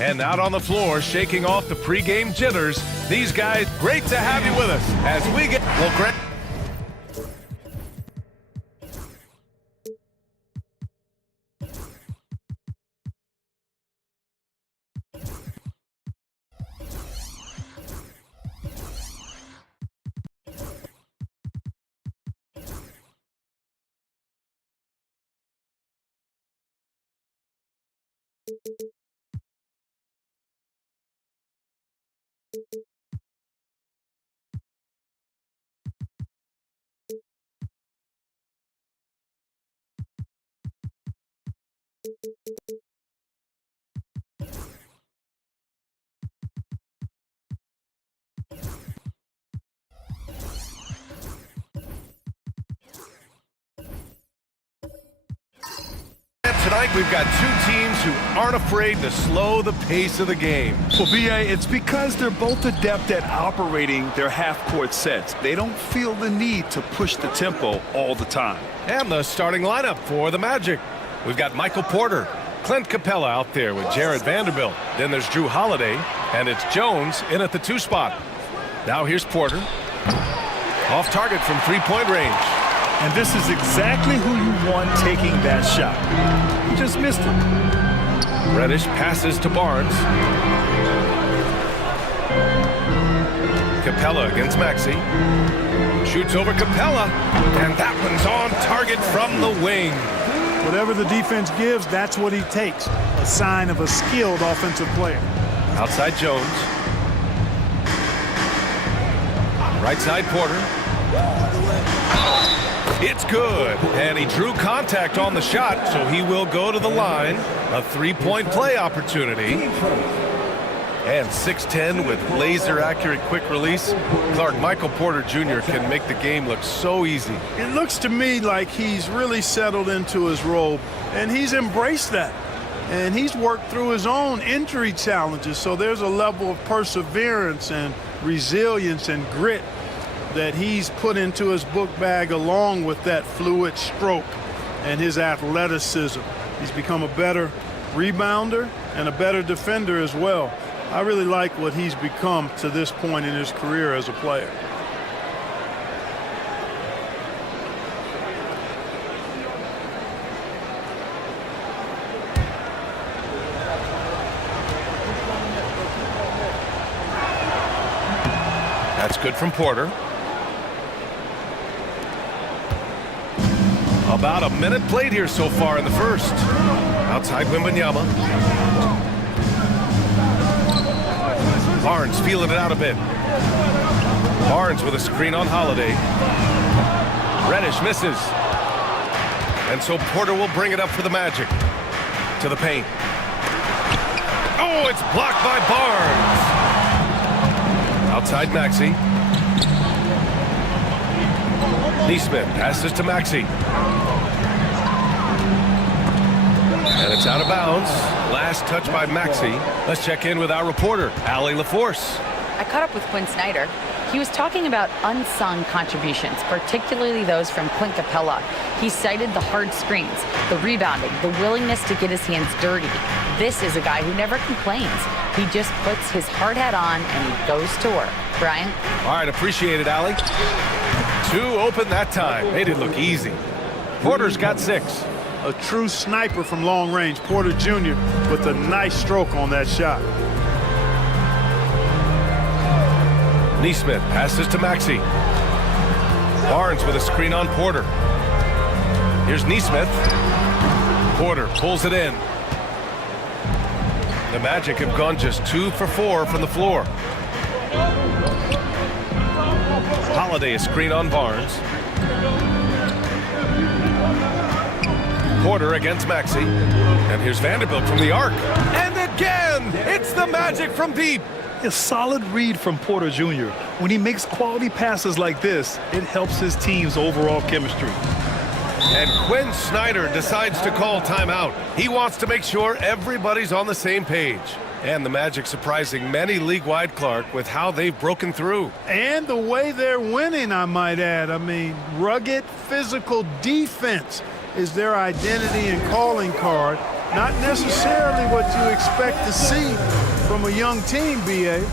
And out on the floor, shaking off the pregame jitters, these guys, great to have you with us as we get, well, great. Tonight, we've got two teams who aren't afraid to slow the pace of the game. Well, B.A., it's because they're both adept at operating their half-court sets. They don't feel the need to push the tempo all the time. And the starting lineup for the Magic. We've got Michael Porter, Clint Capella out there with Jared Vanderbilt. Then there's Drew Holiday, and it's Jones in at the 2 spot. Now here's Porter. Off target from three-point range. And this is exactly who you want taking that shot. He just missed it. Reddish passes to Barnes. Capella against Maxey. Shoots over Capella, and that one's on target from the wing. Whatever the defense gives, that's what he takes. A sign of a skilled offensive player. Outside Jones. Right side Porter. It's good, and he drew contact on the shot, so he will go to the line. A three-point play opportunity. And 6'10" with laser-accurate quick release. Clark, Michael Porter Jr. can make the game look so easy. It looks to me like he's really settled into his role, and he's embraced that. And he's worked through his own injury challenges, so there's a level of perseverance and resilience and grit that he's put into his book bag, along with that fluid stroke and his athleticism. He's become a better rebounder and a better defender as well. I really like what he's become to this point in his career as a player. That's good from Porter. About a minute played here so far in the first. Outside Wembanyama. Barnes feeling it out a bit. Barnes with a screen on Holiday. Reddish misses. And so Porter will bring it up for the Magic. To the paint. Oh, it's blocked by Barnes. Outside Maxey. Neesmith passes to Maxey. And it's out of bounds. Last touch by Maxey. Let's check in with our reporter, Allie LaForce. I caught up with Quinn Snyder. He was talking about unsung contributions, particularly those from Clint Capella. He cited the hard screens, the rebounding, the willingness to get his hands dirty. This is a guy who never complains. He just puts his hard hat on and he goes to work. Brian? All right, appreciate it, Allie. Two open that time. Made it look easy. Porter's got 6. A true sniper from long range. Porter Jr. with a nice stroke on that shot. Neesmith passes to Maxey. Barnes with a screen on Porter. Here's Neesmith. Porter pulls it in. The Magic have gone just 2 for 4 from the floor. Holiday a screen on Barnes. Porter against Maxey. And here's Vanderbilt from the arc. And again, it's the Magic from deep. A solid read from Porter Jr. When he makes quality passes like this, it helps his team's overall chemistry. And Quinn Snyder decides to call timeout. He wants to make sure everybody's on the same page. And the Magic surprising many league-wide, Clark, with how they've broken through. And the way they're winning, I might add. I mean, rugged physical defense is their identity and calling card. Not necessarily what you expect to see from a young team, B.A.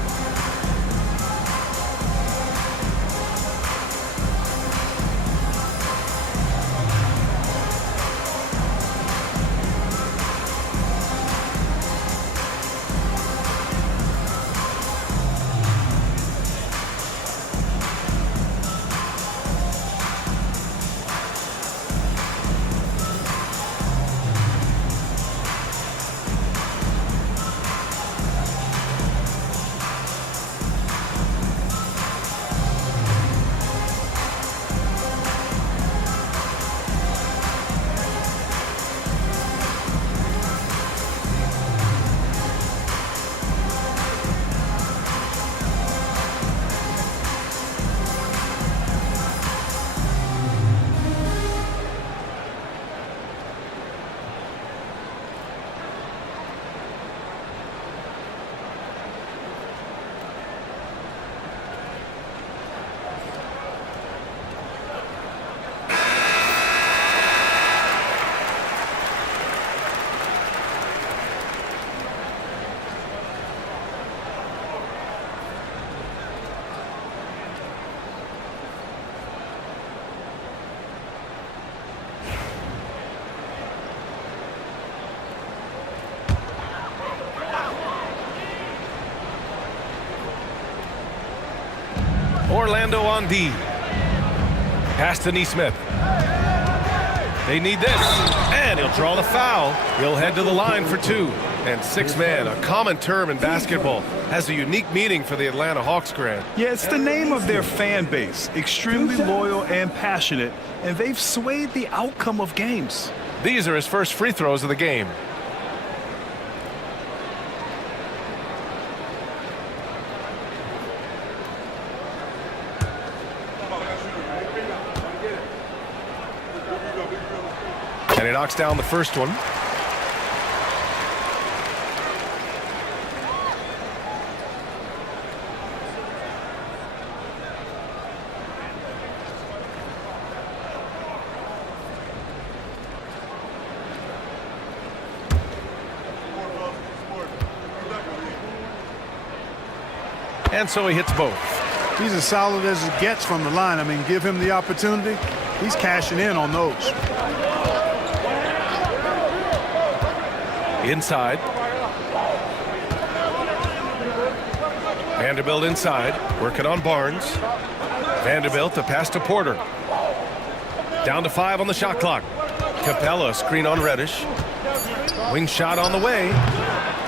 Orlando on D. Pass to Neesmith. They need this. And he'll draw the foul. He'll head to the line for 2. And 6-man, a common term in basketball, has a unique meaning for the Atlanta Hawks, Grant. Yeah, it's the name of their fan base. Extremely loyal and passionate, and they've swayed the outcome of games. These are his first free throws of the game. And he knocks down the first one. And so he hits both. He's as solid as it gets from the line. I mean, give him the opportunity. He's cashing in on those. Inside. Vanderbilt inside, working on Barnes. Vanderbilt, a pass to Porter. Down to 5 on the shot clock. Capella, screen on Reddish. Wing shot on the way.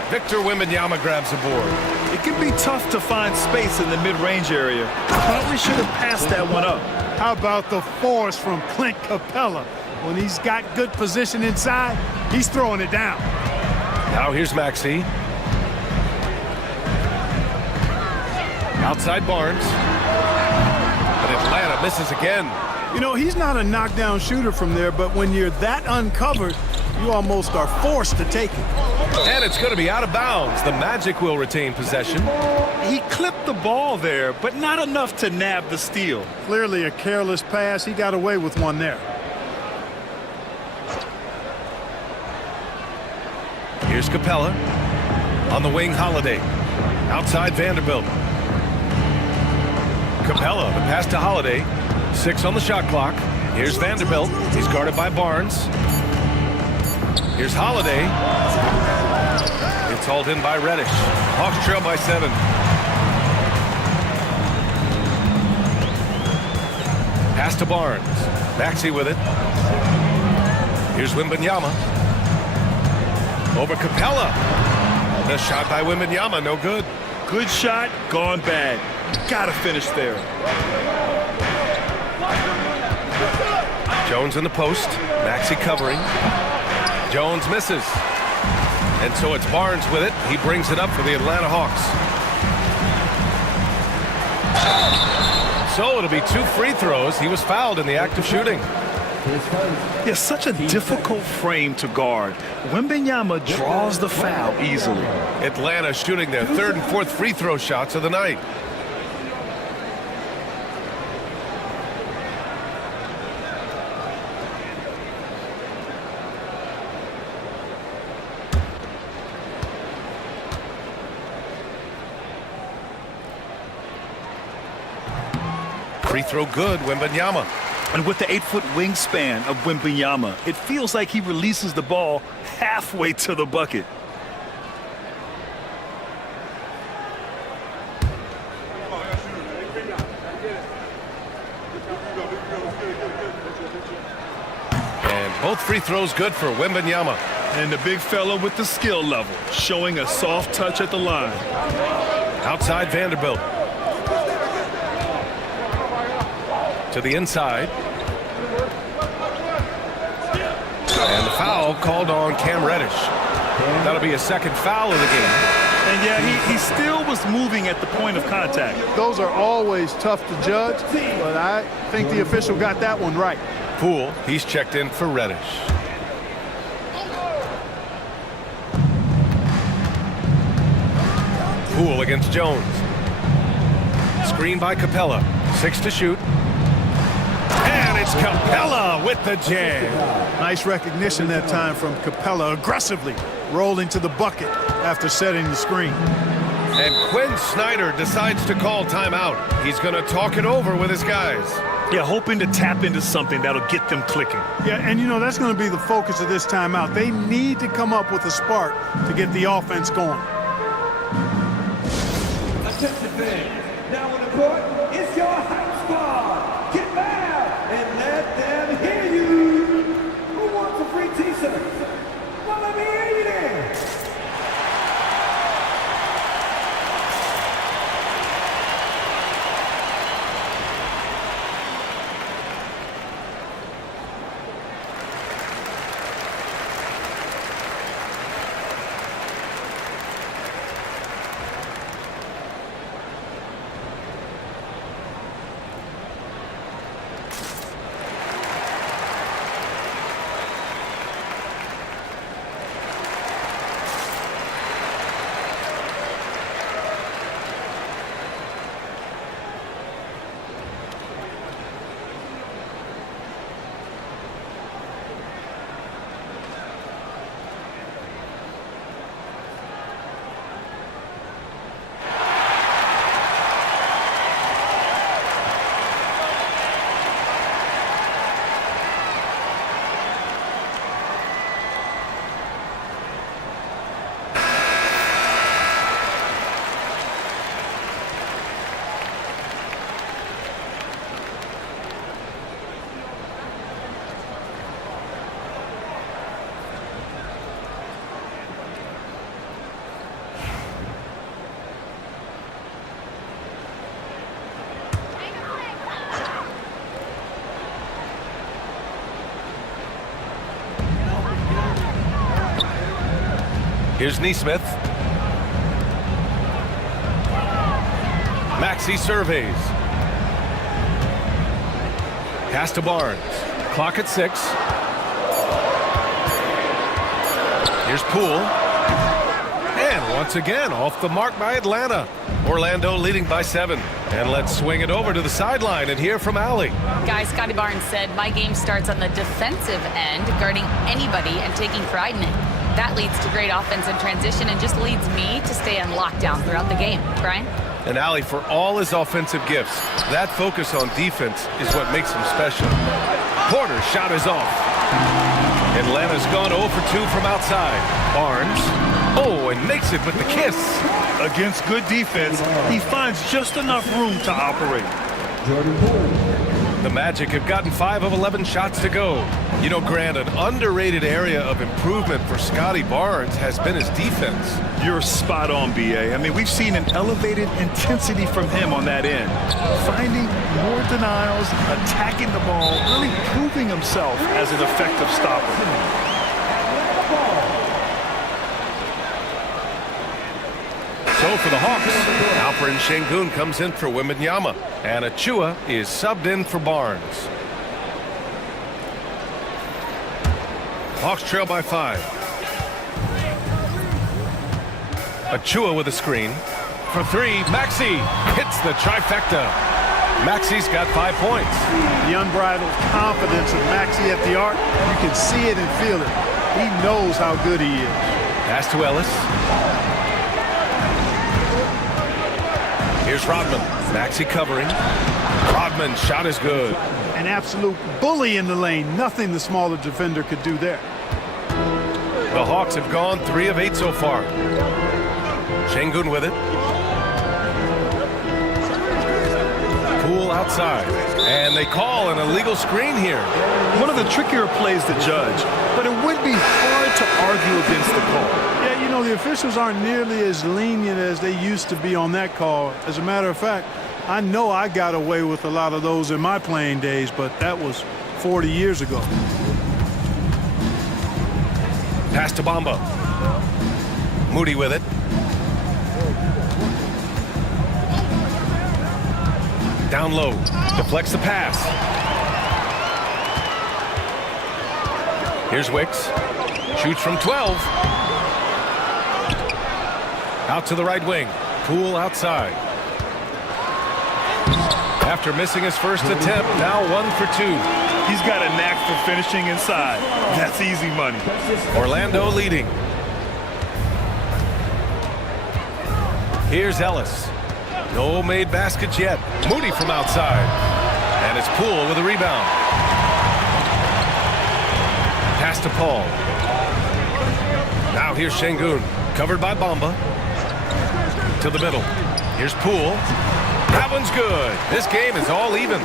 Victor Wembanyama grabs the board. It can be tough to find space in the mid-range area. Probably should have passed that one up. How about the force from Clint Capella? When he's got good position inside, he's throwing it down. Now here's Maxey. Outside Barnes. But Atlanta misses again. You know, he's not a knockdown shooter from there, but when you're that uncovered, you almost are forced to take it. And it's going to be out of bounds. The Magic will retain possession. He clipped the ball there, but not enough to nab the steal. Clearly a careless pass. He got away with one there. Here's Capella. On the wing, Holiday. Outside Vanderbilt. Capella, the pass to Holiday. 6 on the shot clock. Here's Vanderbilt. He's guarded by Barnes. Here's Holiday. It's hauled in by Reddish. Hawks trail by 7. Pass to Barnes. Maxey with it. Here's Wembanyama. Over Capella. The shot by Wembanyama, no good. Good shot, gone bad. Gotta finish there. Jones in the post. Maxey covering. Jones misses. And so it's Barnes with it. He brings it up for the Atlanta Hawks. So it'll be 2 free throws. He was fouled in the act of shooting. Yeah, such a difficult frame to guard. Wembanyama draws the foul easily. Atlanta shooting their 3rd and 4th free throw shots of the night. Free throw good, Wembanyama. And with the 8-foot wingspan of Wembanyama, it feels like he releases the ball halfway to the bucket. And both free throws good for Wembanyama. And the big fella with the skill level, showing a soft touch at the line. Outside Vanderbilt. To the inside. And the foul called on Cam Reddish. That'll be a 2nd foul of the game. And yeah, he still was moving at the point of contact. Those are always tough to judge, but I think the official got that one right. Poole, he's checked in for Reddish. Poole against Jones. Screen by Capella. 6 to shoot. And it's Capella with the jam. Nice recognition that time from Capella, aggressively rolling to the bucket after setting the screen. And Quinn Snyder decides to call timeout. He's going to talk it over with his guys. Yeah, hoping to tap into something that'll get them clicking. Yeah, and you know, that's going to be the focus of this timeout. They need to come up with a spark to get the offense going. Attention fans, now on the court, it's your hype squad. Get loud and let them hear you. Who wants a free t-shirt? Well, let me hear you there. Here's Nesmith. Maxey surveys. Pass to Barnes. Clock at 6. Here's Poole. And once again, off the mark by Atlanta. Orlando leading by 7. And let's swing it over to the sideline and hear from Allie. Guys, Scotty Barnes said, my game starts on the defensive end, guarding anybody and taking pride in it. That leads to great offense in transition and just leads me to stay on lockdown throughout the game. Brian? And Allie, for all his offensive gifts, that focus on defense is what makes him special. Porter's shot is off. Atlanta's gone 0 for 2 from outside. Barnes. Oh, and makes it with the kiss. Against good defense, he finds just enough room to operate. The Magic have gotten 5 of 11 shots to go. You know, Grant, an underrated area of improvement for Scotty Barnes has been his defense. You're spot on, B.A. I mean, we've seen an elevated intensity from him on that end. Finding more denials, attacking the ball, really proving himself as an effective stopper. So for the Hawks, Alperen Sengun comes in for Wembanyama, and Achua is subbed in for Barnes. Hawks trail by 5. Achua with a screen. For 3, Maxey hits the trifecta. Maxey's got 5 points. The unbridled confidence of Maxey at the arc, you can see it and feel it. He knows how good he is. Pass to Ellis. Here's Rodman. Maxey covering. Rodman's shot is good. An absolute bully in the lane. Nothing the smaller defender could do there. The Hawks have gone 3 of 8 so far. Sengun with it. Poole outside. And they call an illegal screen here. One of the trickier plays to judge, but it would be hard to argue against the call. Yeah, you know, the officials aren't nearly as lenient as they used to be on that call. As a matter of fact, I know I got away with a lot of those in my playing days, but that was 40 years ago. Pass to Bamba. Moody with it. Down low. Deflects the pass. Here's Wicks. Shoots from 12. Out to the right wing. Poole outside. After missing his first attempt, now 1 for 2. He's got a knack for finishing inside. That's easy money. Orlando leading. Here's Ellis. No made baskets yet. Moody from outside. And it's Poole with a rebound. Pass to Paul. Now here's Sengun. Covered by Bamba. To the middle. Here's Poole. That one's good. This game is all even.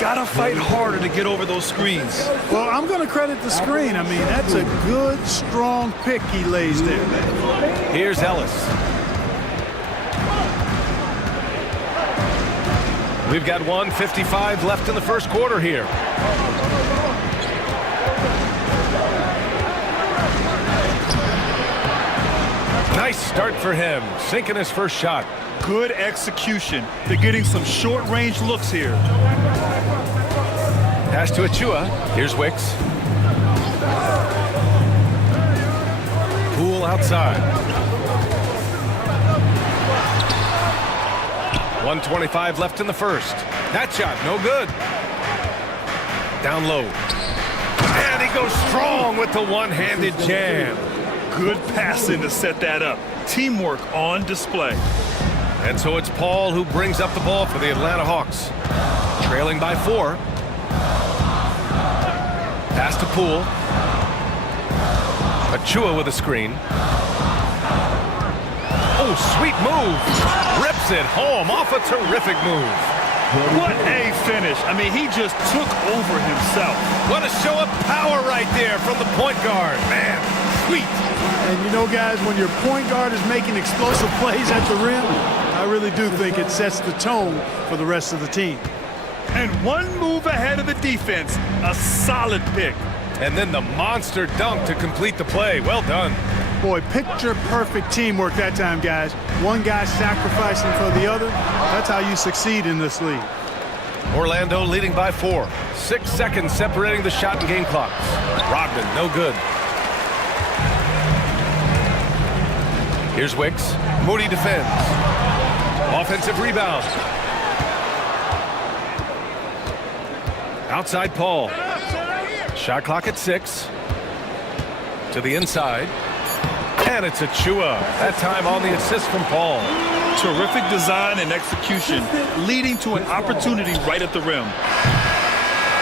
Gotta fight harder to get over those screens. Well, I'm going to credit the screen. I mean, that's a good, strong pick he lays there. Here's Ellis. We've got 1:55 left in the first quarter here. Nice start for him, sinking his first shot. Good execution. They're getting some short-range looks here. Pass to Achua. Here's Wicks. Poole outside. 1:25 left in the first. That shot, no good. Down low. And he goes strong with the one-handed jam. Good passing to set that up. Teamwork on display. And so it's Paul who brings up the ball for the Atlanta Hawks. Trailing by 4. Pass to Poole. Achua with a screen. Oh, sweet move. Rips it home off a terrific move. What a finish. I mean, he just took over himself. What a show of power right there from the point guard. Man, sweet. And you know, guys, when your point guard is making explosive plays at the rim, I really do think it sets the tone for the rest of the team. And one move ahead of the defense. A solid pick. And then the monster dunk to complete the play. Well done. Boy, picture-perfect teamwork that time, guys. One guy sacrificing for the other. That's how you succeed in this league. Orlando leading by 4. 6 seconds separating the shot and game clocks. Rodman, no good. Here's Wicks. Moody defends. Offensive rebound. Outside Paul. Shot clock at 6. To the inside. And it's Achua. That time on the assist from Paul. Terrific design and execution, leading to an opportunity right at the rim.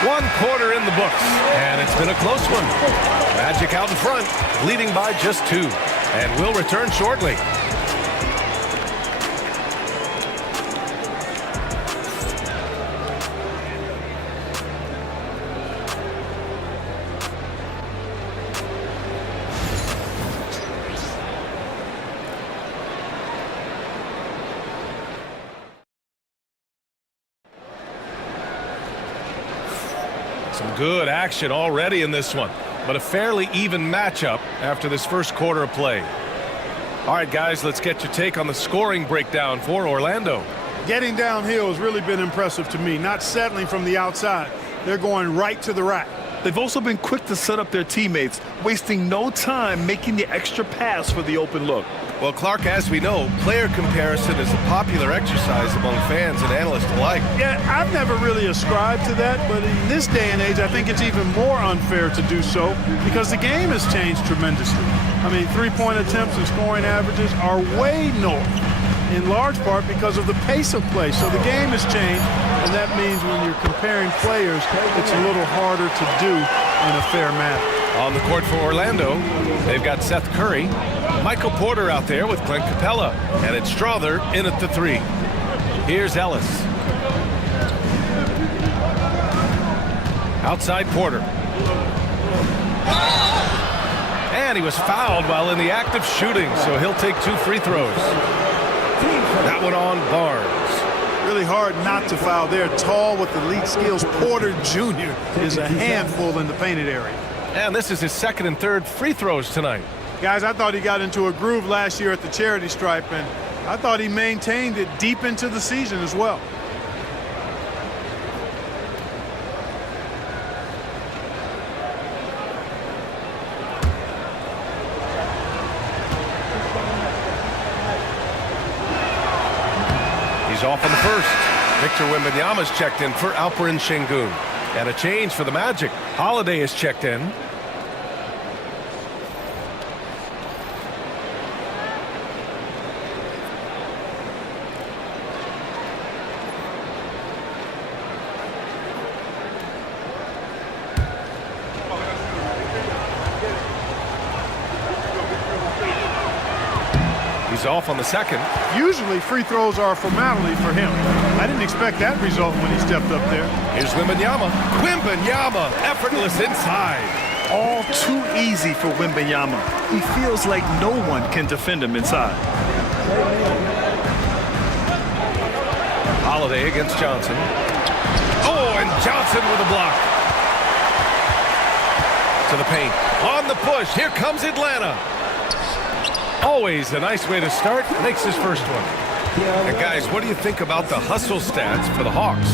1 quarter in the books, and it's been a close one. Magic out in front, leading by just 2. And we'll return shortly. Some good action already in this one, but a fairly even matchup after this first quarter of play. All right, guys, let's get your take on the scoring breakdown for Orlando. Getting downhill has really been impressive to me, not settling from the outside. They're going right to the rack. They've also been quick to set up their teammates, wasting no time making the extra pass for the open look. Well, Clark, as we know, player comparison is a popular exercise among fans and analysts alike. Yeah, I've never really ascribed to that, but in this day and age, I think it's even more unfair to do so because the game has changed tremendously. I mean, three-point attempts and scoring averages are way north, in large part because of the pace of play. So the game has changed, and that means when you're comparing players, it's a little harder to do in a fair manner. On the court for Orlando, they've got Seth Curry, Michael Porter out there with Clint Capella, and it's Strother in at the 3. Here's Ellis. Outside Porter. And he was fouled while in the act of shooting, so he'll take 2 free throws. That one on Barnes. Really hard not to foul there. Tall with elite skills. Porter Jr. is a handful in the painted area. And this is his 2nd and 3rd free throws tonight. Guys, I thought he got into a groove last year at the charity stripe, and I thought he maintained it deep into the season as well. He's off on the first. Victor Wembanyama's checked in for Alperen Şengün. And a change for the Magic. Holiday is checked in. He's off on the second. Usually free throws are a formality for him. I didn't expect that result when he stepped up there. Here's Wembanyama. Wembanyama, effortless inside. All too easy for Wembanyama. He feels like no one can defend him inside. Holiday against Johnson. Oh, and Johnson with a block. To the paint. On the push. Here comes Atlanta. Always a nice way to start. Makes his first one. And guys, what do you think about the hustle stats for the Hawks?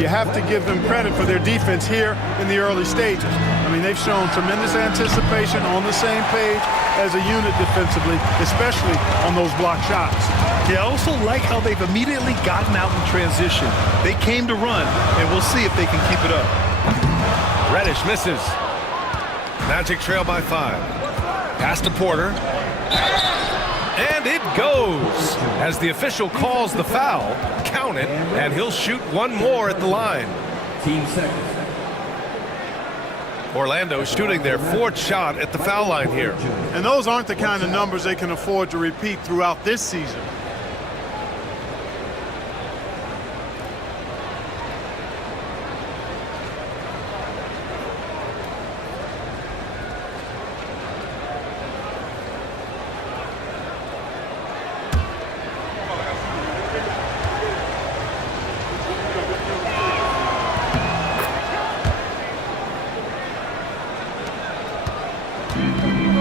You have to give them credit for their defense here in the early stages. I mean, they've shown tremendous anticipation, on the same page as a unit defensively, especially on those block shots. Yeah, I also like how they've immediately gotten out in transition. They came to run, and we'll see if they can keep it up. Reddish misses. Magic trail by 5. Pass to Porter. And it goes. As the official calls the foul, count it, and he'll shoot one more at the line. Team seconds. Orlando shooting their 4th shot at the foul line here. And those aren't the kind of numbers they can afford to repeat throughout this season.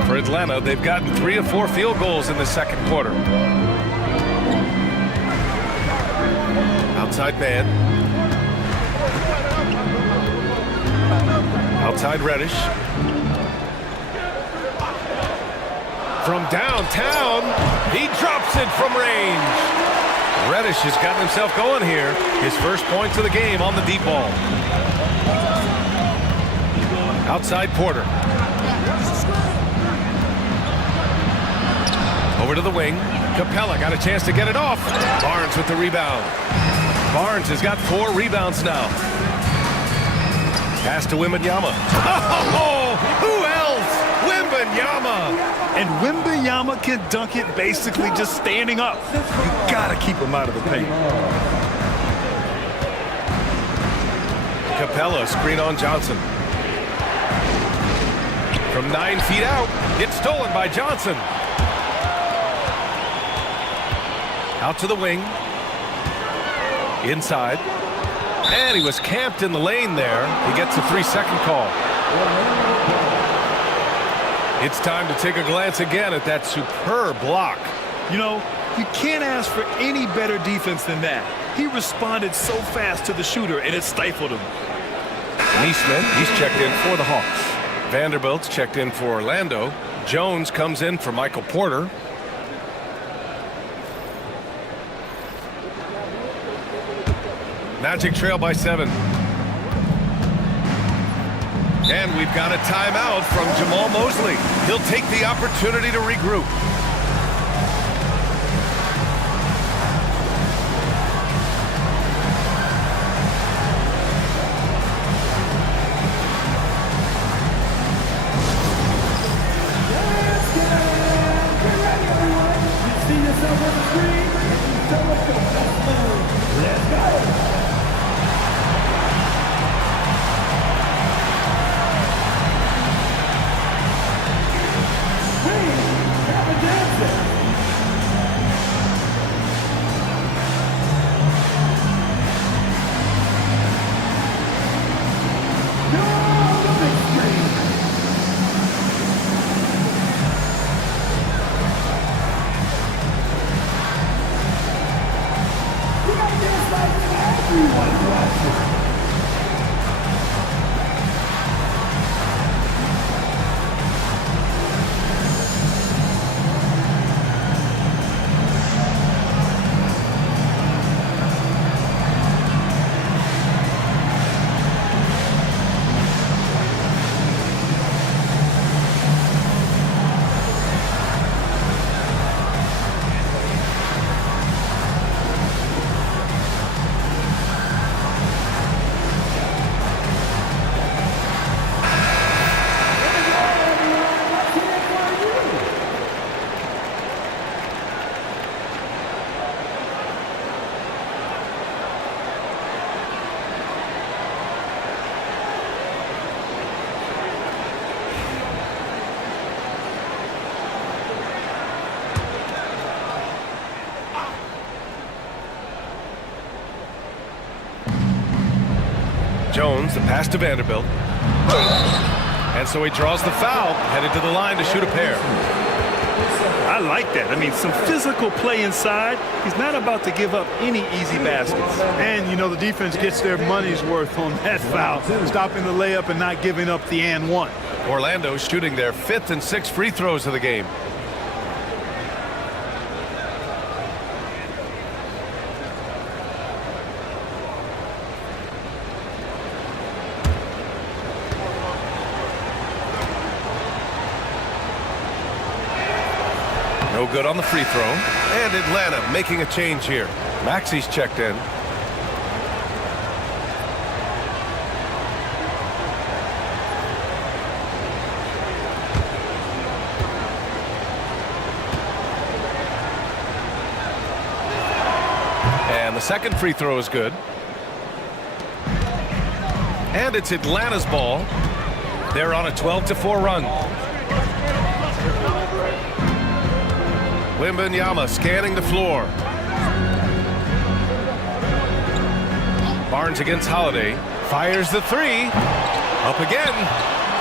For Atlanta, they've gotten 3 of 4 field goals in the second quarter. Outside man. Outside Reddish. From downtown, he drops it from range. Reddish has gotten himself going here. His first points of the game on the deep ball. Outside Porter. Over to the wing. Capella got a chance to get it off. Barnes with the rebound. Barnes has got 4 rebounds now. Pass to Wembanyama. Oh, who else? Wembanyama. And Wembanyama can dunk it basically just standing up. You gotta keep him out of the paint. Capella, screen on Johnson. From 9 feet out, it's stolen by Johnson. Out to the wing. Inside. And he was camped in the lane there. He gets a 3-second call. It's time to take a glance again at that superb block. You know, you can't ask for any better defense than that. He responded so fast to the shooter, and it stifled him. Neesmith, he's checked in for the Hawks. Vanderbilt's checked in for Orlando. Jones comes in for Michael Porter. Magic trail by 7. And we've got a timeout from Jamal Mosley. He'll take the opportunity to regroup. Jones, the pass to Vanderbilt. And so he draws the foul, headed to the line to shoot a pair. I like that. I mean, some physical play inside. He's not about to give up any easy baskets. And, you know, the defense gets their money's worth on that foul, stopping the layup and not giving up the and one. Orlando shooting their 5th and 6th free throws of the game. No good on the free throw. And Atlanta making a change here. Maxi's checked in. And the second free throw is good. And it's Atlanta's ball. They're on a 12-4 run. Wembanyama scanning the floor. Barnes against Holiday. Fires the 3. Up again.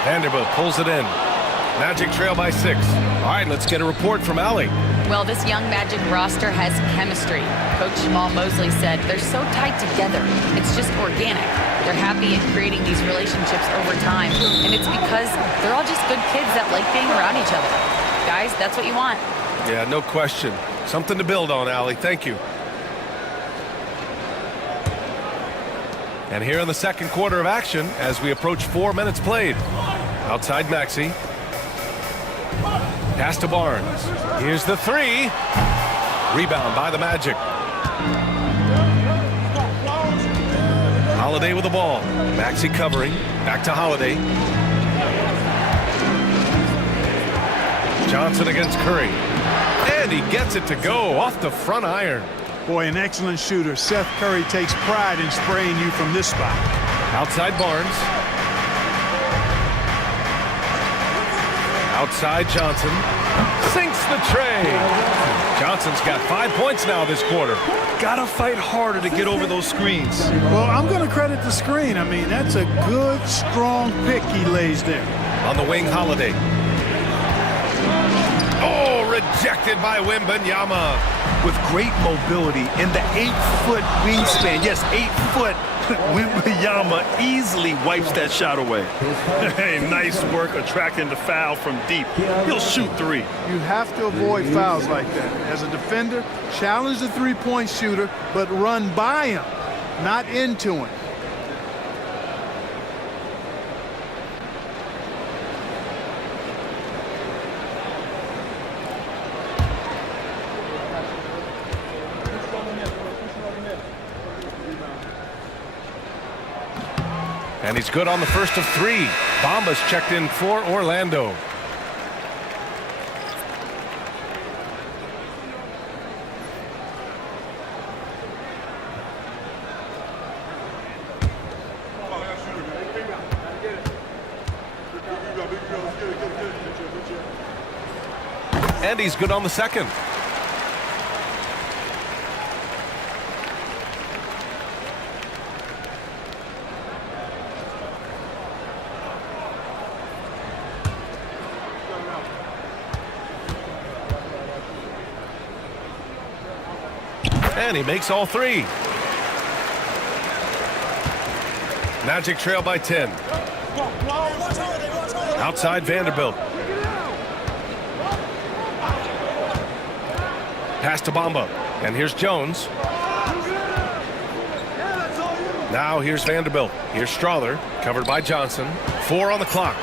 Vanderbilt pulls it in. Magic trail by 6. All right, let's get a report from Allie. Well, this young Magic roster has chemistry. Coach Jamal Mosley said they're so tight together. It's just organic. They're happy in creating these relationships over time. And it's because they're all just good kids that like being around each other. Guys, that's what you want. Yeah, no question. Something to build on, Allie. Thank you. And here in the second quarter of action, as we approach 4 minutes played. Outside Maxey. Pass to Barnes. Here's the three. Rebound by the Magic. Holiday with the ball. Maxey covering. Back to Holiday. Johnson against Curry. And he gets it to go off the front iron. Boy, an excellent shooter. Seth Curry takes pride in spraying you from this spot. Outside Barnes. Outside Johnson. Sinks the tray. Johnson's got 5 points now this quarter. Gotta fight harder to get over those screens. Well, I'm going to credit the screen. I mean, that's a good, strong pick he lays there. On the wing, Holiday. Oh, rejected by Wembanyama. With great mobility in the 8-foot wingspan. Yes, 8 foot. Wembanyama easily wipes that shot away. Hey, nice work attracting the foul from deep. He'll shoot three. You have to avoid fouls like that. As a defender, challenge the three-point shooter, but run by him, not into him. And he's good on the first of three. Bamba's checked in for Orlando. And he's good on the second. And he makes all three. Magic trail by 10. Outside Vanderbilt. Pass to Bamba. And here's Jones. Now here's Vanderbilt. Here's Strawther. Covered by Johnson. 4 on the clock.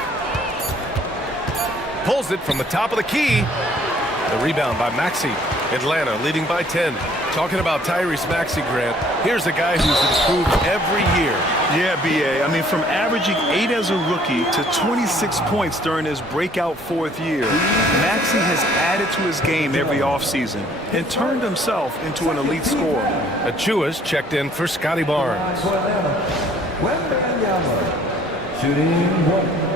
Pulls it from the top of the key. The rebound by Maxey. Atlanta leading by 10. Talking about Tyrese Maxey, Grant, here's a guy who's improved every year. Yeah, B.A. I mean, from averaging 8 as a rookie to 26 points during his breakout 4th year, Maxey has added to his game every offseason and turned himself into an elite scorer. Achua's checked in for Scotty Barnes. Wembanyama, shooting 1.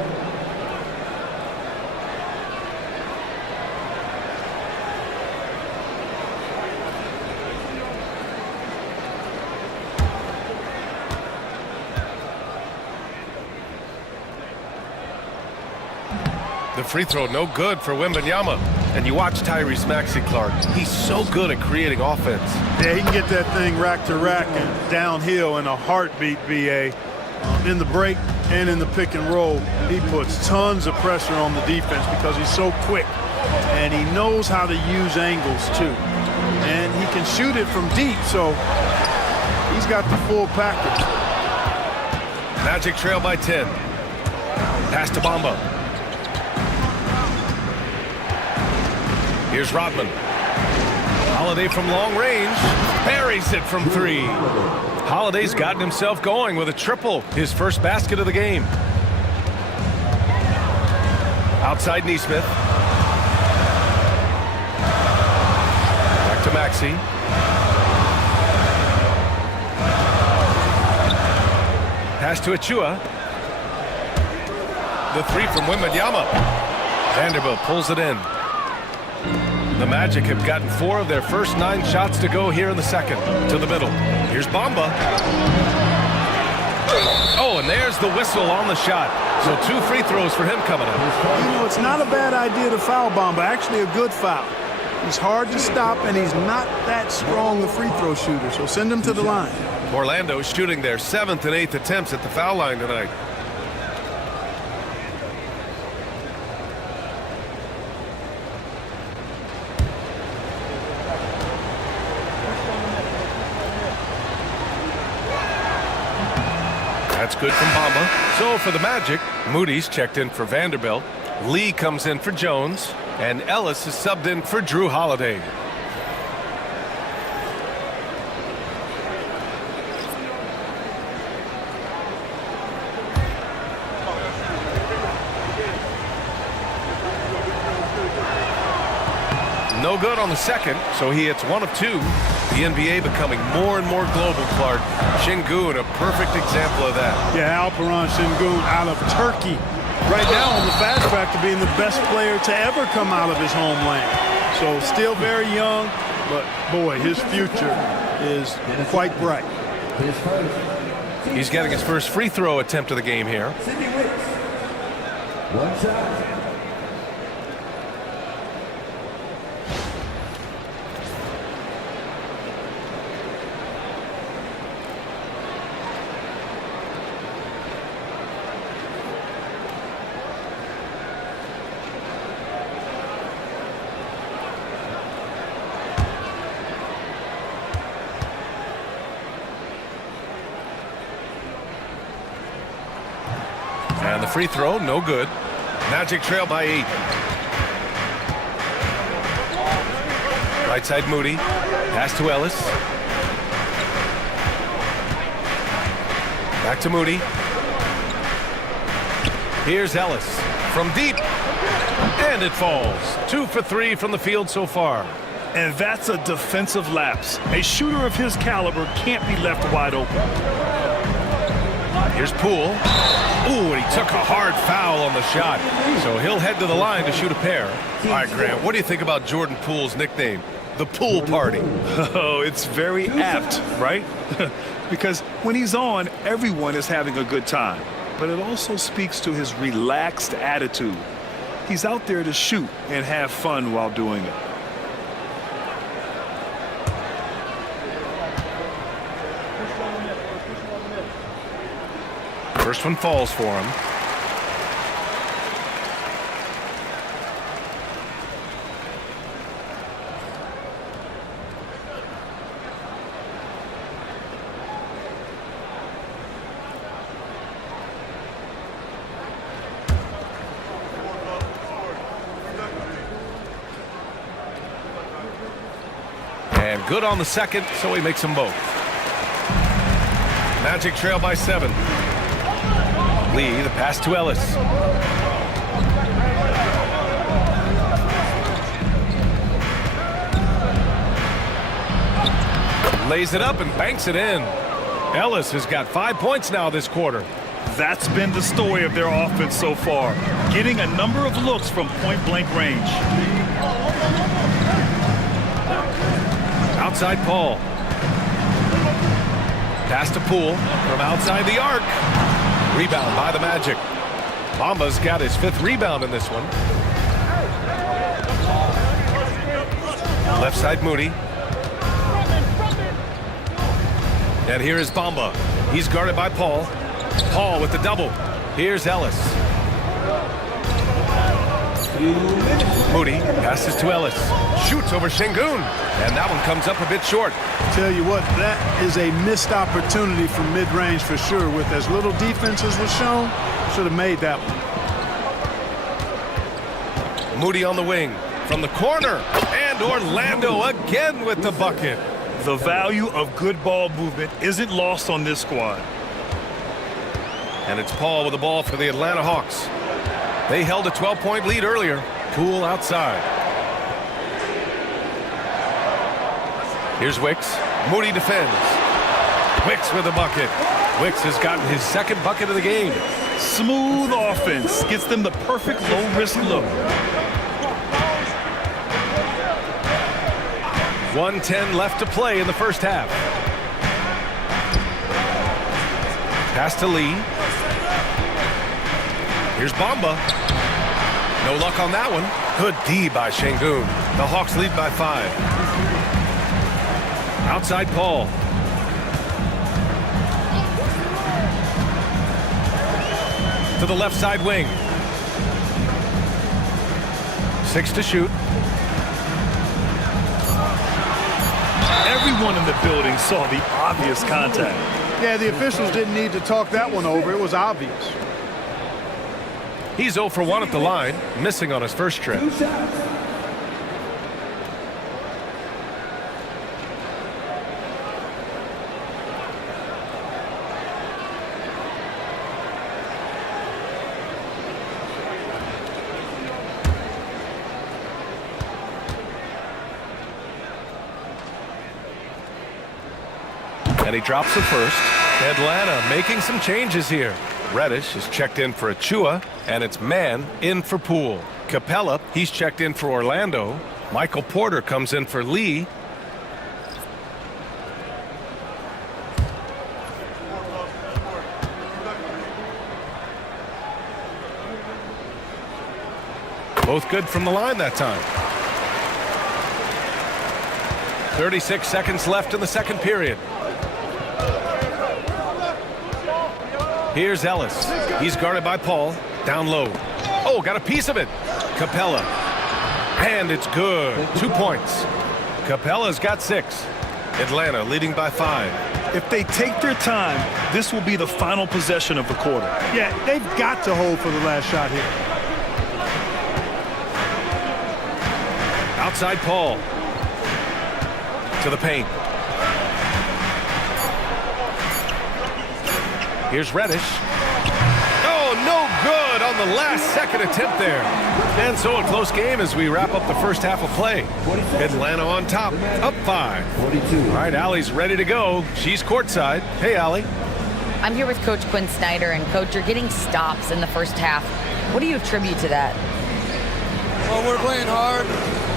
The free throw no good for Wembanyama. And you watch Tyrese Maxey, Clark. He's so good at creating offense. Yeah, he can get that thing rack to rack and downhill in a heartbeat, B.A. In the break and in the pick and roll, he puts tons of pressure on the defense because he's so quick. And he knows how to use angles, too. And he can shoot it from deep, so he's got the full package. Magic trail by 10. Pass to Bamba. Here's Rodman. Holiday from long range. Buries it from 3. Holiday's gotten himself going with a triple. His first basket of the game. Outside Nesmith. Back to Maxey. Pass to Achua. The 3 from Wembanyama. Vanderbilt pulls it in. The Magic have gotten 4 of their first 9 shots to go here in the second. To the middle. Here's Bamba. Oh, and there's the whistle on the shot. So 2 free throws for him coming up. You know, it's not a bad idea to foul Bamba. Actually, a good foul. He's hard to stop, and he's not that strong a free throw shooter. So send him to the line. Orlando shooting their 7th and 8th attempts at the foul line tonight. That's good from Bamba. So for the Magic, Moody's checked in for Vanderbilt. Lee comes in for Jones. And Ellis is subbed in for Drew Holiday. No good on the second, so he hits 1 of 2. The NBA becoming more and more global, Clark. Şengün, a perfect example of that. Yeah, Alperen Şengün out of Turkey. Right now on the fast track to being the best player to ever come out of his homeland. So still very young, but boy, his future is quite bright. He's getting his first free throw attempt of the game here. Sidney Wicks. One shot. And the free throw, no good. Magic trail by 8. Right side Moody. Pass to Ellis. Back to Moody. Here's Ellis from deep. And it falls. 2 for 3 from the field so far. And that's a defensive lapse. A shooter of his caliber can't be left wide open. Here's Poole. Ooh, and he took a hard foul on the shot. So he'll head to the line to shoot a pair. All right, Grant, what do you think about Jordan Poole's nickname? The Pool Party. Oh, it's very apt, right? Because when he's on, everyone is having a good time. But it also speaks to his relaxed attitude. He's out there to shoot and have fun while doing it. First one falls for him. And good on the second, so he makes them both. Magic trail by 7. Lee, the pass to Ellis. Lays it up and banks it in. Ellis has got 5 points now this quarter. That's been the story of their offense so far, getting a number of looks from point-blank range. Outside Paul. Pass to Poole from outside the arc. Rebound by the Magic. Bamba's got his 5th rebound in this one. Left side Moody. And here is Bamba. He's guarded by Paul. Paul with the double. Here's Ellis. Moody passes to Ellis. Shoots over Şengün. And that one comes up a bit short. Tell you what, that is a missed opportunity from mid-range for sure. With as little defense as was shown, should have made that one. Moody on the wing. From the corner. And Orlando again with the bucket. The value of good ball movement isn't lost on this squad. And it's Paul with the ball for the Atlanta Hawks. They held a 12-point lead earlier. Poole outside. Here's Wicks. Moody defends. Wicks with a bucket. Wicks has gotten his 2nd bucket of the game. Smooth offense gets them the perfect low-risk look. 1:10 left to play in the first half. Pass to Lee. Here's Bamba. No luck on that one. Good D by Şengün. The Hawks lead by 5. Outside Paul. To the left side wing. 6 to shoot. Everyone in the building saw the obvious contact. Yeah, the officials didn't need to talk that one over. It was obvious. He's 0 for 1 at the line, missing on his first trip. 2 shots. And he drops the first. Atlanta making some changes here. Reddish is checked in for Achua, and it's Mann in for Poole. Capella, he's checked in for Orlando. Michael Porter comes in for Lee. Both good from the line that time. 36 seconds left in the second period. Here's Ellis. He's guarded by Paul. Down low. Oh, got a piece of it. Capella. And it's good. 2 points. Capella's got 6. Atlanta leading by 5. If they take their time, this will be the final possession of the quarter. Yeah, they've got to hold for the last shot here. Outside Paul. To the paint. Here's Reddish. Oh, no good on the last second attempt there. And so a close game as we wrap up the first half of play. Atlanta on top, up 5. 42. All right, Allie's ready to go. She's courtside. Hey, Allie. I'm here with Coach Quinn Snyder, and Coach, you're getting stops in the first half. What do you attribute to that? Well, we're playing hard,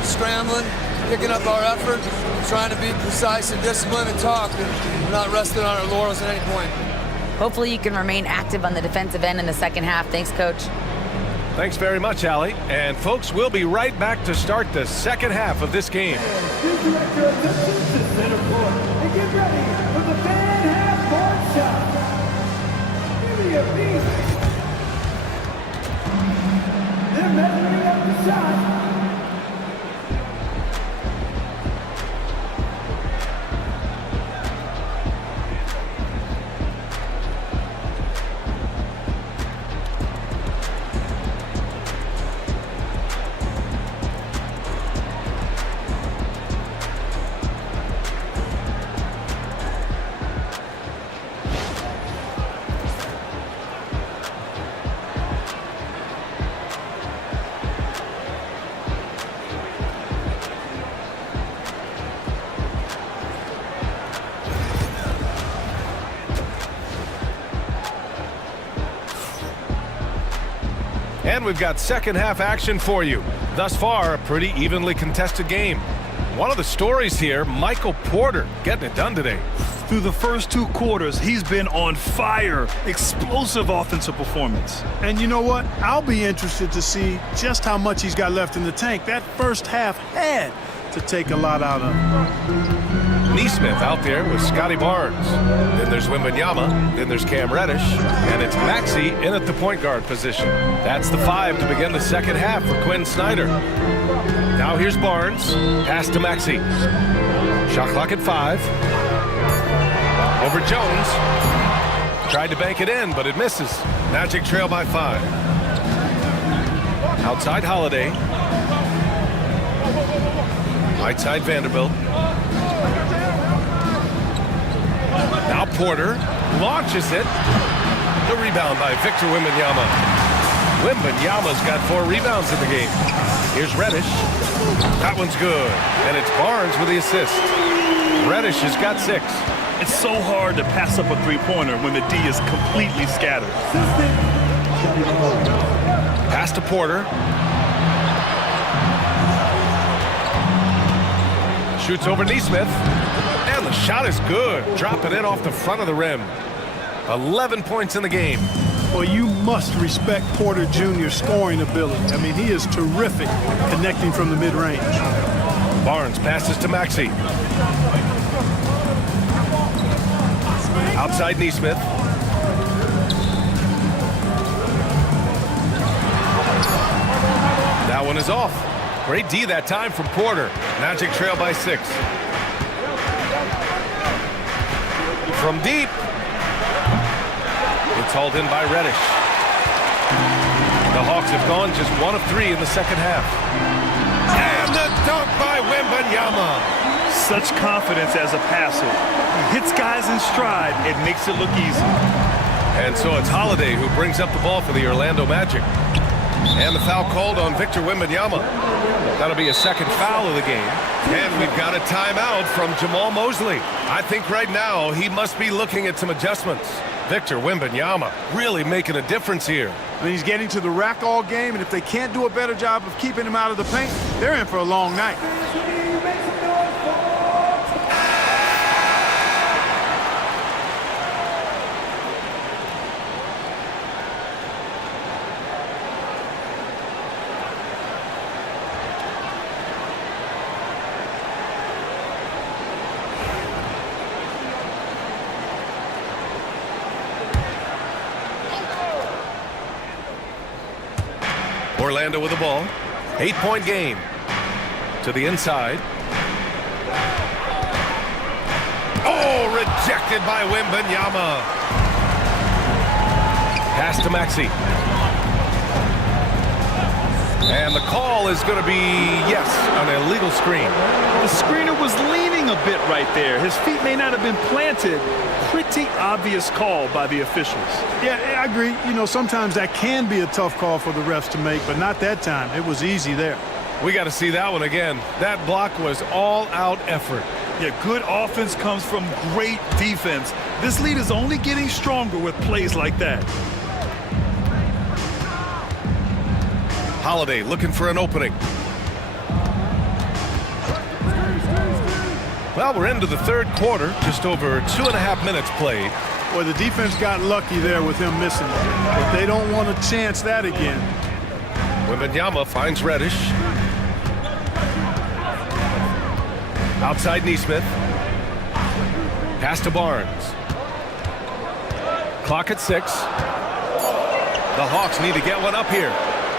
scrambling, picking up our effort, trying to be precise and disciplined and talk, and we're not resting on our laurels at any point. Hopefully you can remain active on the defensive end in the second half. Thanks, Coach. Thanks very much, Allie. And folks, we'll be right back to start the second half of this game. Please direct your attention to center court and get ready for the fan half-court shot. Give me a beat. They're measuring up the shot. And we've got second half action for you. Thus far, a pretty evenly contested game. One of the stories here, Michael Porter getting it done today. Through the first 2 quarters, he's been on fire. Explosive offensive performance. And you know what? I'll be interested to see just how much he's got left in the tank. That first half had to take a lot out of him. Neesmith out there with Scotty Barnes. Then there's Wembanyama. Then there's Cam Reddish. And it's Maxey in at the point guard position. That's the 5 to begin the second half for Quinn Snyder. Now here's Barnes. Pass to Maxey. Shot clock at 5. Over Jones. Tried to bank it in, but it misses. Magic trail by 5. Outside Holiday. Right side Vanderbilt. Now Porter launches it. The rebound by Victor Wembanyama. Wembanyama's got 4 rebounds in the game. Here's Reddish. That one's good. And it's Barnes with the assist. Reddish has got 6. It's so hard to pass up a three-pointer when the D is completely scattered. Pass to Porter. Shoots over Neesmith. And the shot is good. Dropping in off the front of the rim. 11 points in the game. Well, you must respect Porter Jr.'s scoring ability. I mean, he is terrific connecting from the mid-range. Barnes passes to Maxey. Outside Neesmith. That one is off. Great D that time from Porter. Magic trail by 6. From deep. It's hauled in by Reddish. The Hawks have gone just 1 of 3 in the second half. And the dunk by Wembanyama. Such confidence as a passer. He hits guys in stride. It makes it look easy. And so it's Holiday who brings up the ball for the Orlando Magic. And the foul called on Victor Wembanyama. That'll be a second foul of the game. And we've got a timeout from Jamal Mosley. I think right now he must be looking at some adjustments. Victor Wembanyama really making a difference here. I mean, he's getting to the rack all game, and if they can't do a better job of keeping him out of the paint, they're in for a long night. Orlando with the ball. 8-point game. To the inside. Oh, rejected by Wembanyama. Pass to Maxey. And the call is going to be, yes, an illegal screen. The screener was leaning a bit right there. His feet may not have been planted. Pretty obvious call by the officials. Yeah, I agree. You know, sometimes that can be a tough call for the refs to make, but not that time. It was easy there. We got to see that one again. That block was all-out effort. Yeah, good offense comes from great defense. This lead is only getting stronger with plays like that. Holiday looking for an opening. Well, we're into the third quarter, just over 2.5 minutes played. Boy, the defense got lucky there with him missing it, but they don't want to chance that again. Wembanyama finds Reddish. Outside Nesmith. Pass to Barnes. Clock at 6. The Hawks need to get one up here.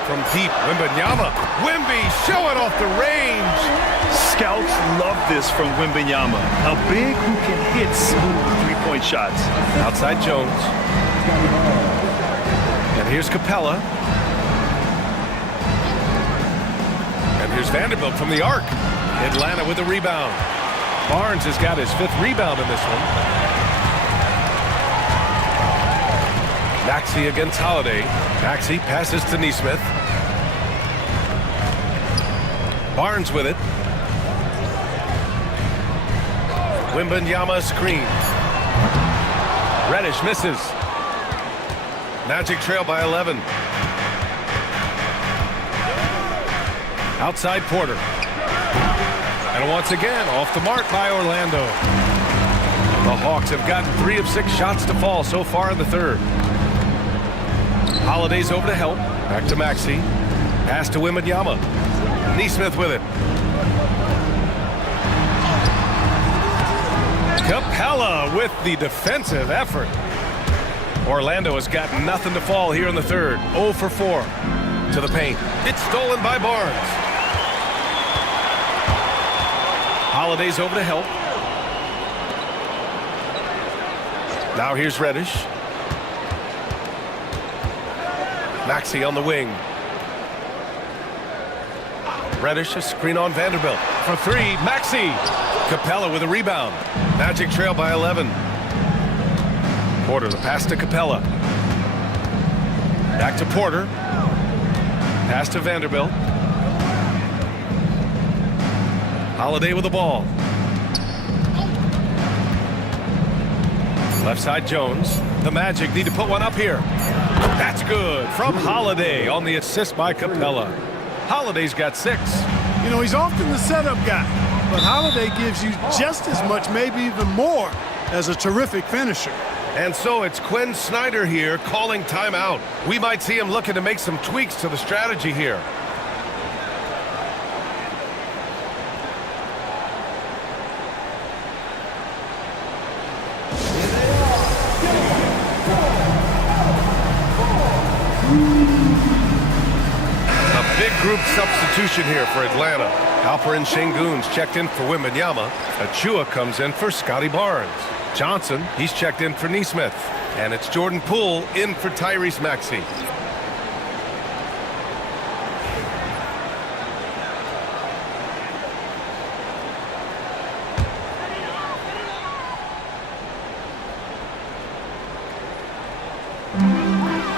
From deep, Wembanyama. Wemby showing off the range. Scouts love this from Wembanyama. A big who can hit smooth three-point shots. Outside Jones. And here's Capella. And here's Vanderbilt from the arc. Atlanta with a rebound. Barnes has got his 5th rebound in this one. Maxey against Holiday. Maxey passes to Nesmith. Barnes with it. Wembanyama screen. Reddish misses. Magic trail by 11. Outside Porter. And once again, off the mark by Orlando. The Hawks have gotten 3 of 6 shots to fall so far in the third. Holiday's over to help. Back to Maxey. Pass to Wembanyama. Nesmith with it. Capella with the defensive effort. Orlando has got nothing to fall here in the third. 0 for 4 to the paint. It's stolen by Barnes. Holiday's over to help. Now here's Reddish. Maxey on the wing. Reddish, a screen on Vanderbilt. For 3, Maxey. Capella with a rebound. Magic trail by 11. Porter, the pass to Capella. Back to Porter. Pass to Vanderbilt. Holiday with the ball. Left side Jones. The Magic need to put one up here. That's good from Holiday on the assist by Capella. Holiday's got 6. You know, he's often the setup guy, but Holiday gives you just as much, maybe even more, as a terrific finisher. And so it's Quinn Snyder here calling timeout. We might see him looking to make some tweaks to the strategy here. Big group substitution here for Atlanta. Alperen Sengun's checked in for Wembanyama. Achua comes in for Scotty Barnes. Johnson, he's checked in for Nesmith. And it's Jordan Poole in for Tyrese Maxey.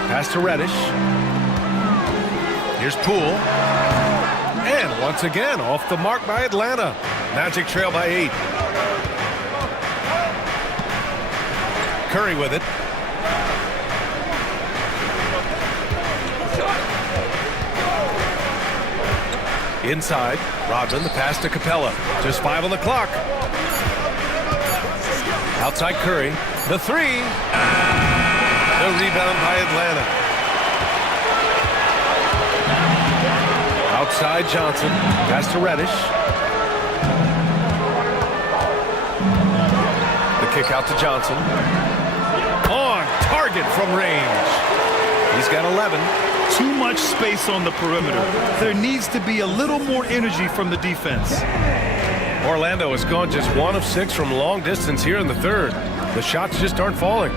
Pass to Reddish. Here's Poole. And once again, off the mark by Atlanta. Magic trail by 8. Curry with it. Inside, Rodman, the pass to Capella. Just 5 on the clock. Outside Curry, the 3. The rebound by Atlanta. Outside Johnson, pass to Reddish. The kick out to Johnson. On target from range. He's got 11. Too much space on the perimeter. There needs to be a little more energy from the defense. Orlando has gone just 1 of 6 from long distance here in the third. The shots just aren't falling.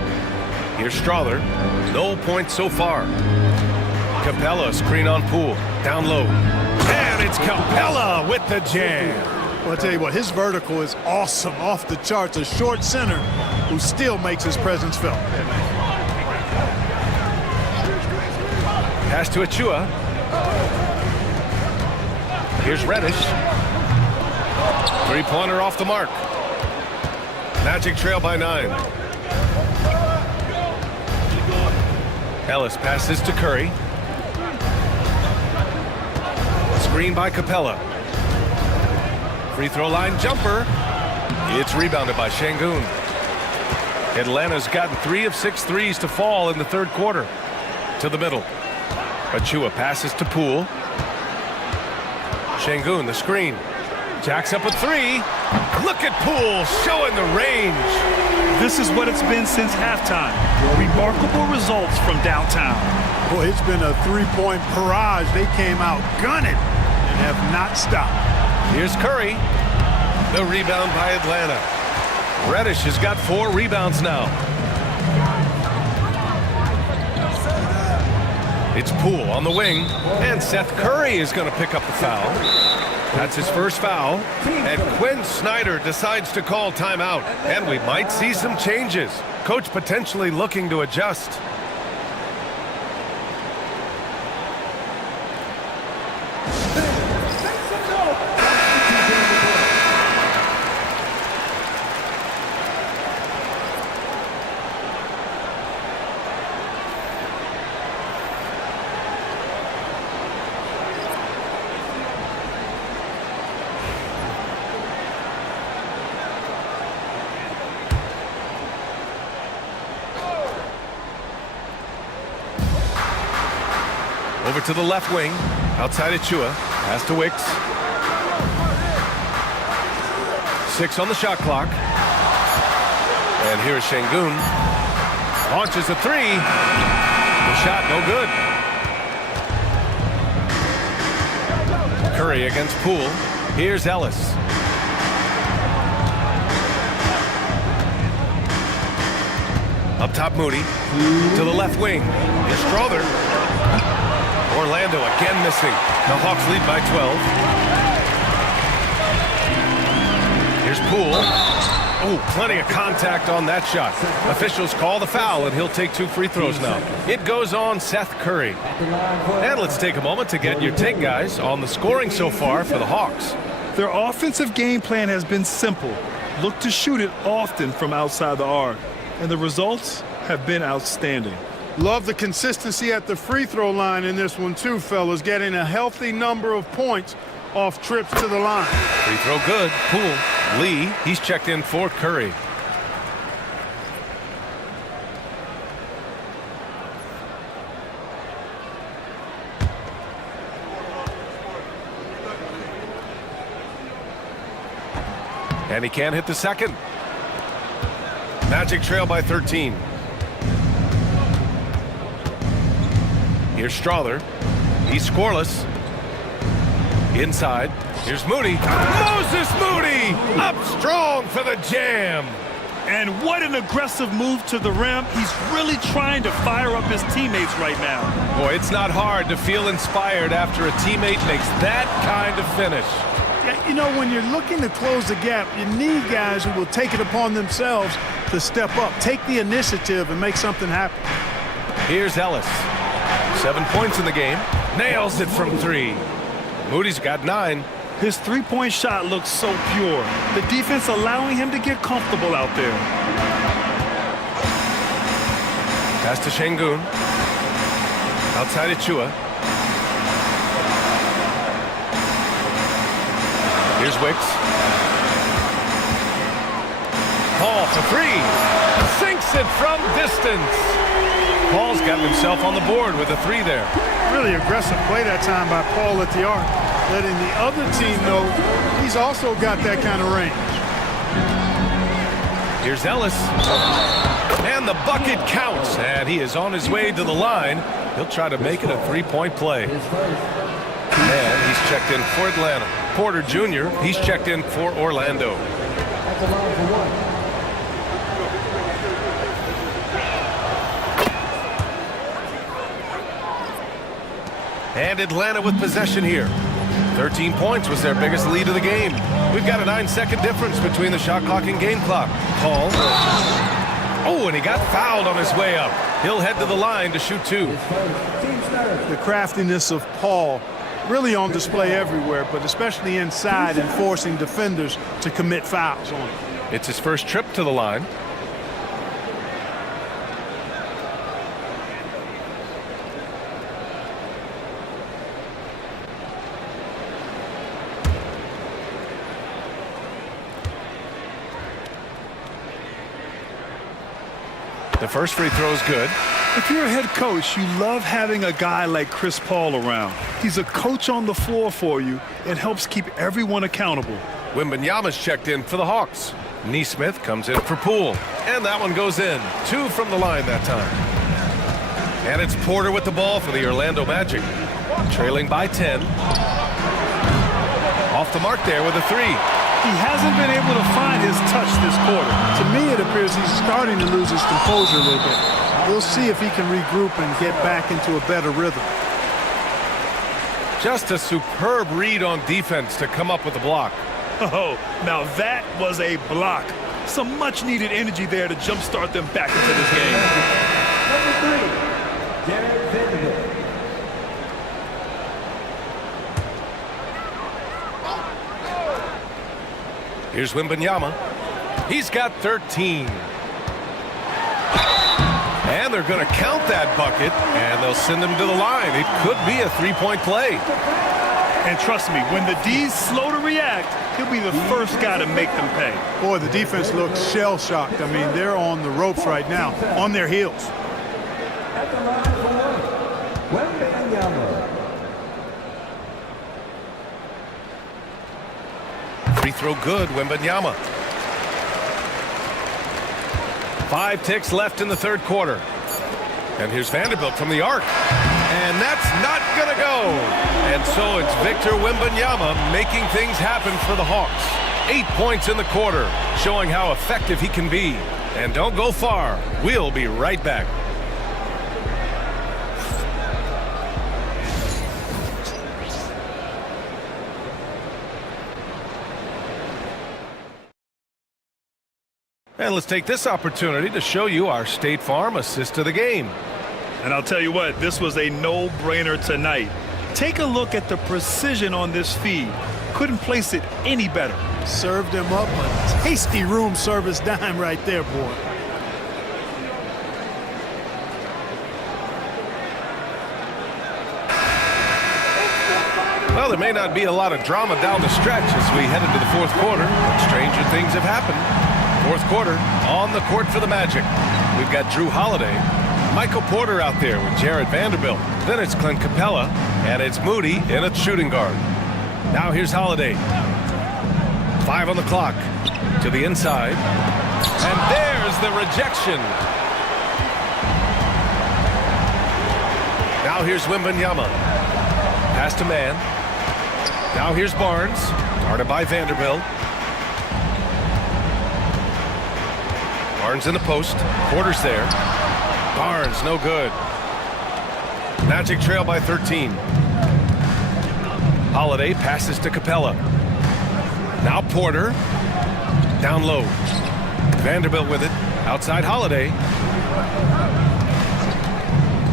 Here's Strawther. No points so far. Capella, screen on Poole. Down low. And it's Capella with the jam. Well, I'll tell you what, his vertical is awesome, off the charts. A short center who still makes his presence felt. Pass to Achua. Here's Reddish. Three-pointer off the mark. Magic trail by 9. Ellis passes to Curry. Screen by Capella. Free throw line jumper. It's rebounded by Şengün. Atlanta's gotten 3 of 6 threes to fall in the third quarter. To the middle. Achua passes to Poole. Şengün, the screen. Jacks up a 3. Look at Poole showing the range. This is what it's been since halftime. Remarkable results from downtown. Boy, it's been a three-point barrage. They came out gunning and have not stopped. Here's Curry. The rebound by Atlanta. Reddish has got 4 rebounds now. It's Poole on the wing, and Seth Curry is going to pick up the foul. That's his first foul, and Quinn Snyder decides to call timeout, and we might see some changes. Coach potentially looking to adjust. Over to the left wing, outside Achua, pass to Wicks. 6 on the shot clock. And here is Şengün. Launches a 3. The shot no good. Curry against Poole. Here's Ellis. Up top Moody. To the left wing. Here's Strawther. Orlando again missing. The Hawks lead by 12. Here's Poole. Oh, plenty of contact on that shot. Officials call the foul, and he'll take 2 free throws now. It goes on Seth Curry. And let's take a moment to get your take, guys, on the scoring so far for the Hawks. Their offensive game plan has been simple. Look to shoot it often from outside the arc. And the results have been outstanding. Love the consistency at the free throw line in this one too, fellas. Getting a healthy number of points off trips to the line. Free throw good. Poole. Lee, he's checked in for Curry. And he can't hit the second. Magic trail by 13. Here's Strawther. He's scoreless. Inside. Here's Moody. Moses Moody! Up strong for the jam. And what an aggressive move to the rim. He's really trying to fire up his teammates right now. Boy, it's not hard to feel inspired after a teammate makes that kind of finish. Yeah, you know, when you're looking to close the gap, you need guys who will take it upon themselves to step up, take the initiative, and make something happen. Here's Ellis. 7 points in the game. Nails it from 3. Moody's got 9. His three-point shot looks so pure. The defense allowing him to get comfortable out there. Pass to Şengün. Outside Achua. Here's Wicks. Paul for three. Sinks it from distance. Paul's gotten himself on the board with a three there. Really aggressive play that time by Paul at the arc, letting the other team know he's also got that kind of range. Here's Ellis. And the bucket counts. And he is on his way to the line. He'll try to make it a three-point play. And he's checked in for Atlanta. Porter Jr., he's checked in for Orlando. At the line for one. And Atlanta with possession here. 13 points was their biggest lead of the game. We've got a 9-second difference between the shot clock and game clock. Paul. Oh, and he got fouled on his way up. He'll head to the line to shoot two. The craftiness of Paul really on display everywhere, but especially inside and forcing defenders to commit fouls on him. It's his first trip to the line. The first free throw is good. If you're a head coach, you love having a guy like Chris Paul around. He's a coach on the floor for you and helps keep everyone accountable. Wembanyama's checked in for the Hawks. Neesmith comes in for Poole. And that one goes in. 2 from the line that time. And it's Porter with the ball for the Orlando Magic. Trailing by 10. Off the mark there with a three. He hasn't been able to find his touch this quarter. To me, it appears he's starting to lose his composure a little bit. We'll see if he can regroup and get back into a better rhythm. Just a superb read on defense to come up with the block. Oh, now that was a block. Some much-needed energy there to jumpstart them back into this game. Number 3, Jared Vanderbilt. Here's Wembanyama. He's got 13. And they're going to count that bucket, and they'll send him to the line. It could be a three-point play. And trust me, when the D's slow to react, he'll be the first guy to make them pay. Boy, the defense looks shell-shocked. I mean, they're on the ropes right now, on their heels. At the line for one, Wembanyama. Free throw good, Wembanyama. 5 ticks left in the third quarter. And here's Vanderbilt from the arc. And that's not going to go. And so it's Victor Wembanyama making things happen for the Hawks. 8 points in the quarter, showing how effective he can be. And don't go far. We'll be right back. And let's take this opportunity to show you our State Farm assist of the game. And I'll tell you what, this was a no-brainer tonight. Take a look at the precision on this feed. Couldn't place it any better. Served him up a tasty room service dime right there, boy. Well, there may not be a lot of drama down the stretch as we head into the fourth quarter. Stranger things have happened. Fourth quarter, on the court for the Magic. We've got Drew Holiday, Michael Porter out there with Jared Vanderbilt. Then it's Clint Capella, and it's Moody in a shooting guard. Now here's Holiday. 5 on the clock. To the inside. And there's the rejection. Now here's Wembanyama. Pass to man. Now here's Barnes. Guarded by Vanderbilt. Barnes in the post. Porter's there. Barnes, no good. Magic trail by 13. Holiday passes to Capella. Now Porter. Down low. Vanderbilt with it. Outside Holiday.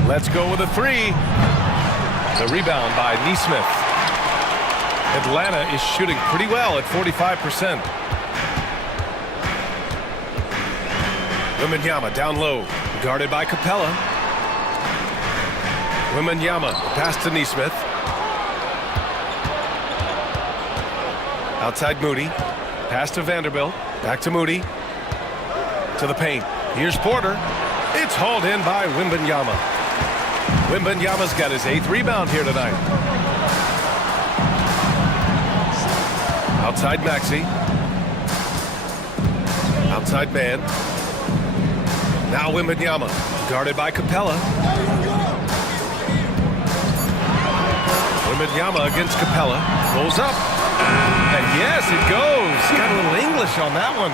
Let's go with a three. The rebound by Neesmith. Atlanta is shooting pretty well at 45%. Wembanyama down low, guarded by Capella. Wembanyama pass to Nesmith. Outside Moody, pass to Vanderbilt, back to Moody, to the paint. Here's Porter. It's hauled in by Wembanyama. Wembanyama's got his 8th rebound here tonight. Outside Maxey. Outside man. Now Wembanyama, guarded by Capella. Wembanyama against Capella. Goes up. And yes, it goes. Got a little English on that one.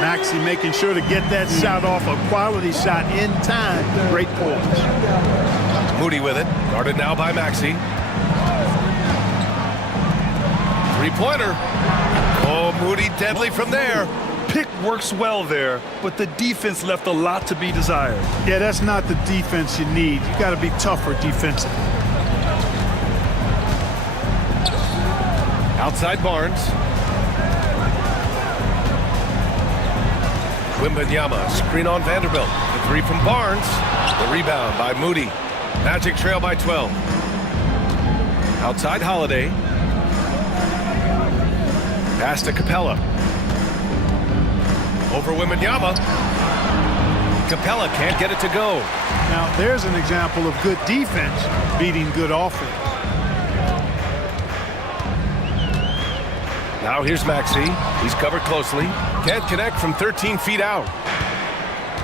Maxey making sure to get that shot off, a quality shot in time. Great poise. Moody with it. Guarded now by Maxey. Three-pointer. Oh, Moody deadly from there. Pick works well there, but the defense left a lot to be desired. Yeah, that's not the defense you need. You got to be tougher defensively. Outside Barnes. Wembanyama, screen on Vanderbilt. The three from Barnes. The rebound by Moody. Magic trail by 12. Outside Holiday. Pass to Capella. Over Wembanyama. Capella can't get it to go. Now, there's an example of good defense beating good offense. Now here's Maxey. He's covered closely. Can't connect from 13 feet out.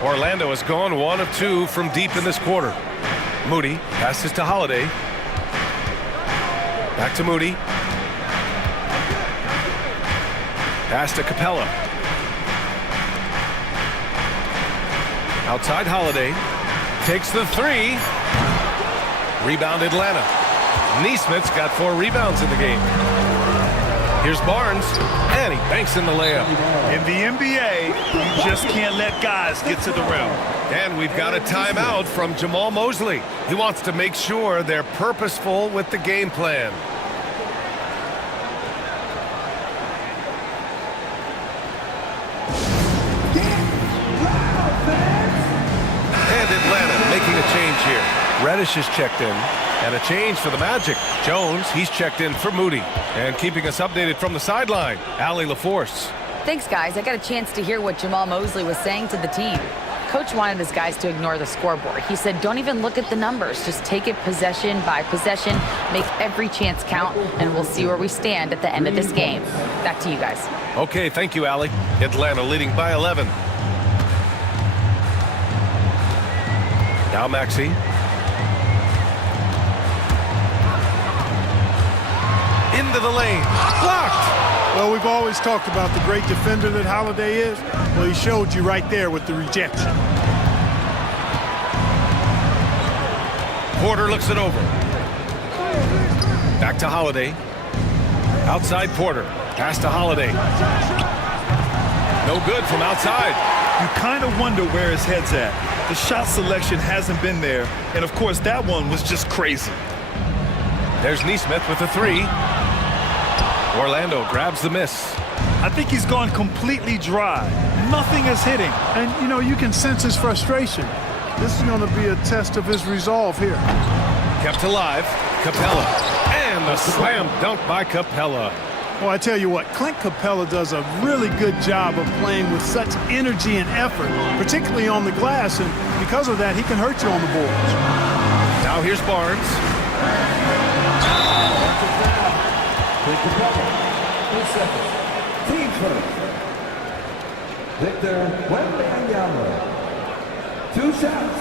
Orlando has gone 1 of 2 from deep in this quarter. Moody passes to Holiday. Back to Moody. Pass to Capella. Outside Holiday. Takes the three. Rebound Atlanta. Nesmith's got 4 rebounds in the game. Here's Barnes, and he banks in the layup. In the NBA, you just can't let guys get to the rim. And we've got a timeout from Jamal Mosley. He wants to make sure they're purposeful with the game plan. And Atlanta making a change here. Reddish is checked in. And a change for the Magic. Jones, he's checked in for Moody. And keeping us updated from the sideline, Allie LaForce. Thanks, guys. I got a chance to hear what Jamal Mosley was saying to the team. Coach wanted his guys to ignore the scoreboard. He said, don't even look at the numbers. Just take it possession by possession, make every chance count, and we'll see where we stand at the end of this game. Back to you guys. Okay, thank you, Allie. Atlanta leading by 11. Now Maxey. Into the lane. Blocked. Well, we've always talked about the great defender that Holiday is. Well, he showed you right there with the rejection. Porter looks it over. Back to Holiday. Outside Porter. Pass to Holiday. No good from outside. You kind of wonder where his head's at. The shot selection hasn't been there, and of course that one was just crazy. There's Nesmith with a three. Orlando grabs the miss. I think he's gone completely dry. Nothing is hitting. And, you know, you can sense his frustration. This is going to be a test of his resolve here. Kept alive. Capella. And the slam dunk by Capella. Well, I tell you what, Clint Capella does a really good job of playing with such energy and effort, particularly on the glass, and because of that, he can hurt you on the boards. Now here's Barnes. Team first. Victor Wembanyama. 2 shots.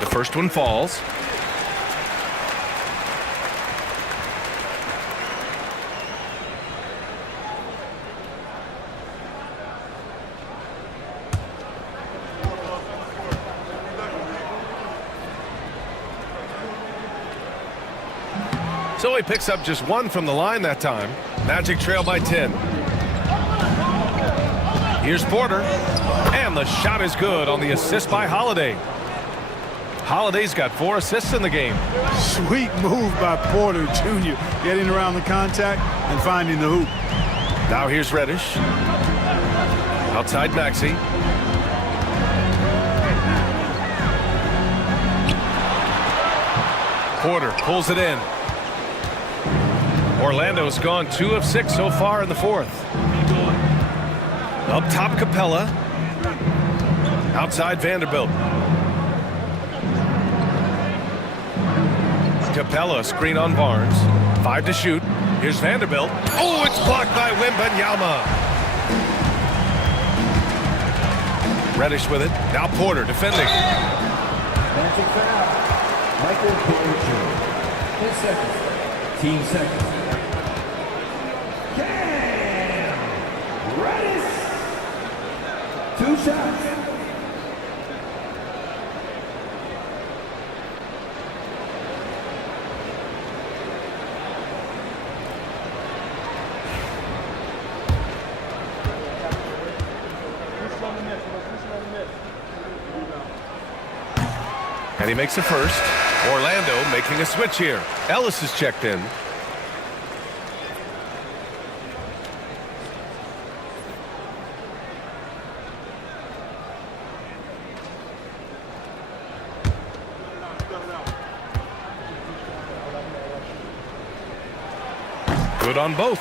The first one falls. So he picks up just 1 from the line that time. Magic trail by 10. Here's Porter. And the shot is good on the assist by Holiday. Holiday's got 4 assists in the game. Sweet move by Porter Jr. Getting around the contact and finding the hoop. Now here's Reddish. Outside Maxey. Porter pulls it in. Orlando's gone 2 of 6 so far in the 4th. Up top, Capella. Outside Vanderbilt. Capella screen on Barnes. 5 to shoot. Here's Vanderbilt. Oh, it's blocked by Wembanyama. Reddish with it. Now Porter defending. Magic foul. Michael Porter Jr. 10 seconds. Team seconds. Cam Reddish. 2 shots. And he makes a first. Orlando making a switch here. Ellis is checked in. Good on both.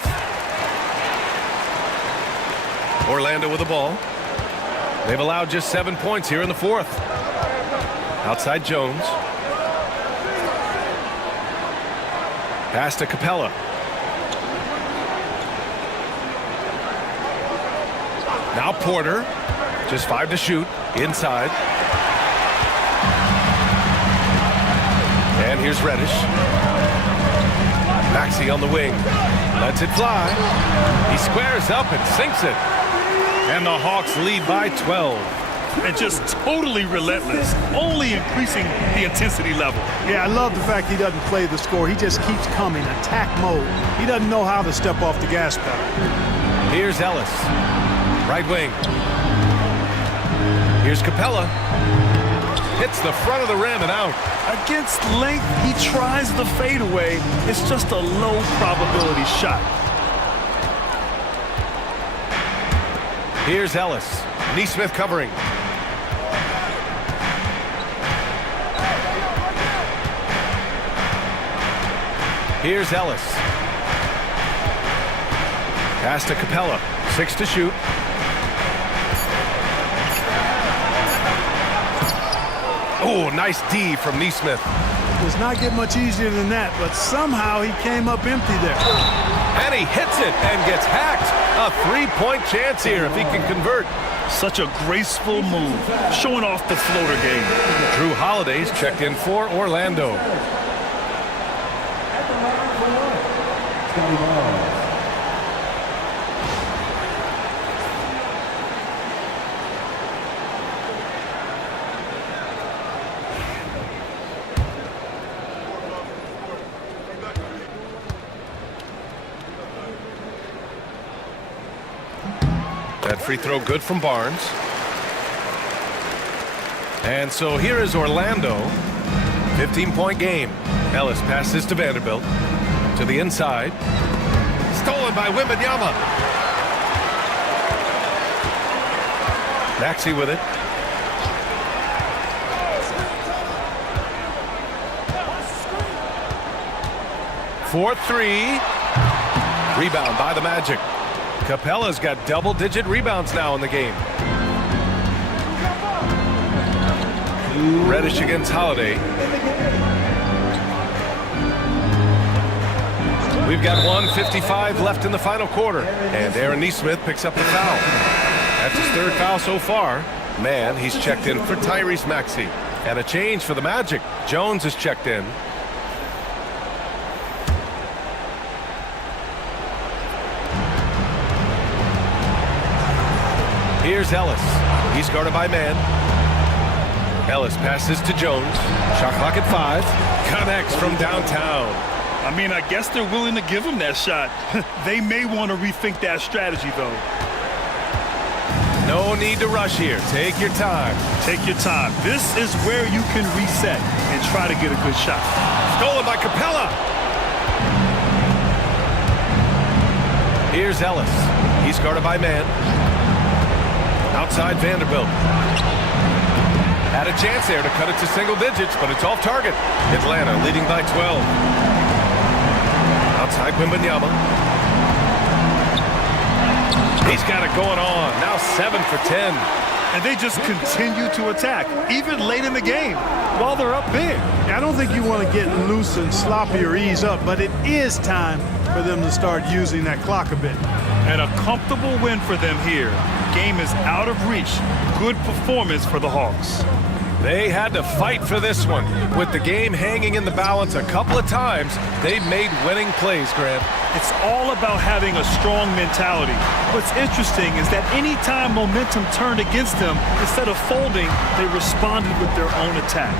Orlando with the ball. They've allowed just 7 points here in the 4th. Outside Jones. Pass to Capella. Now Porter. Just 5 to shoot. Inside. And here's Reddish. Maxey on the wing. Lets it fly. He squares up and sinks it. And the Hawks lead by 12. And just totally relentless, only increasing the intensity level. Yeah, I love the fact he doesn't play the score. He just keeps coming, attack mode. He doesn't know how to step off the gas pedal. Here's Ellis. Right wing. Here's Capella. Hits the front of the rim and out. Against length, he tries the fadeaway. It's just a low probability shot. Here's Ellis. Nesmith covering. Here's Ellis. Pass to Capella. 6 to shoot. Oh, nice D from Nesmith. Does not get much easier than that, but somehow he came up empty there. And he hits it and gets hacked. A 3-point chance here if he can convert. Such a graceful move, showing off the floater game. Drew Holiday's checked in for Orlando. At the line for one, Scotty Barnes. That free throw good from Barnes. And so here is Orlando. 15-point game. Ellis passes to Vanderbilt. To the inside. Stolen by Wembanyama. Maxey with it. For 3. Rebound by the Magic. Capella's got double-digit rebounds now in the game. Reddish against Holiday. We've got 1:55 left in the final quarter, and Aaron Nesmith picks up the foul. That's his 3rd foul so far. Man, he's checked in for Tyrese Maxey. And a change for the Magic. Jones is checked in. Here's Ellis. He's guarded by man. Ellis passes to Jones. Shot clock at 5. Connects from downtown. I mean, I guess they're willing to give him that shot. They may want to rethink that strategy, though. No need to rush here. Take your time. Take your time. This is where you can reset and try to get a good shot. Stolen by Capella. Here's Ellis. He's guarded by man. Outside Vanderbilt. Had a chance there to cut it to single digits, but it's off target. Atlanta leading by 12. Outside Wembanyama. He's got it going on. Now 7 for 10. And they just continue to attack, even late in the game, while they're up big. I don't think you want to get loose and sloppy or ease up, but it is time for them to start using that clock a bit. And a comfortable win for them here. Game is out of reach. Good performance for the Hawks. They had to fight for this one. With the game hanging in the balance a couple of times, they made winning plays, Grant. It's all about having a strong mentality. What's interesting is that anytime momentum turned against them, instead of folding, they responded with their own attack.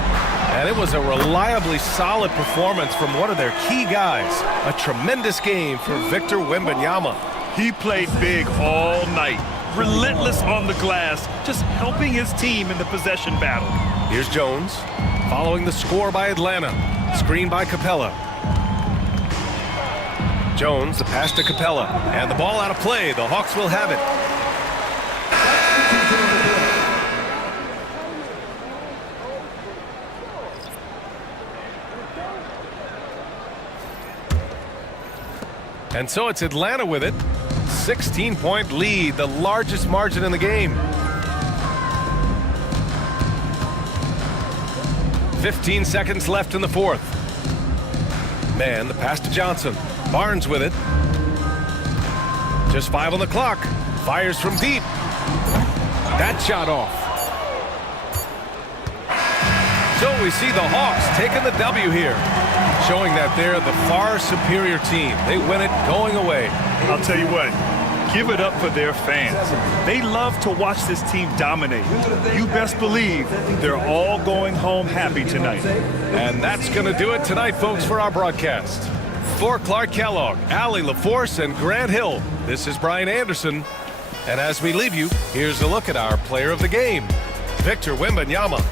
And it was a reliably solid performance from one of their key guys. A tremendous game for Victor Wembanyama. He played big all night, relentless on the glass, just helping his team in the possession battle. Here's Jones, following the score by Atlanta. Screen by Capella. Jones, the pass to Capella, and the ball out of play. The Hawks will have it. And so it's Atlanta with it. 16-point lead, the largest margin in the game. 15 seconds left in the fourth. Man, the pass to Johnson. Barnes with it. Just 5 on the clock. Fires from deep. That shot off. So we see the Hawks taking the W here, showing that they're the far superior team. They win it going away. I'll tell you what, give it up for their fans. They love to watch this team dominate. You best believe they're all going home happy tonight. And that's going to do it tonight, folks, for our broadcast. For Clark Kellogg, Allie LaForce, and Grant Hill, this is Brian Anderson. And as we leave you, here's a look at our player of the game, Victor Wembanyama.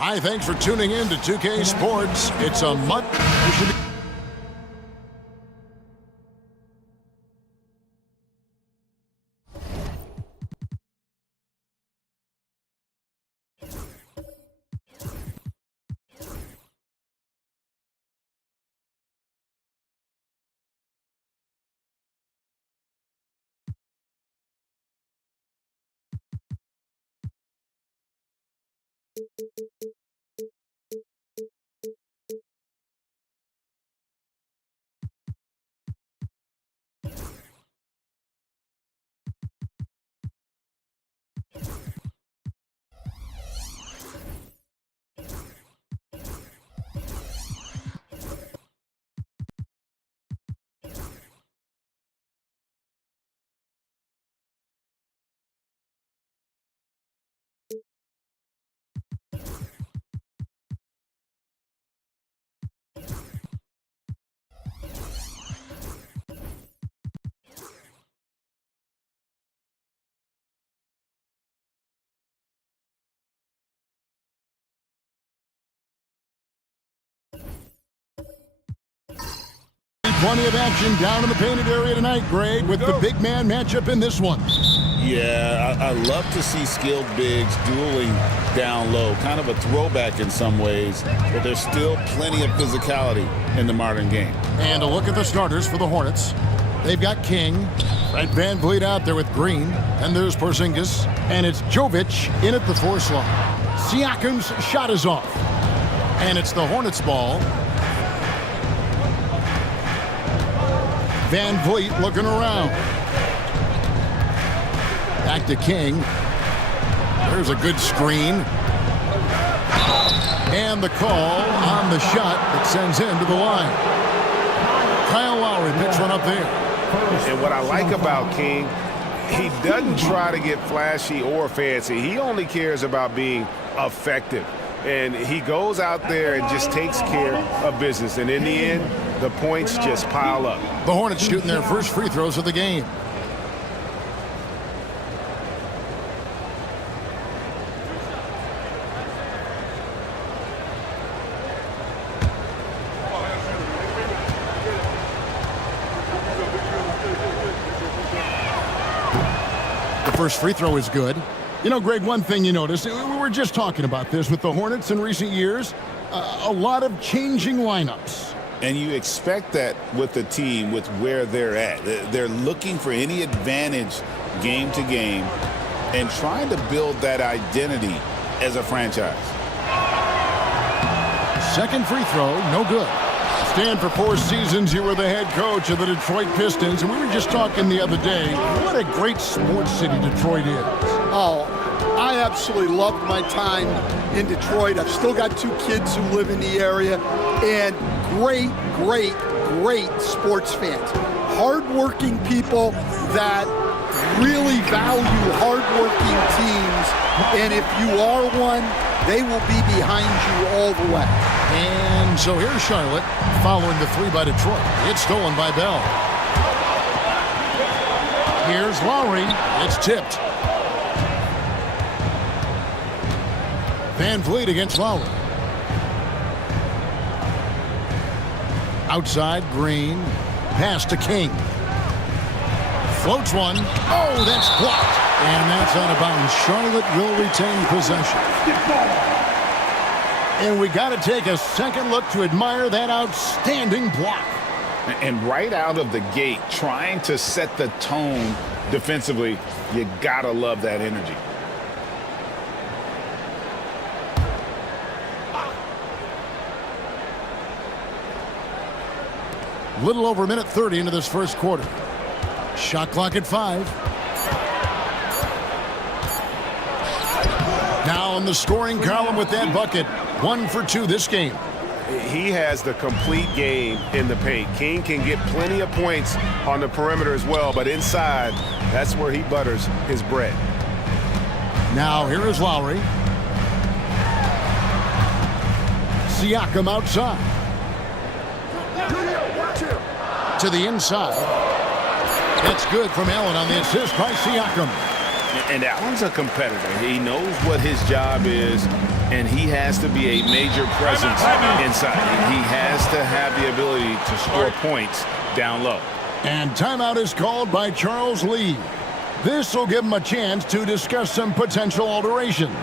Hi, thanks for tuning in to 2K Sports. It's a month. Plenty of action down in the painted area tonight, Greg, with the big man matchup in this one. Yeah, I love to see skilled bigs dueling down low. Kind of a throwback in some ways, but there's still plenty of physicality in the modern game. And a look at the starters for the Hornets. They've got King, Fred VanVleet out there with Green, and there's Porzingis, and it's Jovic in at the 4 slot. Siakam's shot is off, and it's the Hornets' ball. VanVleet looking around. Back to King. There's a good screen. And the call on the shot that sends him to the line. Kyle Lowry picks one up there. And what I like about King, he doesn't try to get flashy or fancy. He only cares about being effective. And he goes out there and just takes care of business. And in the end, the points just pile up. The Hornets shooting their first free throws of the game. The first free throw is good. You know, Greg, one thing you notice, we were just talking about this with the Hornets in recent years, a lot of changing lineups. And you expect that with the team, with where they're at. They're looking for any advantage game to game and trying to build that identity as a franchise. Second free throw, no good. Stan, for 4 seasons, you were the head coach of the Detroit Pistons, and we were just talking the other day, what a great sports city Detroit is. Oh, I absolutely loved my time in Detroit. I've still got 2 kids who live in the area, and great, great, great sports fans. Hardworking people that really value hardworking teams, and if you are one, they will be behind you all the way. And so here's Charlotte following the 3 by Detroit. It's stolen by Bell. Here's Lowry. It's tipped. Van Vliet against Lowry. Outside, Green. Pass to King. Floats one. Oh, that's blocked. And that's out of bounds. Charlotte will retain possession. And we got to take a second look to admire that outstanding block. And right out of the gate, trying to set the tone defensively, you got to love that energy. Little over a minute 30 into this first quarter. Shot clock at 5. Now in the scoring column with that bucket. 1 for 2 this game. He has the complete game in the paint. King can get plenty of points on the perimeter as well, but inside, that's where he butters his bread. Now here is Lowry. Siakam outside. To the inside. That's good from Allen on the assist by Siakam. And Allen's a competitor. He knows what his job is, and he has to be a major presence inside. He has to have the ability to score points down low. And timeout is called by Charles Lee. This will give him a chance to discuss some potential alterations.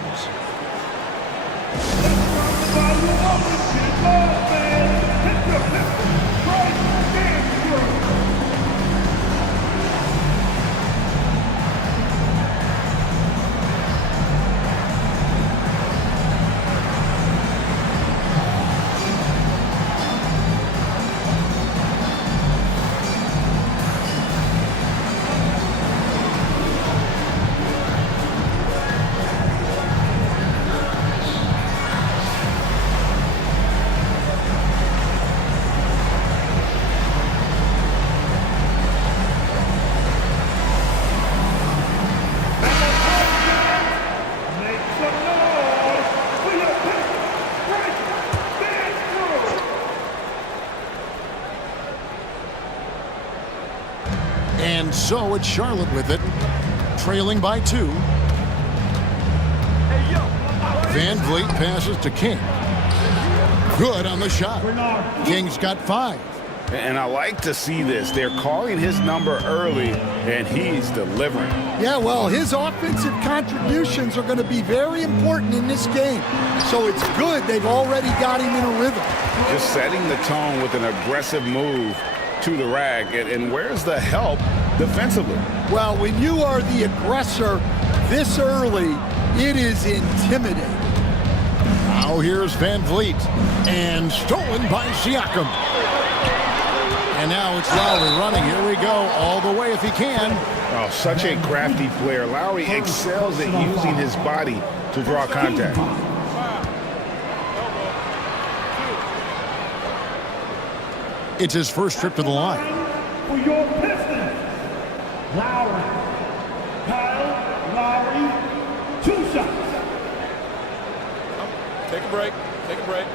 And so it's Charlotte with it, trailing by 2. Van Vliet passes to King. Good on the shot. King's got 5. And I like to see this. They're calling his number early, and he's delivering. Yeah, well, his offensive contributions are going to be very important in this game. So it's good they've already got him in a rhythm. Just setting the tone with an aggressive move to the rack. And where's the help defensively? Well, when you are the aggressor this early, it is intimidating. Now here's Van Vliet. And stolen by Siakam. And now it's Lowry running. Here we go. All the way if he can. Oh, such a crafty player. Lowry excels at using his body to draw contact. It's his first trip to the line. For your Pistons, Lowry. Kyle Lowry, 2 shots. Take a break. Take a break.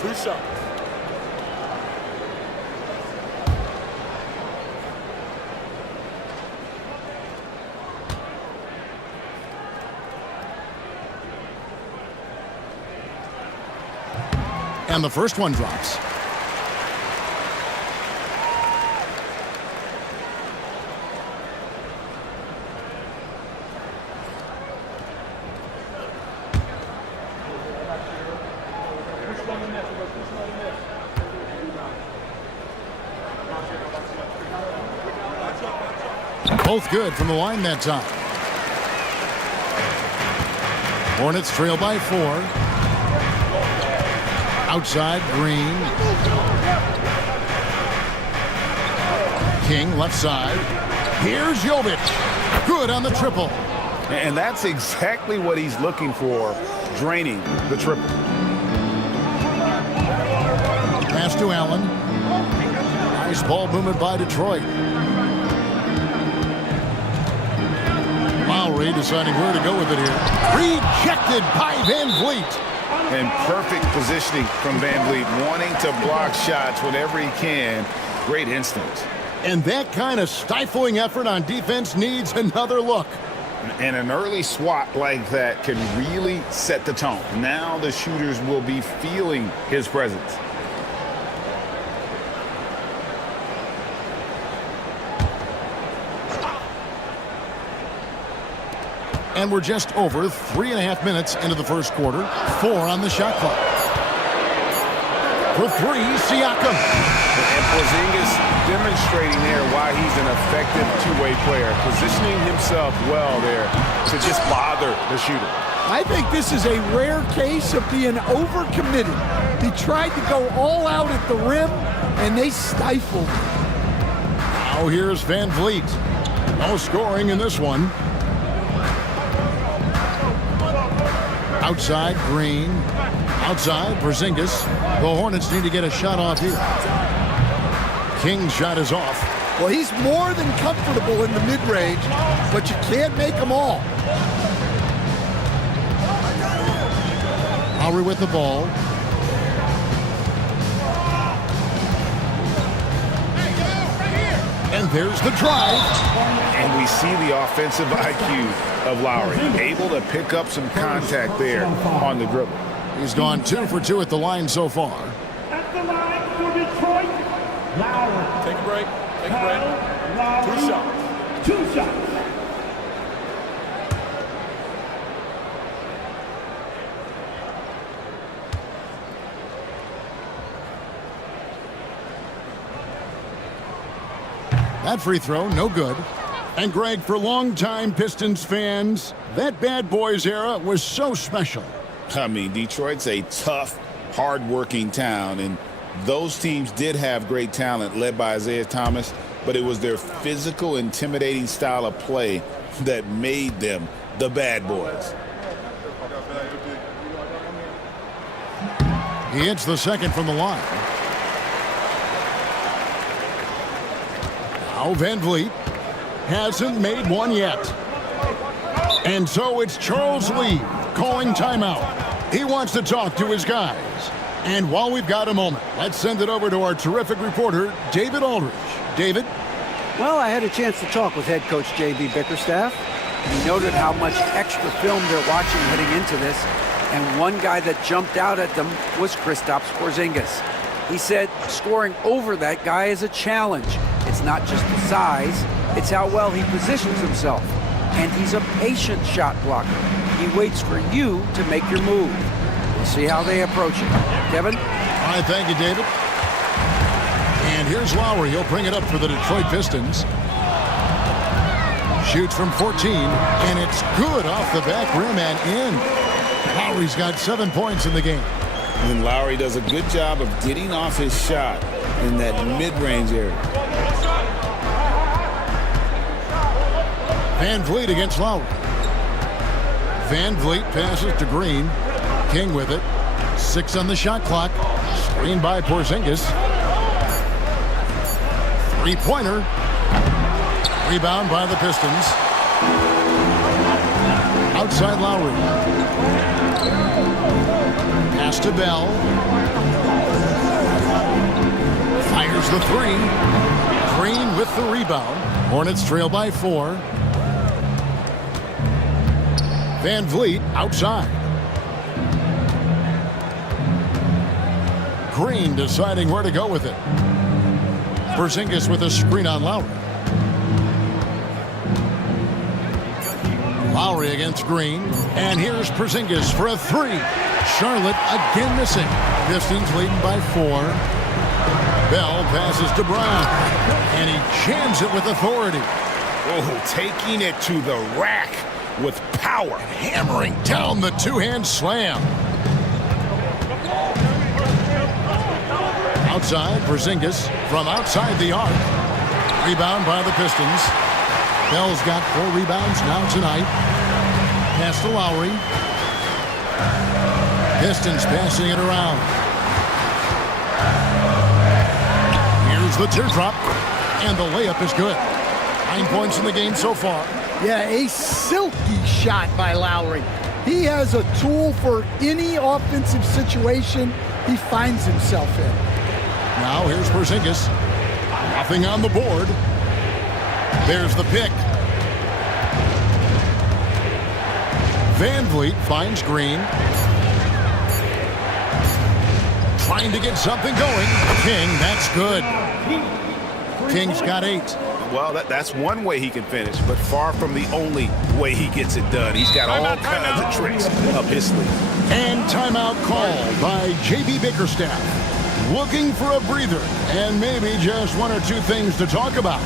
2 shots. And the first one drops. Both good from the line that time. Hornets trail by 4. Outside, Green. King, left side. Here's Jovic. Good on the triple. And that's exactly what he's looking for, draining the triple. Pass to Allen. Nice ball movement by Detroit. Lowry deciding where to go with it here. Rejected by Van Vliet. And perfect positioning from Van Vliet, wanting to block shots whenever he can. Great instincts. And that kind of stifling effort on defense needs another look. And an early swat like that can really set the tone. Now the shooters will be feeling his presence. And we're just over 3.5 minutes into the first quarter. 4 on the shot clock. For 3, Siakam. And Porzingis demonstrating there why he's an effective two-way player, positioning himself well there to just bother the shooter. I think this is a rare case of being overcommitted. He tried to go all out at the rim, and they stifled. Now here's Van Vliet. No scoring in this one. Outside, Green. Outside, Porzingis. The Hornets need to get a shot off here. King's shot is off. Well, he's more than comfortable in the mid-range, but you can't make them all. Lowry with the ball. And there's the drive. And we see the offensive IQ of Lowry, able to pick up some contact there on the dribble. He's gone 2 for 2 at the line so far. At the line for Detroit, Lowry. Take a break. Take a break. Lowry, 2 shots. 2 shots. That free throw, no good. And Greg, for longtime Pistons fans, that Bad Boys era was so special. I mean, Detroit's a tough, hard-working town, and those teams did have great talent led by Isaiah Thomas, but it was their physical, intimidating style of play that made them the Bad Boys. He hits the second from the line. Now Van Vliet hasn't made one yet. And so it's Charles Lee calling timeout. He wants to talk to his guys. And while we've got a moment, let's send it over to our terrific reporter, David Aldridge. David? Well, I had a chance to talk with head coach J.B. Bickerstaff. He noted how much extra film they're watching heading into this. And one guy that jumped out at them was Kristaps Porzingis. He said scoring over that guy is a challenge. It's not just the size, it's how well he positions himself. And he's a patient shot blocker. He waits for you to make your move. We'll see how they approach it. Kevin? All right, thank you, David. And here's Lowry. He'll bring it up for the Detroit Pistons. Shoots from 14, and it's good off the back rim and in. Lowry's got 7 points in the game. And Lowry does a good job of getting off his shot in that mid-range area. Van Vliet against Lowry. Van Vliet passes to Green. King with it. 6 on the shot clock. Screen by Porzingis. Three-pointer. Rebound by the Pistons. Outside Lowry. Pass to Bell. Fires the three. Green with the rebound. Hornets trail by 4. Van Vliet outside. Green deciding where to go with it. Porzingis with a screen on Lowry. Lowry against Green. And here's Porzingis for a 3. Charlotte again missing. Pistons leading by 4. Bell passes to Brown. And he jams it with authority. Oh, taking it to the rack with power. Hammering down the two-hand slam. Outside, Porzingis from outside the arc. Rebound by the Pistons. Bell's got 4 rebounds now tonight. Pass to Lowry. Pistons passing it around. Here's the teardrop. And the layup is good. 9 points in the game so far. Yeah, a silky shot by Lowry. He has a tool for any offensive situation he finds himself in. Now here's Porzingis. Nothing on the board. There's the pick. Van Vliet finds Green. Trying to get something going. King, that's good. King's got 8. Well, that's one way he can finish, but far from the only way he gets it done. He's got all kinds of tricks up his sleeve. And timeout called by J.B. Bickerstaff. Looking for a breather and maybe just 1 or 2 things to talk about.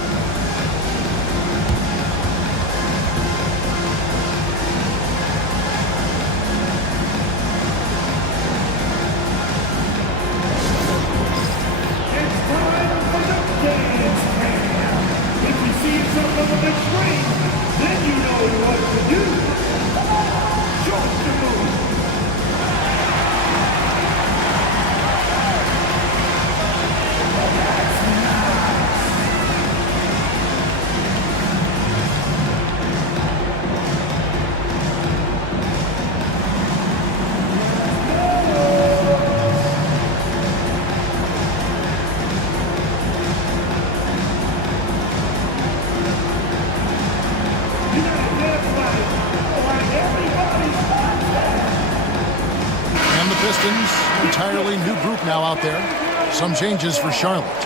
Entirely new group now out there. Some changes for Charlotte.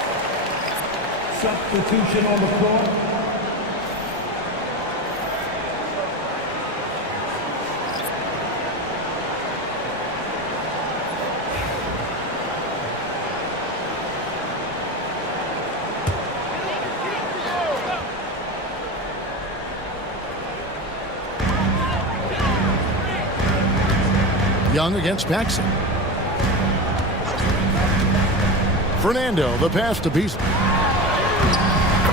Substitution on the floor. Young against Paxson. Fernando, the pass to Beasley.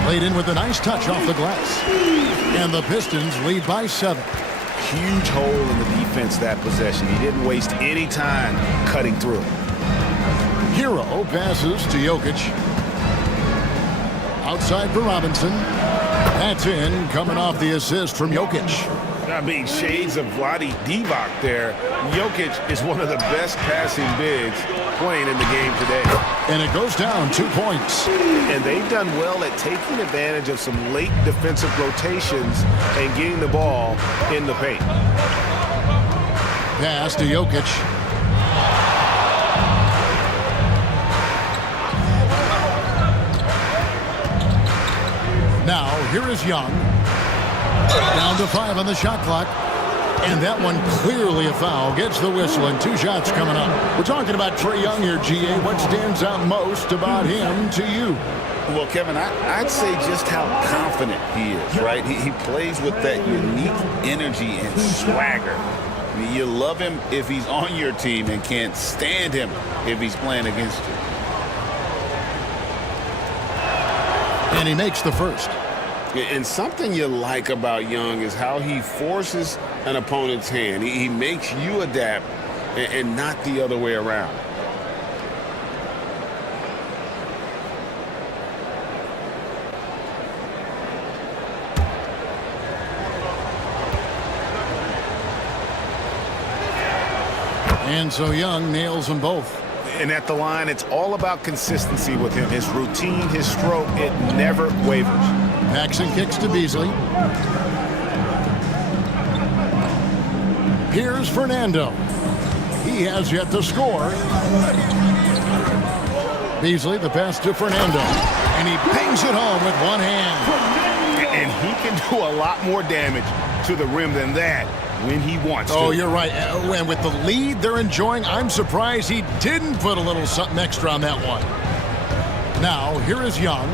Laid in with a nice touch off the glass. And the Pistons lead by 7. Huge hole in the defense that possession. He didn't waste any time cutting through. Hero passes to Jokic. Outside for Robinson. That's in, coming off the assist from Jokic. I mean, shades of Vlade Divac there. Jokic is one of the best passing bigs playing in the game today. And it goes down 2 points. And they've done well at taking advantage of some late defensive rotations and getting the ball in the paint. Pass to Jokic. Now, here is Young. Down to 5 on the shot clock. And that one clearly a foul. Gets the whistle and 2 shots coming up. We're talking about Trae Young here, GA. What stands out most about him to you? Well, Kevin, I'd say just how confident he is, right? He plays with that unique energy and swagger. I mean, you love him if he's on your team and can't stand him if he's playing against you. And he makes the first. And something you like about Young is how he forces an opponent's hand. He makes you adapt and not the other way around. And so Young nails them both. And at the line, it's all about consistency with him. His routine, his stroke, it never wavers. Paxson kicks to Beasley. Here's Fernando. He has yet to score. Beasley, the pass to Fernando. And he pings it home with one hand. And he can do a lot more damage to the rim than that when he wants to. Oh, you're right. And with the lead they're enjoying, I'm surprised he didn't put a little something extra on that one. Now, here is Young.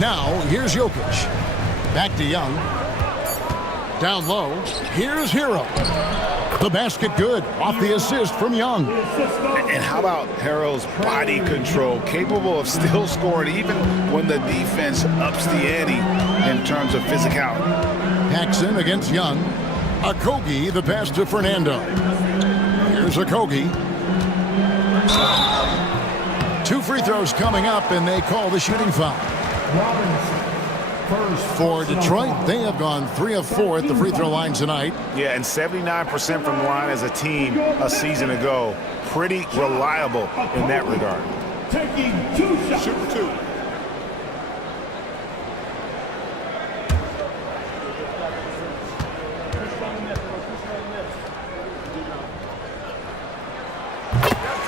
Now, here's Jokic. Back to Young. Down low. Here's Hero. The basket good off the assist from Young. And how about Harrell's body control, capable of still scoring even when the defense ups the ante in terms of physicality. Paxson against Young. Okogie, the pass to Fernando. Here's Okogie. 2 free throws coming up, and they call the shooting foul. For Detroit, they have gone 3 of 4 at the free throw line tonight. Yeah, and 79% from the line as a team a season ago. Pretty reliable in that regard. Taking 2 shots. Super 2.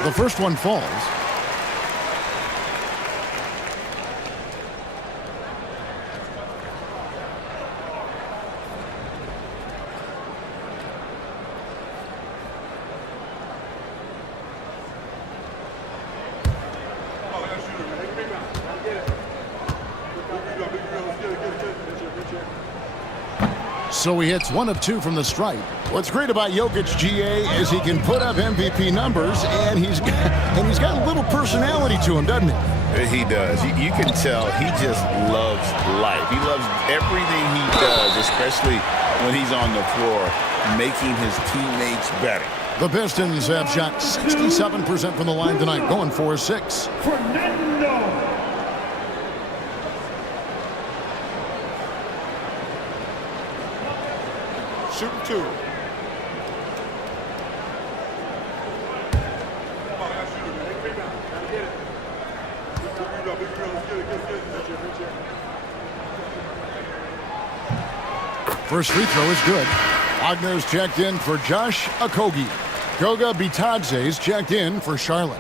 The first one falls. So he hits 1 of 2 from the stripe. What's great about Jokic, GA, is he can put up MVP numbers, and he's got a little personality to him, doesn't he? He does. You can tell he just loves life. He loves everything he does, especially when he's on the floor, making his teammates better. The Pistons have shot 67% from the line tonight, going 4-6. Fernando. Super 2. First free throw is good. Wagner's checked in for Josh Okogie. Goga Bitadze's checked in for Charlotte.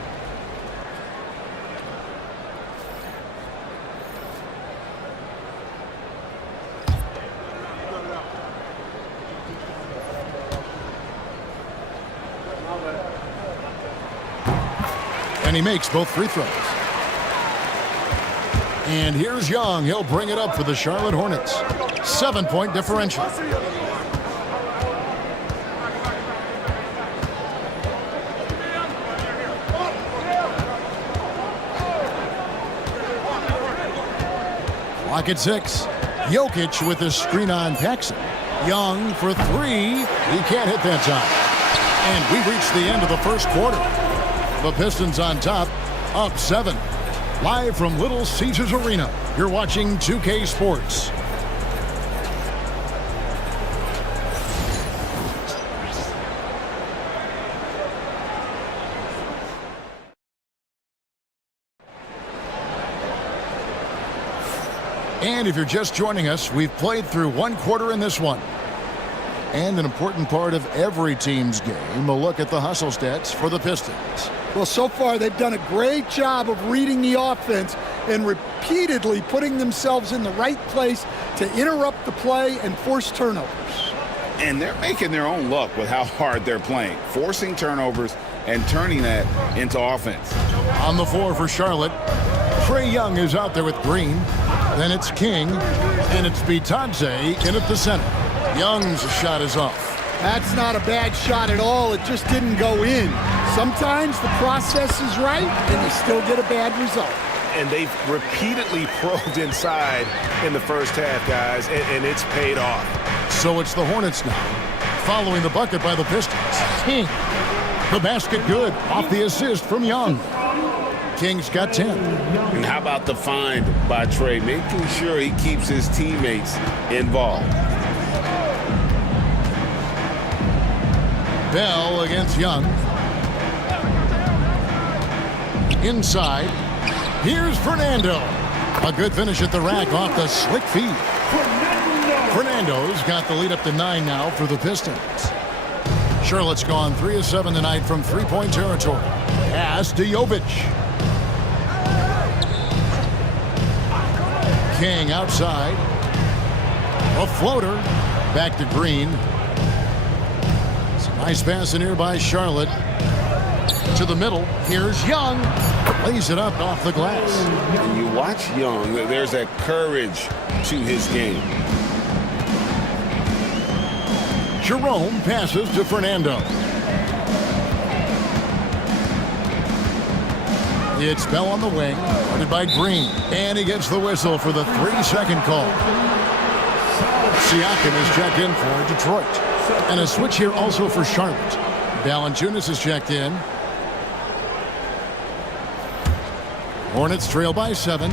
And he makes both free throws. And here's Young. He'll bring it up for the Charlotte Hornets. 7-point differential. Clock at 6. Jokic with a screen on Paxson. Young for 3. He can't hit that time. And we've reached the end of the first quarter. The Pistons on top, up 7. Live from Little Caesars Arena, you're watching 2K Sports. And if you're just joining us, we've played through 1 quarter in this one. And an important part of every team's game, a look at the hustle stats for the Pistons. Well, so far they've done a great job of reading the offense and repeatedly putting themselves in the right place to interrupt the play and force turnovers. And they're making their own luck with how hard they're playing, forcing turnovers and turning that into offense. On the floor for Charlotte, Trae Young is out there with Green. Then it's King, and it's Bitadze in at the center. Young's shot is off. That's not a bad shot at all. It just didn't go in. Sometimes the process is right, and you still get a bad result. And they've repeatedly probed inside in the first half, guys, and it's paid off. So it's the Hornets now, following the bucket by the Pistons. King, the basket good, off the assist from Young. King's got 10. And how about the find by Trae, making sure he keeps his teammates involved. Bell against Young. Inside. Here's Fernando. A good finish at the rack off the slick feed. Fernando's got the lead up to 9 now for the Pistons. Charlotte's gone 3 of 7 tonight from three-point territory. Pass to Jovic. King outside. A floater. Back to Green. It's a nice pass in here by Charlotte. To the middle. Here's Young. Lays it up off the glass. And you watch Young, there's that courage to his game. Jerome passes to Fernando. It's Bell on the wing, guarded by Green. And he gets the whistle for the 3-second call. Siakam is checked in for Detroit. And a switch here also for Charlotte. Valanciunas is checked in. Hornets trail by 7.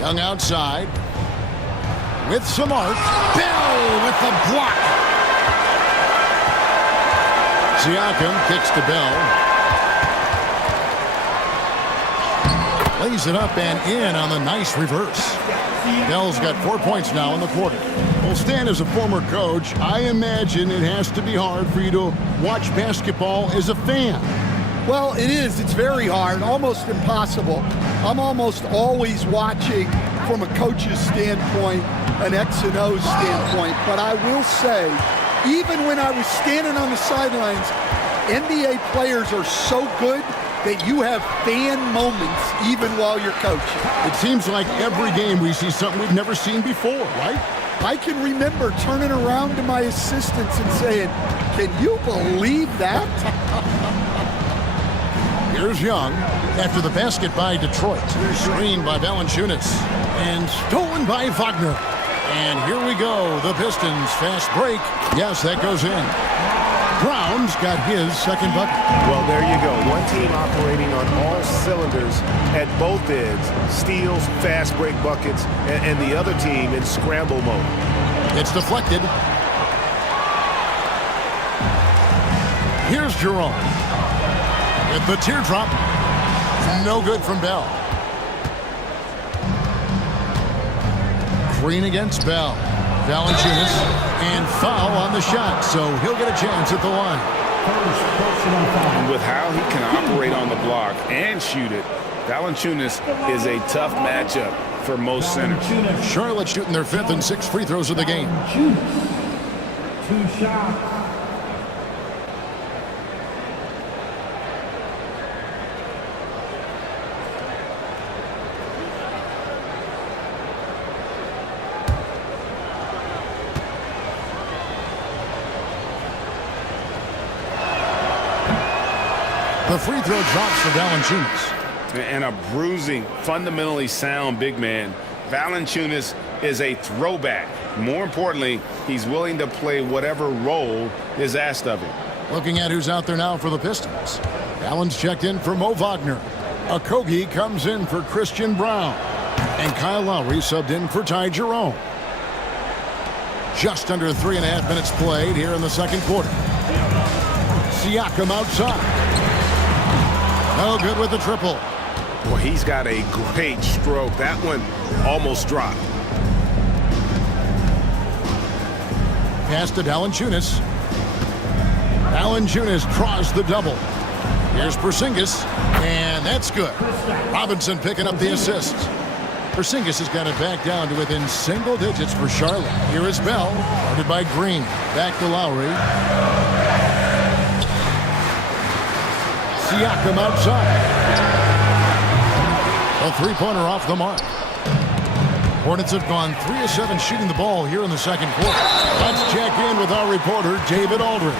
Young outside. With some art. Bell with the block. Siakam kicks to Bell. Lays it up and in on the nice reverse. Bell's got 4 points now in the quarter. Well, Stan, as a former coach, I imagine it has to be hard for you to watch basketball as a fan. Well, it is. It's very hard, almost impossible. I'm almost always watching from a coach's standpoint, an X and O standpoint. But I will say, even when I was standing on the sidelines, NBA players are so good that you have fan moments even while you're coaching. It seems like every game we see something we've never seen before, right? I can remember turning around to my assistants and saying, "Can you believe that?" Here's Young after the basket by Detroit. Screened by Valanciunas and stolen by Wagner. And here we go. The Pistons fast break. Yes, that goes in. Brown's got his second bucket. Well, there you go. One team operating on all cylinders at both ends. Steals, fast break buckets, and the other team in scramble mode. It's deflected. Here's Jerome. With the teardrop. No good from Bell. Green against Bell. Valanciunas and foul on the shot, so he'll get a chance at the line. And with how he can operate on the block and shoot it, Valanciunas is a tough matchup for most centers. Charlotte shooting their 5th and 6th free throws of the game. 2 shots. The free throw drops for Valanciunas. And a bruising, fundamentally sound big man. Valanciunas is a throwback. More importantly, he's willing to play whatever role is asked of him. Looking at who's out there now for the Pistons. Allen's checked in for Mo Wagner. Okogie comes in for Christian Brown. And Kyle Lowry subbed in for Ty Jerome. Just under 3.5 minutes played here in the second quarter. Siakam outside. No good with the triple. Boy, he's got a great stroke. That one almost dropped. Pass to Valanciunas. Valanciunas draws the double. Here's Porzingis, and that's good. Robinson picking up the assist. Porzingis has got it back down to within single digits for Charlotte. Here is Bell, guarded by Green. Back to Lowry. Siakam outside. A three-pointer off the mark. Hornets have gone 3 of 7 shooting the ball here in the second quarter. Let's check in with our reporter, David Aldridge.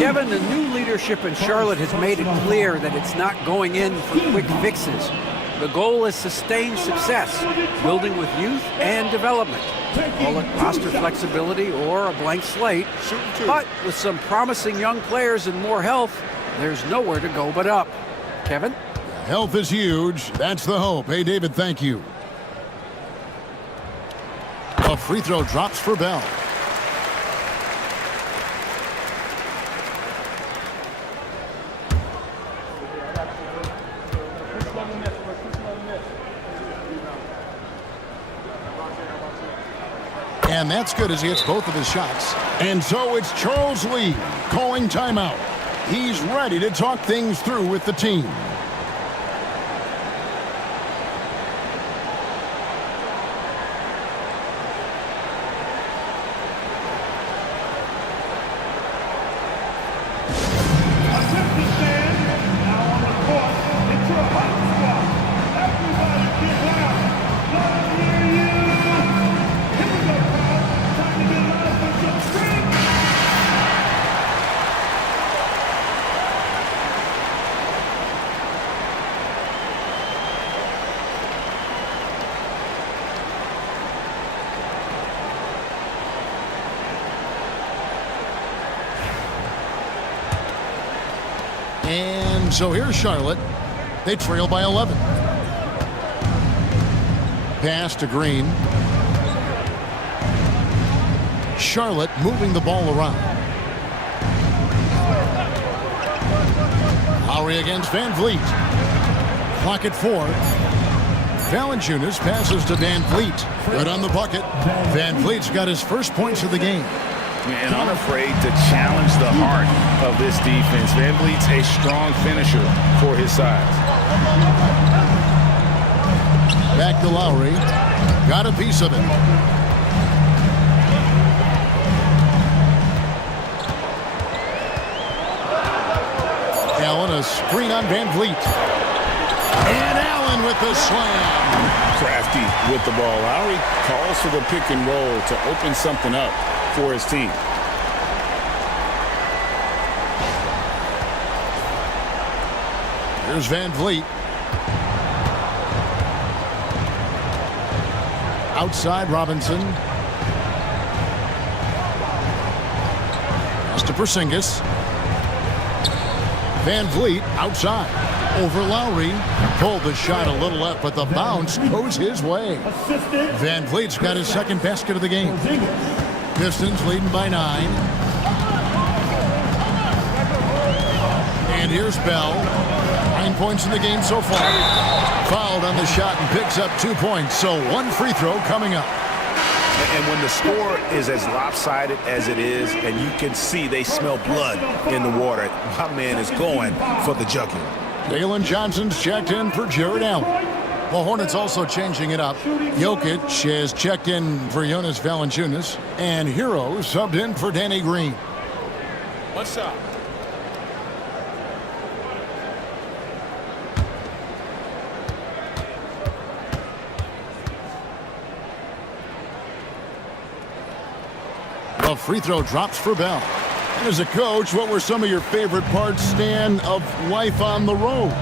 Kevin, the new leadership in Charlotte has made it clear that it's not going in for quick fixes. The goal is sustained success, building with youth and development. Call it roster flexibility or a blank slate. But with some promising young players and more health, there's nowhere to go but up. Kevin? Health is huge. That's the hope. Hey, David, thank you. A free throw drops for Bell. And that's good as he hits both of his shots. And so it's Charles Lee calling timeout. He's ready to talk things through with the team. And so here's Charlotte. They trail by 11. Pass to Green. Charlotte moving the ball around. Lowry against Van Vliet. Clock at 4. Valanciunas passes to Van Vliet. Good on the bucket. Van Vliet's got his first points of the game. And unafraid to challenge the heart of this defense. Van Vliet's a strong finisher for his size. Back to Lowry. Got a piece of it. Allen, a screen on Van Vliet. And Allen with the slam. Crafty with the ball. Lowry calls for the pick and roll to open something up for his team. Here's Van Vliet. Outside Robinson. Pass to Porzingis. Van Vliet outside. Over Lowry. Pulled the shot a little left, but the bounce goes his way. Van Vliet's got his second basket of the game. Pistons leading by 9. And here's Bell. 9 points in the game so far. Fouled on the shot and picks up 2 points. So one free throw coming up. And when the score is as lopsided as it is, and you can see they smell blood in the water, my man is going for the jugular. Jalen Johnson's checked in for Jared Allen. The Hornets also changing it up. Jokic has checked in for Jonas Valanciunas, and Hero subbed in for Danny Green. What's up? The free throw drops for Bell. And as a coach, what were some of your favorite parts, Stan, of life on the road?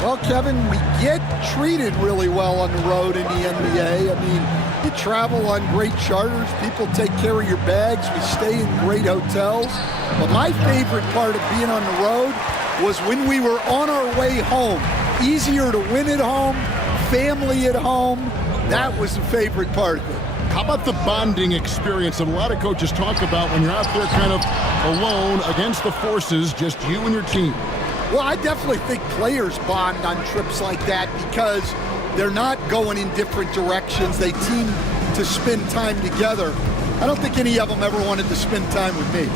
Well, Kevin, we get treated really well on the road in the NBA. I mean, you travel on great charters. People take care of your bags. We stay in great hotels. But my favorite part of being on the road was when we were on our way home. Easier to win at home, family at home. That was the favorite part of it. How about the bonding experience that a lot of coaches talk about when you're out there kind of alone against the forces, just you and your team? Well, I definitely think players bond on trips like that because they're not going in different directions. They team to spend time together. I don't think any of them ever wanted to spend time with me.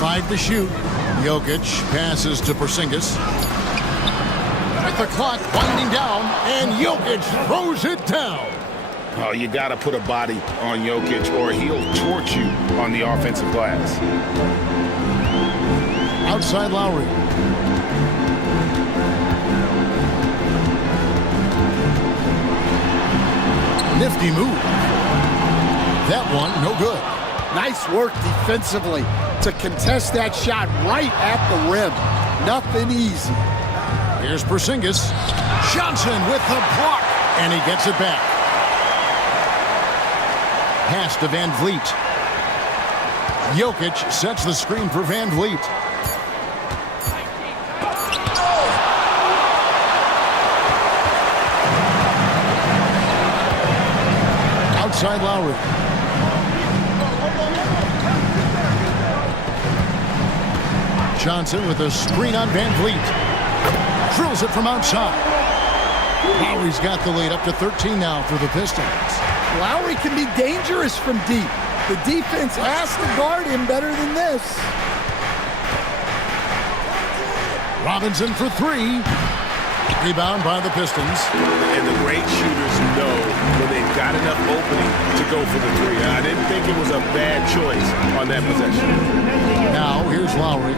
5 to shoot. Jokic passes to Porzingis. With the clock winding down, and Jokic throws it down. Oh, you got to put a body on Jokic or he'll torch you on the offensive glass. Outside Lowry. Nifty move. That one, no good. Nice work defensively to contest that shot right at the rim. Nothing easy. Here's Porzingis. Johnson with the block, and he gets it back. Pass to Van Vliet. Jokic sets the screen for Van Vliet. Outside Lowry. Johnson with a screen on Van Vliet. Drills it from outside. Lowry's got the lead up to 13 now for the Pistons. Lowry can be dangerous from deep. The defense has to guard him better than this. Robinson for three. Rebound by the Pistons. And the great shooters know when they've got enough opening to go for the three. I didn't think it was a bad choice on that possession. Now, here's Lowry.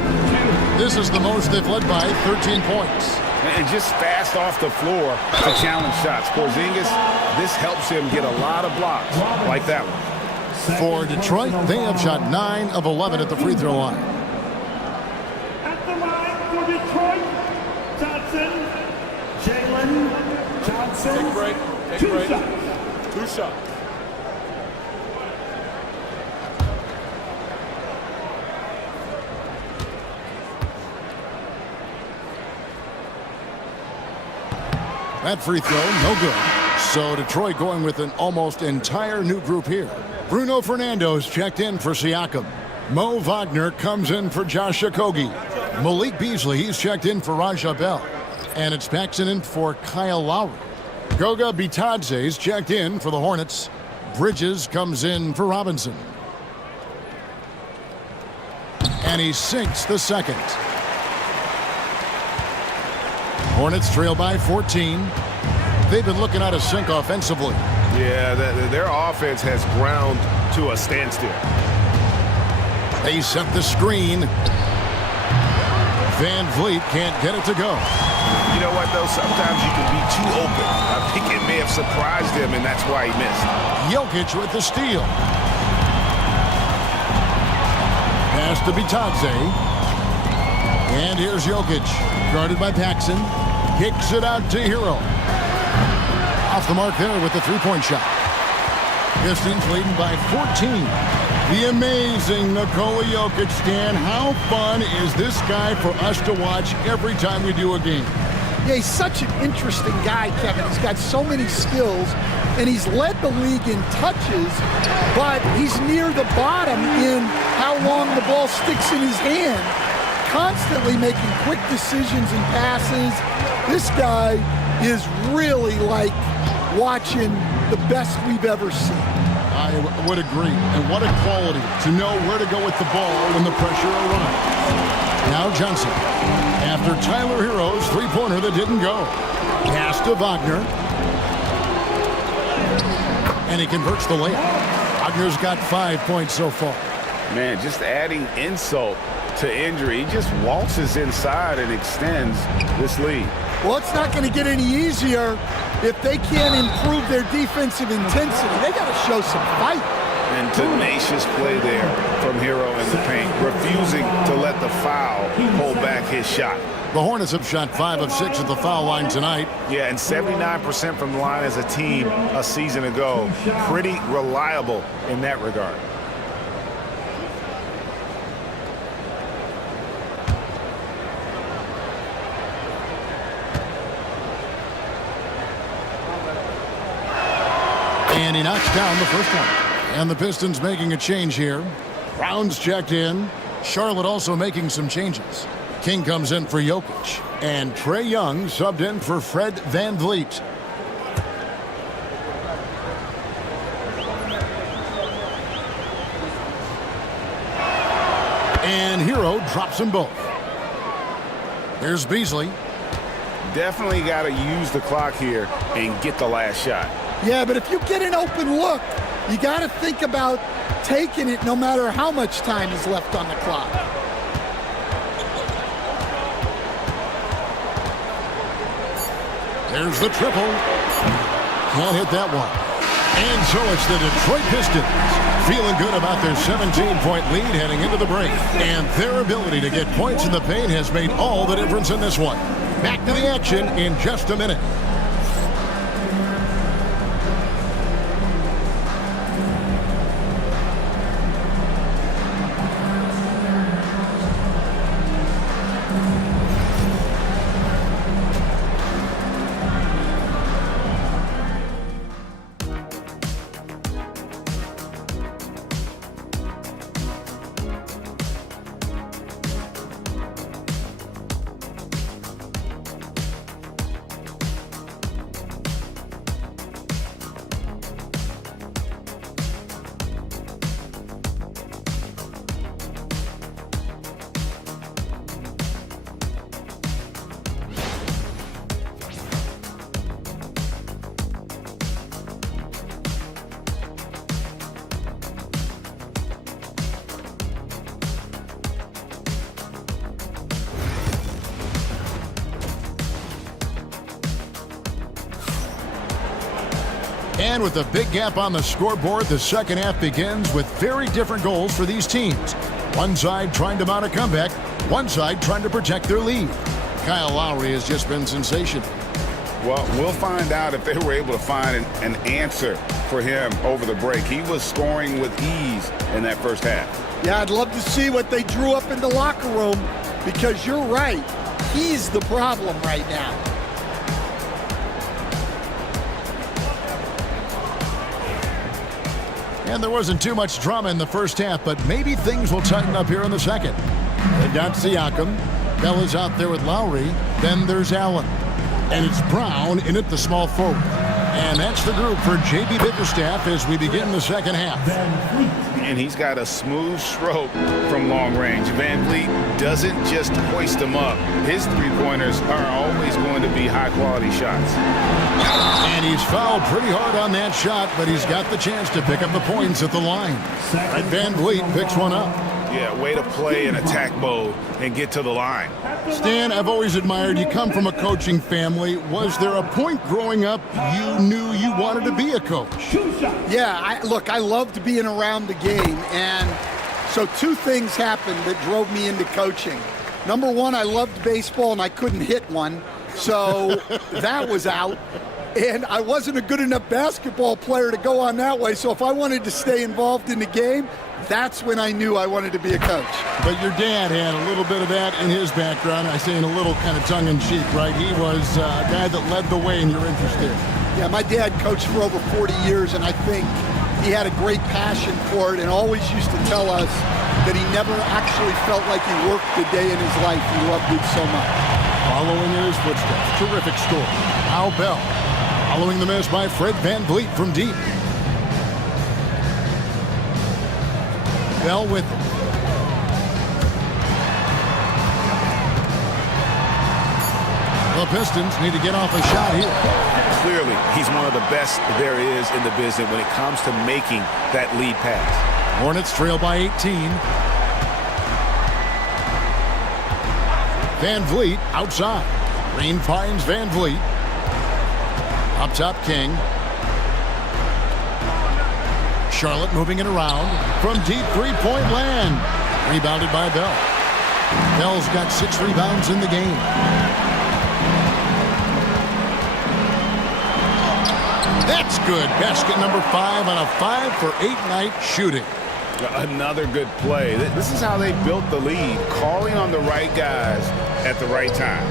This is the most they've led by, 13 points. And just fast off the floor to challenge shots. Porzingis, this helps him get a lot of blocks like that one. For Detroit, they have shot 9 of 11 at the free throw line. At the line for Detroit, Johnson, Jalen Johnson. Take a break. Take a break. 2 shots. That free throw, no good. So Detroit going with an almost entire new group here. Bruno Fernando's checked in for Siakam. Mo Wagner comes in for Josh Okogie. Malik Beasley, he's checked in for Raja Bell. And it's Paxson in for Kyle Lowry. Goga Bitadze's checked in for the Hornets. Bridges comes in for Robinson. And he sinks the second. Hornets trail by 14. They've been looking out of sync offensively. Yeah, their offense has ground to a standstill. They set the screen. Van Vliet can't get it to go. You know what, though? Sometimes you can be too open. I think it may have surprised him, and that's why he missed. Jokic with the steal. Pass to Bitadze. And here's Jokic, guarded by Paxson. Kicks it out to Hero. Off the mark there with the three-point shot. Pistons leading by 14. The amazing Nikola Jokic. Stan, how fun is this guy for us to watch every time we do a game? Yeah, he's such an interesting guy, Kevin. He's got so many skills, and he's led the league in touches, but he's near the bottom in how long the ball sticks in his hand. Constantly making quick decisions and passes. This guy is really like watching the best we've ever seen. I would agree. And what a quality to know where to go with the ball when the pressure arrives. Now Johnson. After Tyler Hero's three-pointer that didn't go. Pass to Wagner. And he converts the layup. Wagner's got 5 points so far. Man, just adding insult to injury. He just waltzes inside and extends this lead. Well, it's not going to get any easier if they can't improve their defensive intensity. They got to show some fight. And tenacious play there from Hero in the paint, refusing to let the foul hold back his shot. The Hornets have shot 5 of 6 at the foul line tonight. Yeah, and 79% from the line as a team a season ago. Pretty reliable in that regard. And he knocks down the first one. And the Pistons making a change here. Brown's checked in. Charlotte also making some changes. King comes in for Jokic. And Trae Young subbed in for Fred VanVleet. And Hero drops them both. Here's Beasley. Definitely got to use the clock here and get the last shot. Yeah, but if you get an open look, you got to think about taking it no matter how much time is left on the clock. There's the triple. Can't hit that one. And so it's the Detroit Pistons feeling good about their 17-point lead heading into the break. And their ability to get points in the paint has made all the difference in this one. Back to the action in just a minute. And with a big gap on the scoreboard, the second half begins with very different goals for these teams. One side trying to mount a comeback, one side trying to protect their lead. Kyle Lowry has just been sensational. Well, we'll find out if they were able to find an answer for him over the break. He was scoring with ease in that first half. Yeah, I'd love to see what they drew up in the locker room, because you're right. He's the problem right now. And there wasn't too much drama in the first half, but maybe things will tighten up here in the second. They've got Siakam. Bell is out there with Lowry. Then there's Allen. And it's Brown in at the small forward. And that's the group for J.B. Bickerstaff as we begin the second half. And he's got a smooth stroke from long range. Van Vliet doesn't just hoist them up. His three-pointers are always going to be high-quality shots. And he's fouled pretty hard on that shot, but he's got the chance to pick up the points at the line. And Van Vliet picks one up. Yeah, way to play in attack mode and get to the line. Stan, I've always admired you. Come from a coaching family. Was there a point growing up you knew you wanted to be a coach? Yeah, I loved being around the game. And so two things happened that drove me into coaching. Number one, I loved baseball and I couldn't hit one. So that was out. And I wasn't a good enough basketball player to go on that way. So if I wanted to stay involved in the game, that's when I knew I wanted to be a coach. But your dad had a little bit of that in his background. I say in a little kind of tongue-in-cheek, right? He was a guy that led the way in your interest there. Yeah, my dad coached for over 40 years, and I think he had a great passion for it and always used to tell us that he never actually felt like he worked a day in his life. He loved it so much. Following in his footsteps, terrific score. Al Bell, following the miss by Fred Van Vliet from deep. Bell with it. The Pistons need to get off a shot here. Clearly, he's one of the best there is in the business when it comes to making that lead pass. Hornets trail by 18. Van Vliet outside. Green finds Van Vliet. Up top, King. Charlotte moving it around from deep three-point land. Rebounded by Bell. Bell's got 6 rebounds in the game. That's good. Basket number 5 on a 5-for-8 night shooting. Another good play. This is how they built the lead, calling on the right guys at the right time.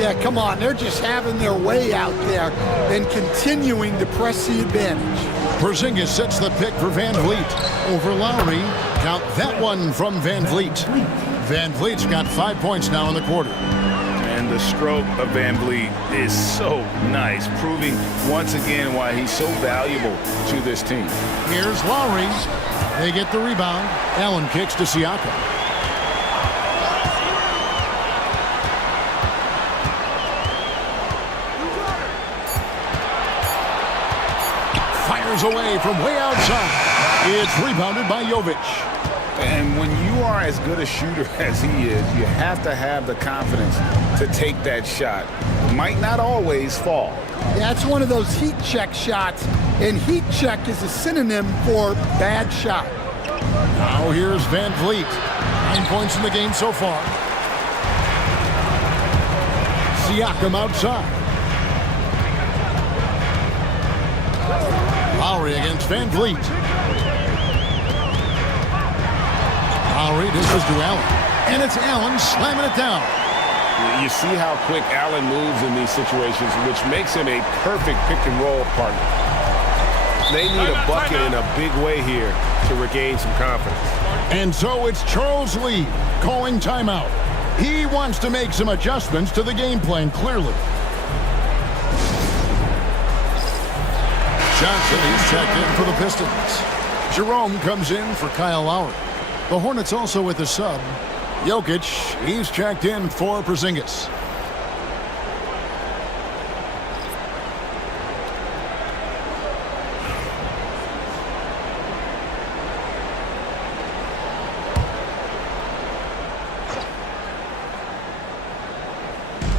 Yeah, come on. They're just having their way out there and continuing to press the advantage. Porzingis sets the pick for Van Vliet over Lowry. Count that one from Van Vliet. Van Vliet's got 5 points now in the quarter. And the stroke of Van Vliet is so nice, proving once again why he's so valuable to this team. Here's Lowry. They get the rebound. Allen kicks to Siakam. Away from way outside. It's rebounded by Jovic. And when you are as good a shooter as he is, you have to have the confidence to take that shot. Might not always fall. Yeah, it's one of those heat check shots, and heat check is a synonym for bad shot. Now here's Van Vliet. 9 points in the game so far. Siakam outside. Lowry against Van Vliet. Lowry dishes to Allen. And it's Allen slamming it down. You see how quick Allen moves in these situations, which makes him a perfect pick-and-roll partner. They need a bucket in a big way here to regain some confidence. And so it's Charles Lee calling timeout. He wants to make some adjustments to the game plan, clearly. Johnson, he's checked in for the Pistons. Jerome comes in for Kyle Lowry. The Hornets also with a sub. Jokic, he's checked in for Porzingis.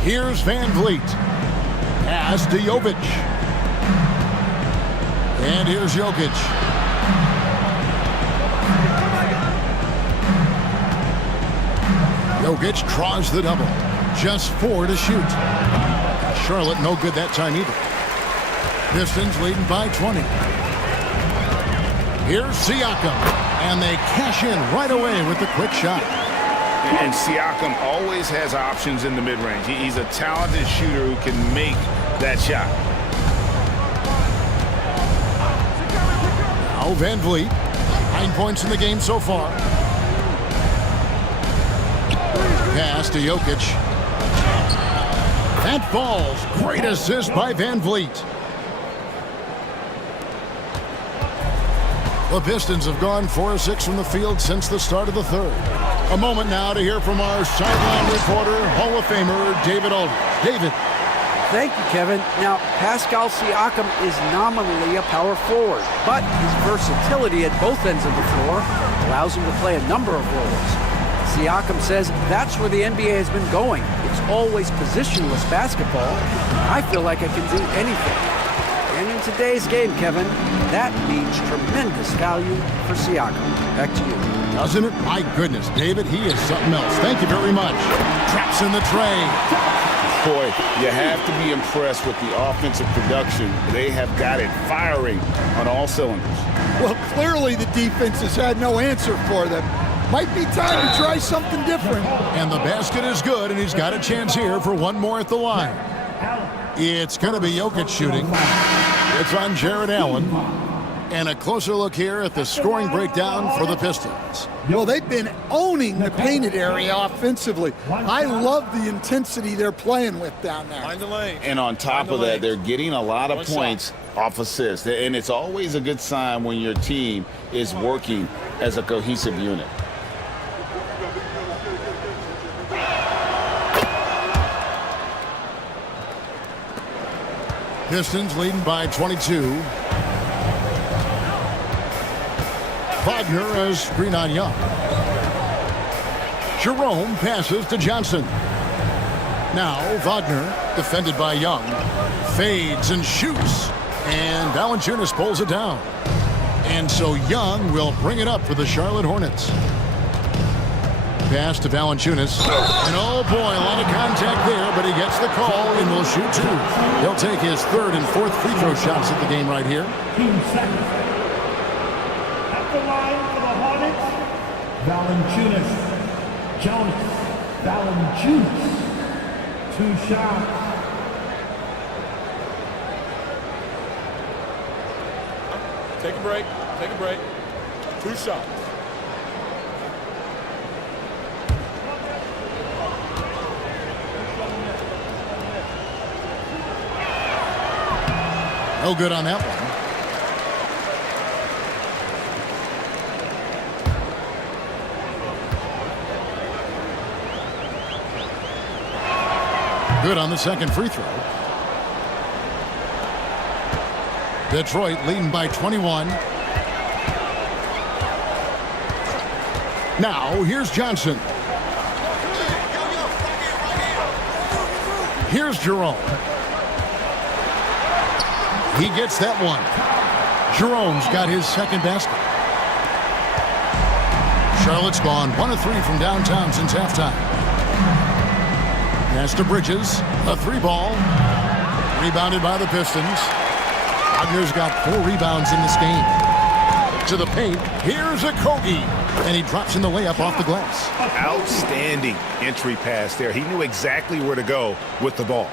Here's Van Vliet. Pass to Jovic. And here's Jokic. Jokic draws the double. Just 4 to shoot. Charlotte no good that time either. Pistons leading by 20. Here's Siakam. And they cash in right away with the quick shot. And Siakam always has options in the mid-range. He's a talented shooter who can make that shot. Now Van Vliet. 9 points in the game so far. Pass to Jokic. That falls. Great assist by Van Vliet. The Pistons have gone 4 of 6 from the field since the start of the third. A moment now to hear from our sideline reporter, Hall of Famer David Aldridge. David. Thank you, Kevin. Now, Pascal Siakam is nominally a power forward, but his versatility at both ends of the floor allows him to play a number of roles. Siakam says that's where the NBA has been going. It's always positionless basketball. I feel like I can do anything. And in today's game, Kevin, that means tremendous value for Siakam. Back to you. Doesn't it? My goodness, David, he is something else. Thank you very much. Traps in the tray. Boy, you have to be impressed with the offensive production. They have got it firing on all cylinders. Well, clearly the defense has had no answer for them. Might be time to try something different. And the basket is good, and he's got a chance here for one more at the line. It's going to be Jokic shooting. It's on Jared Allen. And a closer look here at the scoring breakdown for the Pistons. Well, they've been owning the painted area offensively. I love the intensity they're playing with down there. And on top of that, they're getting a lot of points off assists. And it's always a good sign when your team is working as a cohesive unit. Pistons leading by 22. Wagner as screen on Young. Jerome passes to Johnson. Now Wagner, defended by Young, fades and shoots. And Valanciunas pulls it down. And so Young will bring it up for the Charlotte Hornets. Pass to Valanciunas. And oh boy, a lot of contact there, but he gets the call and will shoot 2. He'll take his 3rd and 4th free throw shots at the game right here. At the line for the Hornets, Valanciunas. Jonas Valanciunas. 2 shots. Take a break. Take a break. 2 shots. No good on that one. Good on the second free throw. Detroit leading by 21. Now here's Johnson. Here's Jerome. He gets that one. Jerome's got his second basket. Charlotte's gone 1 of 3 from downtown since halftime. Pass to Bridges. A 3-ball. Rebounded by the Pistons. Wagner's got 4 rebounds in this game. To the paint. Here's a Kogi. And he drops in the layup off the glass. Outstanding entry pass there. He knew exactly where to go with the ball.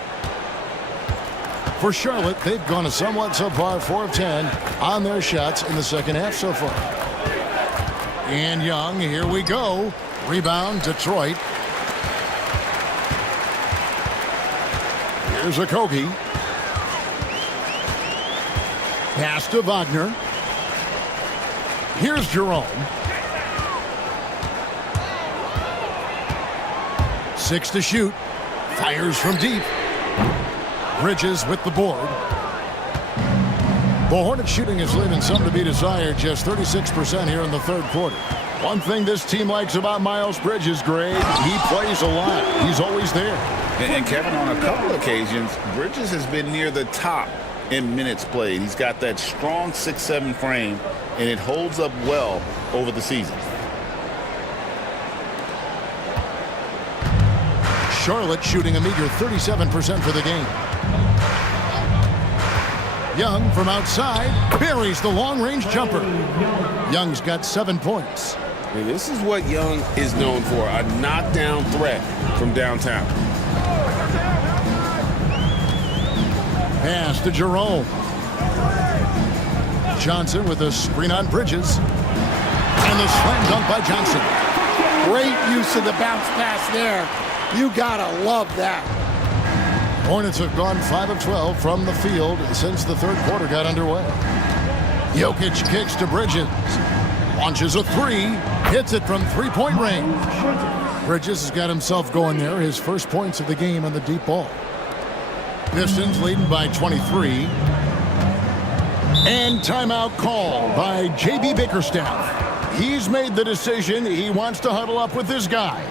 For Charlotte, they've gone a somewhat subpar 4 of 10 on their shots in the second half so far. And Young, here we go. Rebound, Detroit. Here's a Kogi. Pass to Wagner. Here's Jerome. 6 to shoot. Fires from deep. Bridges with the board. The Hornets shooting is leaving some to be desired, just 36% here in the third quarter. One thing this team likes about Miles Bridges, Greg, he plays a lot. He's always there. And Kevin, on a couple occasions, Bridges has been near the top in minutes played. He's got that strong 6'7" frame, and it holds up well over the season. Charlotte shooting a meager 37% for the game. Young from outside buries the long-range jumper. Young's got 7 points. And this is what Young is known for, a knockdown threat from downtown. Pass to Jerome. Johnson with a screen on Bridges. And the slam dunk by Johnson. Great use of the bounce pass there. You gotta love that. Hornets have gone 5 of 12 from the field since the third quarter got underway. Jokic kicks to Bridges. Launches a three. Hits it from three-point range. Bridges has got himself going there. His first points of the game on the deep ball. Pistons leading by 23. And timeout called by J.B. Bickerstaff. He's made the decision. He wants to huddle up with his guys.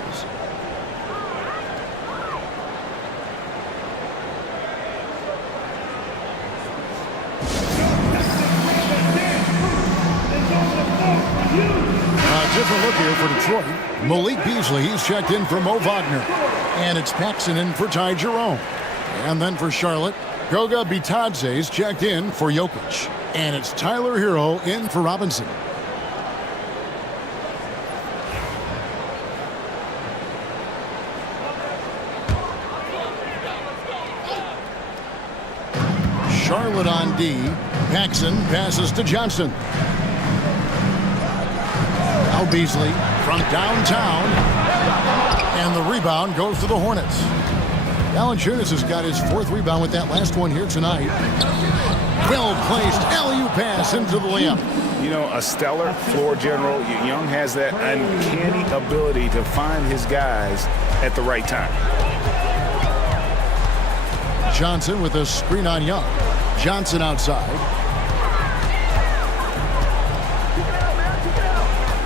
Different look here for Detroit. Malik Beasley, he's checked in for Mo Wagner. And it's Paxson in for Ty Jerome. And then for Charlotte, Goga Bitadze's checked in for Jokic. And it's Tyler Hero in for Robinson. Charlotte on D. Paxson passes to Johnson. Now Beasley from downtown. And the rebound goes to the Hornets. Valanciunas has got his 4th rebound with that last one here tonight. Well-placed alley-oop pass into the layup. You know, a stellar floor general. Young has that uncanny ability to find his guys at the right time. Johnson with a screen on Young. Johnson outside.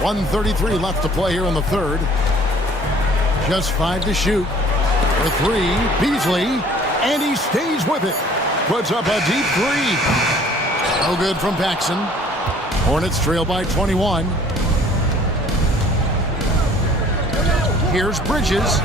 1:33 left to play here in the third. Just 5 to shoot. For 3, Beasley, and he stays with it. Puts up a deep 3. No good from Paxson. Hornets trail by 21. Here's Bridges,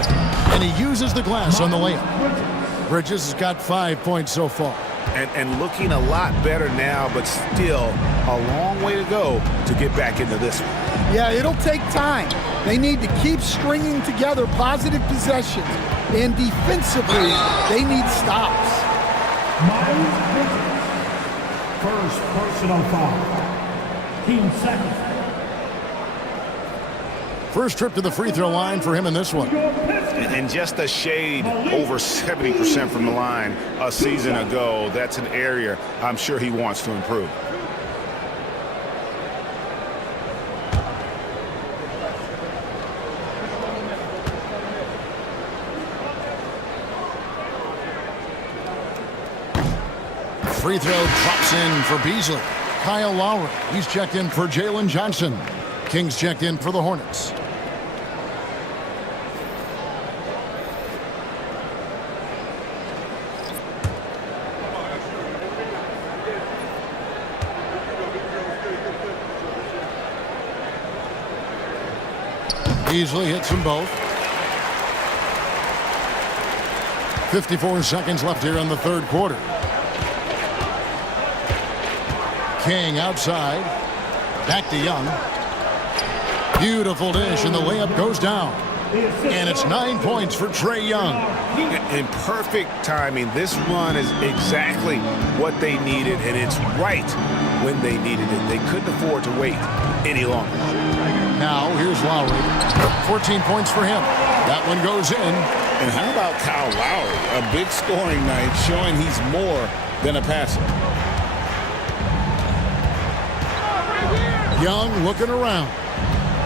and he uses the glass on the layup. Bridges has got 5 points so far. And looking a lot better now, but still a long way to go to get back into this one. Yeah, it'll take time. They need to keep stringing together positive possessions. And defensively, they need stops. First personal foul. Team second. First trip to the free throw line for him in this one. And just a shade over 70% from the line a season ago. That's an area I'm sure he wants to improve. Free throw drops in for Beasley. Kyle Lowry, he's checked in for Jalen Johnson. Kings checked in for the Hornets. Beasley hits them both. 54 seconds left here in the third quarter. King outside. Back to Young. Beautiful dish, and the layup goes down. And it's 9 points for Trae Young. In perfect timing. This run is exactly what they needed, and it's right when they needed it. They couldn't afford to wait any longer. Now, here's Lowry. 14 points for him. That one goes in. And how about Kyle Lowry? A big scoring night showing he's more than a passer. Young looking around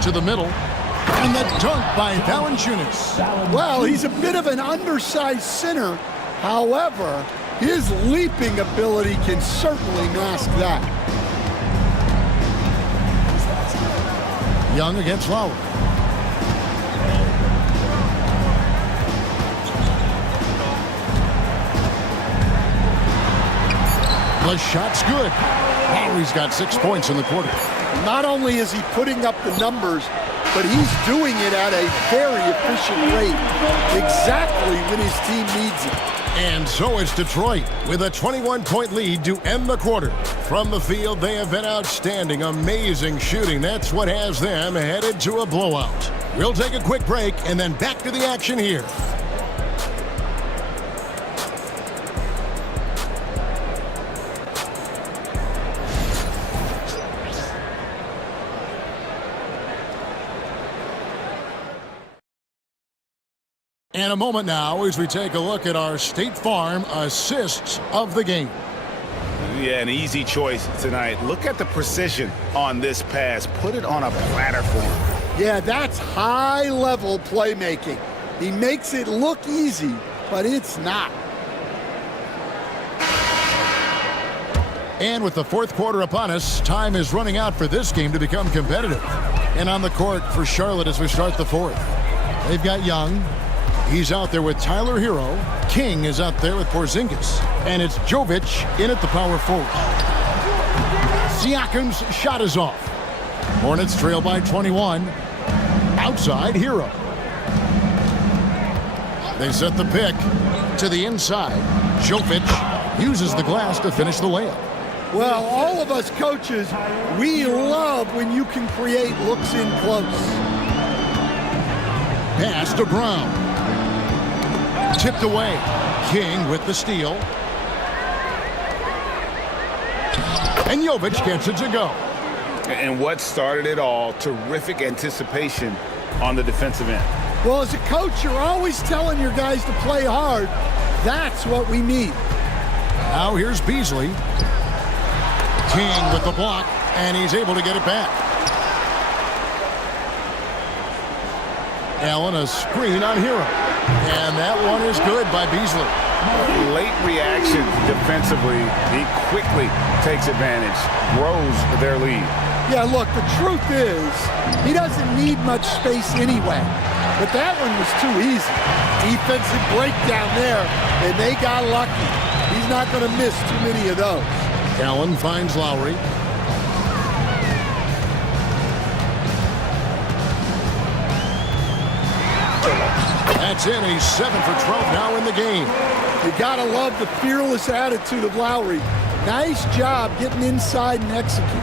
to the middle. And the dunk by Valanciunas. Well, he's a bit of an undersized center. However, his leaping ability can certainly mask that. Young against Lowry. The shot's good. Lowry's got 6 points in the quarter. Not only is he putting up the numbers, but he's doing it at a very efficient rate, exactly when his team needs it. And so it's Detroit with a 21-point lead to end the quarter. From the field, they have been outstanding, amazing shooting. That's what has them headed to a blowout. We'll take a quick break and then back to the action here. And a moment now as we take a look at our State Farm assists of the game. Yeah, an easy choice tonight. Look at the precision on this pass. Put it on a platter for him. Yeah, that's high-level playmaking. He makes it look easy, but it's not. And with the fourth quarter upon us, time is running out for this game to become competitive. And on the court for Charlotte as we start the fourth. They've got Young. He's out there with Tyler Hero. King is out there with Porzingis. And it's Jovic in at the power forward. Siakam's shot is off. Hornets trail by 21. Outside, Hero. They set the pick to the inside. Jovic uses the glass to finish the layup. Well, all of us coaches, we love when you can create looks in close. Pass to Brown. Tipped away. King with the steal. And Jovic gets it to go. And what started it all, terrific anticipation on the defensive end. Well, as a coach, you're always telling your guys to play hard. That's what we need. Now here's Beasley. King with the block, and he's able to get it back. Allen, a screen on Hero. And that one is good by Beasley. Late reaction defensively. He quickly takes advantage, grows their lead. Yeah, look, the truth is, he doesn't need much space anyway. But that one was too easy. Defensive breakdown there, and they got lucky. He's not going to miss too many of those. Allen finds Lowry. That's in. He's 7 for 12 now in the game. You gotta love the fearless attitude of Lowry. Nice job getting inside and executing.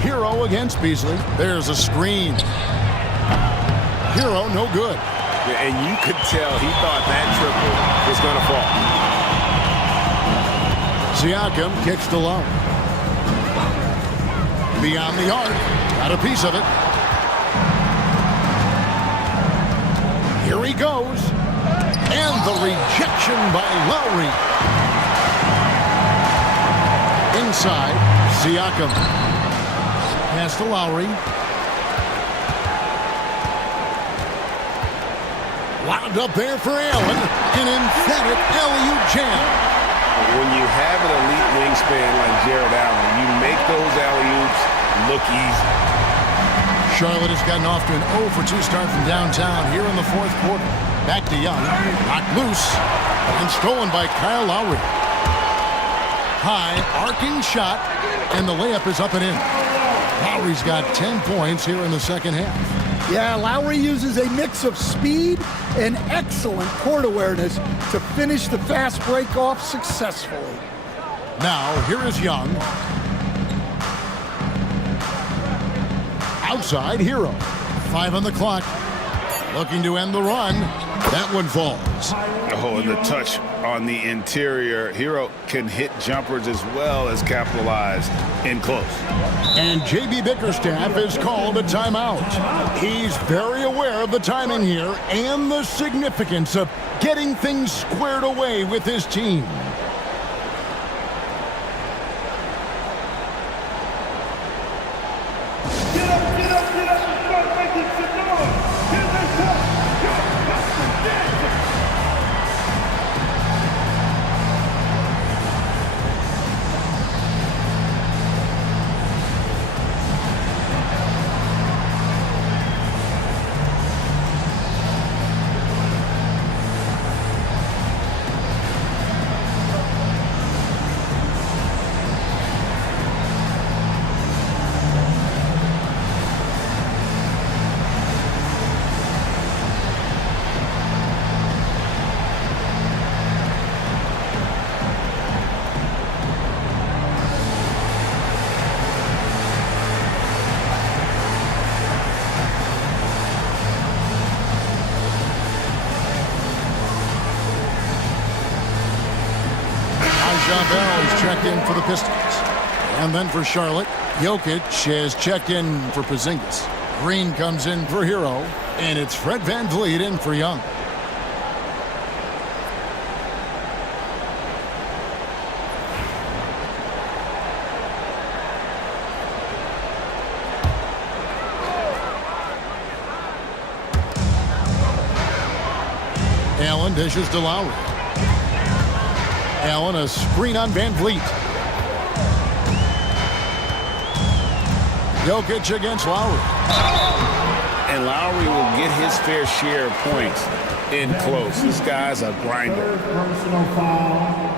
Hero against Beasley. There's a screen. Hero no good. And you could tell he thought that triple was going to fall. Siakam kicks to Love. Beyond the arc. Got a piece of it. Here he goes. And the rejection by Lowry. Inside, Siakam. Pass to Lowry. Wound up there for Allen. An emphatic alley-oop jam. When you have an elite wingspan like Jared Allen, you make those alley-oops look easy. Charlotte has gotten off to an 0 for 2 start from downtown here in the fourth quarter. Back to Young. Knocked loose. And stolen by Kyle Lowry. High, arcing shot. And the layup is up and in. Lowry's got 10 points here in the second half. Yeah, Lowry uses a mix of speed and excellent court awareness to finish the fast break off successfully. Now, here is Young. Outside, Hero. 5 on the clock. Looking to end the run. That one falls. Oh, and the touch on the interior. Hero can hit jumpers as well as capitalize in close. And J.B. Bickerstaff is called a timeout. He's very aware of the timing here and the significance of getting things squared away with his team. checked in for the Pistons. And then for Charlotte, Jokic has checked in for Porzingis. Green comes in for Hero, and it's Fred VanVleet in for Young. Allen dishes to Lowry. Allen, a screen on VanVleet. Jokic against Lowry. And Lowry will get his fair share of points in close. This guy's a grinder. Third personal foul.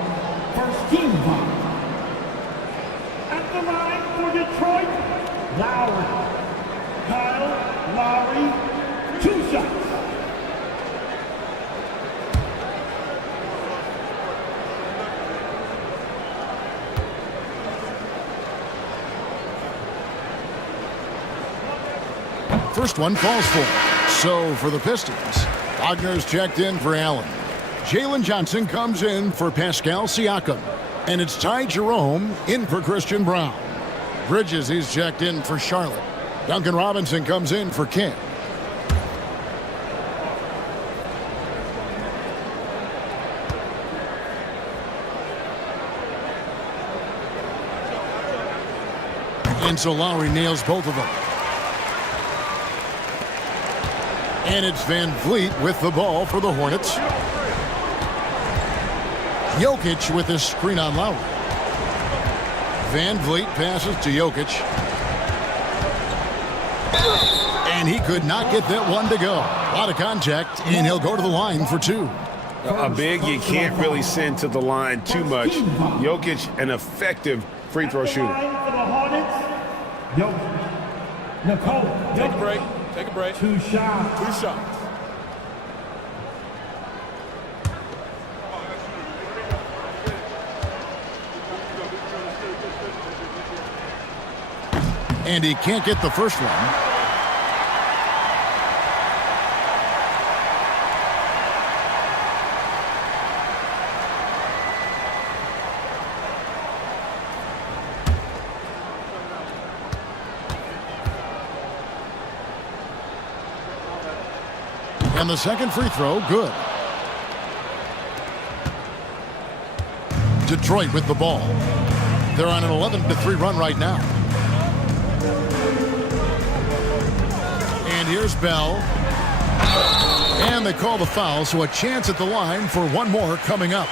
First team foul. At the line for Detroit, Lowry. Kyle Lowry, 2 shots. First one falls for. So for the Pistons, Wagner's checked in for Allen. Jalen Johnson comes in for Pascal Siakam. And it's Ty Jerome in for Christian Brown. Bridges, he's checked in for Charlotte. Duncan Robinson comes in for King. And so Lowry nails both of them. And it's VanVleet with the ball for the Hornets. Jokic with a screen on Lowry. VanVleet passes to Jokic. And he could not get that one to go. A lot of contact, and he'll go to the line for 2. A big you can't really send to the line too much. Jokic, an effective free throw shooter. For the Hornets, Jokic. Nicole. Take a break. Take a break. 2 shots. 2 shots. And he can't get the first one. And the second free throw, good. Detroit with the ball. They're on an 11-3 run right now. And here's Bell. And they call the foul, so a chance at the line for one more coming up.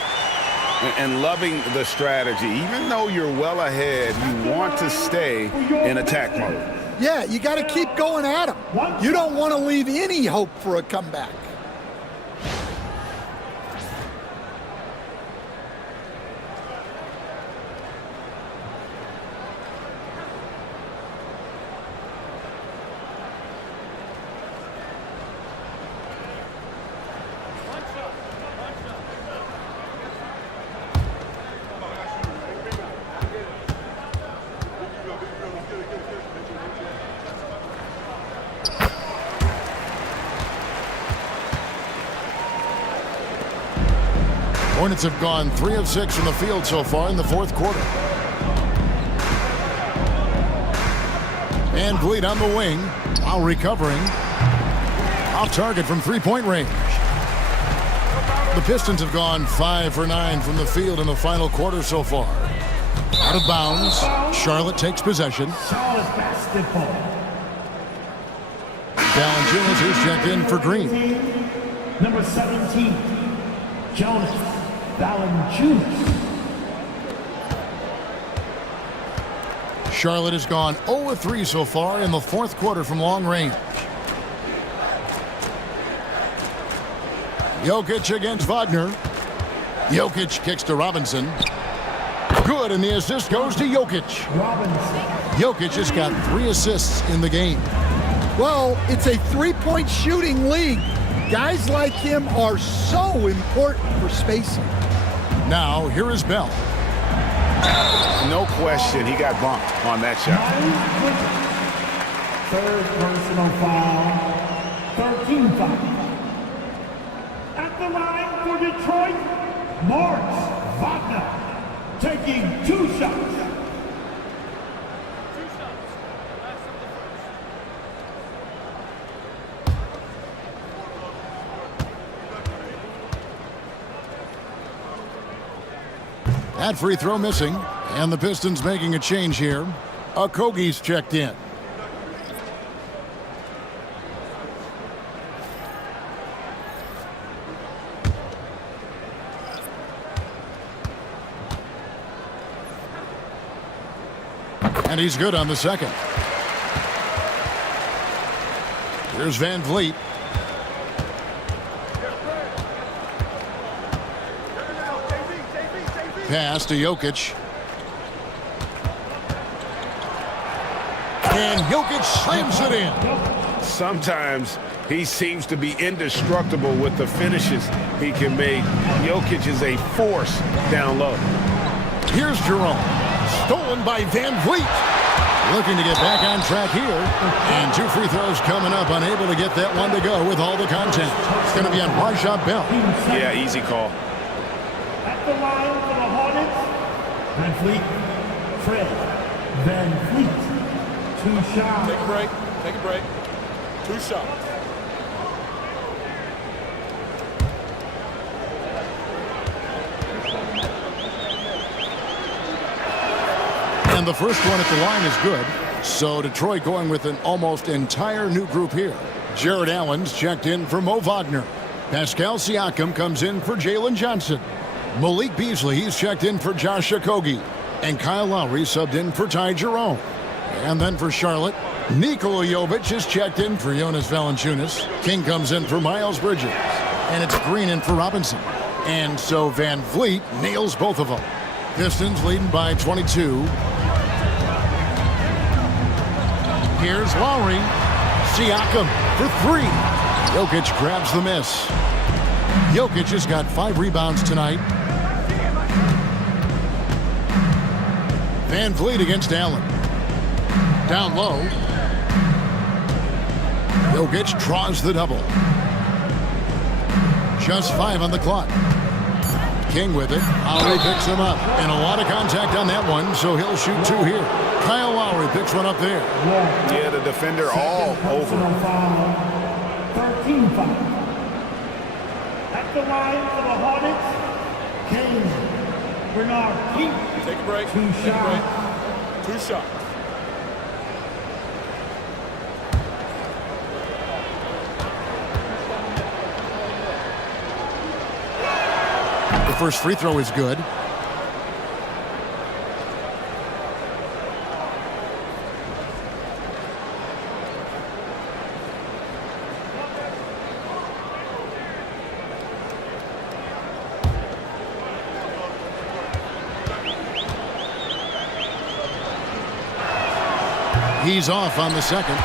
And loving the strategy. Even though you're well ahead, you want to stay in attack mode. Yeah, you got to keep going at him. You don't want to leave any hope for a comeback. Hornets have gone 3 of 6 from the field so far in the fourth quarter. VanVleet on the wing while recovering. Off target from three-point range. The Pistons have gone 5 for 9 from the field in the final quarter so far. Out of bounds. Charlotte takes possession. Charlotte basketball. Valanciunas is checked in for Green. Number 17, Jonas Valanciunas. Charlotte has gone 0-3 so far in the fourth quarter from long range. Jokic against Wagner. Jokic kicks to Robinson. Good, and the assist goes to Jokic. Jokic has got 3 assists in the game. Well, it's a three-point shooting league. Guys like him are so important for spacing. Now, here is Bell. No question, he got bumped on that shot. Third personal foul. 13 foul. At the line for Detroit, Moritz Wagner. taking 2 shots. That free throw missing, and the Pistons making a change here. Okogie's checked in. And he's good on the second. Here's Van Vliet. Pass to Jokic. And Jokic slams it in. Sometimes he seems to be indestructible with the finishes he can make. Jokic is a force down low. Here's Jerome. Stolen by Van Vliet. Looking to get back on track here. And 2 free throws coming up. Unable to get that one to go with all the contact. It's going to be on Rashad Bell. Yeah, easy call. At the line for the Hornets, Van Vliet, Fred Van Vliet. 2 shots. Take a break. Take a break. 2 shots. And the first one at the line is good. So Detroit going with an almost entire new group here. Jared Allen's checked in for Mo Wagner. Pascal Siakam comes in for Jalen Johnson. Malik Beasley, he's checked in for Josh Okogie. And Kyle Lowry subbed in for Ty Jerome. And then for Charlotte, Nikola Jovic is checked in for Jonas Valanciunas. King comes in for Miles Bridges. And it's Green in for Robinson. And so Van Vliet nails both of them. Pistons leading by 22. Here's Lowry. Siakam for 3. Jokic grabs the miss. Jokic has got 5 rebounds tonight. Van Vliet against Allen. Down low. Jokic draws the double. Just 5 on the clock. King with it. Lowry picks him up. And a lot of contact on that one, so he'll shoot 2 here. Kyle Lowry picks one up there. Yeah, the defender all over. 13 foul. At the line for the Hornets, Kane Bernard King. Take a break. 2 Take a shots. break. 2 shots. The first free throw is good. He's off on the second.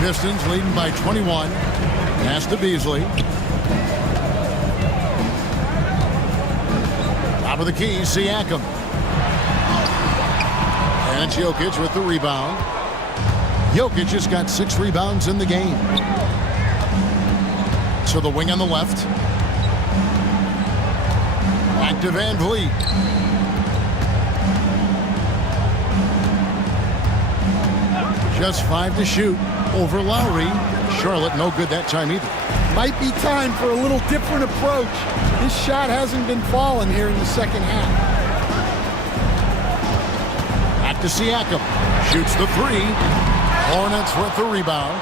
Pistons leading by 21. Pass to Beasley. Top of the key, Siakam. And it's Jokic with the rebound. Jokic has got 6 rebounds in the game. So the wing on the left. Back to Van Vliet. Just 5 to shoot over Lowry. Charlotte no good that time either. Might be time for a little different approach. His shot hasn't been falling here in the second half. Back to Siakam. Shoots the 3. Hornets with the rebound.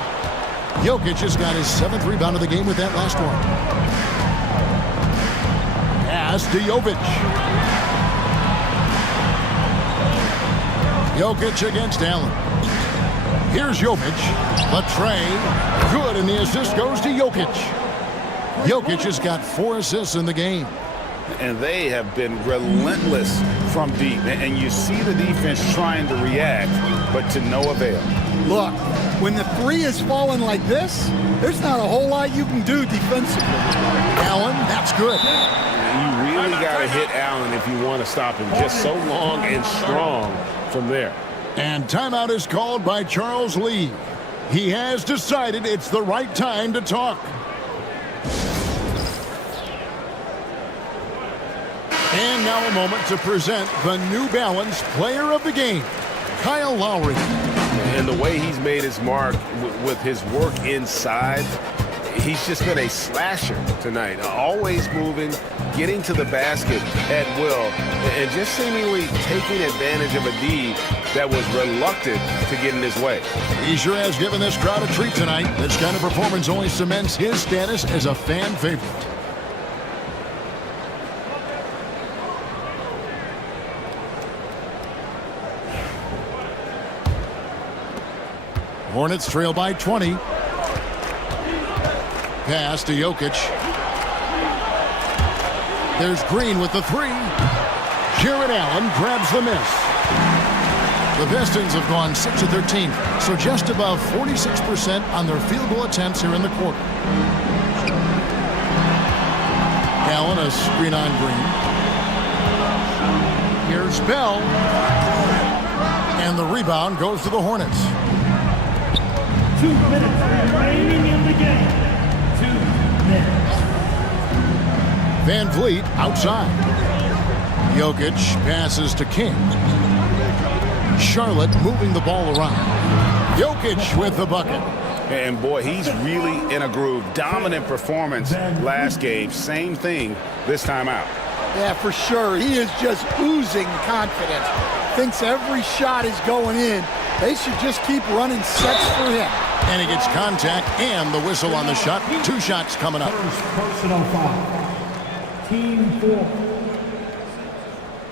Jokic has got his 7th rebound of the game with that last one. Pass to Jovic. Jokic against Allen. Here's Jovic. The tray. Good, and the assist goes to Jokic. Jokic has got 4 assists in the game. And they have been relentless from deep. And you see the defense trying to react, but to no avail. Look, when the 3 is falling like this, there's not a whole lot you can do defensively. Allen, that's good. You really got to hit Allen if you want to stop him. Just so long and strong from there. And timeout is called by Charles Lee. He has decided it's the right time to talk. And now a moment to present the New Balance Player of the Game, Kyle Lowry. And the way he's made his mark with his work inside, he's just been a slasher tonight. Always moving, getting to the basket at will, and just seemingly taking advantage of a D that was reluctant to get in his way. He sure has given this crowd a treat tonight. This kind of performance only cements his status as a fan favorite. Hornets trail by 20. Pass to Jokic. There's Green with the three. Jarrett Allen grabs the miss. The Pistons have gone 6 of 13, so just above 46% on their field goal attempts here in the quarter. Allen, a screen on Green. Here's Bell. And the rebound goes to the Hornets. 2 minutes remaining in the game. 2 minutes. Van Vliet outside. Jokic passes to King. Charlotte moving the ball around. Jokic with the bucket. And boy, he's really in a groove. Dominant performance last game. Same thing this time out. Yeah, for sure. He is just oozing confidence. Thinks every shot is going in. They should just keep running sets for him. And he gets contact and the whistle on the shot. 2 shots coming up. First personal foul. Team 4.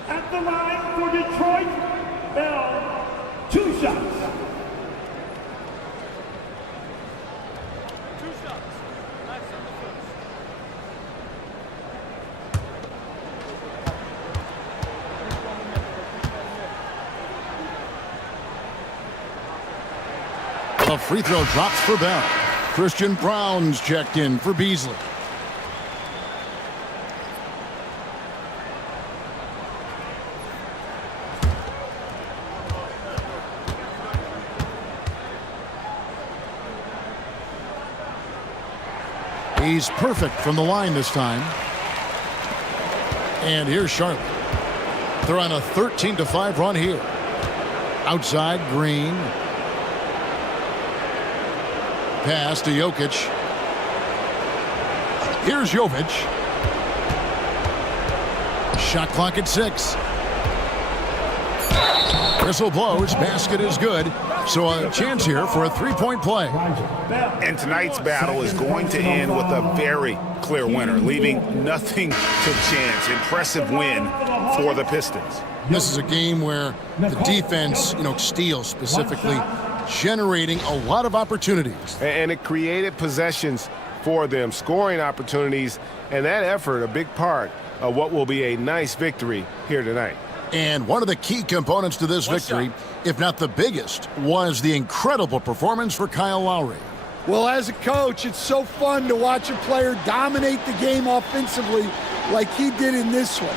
At the line for Detroit, Bell. 2 shots. A free throw drops for Bell. Christian Brown's checked in for Beasley. He's perfect from the line this time. And here's Charlotte. They're on a 13-5 run here. Outside, Green. Pass to Jokic. Here's Jovic. Shot clock at 6. Whistle blows. Basket is good. So a chance here for a 3-point play. And tonight's battle is going to end with a very clear winner, leaving nothing to chance. Impressive win for the Pistons. This is a game where the defense, steals specifically, generating a lot of opportunities. And it created possessions for them, scoring opportunities, and that effort a big part of what will be a nice victory here tonight. And one of the key components to this victory, if not the biggest, was the incredible performance for Kyle Lowry. Well, as a coach, it's so fun to watch a player dominate the game offensively like he did in this one.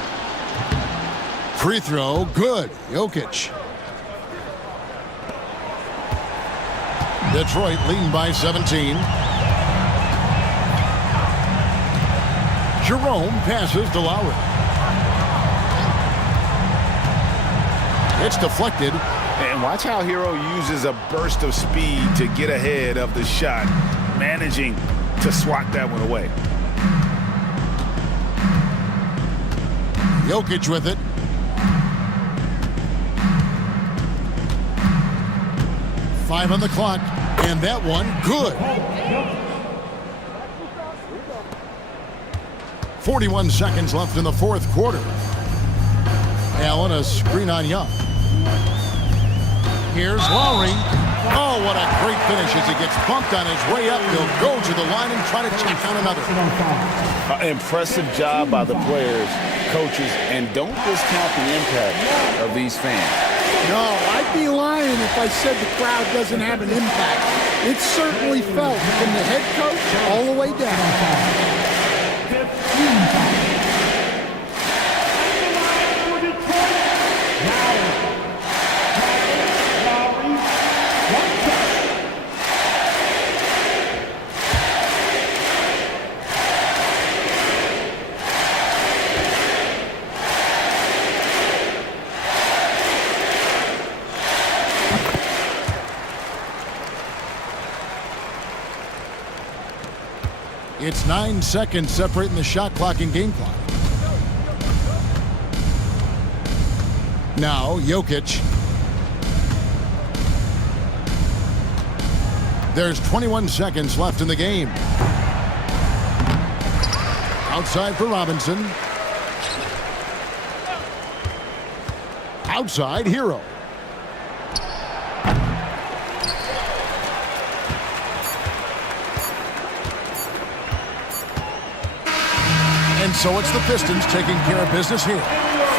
Free throw, good. Jokic. Detroit leading by 17. Jerome passes to Lowry. It's deflected. And watch how Hero uses a burst of speed to get ahead of the shot, managing to swat that one away. Jokic with it. Five on the clock, and that one good. 41 seconds left in the fourth quarter. Allen, a screen on Young. Here's Lowry. Oh, what a great finish as he gets bumped on his way up. He'll go to the line and try to check on another. Impressive job by the players, coaches, and don't discount the impact of these fans. No, I'd be lying if I said the crowd doesn't have an impact. It's certainly felt from the head coach all the way down. It's 9 seconds separating the shot clock and game clock. Now, Jokic. There's 21 seconds left in the game. Outside for Robinson. Outside, Hero. And so it's the Pistons taking care of business here.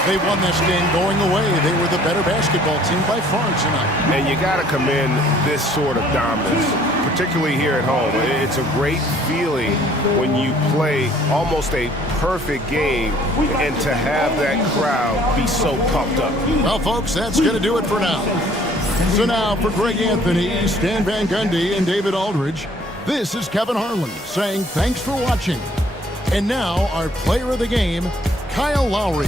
They won this game going away. They were the better basketball team by far tonight. And you got to commend this sort of dominance, particularly here at home. It's a great feeling when you play almost a perfect game and to have that crowd be so pumped up. Well, folks, that's going to do it for now. So now for Greg Anthony, Stan Van Gundy, and David Aldridge, this is Kevin Harlan saying thanks for watching. And now our player of the game, Kyle Lowry.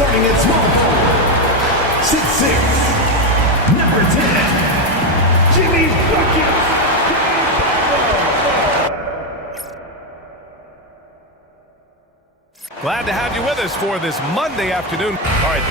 Starting at small forward, 6'6", number 10, Jimmy Buckets. Glad to have you with us for this Monday afternoon. All right.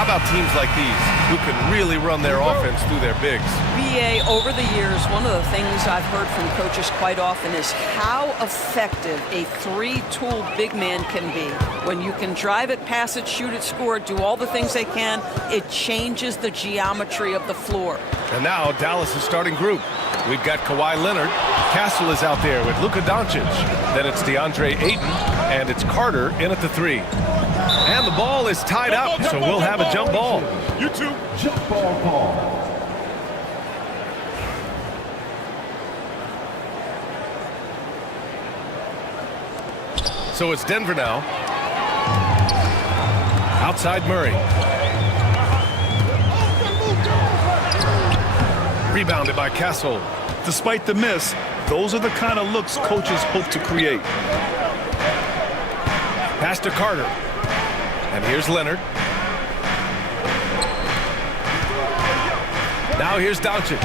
How about teams like these who can really run their offense through their bigs? BA, over the years, one of the things I've heard from coaches quite often is how effective a three-tool big man can be. When you can drive it, pass it, shoot it, score it, do all the things they can, it changes the geometry of the floor. And now Dallas' starting group. We've got Kawhi Leonard. Castle is out there with Luka Doncic. Then it's DeAndre Ayton, and it's Carter in at the 3. And the ball is tied up, so we'll have a jump ball. You two. Jump ball call. So it's Denver now. Outside Murray. Rebounded by Castle. Despite the miss, those are the kind of looks coaches hope to create. Pass to Carter. And here's Leonard. Now here's Doncic.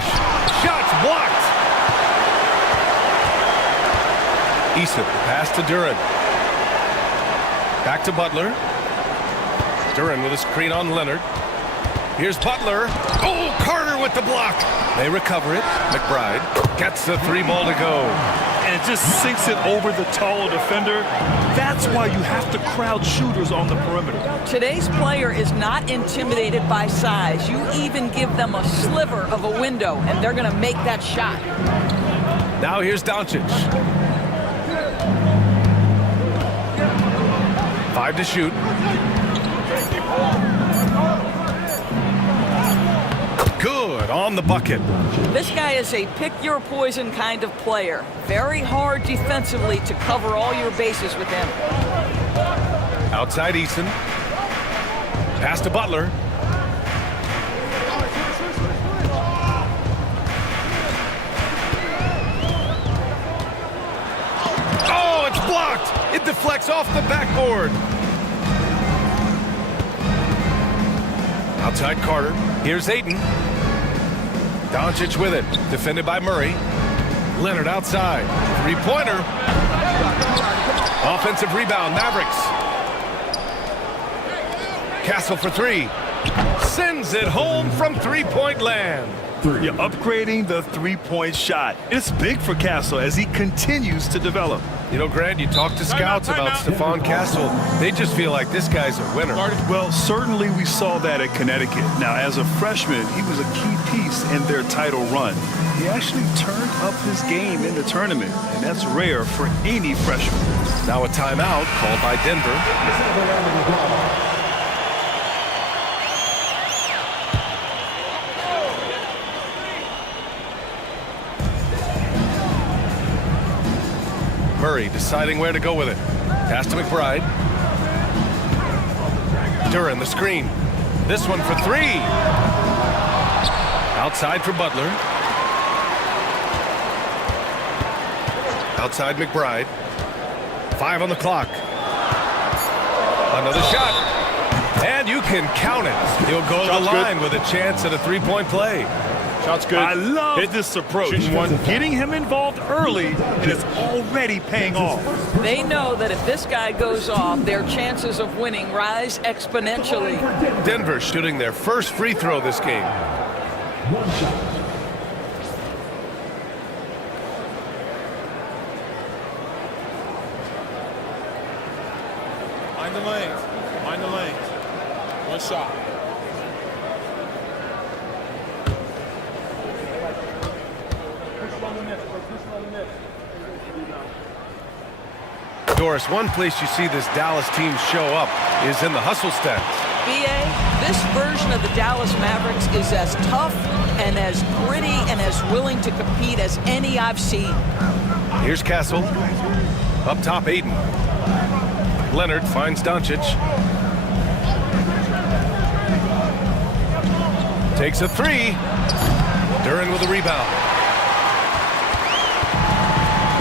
Shots blocked. Eason, pass to Duren. Back to Butler. Duren with a screen on Leonard. Here's Butler. Oh, Carter with the block. They recover it. McBride gets the 3 ball to go. And just sinks it over the tall defender. That's why you have to crowd shooters on the perimeter. Today's player is not intimidated by size. You even give them a sliver of a window, and they're going to make that shot. Now here's Doncic. 5 to shoot. Good on the bucket. This guy is a pick-your-poison kind of player. Very hard defensively to cover all your bases with him. Outside Eason. Pass to Butler. Oh, it's blocked. It deflects off the backboard. Outside Carter. Here's Ayton. Doncic with it. Defended by Murray. Leonard outside. 3-pointer. Offensive rebound. Mavericks. Castle for 3. Sends it home from 3-point land. You're upgrading the 3-point shot. It's big for Castle as he continues to develop. You know, Grant, you talk to scouts about Stephon Castle. They just feel like this guy's a winner. Well, certainly we saw that at Connecticut. Now, as a freshman, he was a key piece in their title run. He actually turned up his game in the tournament, and that's rare for any freshman. Now a timeout called by Denver. Murray deciding where to go with it. Pass to McBride. Duren the screen. This one for 3. Outside for Butler. Outside McBride. 5 on the clock. Another shot. And you can count it. He'll go to the line with a chance at a 3-point play. Shot's good. I love this approach. Getting him involved early, and it's already paying off. They know that if this guy goes off, their chances of winning rise exponentially. Denver shooting their first free throw this game. Mind the lanes. Mind the lanes. One shot. Doris, one place you see this Dallas team show up is in the hustle stats. B.A., this version of the Dallas Mavericks is as tough and as gritty and as willing to compete as any I've seen. Here's Castle. Up top, Ayton. Leonard finds Doncic. Takes a 3. Duren with a rebound.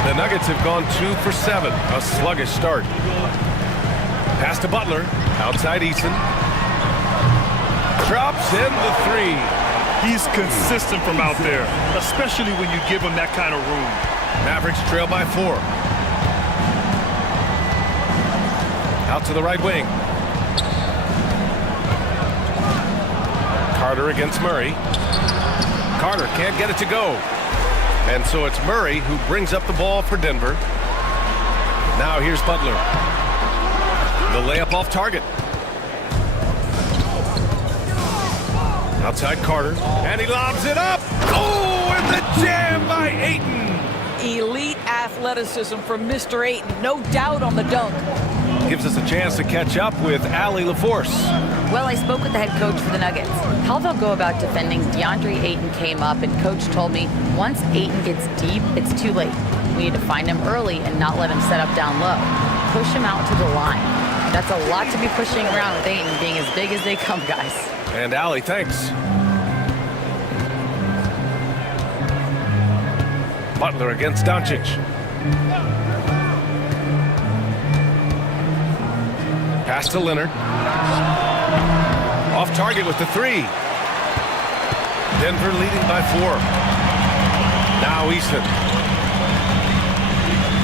The Nuggets have gone 2 for 7. A sluggish start. Pass to Butler. Outside Eason. Drops in the 3. He's consistent from out there, especially when you give him that kind of room. Mavericks trail by 4. Out to the right wing. Carter against Murray. Carter can't get it to go. And so it's Murray who brings up the ball for Denver. Now here's Butler. The layup off target. Outside Carter. And he lobs it up. Oh, and the jam by Ayton. Elite athleticism from Mr. Ayton. No doubt on the dunk. Gives us a chance to catch up with Allie LaForce. Well, I spoke with the head coach for the Nuggets. How they'll go about defending DeAndre Ayton came up, and coach told me once Ayton gets deep, it's too late. We need to find him early and not let him set up down low. push him out to the line. That's a lot to be pushing around with Ayton being as big as they come, guys. And Allie, thanks. Butler against Doncic. Pass to Leonard. Off target with the three. Denver leading by 4. Now Easton.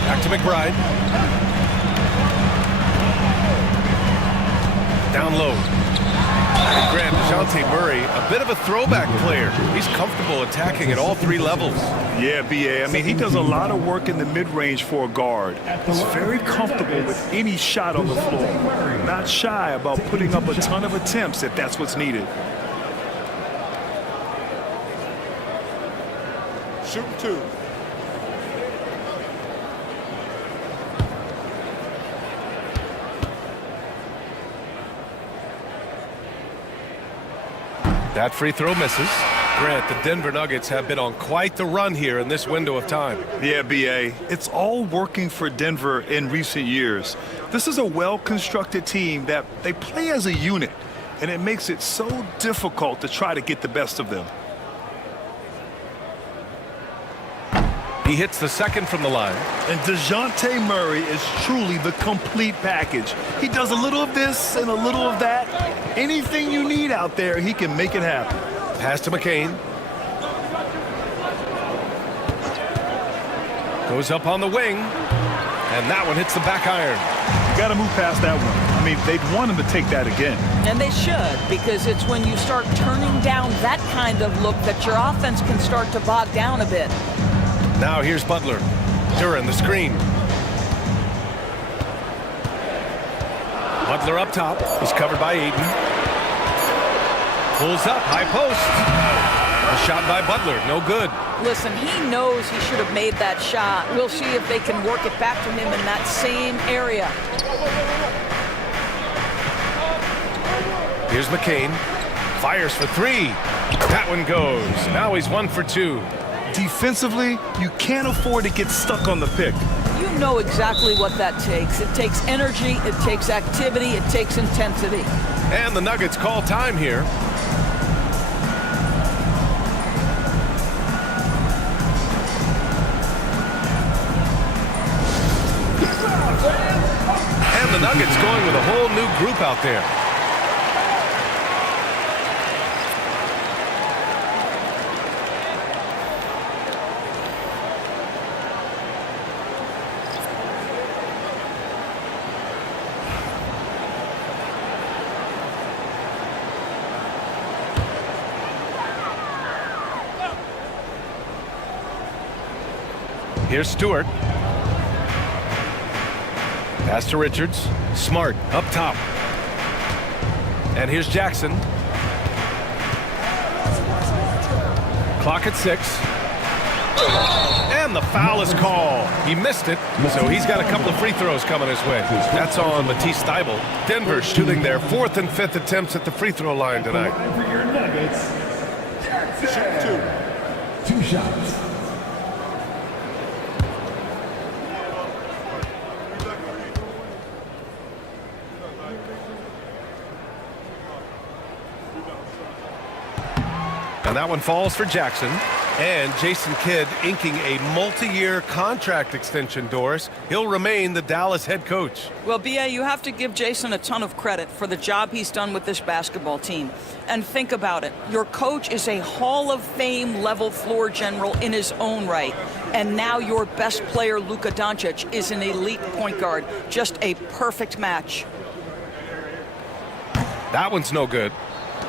Back to McBride. Down low. And Grant, DeJounte Murray, a bit of a throwback player. He's comfortable attacking at all 3 levels. Yeah, B.A. I mean, he does a lot of work in the mid-range for a guard. He's very comfortable with any shot on the floor. Not shy about putting up a ton of attempts if that's what's needed. Shooting 2. That free throw misses. Grant, the Denver Nuggets have been on quite the run here in this window of time. Yeah, B.A. It's all working for Denver in recent years. This is a well-constructed team that they play as a unit, and it makes it so difficult to try to get the best of them. He hits the second from the line. And DeJounte Murray is truly the complete package. He does a little of this and a little of that. Anything you need out there, he can make it happen. Pass to McCain. Goes up on the wing. And that one hits the back iron. You got to move past that one. I mean, they'd want him to take that again. And they should, because it's when you start turning down that kind of look that your offense can start to bog down a bit. Now here's Butler. Duren the screen. Butler up top. He's covered by Ayton. Pulls up, high post. A shot by Butler, no good. Listen, he knows he should have made that shot. We'll see if they can work it back to him in that same area. Here's McCain. Fires for 3. That one goes. Now he's 1 for 2. Defensively, you can't afford to get stuck on the pick. You know exactly what that takes. It takes energy, it takes activity, it takes intensity. And the Nuggets call time here. And the Nuggets going with a whole new group out there. Here's Stewart. Pass to Richards. Smart up top. And here's Jackson. Clock at 6. And the foul is called. He missed it, so he's got a couple of free throws coming his way. That's on Matisse Thybulle. Denver shooting their 4th and 5th attempts at the free throw line tonight. For your Nuggets, Jackson. 2 shots. And that one falls for Jackson. And Jason Kidd inking a multi-year contract extension, Doris. He'll remain the Dallas head coach. Well, B.A., you have to give Jason a ton of credit for the job he's done with this basketball team. And think about it. Your coach is a Hall of Fame level floor general in his own right. And now your best player, Luka Doncic, is an elite point guard. Just a perfect match. That one's no good.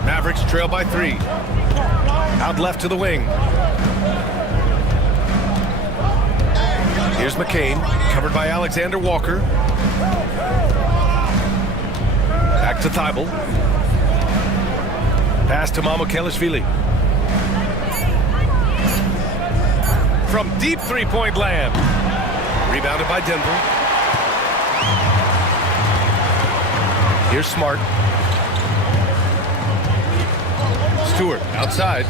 Mavericks trail by 3. Out left to the wing. Here's McCain, covered by Alexander Walker. Back to Thybulle. Pass to Mamukelashvili. From deep three-point land. Rebounded by Denver. Here's Smart. Stewart outside.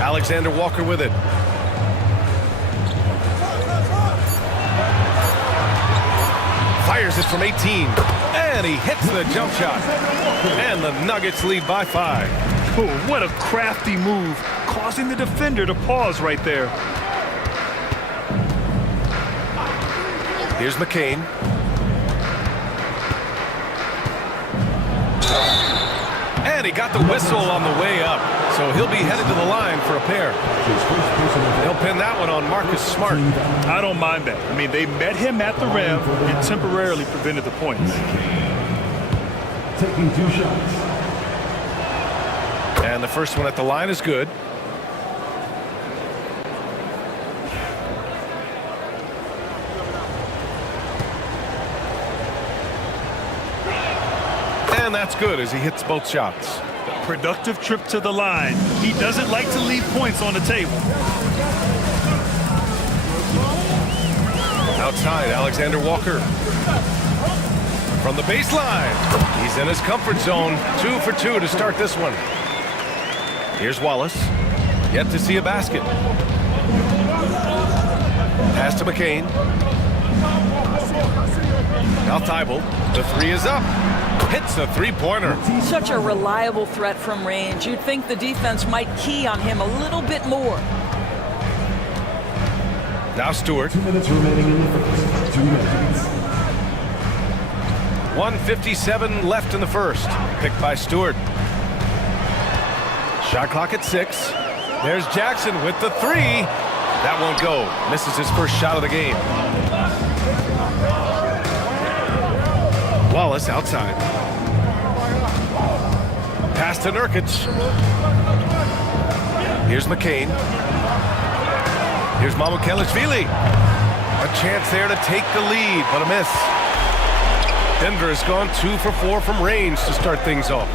Alexander Walker with it. Fires it from 18. And he hits the jump shot. And the Nuggets lead by 5. Oh, what a crafty move, causing the defender to pause right there. Here's McCain. And he got the whistle on the way up. So he'll be headed to the line for a pair. They'll pin that one on Marcus Smart. I don't mind that. I mean, they met him at the rim and temporarily prevented the points. Taking 2 shots. And the first one at the line is good. And that's good as he hits both shots. Productive trip to the line. He doesn't like to leave points on the table. Outside, Alexander Walker. From the baseline. He's in his comfort zone. 2 for 2 to start this one. Here's Wallace. Yet to see a basket. Pass to McCain. Now Thibault. The 3 is up. Hits the three-pointer. Such a reliable threat from range. You'd think the defense might key on him a little bit more. Now Stewart. 2 minutes remaining in the first. 2 minutes. 1:57 left in the first. Picked by Stewart. Shot clock at 6. There's Jackson with the 3. That won't go. Misses his first shot of the game. Wallace outside. Pass to Nurkic. Here's McCain. Here's Mamukelashvili. A chance there to take the lead, but a miss. Denver has gone 2 for 4 from range to start things off.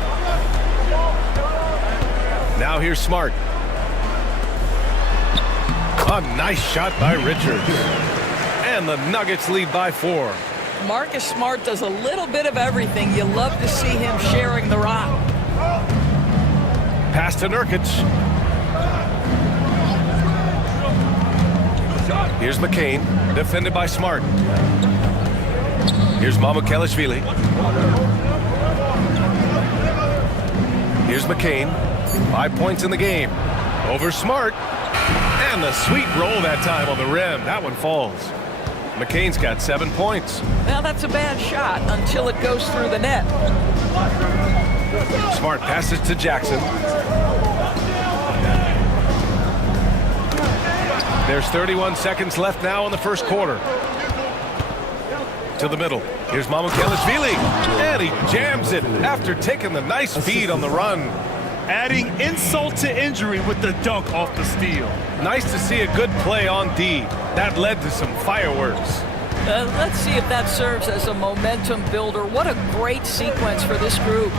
Now here's Smart. A nice shot by Richards. And the Nuggets lead by 4. Marcus Smart does a little bit of everything. You love to see him sharing the rock. Pass to Nurkic. Here's McCain, defended by Smart. Here's Mamukelashvili. Here's McCain. 5 points in the game. Over Smart. And the sweet roll that time on the rim. That one falls. McCain's got 7 points. Now that's a bad shot until it goes through the net. Smart passes to Jackson. There's 31 seconds left now in the first quarter. To the middle. Here's Mamukelashvili. And he jams it after taking the nice feed on the run. Adding insult to injury with the dunk off the steal. Nice to see a good play on D. That led to some fireworks. Let's see if that serves as a momentum builder. What a great sequence for this group.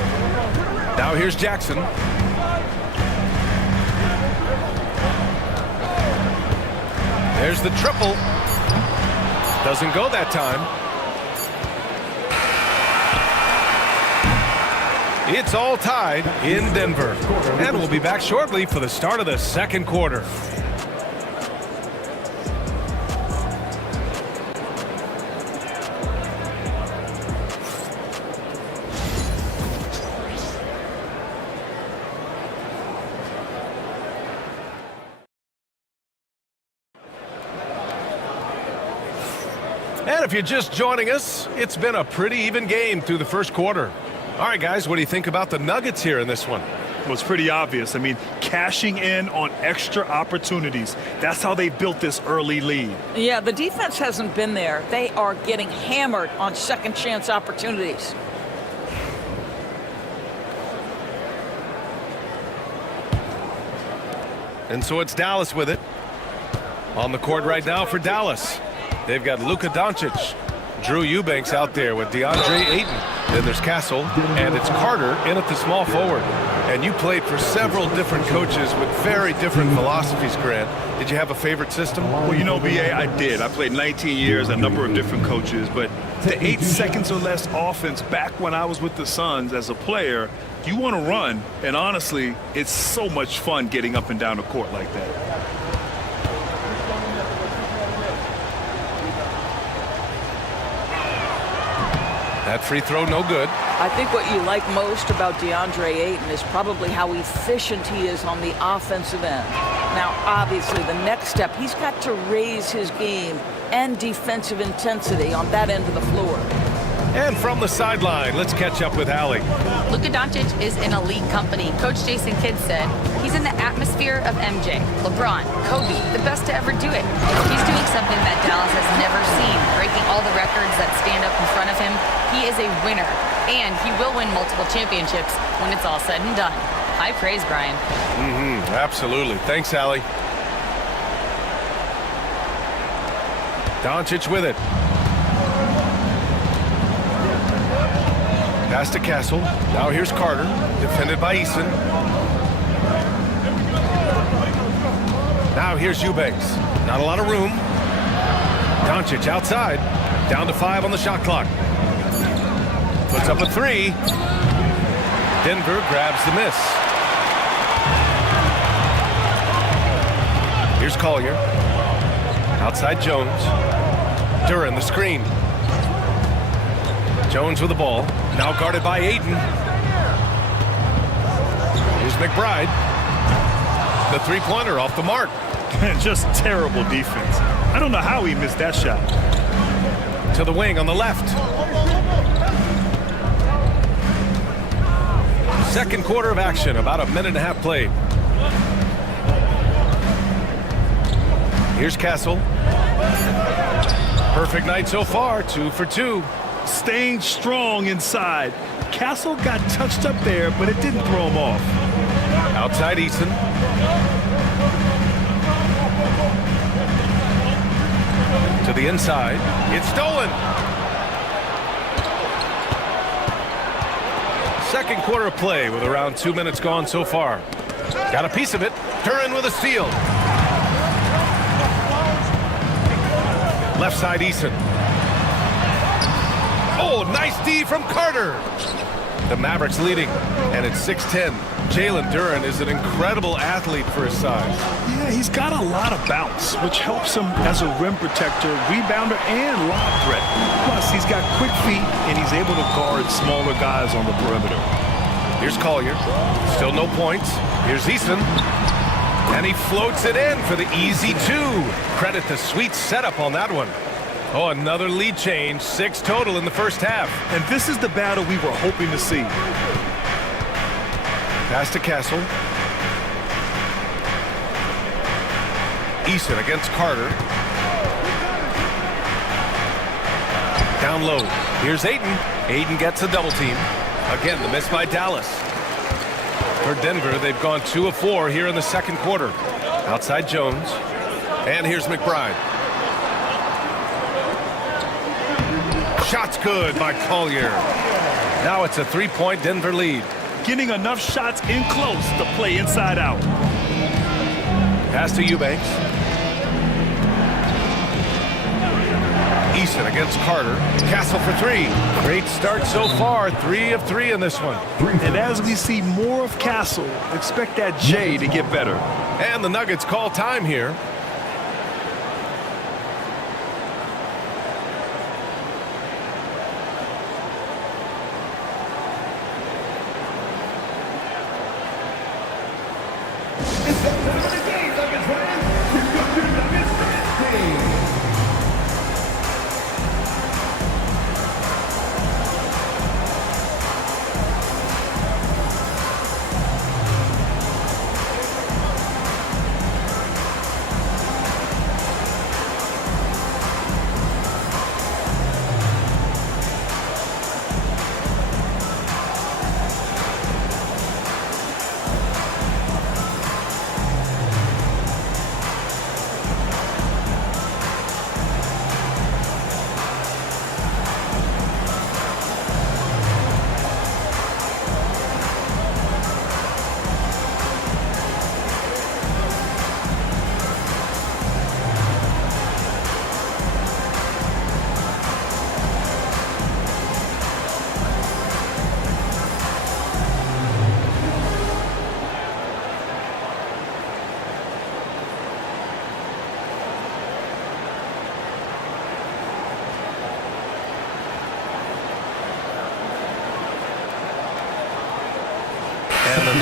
Now here's Jackson. There's the triple. Doesn't go that time. It's all tied in Denver. And we'll be back shortly for the start of the second quarter. And if you're just joining us, it's been a pretty even game through the first quarter. All right, guys, what do you think about the Nuggets here in this one? Well, it's pretty obvious. I mean, cashing in on extra opportunities. That's how they built this early lead. Yeah, the defense hasn't been there. They are getting hammered on second chance opportunities. And so it's Dallas with it. On the court right now for Dallas. They've got Luka Doncic. Drew Eubanks out there with DeAndre Ayton. Then there's Castle, and it's Carter in at the small forward. And you played for several different coaches with very different philosophies, Grant. Did you have a favorite system? Well, you know, B.A., I did. I played 19 years, a number of different coaches. But the 8 seconds or less offense back when I was with the Suns as a player, you want to run. And honestly, it's so much fun getting up and down the court like that. That free throw no good. I think what you like most about DeAndre Ayton is probably how efficient he is on the offensive end. Now, obviously, the next step, he's got to raise his game and defensive intensity on that end of the floor. And from the sideline, let's catch up with Allie. Luka Doncic is in elite company. Coach Jason Kidd said he's in the atmosphere of MJ, LeBron, Kobe, the best to ever do it. He's doing something that Dallas has never seen, breaking all the records that stand up in front of him. He is a winner, and he will win multiple championships when it's all said and done. High praise, Brian. Absolutely. Thanks, Allie. Doncic with it. Pass to Castle. Now here's Carter, defended by Eason. Now here's Eubanks. Not a lot of room. Doncic outside. Down to 5 on the shot clock. Puts up a 3. Denver grabs the miss. Here's Collier. Outside Jones. Duran the screen. Jones with the ball. Now guarded by Ayton. Here's McBride. The three-pointer off the mark. Just terrible defense. I don't know how he missed that shot. To the wing on the left. Second quarter of action, about a minute and a half played. Here's Castle. Perfect night so far, 2 for 2. Staying strong inside. Castle got touched up there, but it didn't throw him off. Outside Eason. To the inside. It's stolen. Second quarter of play with around 2 minutes gone so far. Got a piece of it. Duran with a steal. Left side Eason. Oh, nice D from Carter. The Mavericks leading, and it's 6-10. Jalen Duran is an incredible athlete for his size. Yeah, he's got a lot of bounce, which helps him as a rim protector, rebounder, and lob threat. Plus, he's got quick feet, and he's able to guard smaller guys on the perimeter. Here's Collier. Still no points. Here's Eason. And he floats it in for the easy 2. Credit the sweet setup on that one. Oh, another lead change. 6 total in the first half. And this is the battle we were hoping to see. Pass to Castle. Eason against Carter. Down low. Here's Ayton. Ayton gets a double team. Again, the miss by Dallas. For Denver, they've gone 2 of 4 here in the second quarter. Outside Jones. And here's McBride. Shot's good by Collier. Now it's a 3-point Denver lead. Getting enough shots in close to play inside out. Pass to Eubanks. Eason against Carter. Castle for 3. Great start so far. 3 of 3 in this one. And as we see more of Castle, expect that J to get better. And the Nuggets call time here.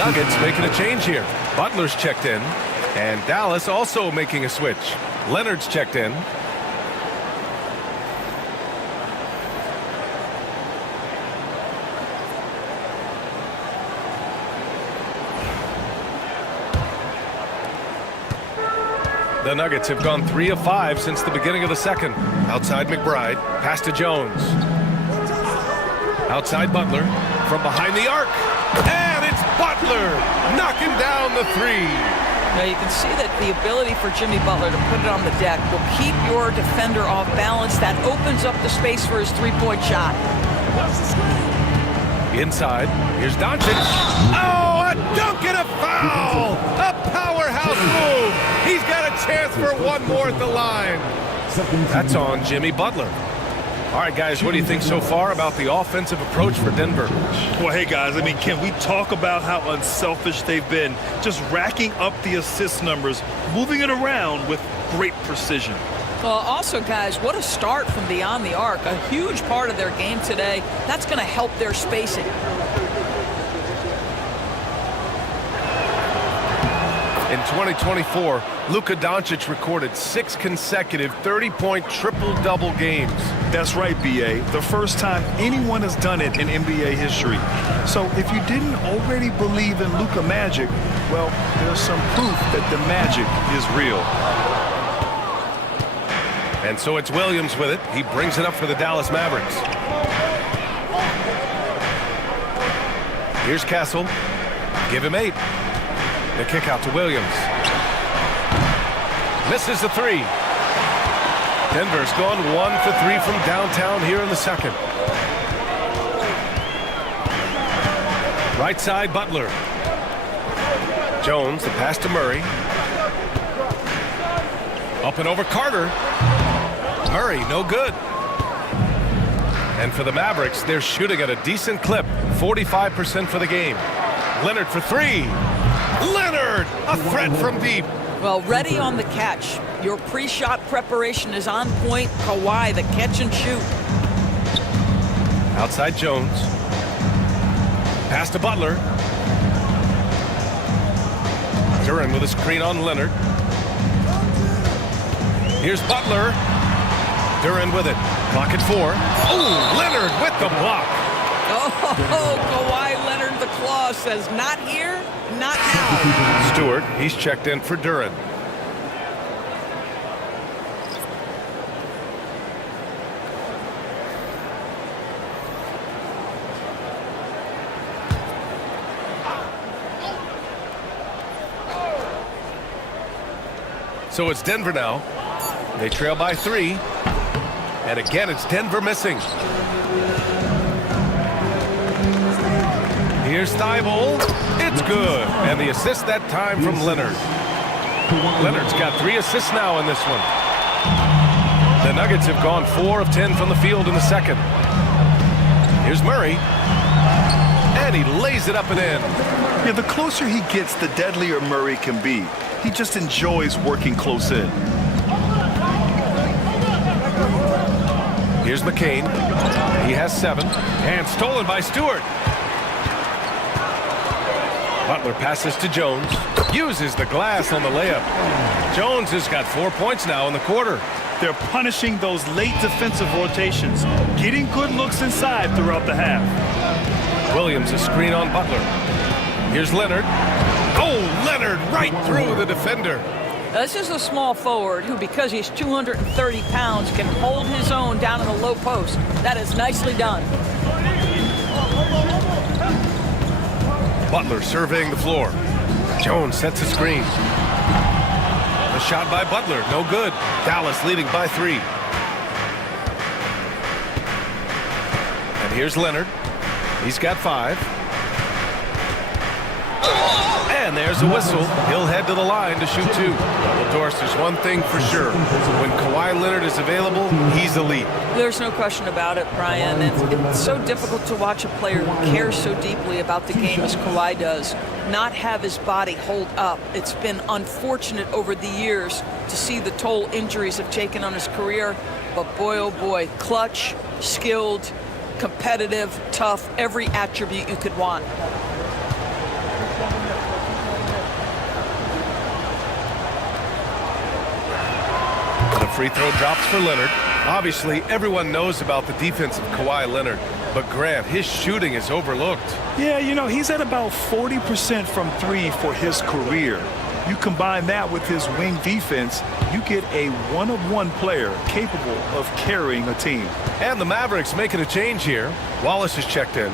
Nuggets making a change here. Butler's checked in, and Dallas also making a switch. Leonard's checked in. The Nuggets have gone 3 of 5 since the beginning of the second. Outside McBride, pass to Jones. Outside Butler, from behind the arc. And it's Butler knocking down the three. Now you can see that the ability for Jimmy Butler to put it on the deck will keep your defender off balance. That opens up the space for his three-point shot. Inside, here's Doncic. Oh, a dunk and a foul! A powerhouse move! He's got a chance for one more at the line. That's on Jimmy Butler. All right, guys, what do you think so far about the offensive approach for Denver? Well, hey, guys, I mean, can we talk about how unselfish they've been? Just racking up the assist numbers, moving it around with great precision. Well, also, guys, what a start from beyond the arc. A huge part of their game today. That's going to help their spacing. In 2024, Luka Doncic recorded 6 consecutive 30-point triple-double games. That's right, B.A. The first time anyone has done it in NBA history. So if you didn't already believe in Luka magic, well, there's some proof that the magic is real. And so it's Williams with it. He brings it up for the Dallas Mavericks. Here's Castle. Give him 8. The kick out to Williams. Misses the three. Denver's gone 1 for 3 from downtown here in the second. Right side, Butler. Jones, the pass to Murray. Up and over Carter. Murray, no good. And for the Mavericks, they're shooting at a decent clip, 45% for the game. Leonard for 3. Leonard, a threat from deep. Well, ready on the catch. Your pre-shot preparation is on point. Kawhi, the catch and shoot. Outside Jones. Pass to Butler. Duran with a screen on Leonard. Here's Butler. Duran with it. Clock at 4. Oh, Leonard with the block. Oh, Kawhi Leonard, the claw, says not here, not now. Stewart, he's checked in for Duran. So it's Denver now. They trail by 3. And again, it's Denver missing. Here's Thibault. It's good. And the assist that time from Leonard. Leonard's got 3 assists now in this one. The Nuggets have gone 4 of 10 from the field in the second. Here's Murray. And he lays it up and in. Yeah, the closer he gets, the deadlier Murray can be. He just enjoys working close in. Here's McCain. He has 7. And stolen by Stewart. Butler passes to Jones. Uses the glass on the layup. Jones has got 4 points now in the quarter. They're punishing those late defensive rotations, getting good looks inside throughout the half. Williams a screen on Butler. Here's Leonard. Oh, Leonard right through the defender. This is a small forward who, because he's 230 pounds, can hold his own down in the low post. That is nicely done. Butler surveying the floor. Jones sets a screen. The shot by Butler, no good. Dallas leading by 3. And here's Leonard. He's got 5. And there's a whistle. He'll head to the line to shoot 2. Well, Doris, there's one thing for sure. When Kawhi Leonard is available, he's elite. There's no question about it, Brian. It's so difficult to watch a player who cares so deeply about the game as Kawhi does not have his body hold up. It's been unfortunate over the years to see the toll injuries have taken on his career. But boy, oh boy, clutch, skilled, competitive, tough, every attribute you could want. free throw drops for Leonard. Obviously, everyone knows about the defense of Kawhi Leonard, but Grant, his shooting is overlooked. Yeah, you know, he's at about 40% from three for his career. You combine that with his wing defense, you get a one-of-one player capable of carrying a team. And the Mavericks making a change here. Wallace is checked in.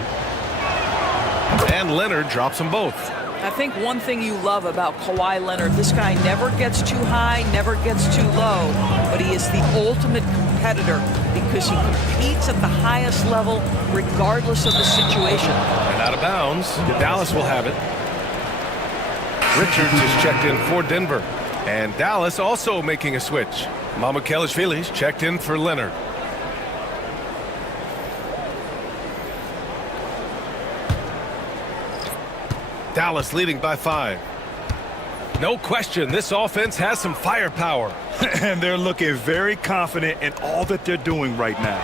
And Leonard drops them both. I think one thing you love about Kawhi Leonard, this guy never gets too high, never gets too low, but he is the ultimate competitor because he competes at the highest level regardless of the situation. And out of bounds, Dallas will have it. Richards is checked in for Denver. And Dallas also making a switch. Mamukelashvili's checked in for Leonard. Dallas leading by 5. No question, this offense has some firepower. And they're looking very confident in all that they're doing right now.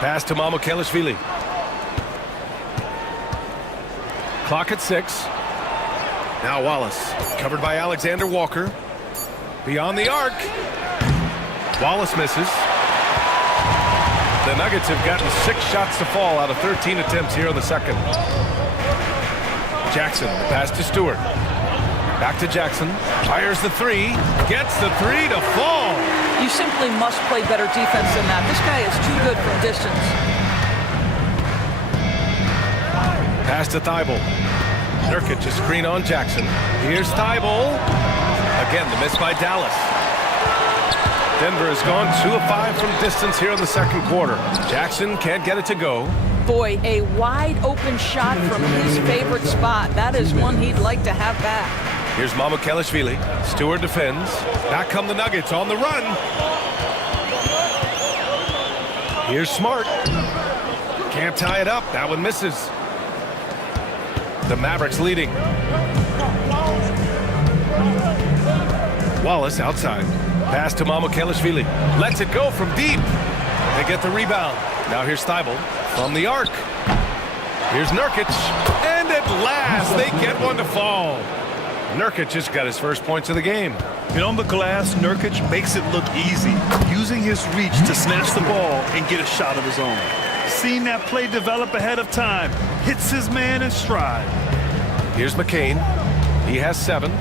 Pass to Mamukelashvili. Clock at 6. Now Wallace, covered by Alexander Walker. Beyond the arc. Wallace misses. The Nuggets have gotten 6 shots to fall out of 13 attempts here in the second. Jackson, pass to Stewart. Back to Jackson. Fires the 3. Gets the 3 to fall. You simply must play better defense than that. This guy is too good from distance. Pass to Thibault. Nurkic a screen on Jackson. Here's Thibault. Again, the miss by Dallas. Denver has gone 2 of 5 from distance here in the second quarter. Jackson can't get it to go. Boy, a wide open shot from his favorite spot. That is one he'd like to have back. Here's Mamukelashvili. Stewart defends. Back come the Nuggets on the run. Here's Smart. Can't tie it up. That one misses. The Mavericks leading. Wallace outside. Pass to Mamukelashvili. Lets it go from deep. They get the rebound. Now here's Thibault from the arc. Here's Nurkic. And at last, they get one to fall. Nurkic just got his first points of the game. And on the glass, Nurkic makes it look easy, using his reach to snatch the ball and get a shot of his own. Seeing that play develop ahead of time, hits his man in stride. Here's McCain. He has 7.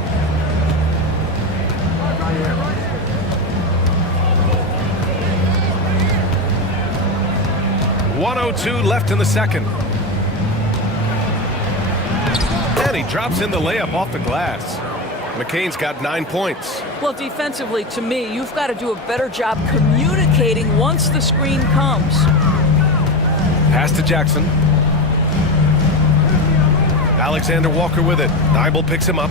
.102 left in the second. And he drops in the layup off the glass. McCain's got 9 points. Well, defensively, to me, you've got to do a better job communicating once the screen comes. Pass to Jackson. Alexander Walker with it. Thibault picks him up.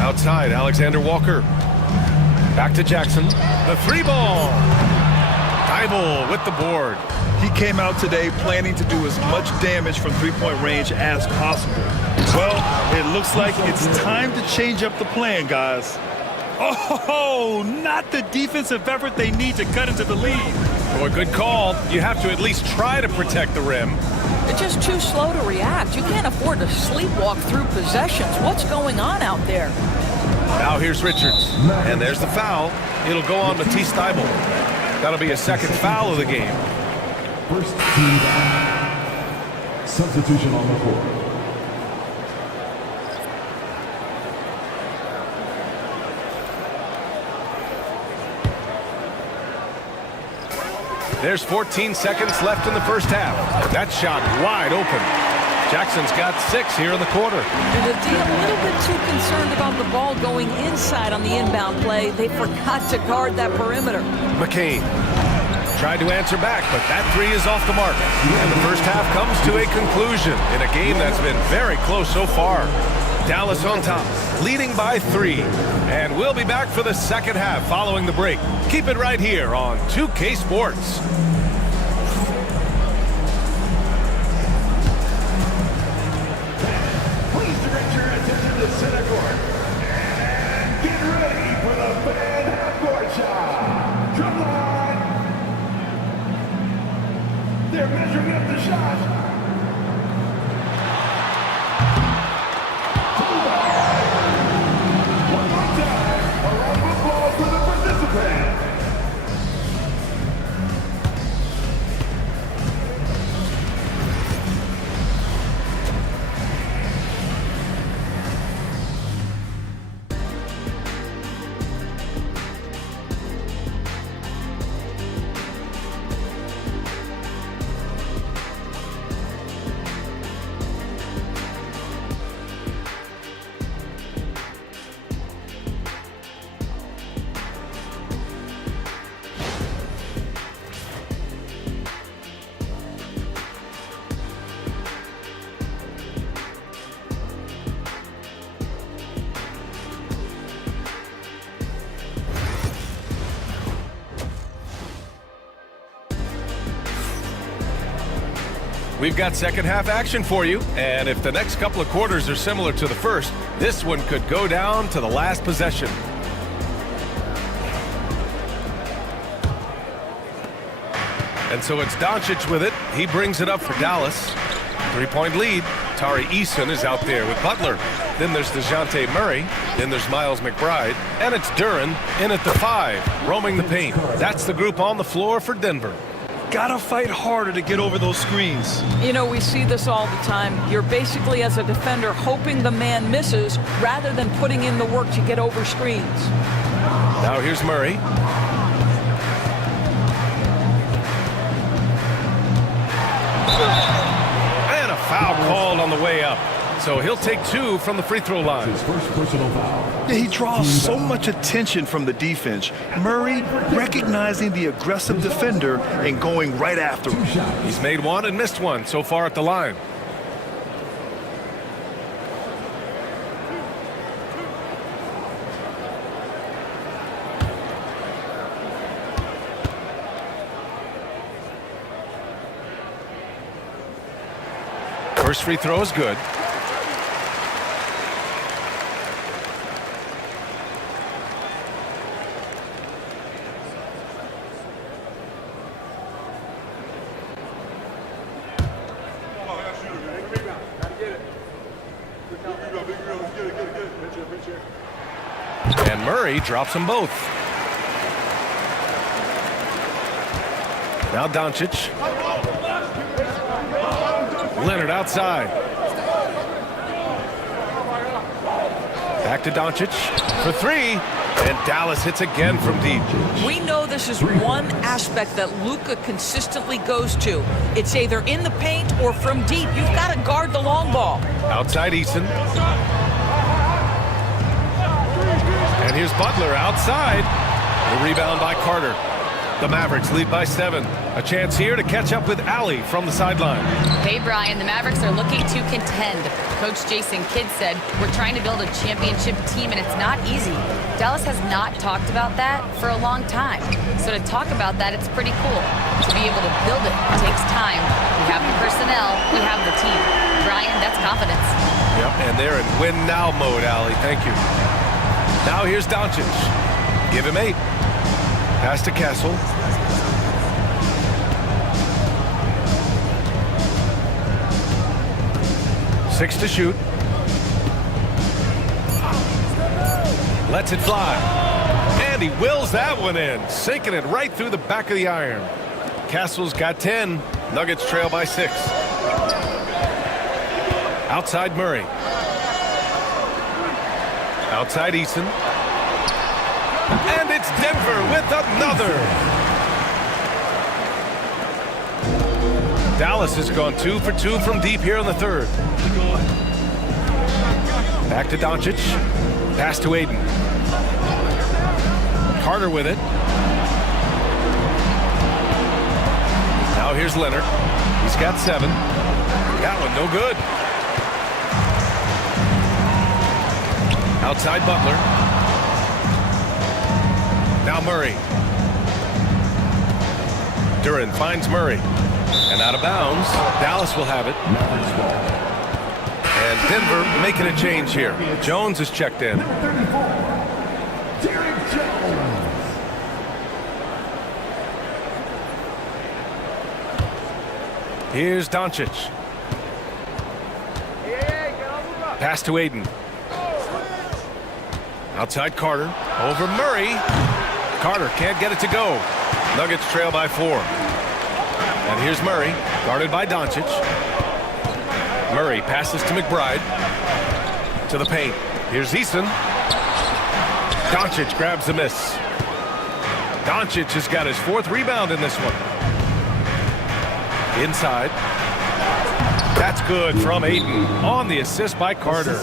Outside, Alexander Walker. Back to Jackson. The 3 ball. Thibault with the board. He came out today planning to do as much damage from three-point range as possible. Well, it looks like it's time to change up the plan, guys. Oh, not the defensive effort they need to cut into the lead. Oh, a good call. You have to at least try to protect the rim. They're just too slow to react. You can't afford to sleepwalk through possessions. What's going on out there? Now here's Richards. And there's the foul. It'll go on Matisse Thibault. That'll be a second foul of the game. First team substitution on the court. There's 14 seconds left in the first half. That shot wide open. Jackson's got 6 here in the quarter. And the D a little bit too concerned about the ball going inside on the inbound play. They forgot to guard that perimeter. McCain tried to answer back, but that 3 is off the mark. And the first half comes to a conclusion in a game that's been very close so far. Dallas on top, leading by 3. And we'll be back for the second half following the break. Keep it right here on 2K Sports. Please direct your attention to center court. And get ready for the fan half-court shot. Drum line. They're measuring up the shot. We've got second half action for you, and if the next couple of quarters are similar to the first, this one could go down to the last possession. And so it's Doncic with it. He brings it up for Dallas. 3-point lead. Tari Eason is out there with Butler. Then there's DeJounte Murray. Then there's Miles McBride. And it's Duren in at the 5, roaming the paint. That's the group on the floor for Denver. Gotta fight harder to get over those screens. You know, we see this all the time. You're basically, as a defender, hoping the man misses rather than putting in the work to get over screens. Now here's Murray. And a foul called on the way up. So he'll take 2 from the free throw line. His first personal foul. Yeah, he draws so much attention from the defense. Murray recognizing the aggressive defender and going right after him. He's made 1 and missed 1 so far at the line. First free throw is good. And Murray drops them both. Now Doncic. Leonard outside. Back to Doncic for 3. And Dallas hits again from deep. We know this is one aspect that Luka consistently goes to. It's either in the paint or from deep. You've got to guard the long ball. Outside Eason. And here's Butler outside. The rebound by Carter. The Mavericks lead by 7. A chance here to catch up with Allie from the sideline. Hey, Brian, the Mavericks are looking to contend. Coach Jason Kidd said, we're trying to build a championship team, and it's not easy. Dallas has not talked about that for a long time. So to talk about that, it's pretty cool. To be able to build it takes time. We have the personnel, we have the team. Brian, that's confidence. Yep, and they're in win-now mode, Allie. Thank you. Now here's Doncic. Give him 8. Pass to Castle. Six to shoot. Lets it fly. And he wills that one in, sinking it right through the back of the iron. Castle's got 10. Nuggets trail by 6. Outside Murray. Outside Eason. And it's Denver with another. Dallas has gone 2 for 2 from deep here in the third. Back to Doncic. Pass to Aiden. Carter with it. Now here's Leonard. He's got 7. That one no good. Outside Butler. Now Murray. Duren finds Murray. And out of bounds. Dallas will have it. And Denver making a change here. Jones is checked in. Here's Doncic. Pass to Aiden. Outside Carter. Over Murray. Carter can't get it to go. Nuggets trail by 4. And here's Murray, guarded by Doncic. Murray passes to McBride. To the paint. Here's Eason. Doncic grabs the miss. Doncic has got his 4th rebound in this one. Inside. That's good from Aiden on the assist by Carter.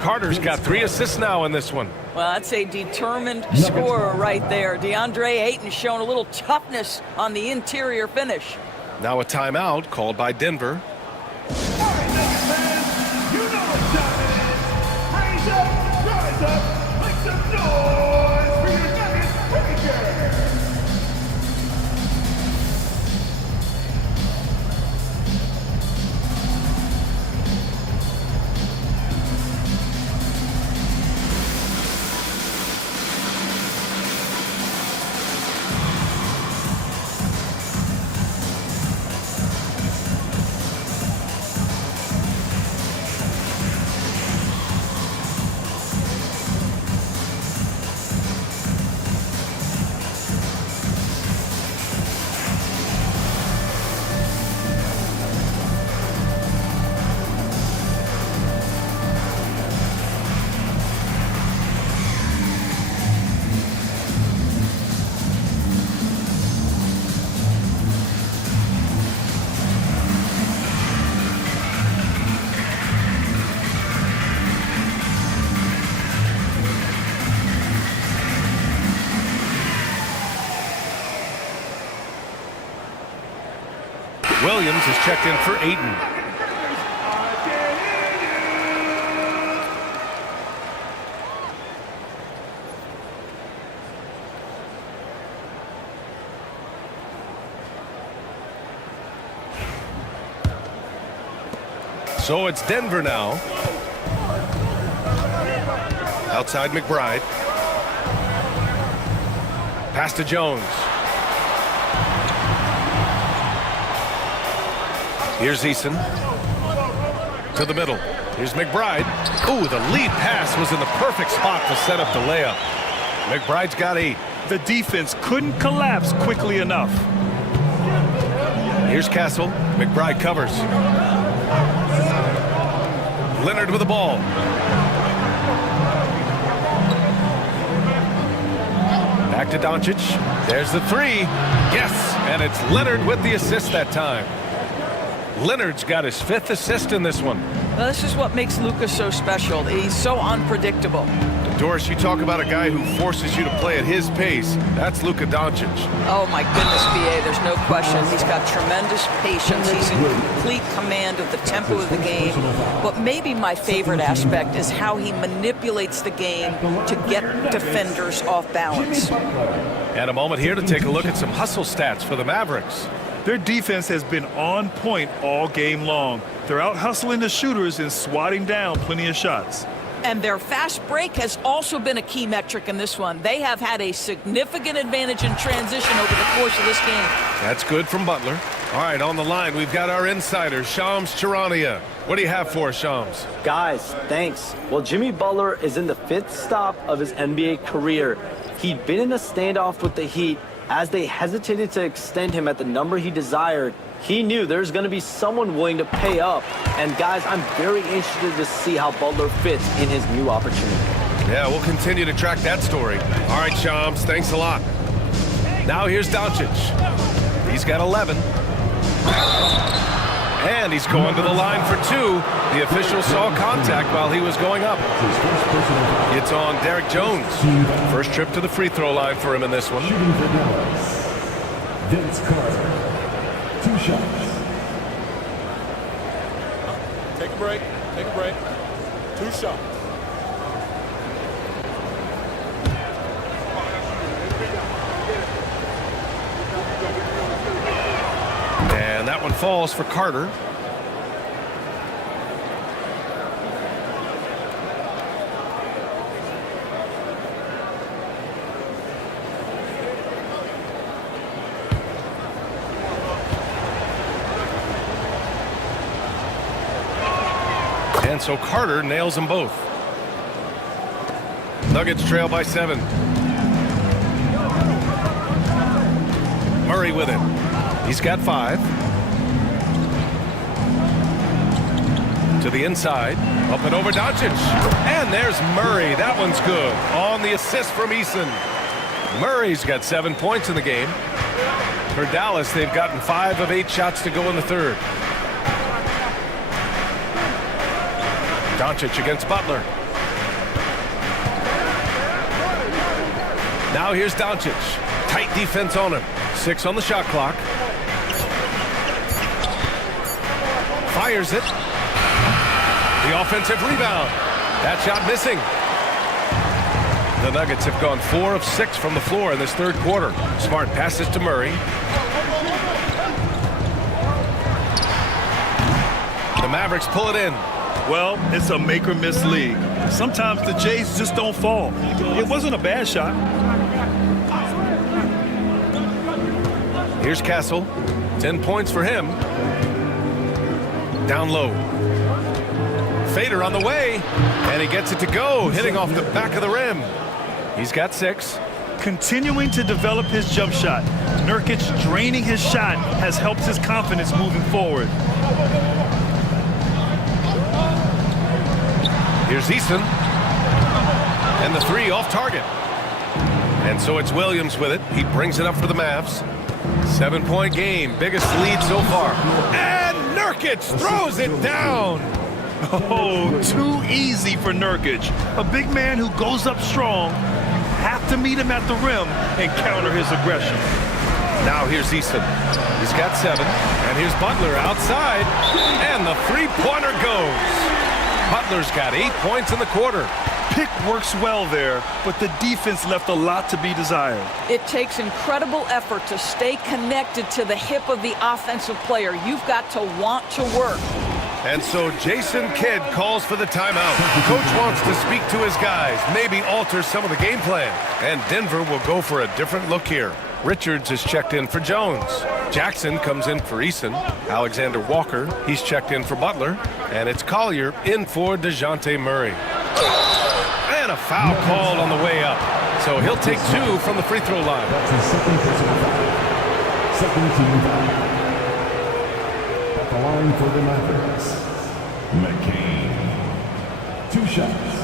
Carter's got 3 assists now in this one. Well, that's a determined scorer right there. DeAndre Ayton showing a little toughness on the interior finish. Now a timeout called by Denver. Williams is checked in for Ayton. So it's Denver now. Outside McBride. Pass to Jones. Here's Eason. To the middle. Here's McBride. Ooh, the lead pass was in the perfect spot to set up the layup. McBride's got 8. The defense couldn't collapse quickly enough. Here's Castle. McBride covers. Leonard with the ball. Back to Doncic. There's the 3. Yes, and it's Leonard with the assist that time. Leonard's got his 5th assist in this one. Well, this is what makes Luka so special. He's so unpredictable. Doris, you talk about a guy who forces you to play at his pace. That's Luka Doncic. Oh, my goodness, B.A., there's no question. He's got tremendous patience. He's in complete command of the tempo of the game. But maybe my favorite aspect is how he manipulates the game to get defenders off balance. And a moment here to take a look at some hustle stats for the Mavericks. Their defense has been on point all game long. They're out hustling the shooters and swatting down plenty of shots. And their fast break has also been a key metric in this one. They have had a significant advantage in transition over the course of this game. That's good from Butler. All right, on the line, we've got our insider, Shams Charania. What do you have for us, Shams? Guys, thanks. Well, Jimmy Butler is in the 5th stop of his NBA career. He'd been in a standoff with the Heat. As they hesitated to extend him at the number he desired, he knew there's going to be someone willing to pay up. And guys, I'm very interested to see how Butler fits in his new opportunity. Yeah, we'll continue to track that story. All right, Shams, thanks a lot. Now here's Doncic. He's got 11. And he's going to the line for 2. The official saw contact while he was going up. It's on Derek Jones. First trip to the free throw line for him in this one. Vince Carter. 2 shots. Take a break. Take a break. 2 shots. And that one falls for Carter. And so Carter nails them both. Nuggets trail by 7. Murray with it. He's got 5. To the inside. Up and over Doncic. And there's Murray. That one's good. On the assist from Eason. Murray's got 7 points in the game. For Dallas, they've gotten 5 of 8 shots to go in the third. Doncic against Butler. Now here's Doncic. Tight defense on him. 6 on the shot clock. Fires it. The offensive rebound. That shot missing. The Nuggets have gone 4 of 6 from the floor in this third quarter. Smart passes to Murray. The Mavericks pull it in. Well, it's a make or miss league. Sometimes the Jays just don't fall. It wasn't a bad shot. Here's Castle. 10 points for him. Down low. Fader on the way. And he gets it to go, hitting off the back of the rim. He's got 6. Continuing to develop his jump shot. Nurkic draining his shot has helped his confidence moving forward. Here's Eason. And the 3 off target. And so it's Williams with it. He brings it up for the Mavs. 7-point game. Biggest lead so far. And Nurkic throws it down. Oh, too easy for Nurkic. A big man who goes up strong. Have to meet him at the rim and counter his aggression. Now here's Eason. He's got 7. And here's Butler outside. And the three-pointer goes. Butler's got 8 points in the quarter. Pick works well there, but the defense left a lot to be desired. It takes incredible effort to stay connected to the hip of the offensive player. You've got to want to work. And so Jason Kidd calls for the timeout. Coach wants to speak to his guys, maybe alter some of the game plan. And Denver will go for a different look here. Richards is checked in for Jones. Jackson comes in for Eason. Alexander Walker, he's checked in for Butler. And it's Collier in for DeJounte Murray. And a foul called on the way up. So he'll take 2 from the free throw line. That's his second personal foul. Second team foul. At the line for the Mavericks, McCain. 2 shots.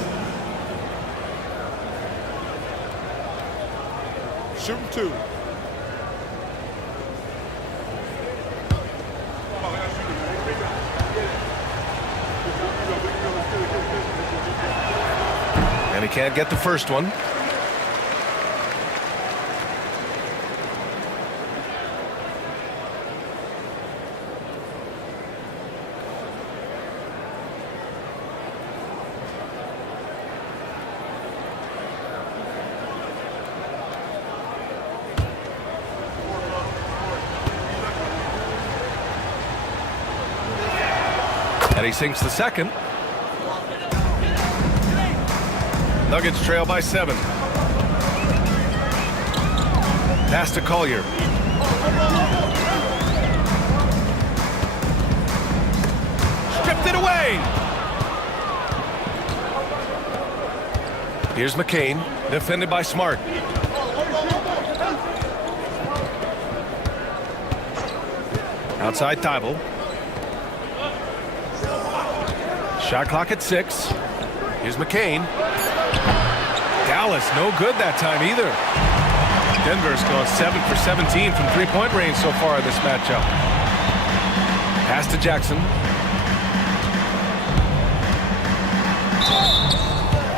Shooting 2. And he can't get the first one. And he sinks the second. Nuggets trail by 7. Pass to Collier. Stripped it away. Here's McCain, defended by Smart. Outside Thibault. Shot clock at 6. Here's McCain. Dallas, no good that time either. Denver's gone 7 for 17 from three-point range so far in this matchup. Pass to Jackson.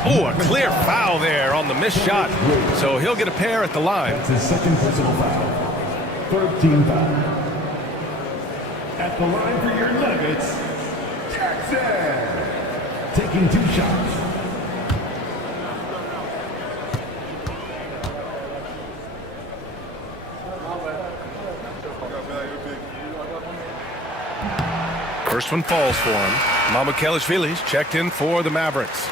Oh, a clear foul there on the missed shot. So he'll get a pair at the line. That's his second personal foul. Third team foul. At the line for your Nuggets, Jackson. Taking 2 shots. First one falls for him. Mamukelashvili's checked in for the Mavericks.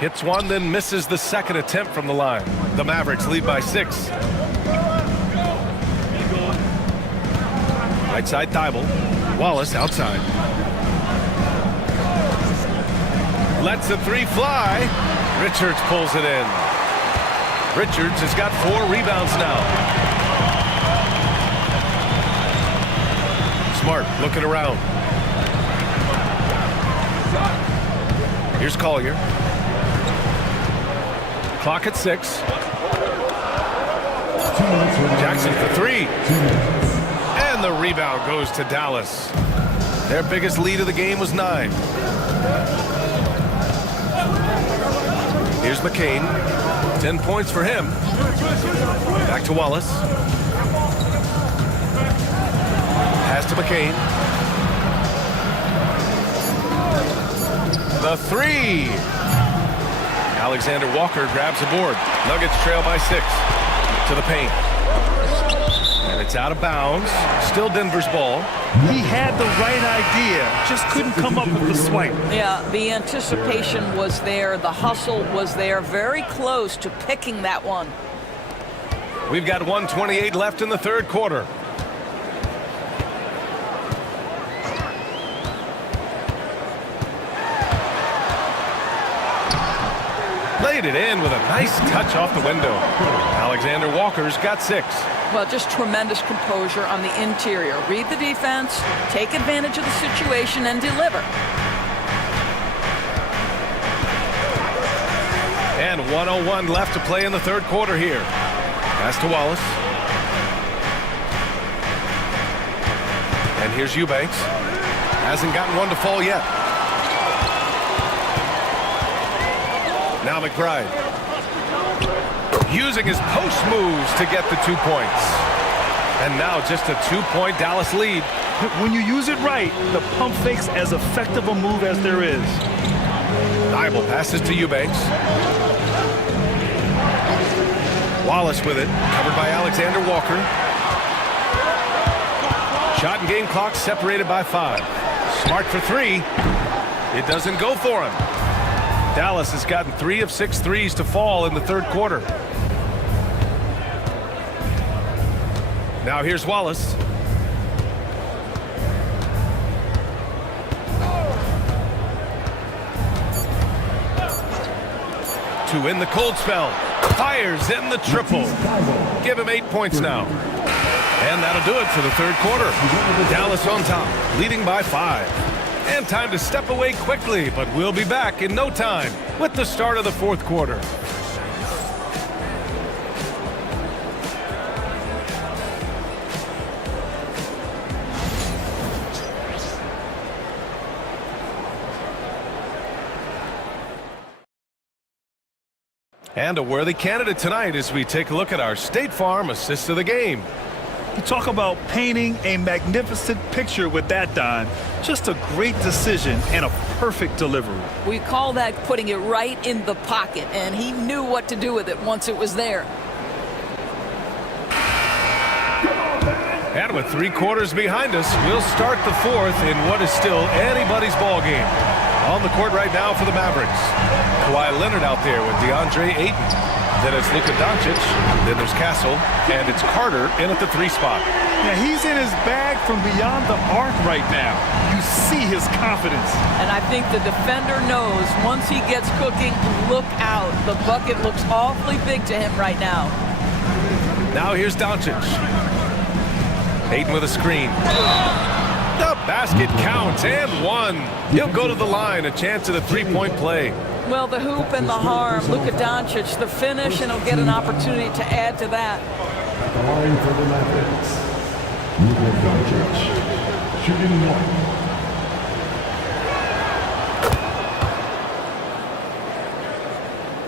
Hits one, then misses the second attempt from the line. The Mavericks lead by 6. Right side Thibault. Wallace outside. Lets the 3 fly. Richards pulls it in. Richards has got 4 rebounds now. Smart looking around. Here's Collier. Clock at 6. Jackson for 3. And the rebound goes to Dallas. Their biggest lead of the game was 9. Here's McCain. 10 points for him. Back to Wallace. Pass to McCain. The 3. Alexander Walker grabs the board. Nuggets trail by 6 to the paint. And it's out of bounds. Still Denver's ball. He had the right idea, just couldn't come up with the swipe. Yeah, the anticipation was there. The hustle was there. Very close to picking that one. We've got 1:28 left in the third quarter. Laid it in with a nice touch off the window. Alexander Walker's got 6. Well, just tremendous composure on the interior. Read the defense, take advantage of the situation, and deliver. 1:01 left to play in the third quarter here. Pass to Wallace. And here's Eubanks. Hasn't gotten one to fall yet. Now McBride. Using his post moves to get the 2 points. And now just a 2-point Dallas lead. When you use it right, the pump fake's as effective a move as there is. Thybulle passes to Eubanks. Wallace with it, covered by Alexander Walker. Shot and game clock separated by 5. Smart for 3. It doesn't go for him. Dallas has gotten 3 of 6 threes to fall in the third quarter. Now here's Wallace. To win the cold spell. Fires in the triple. Give him 8 points now. And that'll do it for the third quarter. Dallas on top, leading by 5. And time to step away quickly, but we'll be back in no time with the start of the fourth quarter. And a worthy candidate tonight as we take a look at our State Farm assist of the game. You talk about painting a magnificent picture with that, Don. Just a great decision and a perfect delivery. We call that putting it right in the pocket, and he knew what to do with it once it was there. And with 3 quarters behind us, we'll start the fourth in what is still anybody's ball game. On the court right now for the Mavericks. Kawhi Leonard out there with DeAndre Ayton. Then it's Luka Doncic. Then there's Castle. And it's Carter in at the 3 spot. Yeah, he's in his bag from beyond the arc right now. You see his confidence. And I think the defender knows once he gets cooking, look out. The bucket looks awfully big to him right now. Now here's Doncic. Ayton with a screen. The basket counts and 1. He'll go to the line, a chance at a 3-point play. Well, the hoop and the harm. Luka Doncic, the finish, and he'll get an opportunity to add to that. At the line for the Mavericks, Luka Doncic, shooting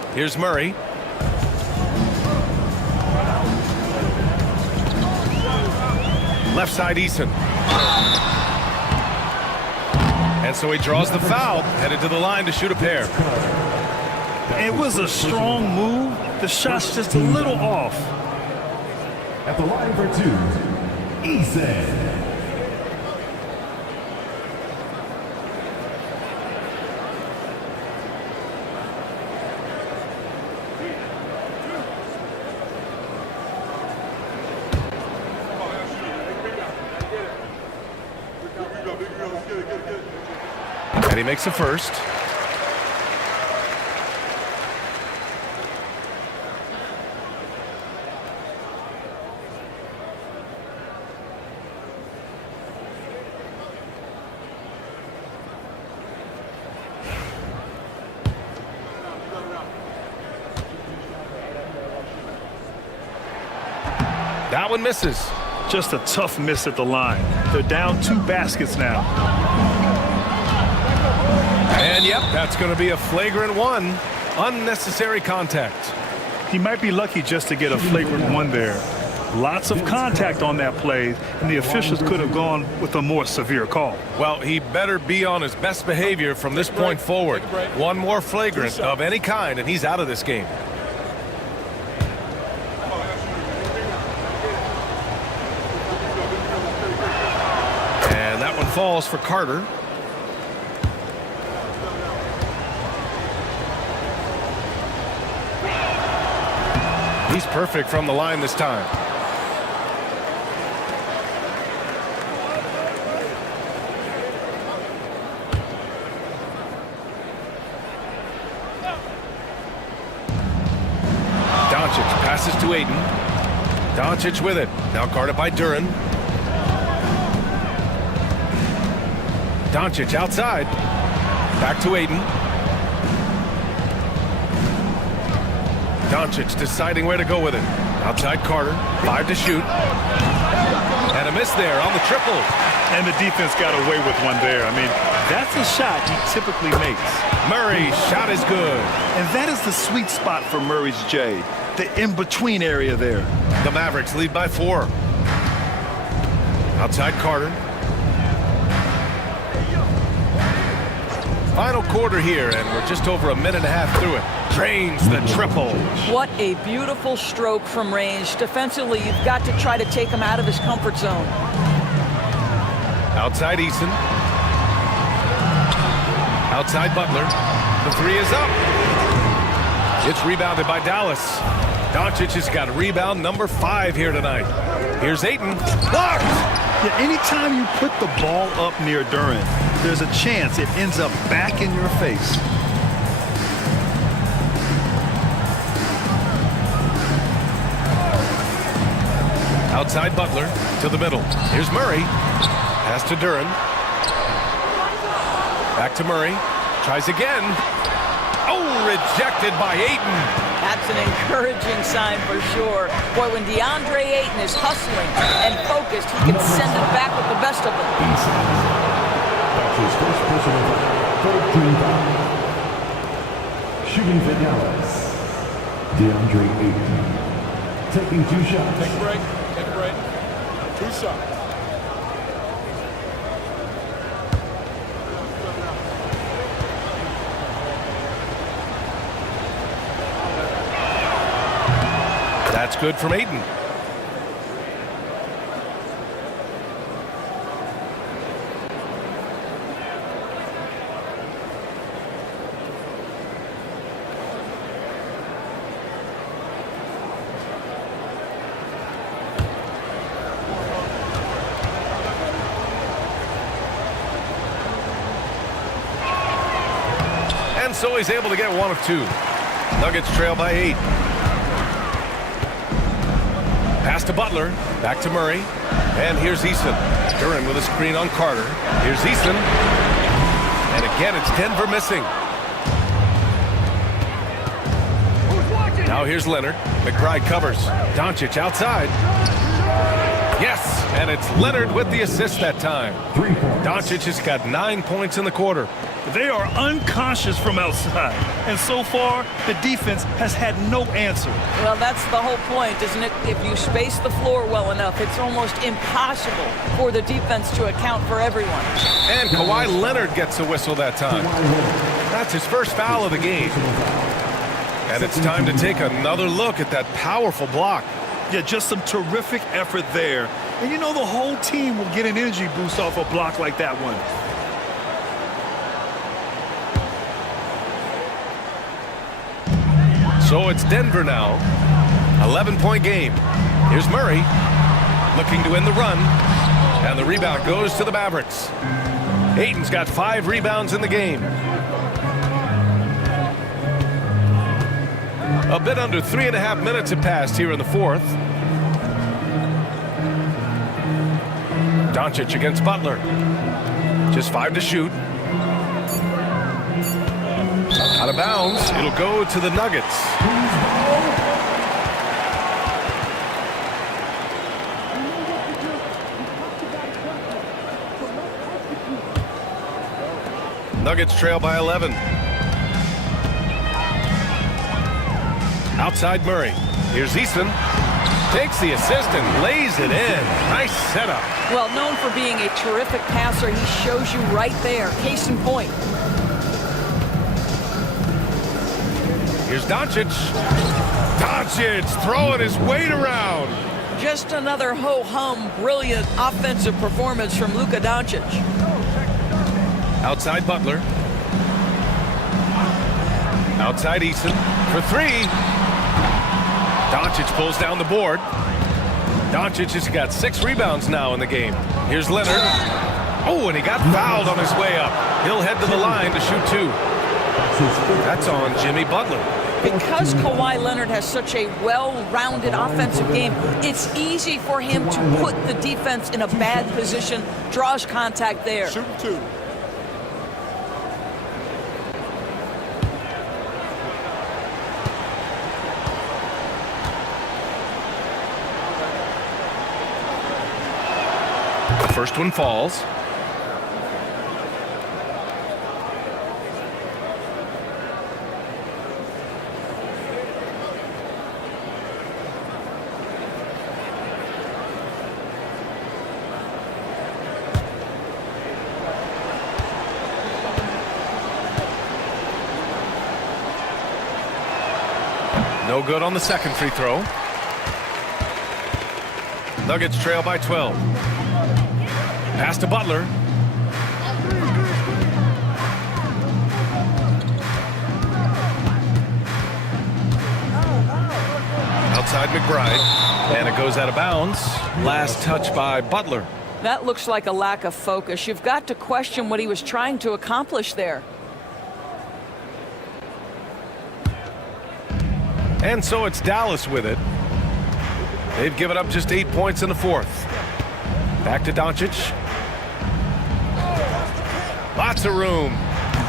1. Here's Murray. Left side Eason. And so he draws the foul, headed to the line to shoot a pair. It was a strong move. The shot's just a little off. At the line for 2, Eason. And he makes the first. That one misses. Just a tough miss at the line. They're down 2 baskets now. And yep, that's going to be a flagrant 1. Unnecessary contact. He might be lucky just to get a flagrant 1 there. Lots of contact on that play, and the officials could have gone with a more severe call. Well, he better be on his best behavior from this point forward. 1 more flagrant of any kind, and he's out of this game. And that one falls for Carter. He's perfect from the line this time. Doncic passes to Ayton. Doncic with it. Now guarded by Duren. Doncic outside. Back to Ayton. Doncic deciding where to go with it. Outside Carter, 5 to shoot. And a miss there on the triple. And the defense got away with one there. I mean, that's a shot he typically makes. Murray's shot is good. And that is the sweet spot for Murray's J, the in-between area there. The Mavericks lead by 4. Outside Carter. Final quarter here, and we're just over a minute and a half through it. Drains the triple. What a beautiful stroke from range. Defensively, you've got to try to take him out of his comfort zone. Outside Eason. Outside Butler. The 3 is up. It's rebounded by Dallas. Doncic has got rebound number 5 here tonight. Here's Ayton. Blocked! Yeah, anytime you put the ball up near Durant, there's a chance it ends up back in your face. Outside Butler to the middle. Here's Murray. Pass to Duren. Back to Murray. Tries again. Oh, rejected by Ayton. That's an encouraging sign for sure. Boy, when DeAndre Ayton is hustling and focused, he can send it back with the best of them. That's his first personal foul. 13 foul. Shooting for Dallas, DeAndre Ayton. Taking 2 shots. Take a break. Take a break. 2 shots. That's good from Ayton. And so he's able to get 1 of 2. Nuggets trail by 8. Pass to Butler, back to Murray, and here's Eason. Duren with a screen on Carter. Here's Eason, and again it's Denver missing. Now here's Leonard. McBride covers. Doncic outside. Yes, and it's Leonard with the assist that time. 3 points. Doncic has got 9 points in the quarter. They are unconscious from outside, and so far the defense has had no answer. Well, that's the whole point, isn't it? If you space the floor well enough, it's almost impossible for the defense to account for everyone. And Kawhi Leonard gets a whistle that time. That's his first foul of the game. And it's time to take another look at that powerful block. Yeah, just some terrific effort there. And you know the whole team will get an energy boost off a block like that one. So it's Denver now. 11-point game. Here's Murray looking to end the run. And the rebound goes to the Mavericks. Ayton's got 5 rebounds in the game. A bit under 3.5 minutes have passed here in the 4th. Doncic against Butler. Just 5 to shoot. Out of bounds. It'll go to the Nuggets. Nuggets trail by 11. Outside Murray. Here's Eason. Takes the assist and lays it in. Nice setup. Well, known for being a terrific passer, he shows you right there. Case in point. Here's Doncic. Doncic throwing his weight around. Just another ho-hum, brilliant offensive performance from Luka Doncic. Outside Butler. Outside Eason for 3. Doncic pulls down the board. Doncic has got 6 rebounds now in the game. Here's Leonard. Oh, and he got fouled on his way up. He'll head to the line to shoot 2. That's on Jimmy Butler. Because Kawhi Leonard has such a well-rounded offensive game, it's easy for him to put the defense in a bad position, draws contact there. Shoot 2. First one falls. No good on the second free throw. Nuggets trail by 12. Pass to Butler. Outside McBride. And it goes out of bounds. Last touch by Butler. That looks like a lack of focus. You've got to question what he was trying to accomplish there. And so it's Dallas with it. They've given up just 8 points in the fourth. Back to Doncic. Lots of room.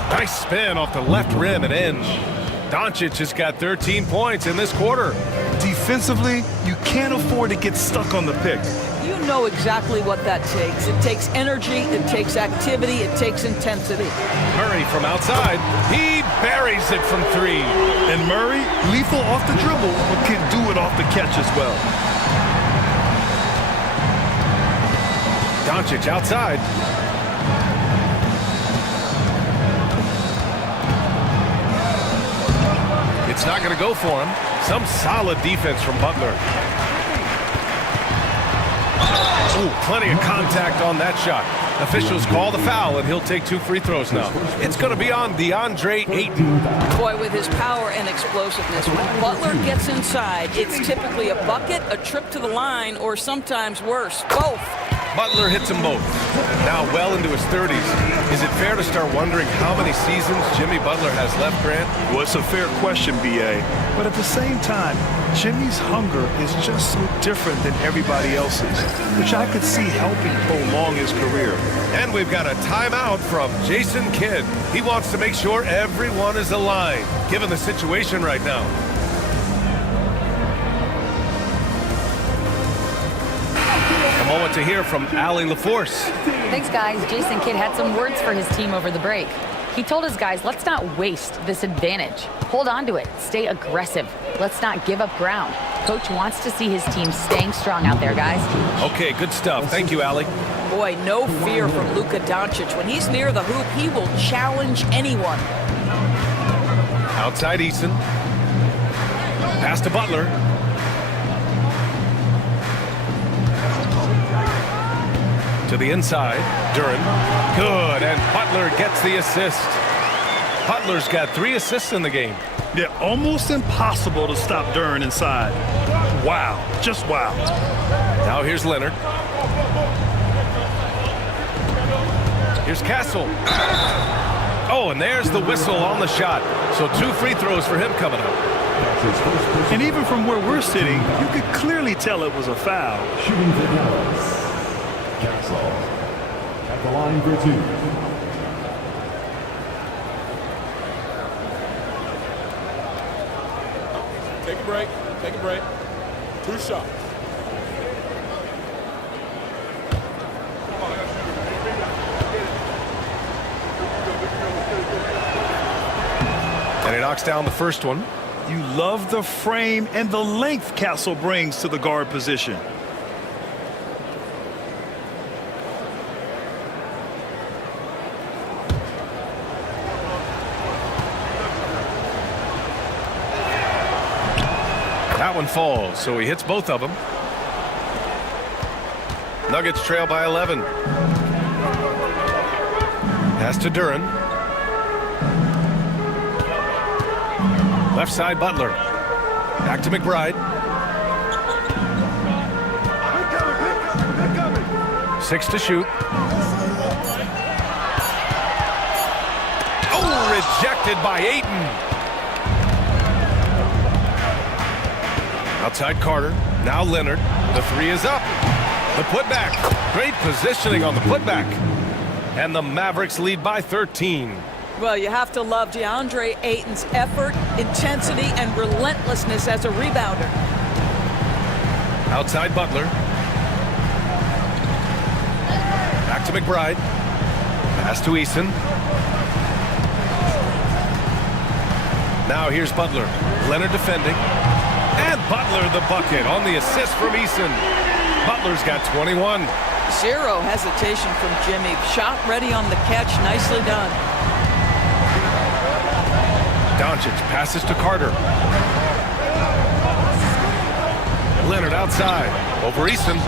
Nice spin off the left rim and in. Doncic has got 13 points in this quarter. Defensively, you can't afford to get stuck on the pick. You know exactly what that takes. It takes energy, it takes activity, it takes intensity. Murray from outside. He buries it from three. And Murray, lethal off the dribble, but can do it off the catch as well. Doncic outside. It's not going to go for him. Some solid defense from Butler. Ooh, plenty of contact on that shot. Officials call the foul, and he'll take 2 free throws now. It's going to be on DeAndre Ayton. Boy, with his power and explosiveness, when Butler gets inside, it's typically a bucket, a trip to the line, or sometimes worse, both. Butler hits them both. Now well into his 30s. Is it fair to start wondering how many seasons Jimmy Butler has left, Grant? Well, it's a fair question, B.A. But at the same time, Jimmy's hunger is just so different than everybody else's, which I could see helping prolong his career. And we've got a timeout from Jason Kidd. He wants to make sure everyone is aligned, given the situation right now. A moment to hear from Allie LaForce. Thanks, guys. Jason Kidd had some words for his team over the break. He told his guys, let's not waste this advantage. Hold on to it. Stay aggressive. Let's not give up ground. Coach wants to see his team staying strong out there, guys. Okay, good stuff. Thank you, Allie. Boy, no fear from Luka Doncic. When he's near the hoop, he will challenge anyone. Outside Eason. Pass to Butler. To the inside, Duren. Good, and Butler gets the assist. Butler's got 3 assists in the game. Yeah, almost impossible to stop Duren inside. Wow, just wow. Now here's Leonard. Here's Castle. Oh, and there's the whistle on the shot. So 2 free throws for him coming up. And even from where we're sitting, you could clearly tell it was a foul. Shooting for Dallas. Castle at the line for 2. Take a break. Take a break. 2 shots. And he knocks down the first one. You love the frame and the length Castle brings to the guard position. That one falls, so he hits both of them. Nuggets trail by 11. Pass to Duren. Left side, Butler. Back to McBride. 6 to shoot. Oh, rejected by Ayton. Outside Carter. Now Leonard. The 3 is up. The putback. Great positioning on the putback. And the Mavericks lead by 13. Well, you have to love DeAndre Ayton's effort, intensity, and relentlessness as a rebounder. Outside Butler. McBride. Pass to Eason. Now here's Butler. Leonard defending. And Butler the bucket on the assist from Eason. Butler's got 21. Zero hesitation from Jimmy. Shot ready on the catch. Nicely done. Doncic passes to Carter. Leonard outside. Over Eason.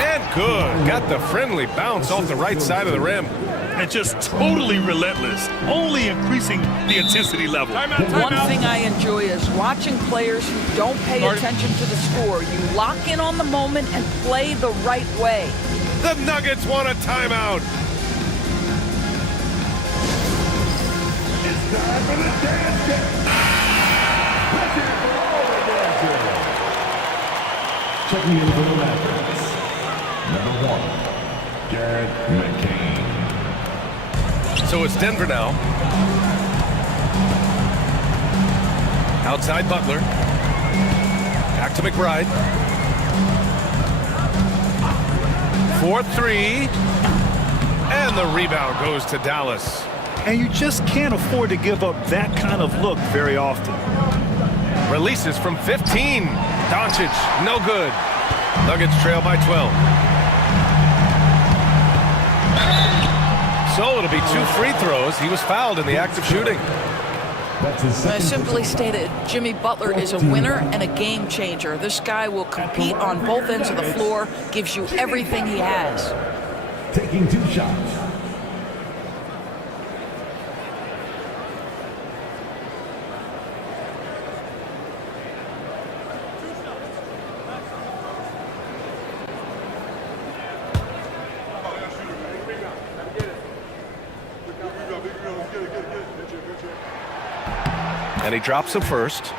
And good. Got the friendly bounce off the right side of the rim. And just totally relentless, only increasing the intensity level. One thing I enjoy is watching players who don't pay attention to the score. You lock in on the moment and play the right way. The Nuggets want a timeout. It's time for the dance game. Let's hear it for all the dancers. Checking in for the Mavericks. Number 1, Jared McCain. So it's Denver now. Outside Butler. Back to McBride. 4-3. And the rebound goes to Dallas. And you just can't afford to give up that kind of look very often. Releases from 15. Doncic, no good. Nuggets trail by 12. So it'll be 2 free throws. He was fouled in the act of shooting. Simply stated, Jimmy Butler is a winner and a game changer. This guy will compete on both ends of the floor, gives you everything he has. Taking 2 shots. And he drops him first.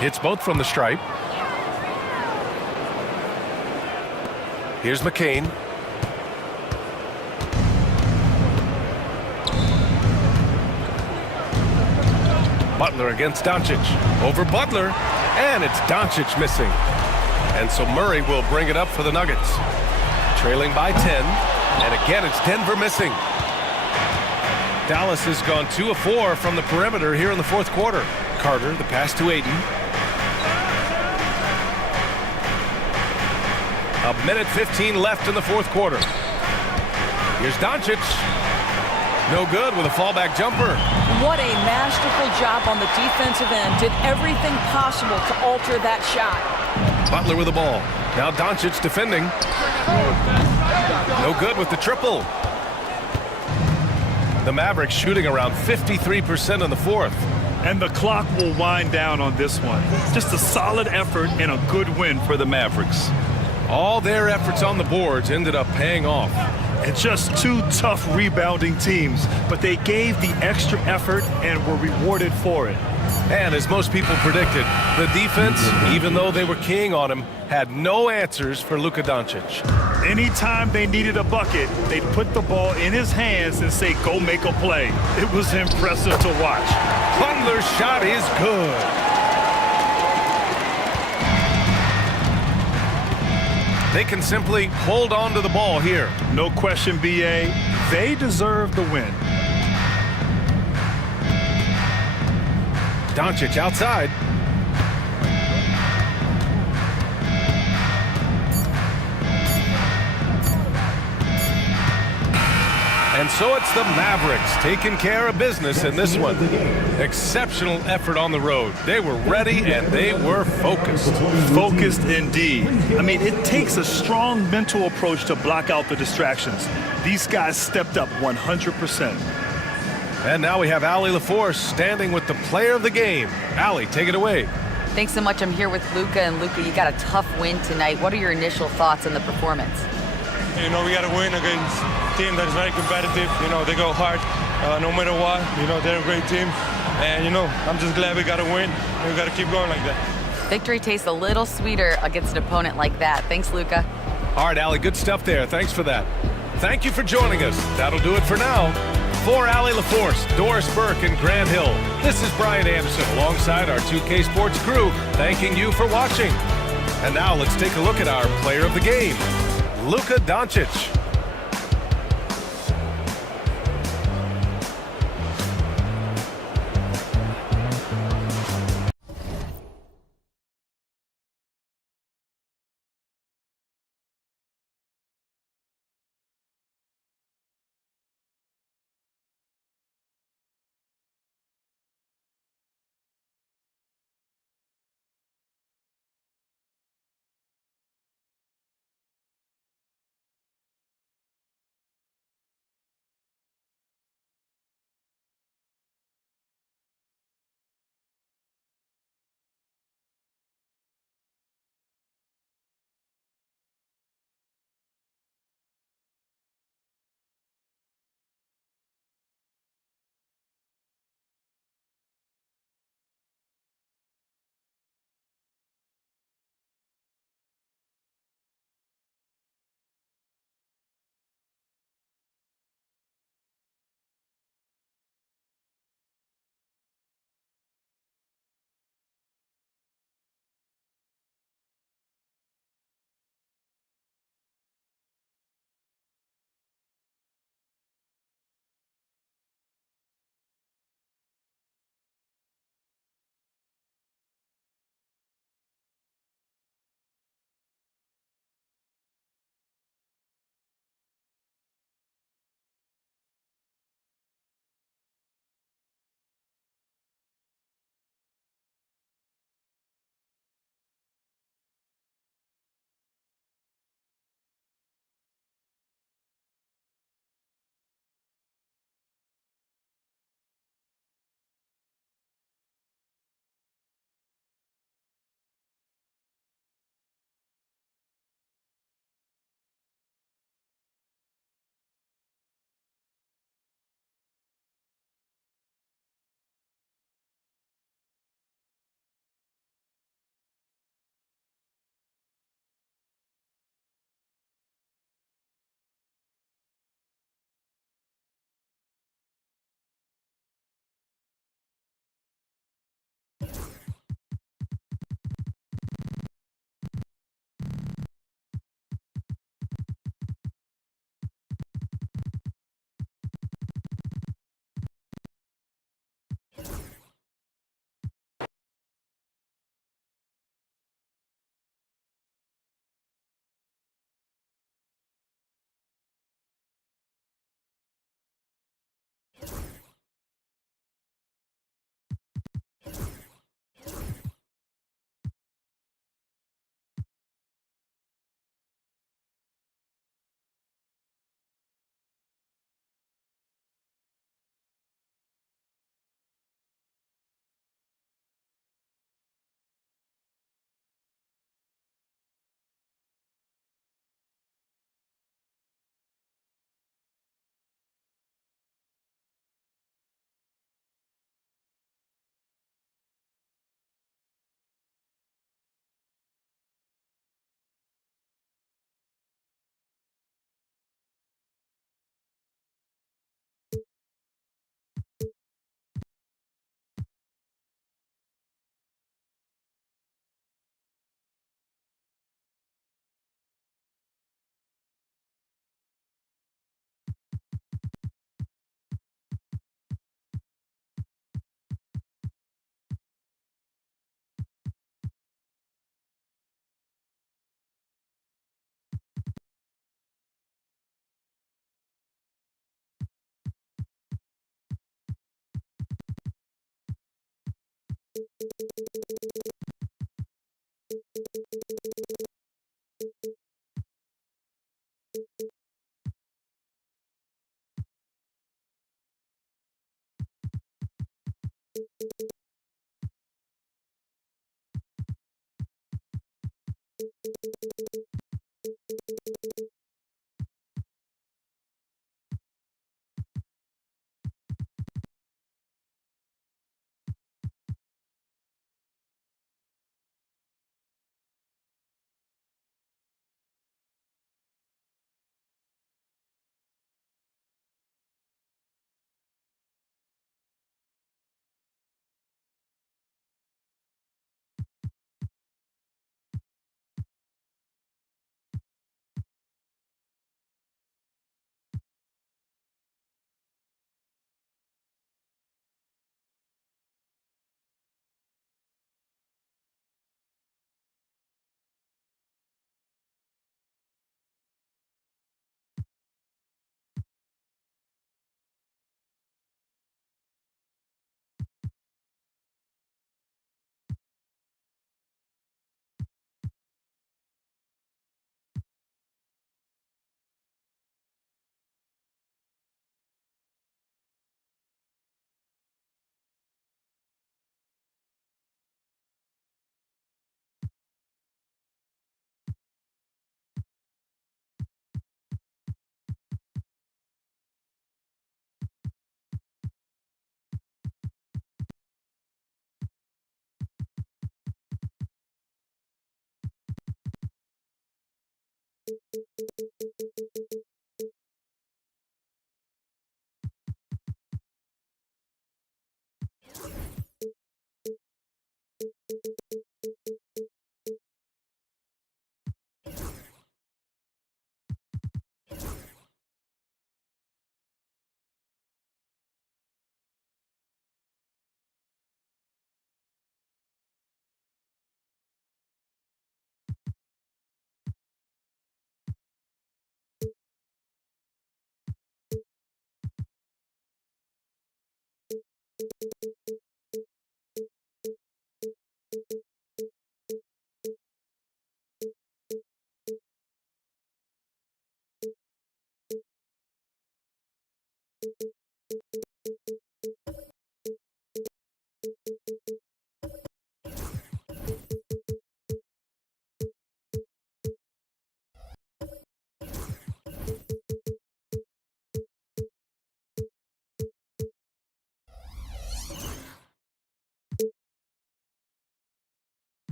Hits both from the stripe. Here's McCain. Butler against Doncic. Over Butler. And it's Doncic missing. And so Murray will bring it up for the Nuggets. Trailing by 10. And again, it's Denver missing. Dallas has gone 2 of 4 from the perimeter here in the fourth quarter. Carter, the pass to Ayton. 1:15 left in the fourth quarter. Here's Doncic. No good with a fallback jumper. What a masterful job on the defensive end. Did everything possible to alter that shot. Butler with the ball. Now Doncic defending. No good with the triple. The Mavericks shooting around 53% in the fourth. And the clock will wind down on this one. Just a solid effort and a good win for the Mavericks. All their efforts on the boards ended up paying off. And just 2 tough rebounding teams, but they gave the extra effort and were rewarded for it. And as most people predicted, the defense, even though they were keying on him, had no answers for Luka Doncic. Anytime they needed a bucket, they'd put the ball in his hands and say, go make a play. It was impressive to watch. Butler's shot is good. They can simply hold on to the ball here. No question, B.A. They deserve the win. Doncic outside. And so it's the Mavericks taking care of business in this one. Exceptional effort on the road. They were ready and they were focused. Focused indeed. I mean, it takes a strong mental approach to block out the distractions. These guys stepped up 100%. And now we have Allie LaForce standing with the player of the game. Allie, take it away. Thanks so much. I'm here with Luka. And Luka, you got a tough win tonight. What are your initial thoughts on the performance? You know, we got to win against a team that is very competitive. You know, they go hard no matter what. You know, they're a great team. And, you know, I'm just glad we got to win. And we got to keep going like that. Victory tastes a little sweeter against an opponent like that. Thanks, Luka. All right, Allie, good stuff there. Thanks for that. Thank you for joining us. That'll do it for now. For Allie LaForce, Doris Burke, and Grant Hill, this is Brian Anderson alongside our 2K Sports crew, thanking you for watching. And now let's take a look at our player of the game, Luka Doncic.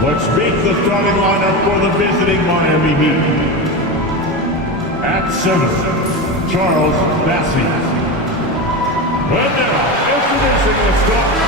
Let's meet the starting lineup for the visiting Miami Heat. At center, Charles Bassey. And now, introducing the starter.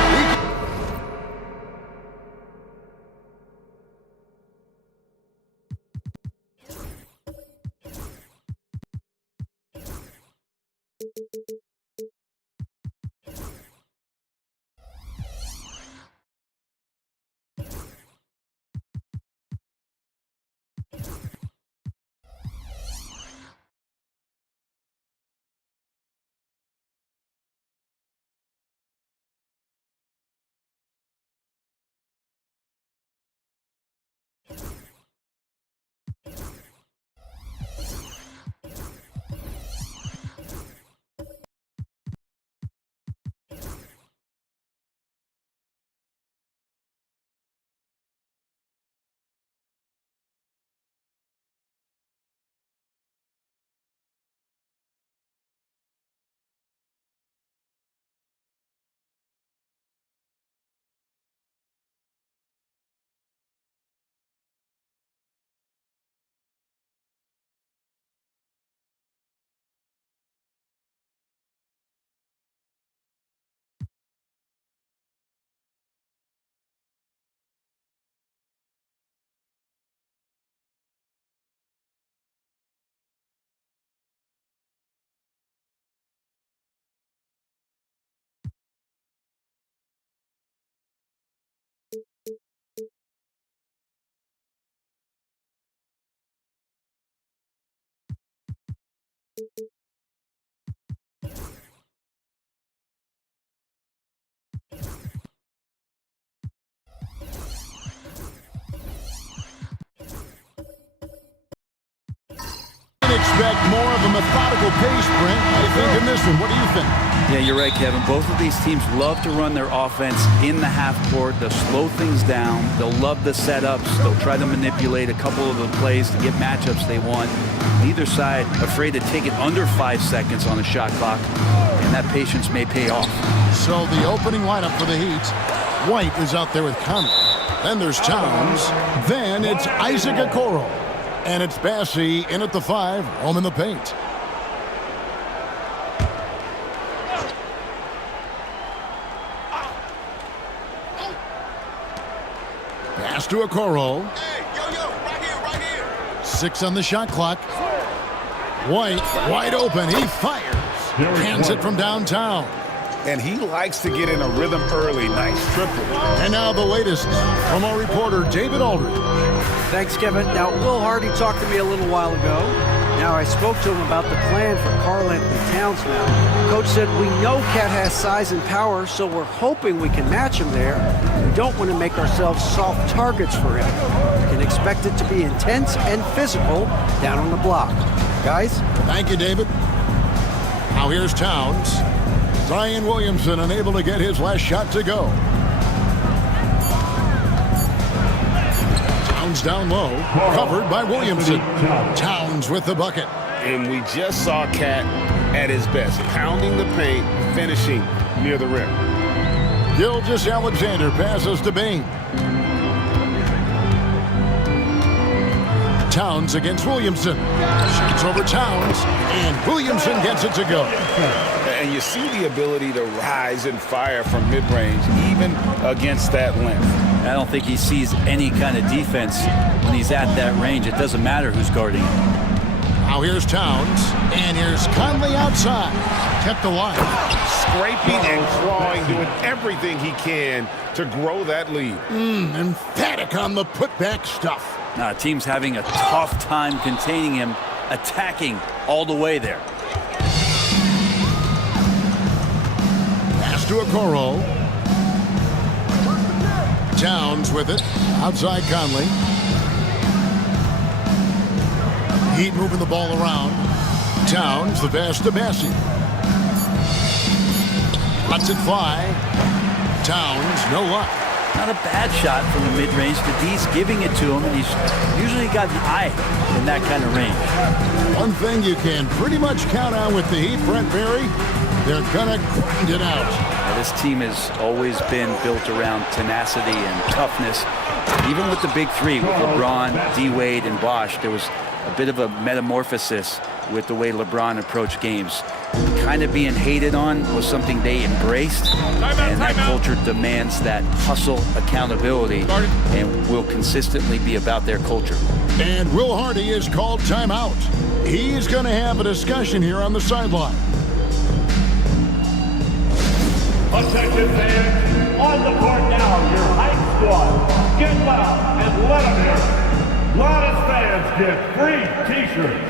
Expect more of a methodical pace, Brent, I think, in this one. What do you think? Yeah, you're right, Kevin. Both of these teams love to run their offense in the half court. They'll slow things down. They'll love the setups. They'll try to manipulate a couple of the plays to get matchups they want. Neither side afraid to take it under 5 seconds on the shot clock, and that patience may pay off. So the opening lineup for the Heat, White is out there with Conley. Then there's Towns. Then it's Isaac Okoro. And it's Bassey in at the 5, home in the paint. Pass to Okoro. Right here. 6 on the shot clock. White, wide open. He fires. Hands it from downtown. And he likes to get in a rhythm early. Nice triple. And now the latest from our reporter, David Aldridge. Thanks, Kevin. Now, Will Hardy talked to me a little while ago. Now, I spoke to him about the plan for Karl-Anthony Towns now. Coach said, we know Cat has size and power, so we're hoping we can match him there. We don't want to make ourselves soft targets for him. You can expect it to be intense and physical down on the block. Guys? Thank you, David. Now here's Towns. Zion Williamson unable to get his last shot to go. Towns down low, covered by Williamson. Towns with the bucket. And we just saw Cat at his best, pounding the paint, finishing near the rim. Gilgeous-Alexander passes to Bain. Towns against Williamson. Shoots over Towns, and Williamson gets it to go. and you see the ability to rise and fire from mid-range, even against that length. I don't think he sees any kind of defense when he's at that range. It doesn't matter who's guarding him. Now here's Towns, and here's Conley outside. Kept alive. Scraping and clawing, doing everything he can to grow that lead. Emphatic on the putback stuff. Now, team's having a tough time containing him, attacking all the way there. Pass to Okoro. Towns with it. Outside Conley. Heat moving the ball around. Towns, the pass to Bassi. Lets it fly. Towns, no luck. Not a bad shot from the mid-range. D's giving it to him, and he's usually got an eye in that kind of range. One thing you can pretty much count on with the Heat, Brent Barry, they're gonna grind it out. Now, this team has always been built around tenacity and toughness. Even with the big three, with LeBron, D-Wade, and Bosh, there was a bit of a metamorphosis with the way LeBron approached games. Kind of being hated on was something they embraced, and that culture demands that hustle, accountability, and will consistently be about their culture. And Will Hardy is called timeout. He's going to have a discussion here on the sideline. Attention fans, on the court now, your hype squad. Get loud and let them hear it. Loudest fans get free t-shirts.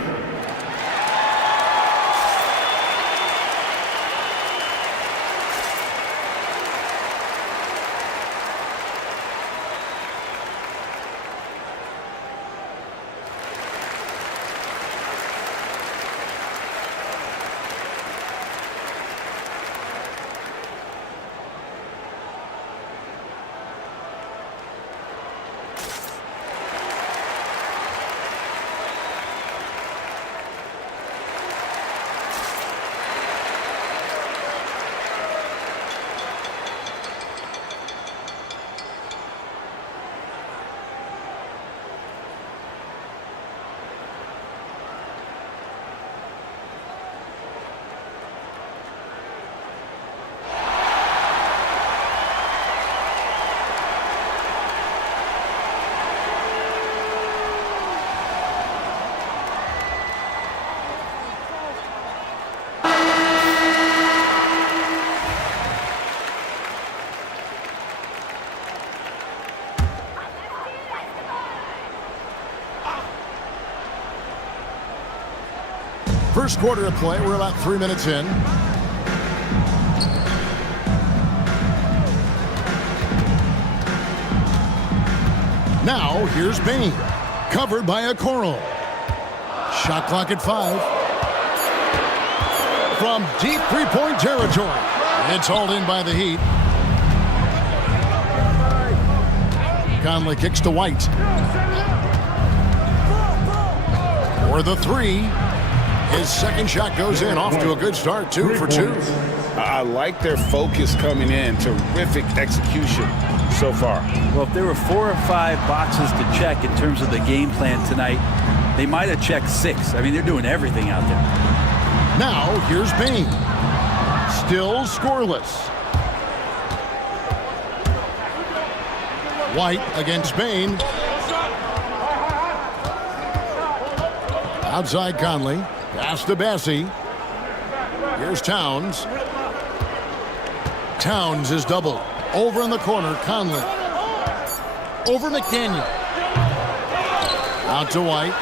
First quarter of play. We're about 3 minutes in. Now, here's Bane. Covered by Okoro. Shot clock at 5. From deep three-point territory. It's hauled in by the Heat. Conley kicks to White. For the three. His second shot goes in, off to a good start, 2 for 2. I like their focus coming in. Terrific execution so far. Well, if there were 4 or 5 boxes to check in terms of the game plan tonight, they might have checked 6. I mean, they're doing everything out there. Now, here's Bane. Still scoreless. White against Bane. Outside Conley. Pass to Bassi. Here's Towns. Towns is double. Over in the corner, Conley. Over McDaniel. Out to White.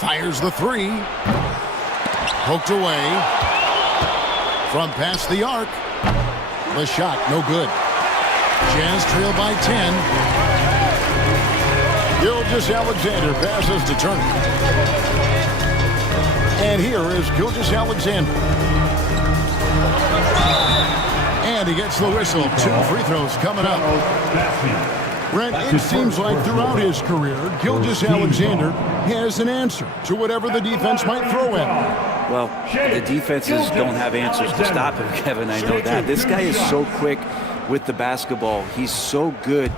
Fires the three. Poked away. From past the arc. The shot, no good. Jazz trail by 10. Gilgeous-Alexander passes to Turner. And here is Gilgeous-Alexander. And he gets the whistle. 2 free throws coming up. Brent, it seems like throughout his career, Gilgeous-Alexander has an answer to whatever the defense might throw at him. Well, the defenses don't have answers to stop him, Kevin. I know that. This guy is so quick with the basketball. He's so good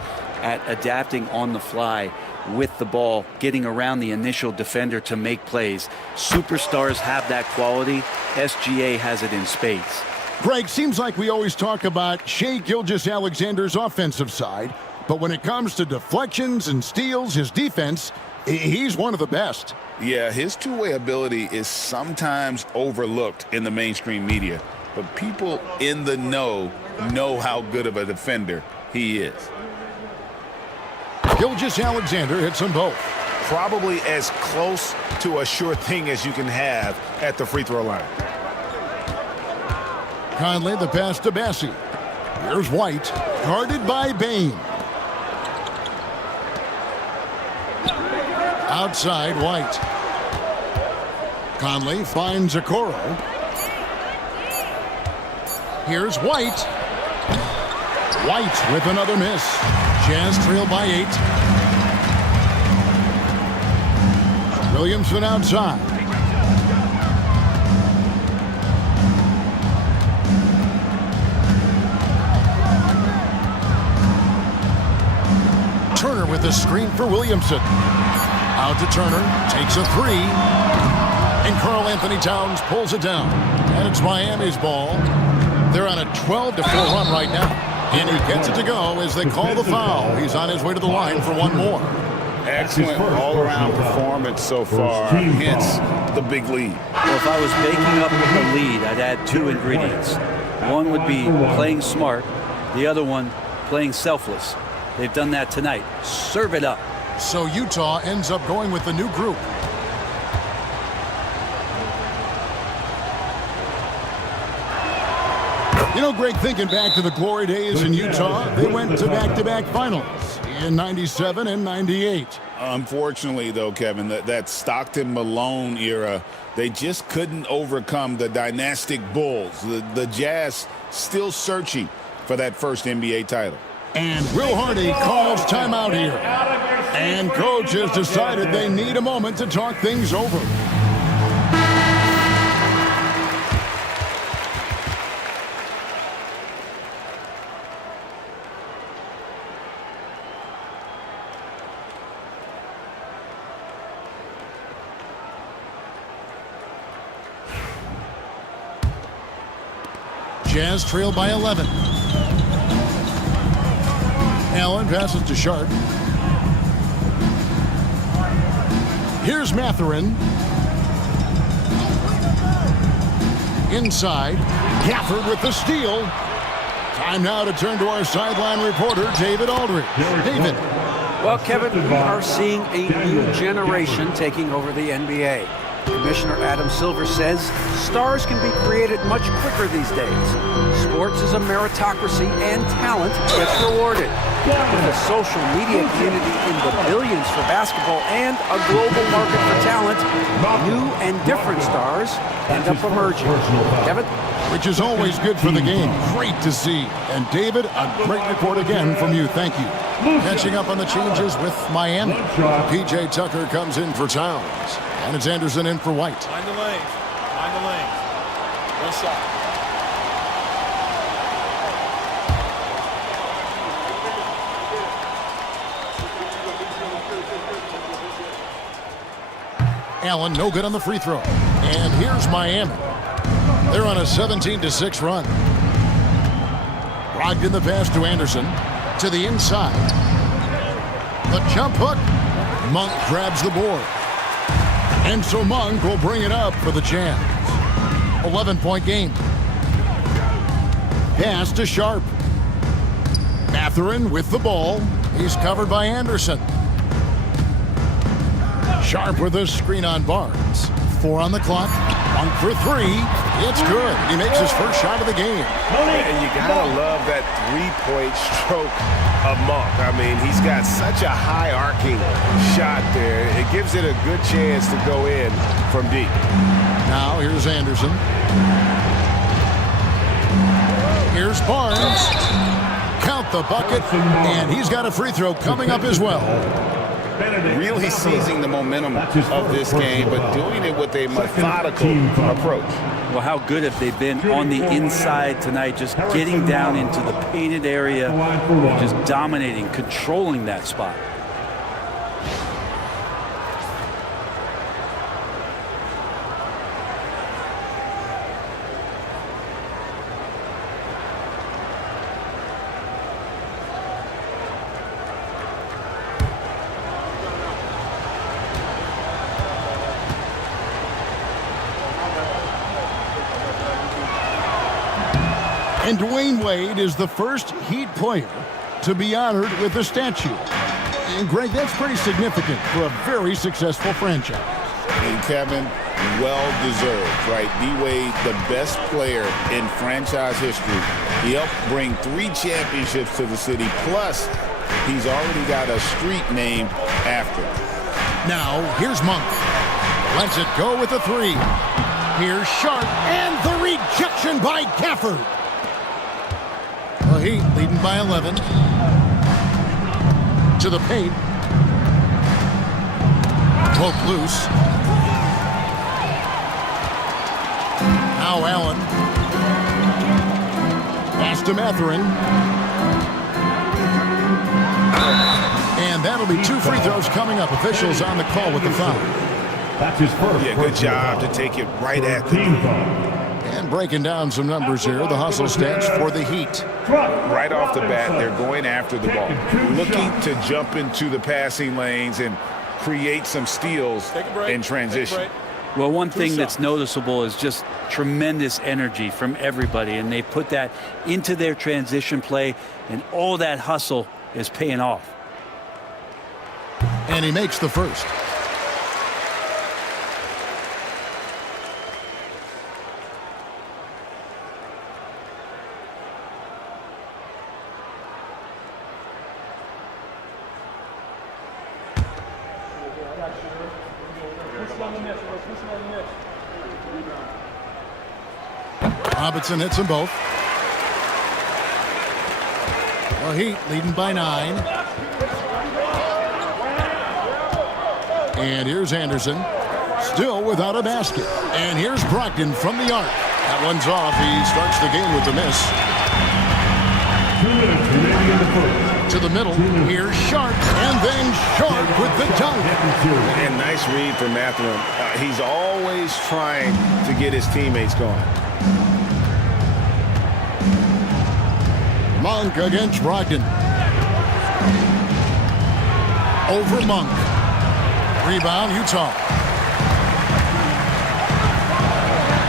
at adapting on the fly. with the ball, getting around the initial defender to make plays. Superstars have that quality. SGA has it in spades. Greg, seems like we always talk about Shai Gilgeous-Alexander's offensive side, but when it comes to deflections and steals, his defense, he's one of the best. Yeah, his two-way ability is sometimes overlooked in the mainstream media, but people in the know how good of a defender he is. Gilgeous-Alexander hits them both. Probably as close to a sure thing as you can have at the free throw line. Conley, the pass to Bassi. Here's White, guarded by Bain. Outside, White. Conley finds Okoro. Here's White. White with another miss. Jazz trail by 8. Williamson outside. Turner with a screen for Williamson. Out to Turner, takes a three. And Karl Anthony Towns pulls it down. And it's Miami's ball. They're on a 12-4 run right now. And he gets it to go as they call the foul. He's on his way to the line for one more. Excellent all-around performance so far, hence the big lead. Well, if I was baking up a lead, I'd add two ingredients. One would be playing smart. The other one, playing selfless. They've done that tonight. Serve it up. So Utah ends up going with the new group. You know, Greg, thinking back to the glory days in Utah, they went to back-to-back finals in 97 and 98. Unfortunately, though, Kevin, that Stockton-Malone era, they just couldn't overcome the dynastic Bulls. The Jazz still searching for that first NBA title. And Will Hardy calls timeout here. And coach has decided they need a moment to talk things over. Jazz trail by 11. Allen passes to Sharp. Here's Mathurin. Inside. Gafford with the steal. Time now to turn to our sideline reporter, David Aldridge. David. Well, Kevin, we are seeing a new generation taking over the NBA. Commissioner Adam Silver says stars can be created much quicker these days. Sports is a meritocracy and talent gets rewarded. With a social media community in the billions for basketball and a global market for talent, new and different stars end up emerging. Kevin? Which is always good for the game. Great to see. And David, a great report again from you. Thank you. Catching up on the changes with Miami. P.J. Tucker comes in for Towns. And it's Anderson in for White. Find the lanes. Find the lanes. One shot. Allen, no good on the free throw. And here's Miami. They're on a 17-6 run. Brogdon the pass to Anderson. To the inside. The jump hook. Monk grabs the board. And so Monk will bring it up for the Jazz. 11-point game. Pass to Sharp. Mathurin with the ball. He's covered by Anderson. Sharp with a screen on Barnes. 4 on the clock. Monk for 3. It's good. He makes his first shot of the game. And you gotta love that three-point stroke of Monk. I mean, he's got such a high arcing shot there. It gives it a good chance to go in from deep. Now here's Anderson. Here's Barnes. Count the bucket. And he's got a free throw coming up as well. Really seizing the momentum of this game, but doing it with a methodical approach. Well, how good have they been on the inside tonight, just getting down into the painted area, just dominating, controlling that spot. And Dwayne Wade is the first Heat player to be honored with a statue. And Greg, that's pretty significant for a very successful franchise. And Kevin, well-deserved, right? D-Wade, the best player in franchise history. He helped bring 3 championships to the city, plus he's already got a street named after him. Now, here's Monk. Lets it go with a 3. Here's Sharp, and the rejection by Gafford. The Heat leading by 11. To the paint. Poke loose. Now Allen. Pass to Mathurin. And that'll be 2 free throws coming up. Officials on the call with the foul. That's his first. Yeah, good job to take it right at the team foul. And breaking down some numbers here, the hustle stats for the Heat. Right off the bat, they're going after the ball, looking to jump into the passing lanes and create some steals in transition. Well, one thing that's noticeable is just tremendous energy from everybody, and they put that into their transition play, and all that hustle is paying off. And he makes the first. Robinson hits them both. The Heat leading by 9. And here's Anderson, still without a basket. And here's Brogdon from the arc. That one's off. He starts the game with a miss. 2 minutes remaining in the first. To the middle. Here's Sharp, and then Sharp with the dunk. And nice read from Mathurin. He's always trying to get his teammates going. Monk against Brogdon. Over Monk. Rebound, Utah.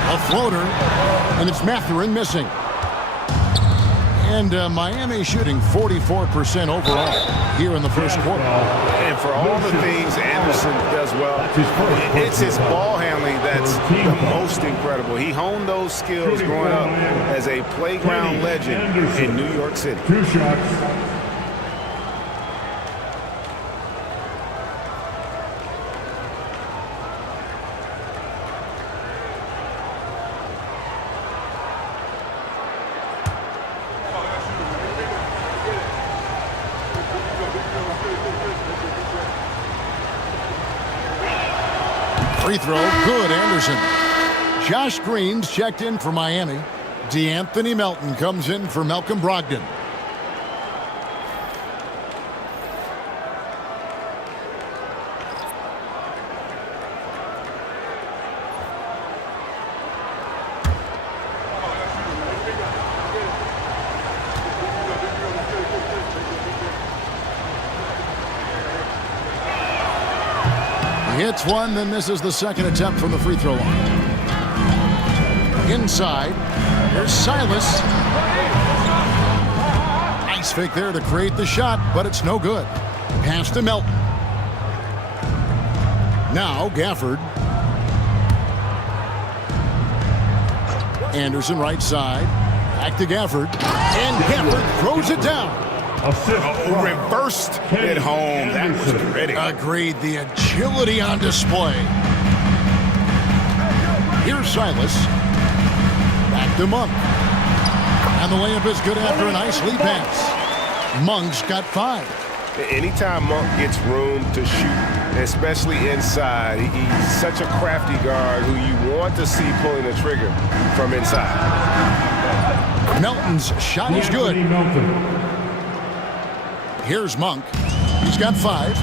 A floater, and it's Mathurin missing. And Miami shooting 44% overall here in the first quarter. And for all the things Anderson does well, it's his ball handling that's the most incredible. He honed those skills growing up as a playground legend in New York City. 2 shots. Free throw, good, Anderson. Josh Green's checked in for Miami. DeAnthony Melton comes in for Malcolm Brogdon. Hits one, then misses the second attempt from the free throw line. Inside, there's Silas. Nice fake there to create the shot, but it's no good. Pass to Melton. Now Gafford. Anderson right side. Back to Gafford. And Gafford throws it down. Reversed it home. That was pretty. Agreed. The agility on display. Here's Silas. Back to Monk. And the layup is good after a nice lead pass. Monk's got 5. Anytime Monk gets room to shoot, especially inside, he's such a crafty guard who you want to see pulling the trigger from inside. Melton's shot is good. Here's Monk. He's got 5.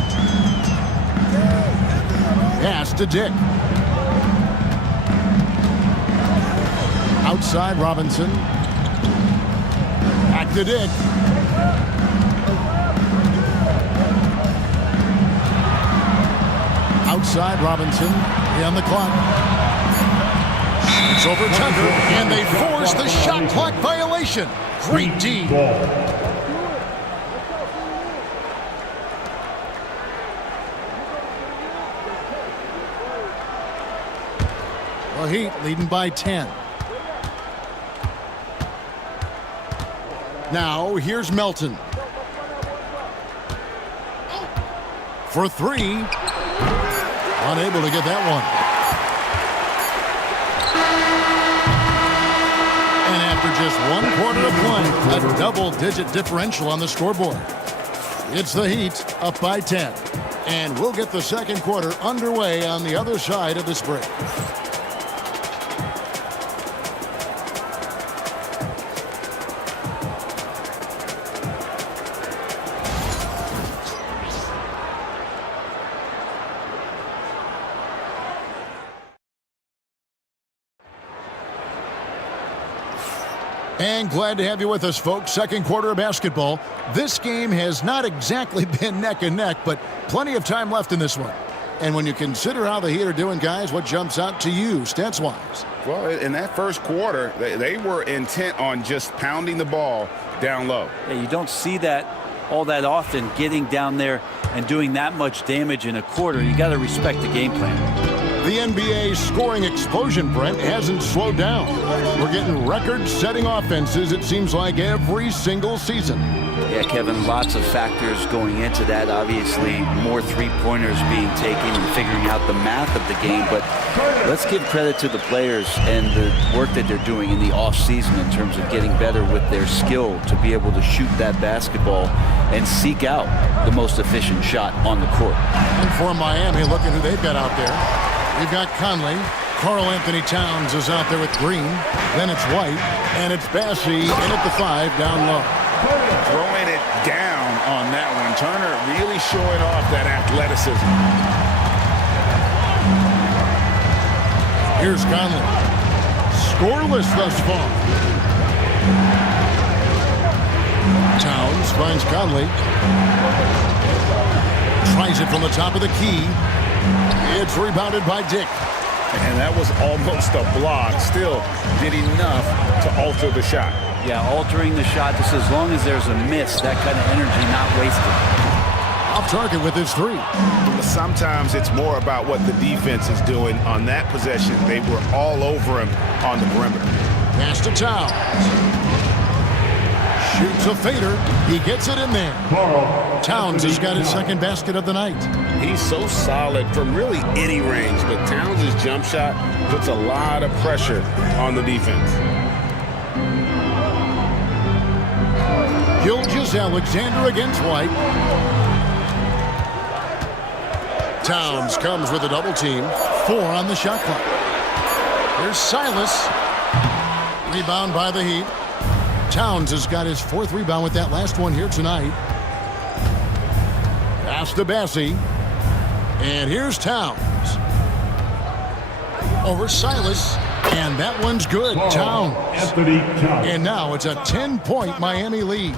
Pass to Dick. Outside Robinson. Back to Dick. Outside Robinson. On the clock. It's over Tucker, and they force the shot clock violation. Great D. The Heat leading by 10. Now here's Melton. For three. Unable to get that one. And after just 1 quarter of play, a double-digit differential on the scoreboard. It's the Heat up by 10. And we'll get the second quarter underway on the other side of this break. And glad to have you with us, folks. Second quarter of basketball. This game has not exactly been neck and neck, but plenty of time left in this one. And when you consider how the Heat are doing, guys, what jumps out to you, stats-wise? Well, in that first quarter, they were intent on just pounding the ball down low. Yeah, you don't see that all that often, getting down there and doing that much damage in a quarter. You got to respect the game plan. The NBA scoring explosion, Brent, hasn't slowed down. We're getting record-setting offenses, it seems like, every single season. Yeah, Kevin, lots of factors going into that. Obviously, more three-pointers being taken and figuring out the math of the game. But let's give credit to the players and the work that they're doing in the off-season in terms of getting better with their skill to be able to shoot that basketball and seek out the most efficient shot on the court. And for Miami, look at who they've got out there. We've got Conley. Karl Anthony Towns is out there with Green. Then it's White. And it's Bassey in at the 5 down low. Throwing it down on that one. Turner really showing off that athleticism. Here's Conley. Scoreless thus far. Towns finds Conley. Tries it from the top of the key. It's rebounded by Dick. And that was almost a block. Still did enough to alter the shot. Yeah, altering the shot, just as long as there's a miss, that kind of energy not wasted. Off target with his 3. Sometimes it's more about what the defense is doing. On that possession, they were all over him on the perimeter. Pass to Towns. Shoots a fader. He gets it in there. Towns has got his second basket of the night. He's so solid from really any range, but Towns' jump shot puts a lot of pressure on the defense. Gilgeous-Alexander against White. Towns comes with a double team. 4 on the shot clock. Here's Silas. Rebound by the Heat. Towns has got his 4th rebound with that last one here tonight. Pass to Bassey. And here's Towns. Over Silas. And that one's good. Towns. And now it's a 10-point Miami lead.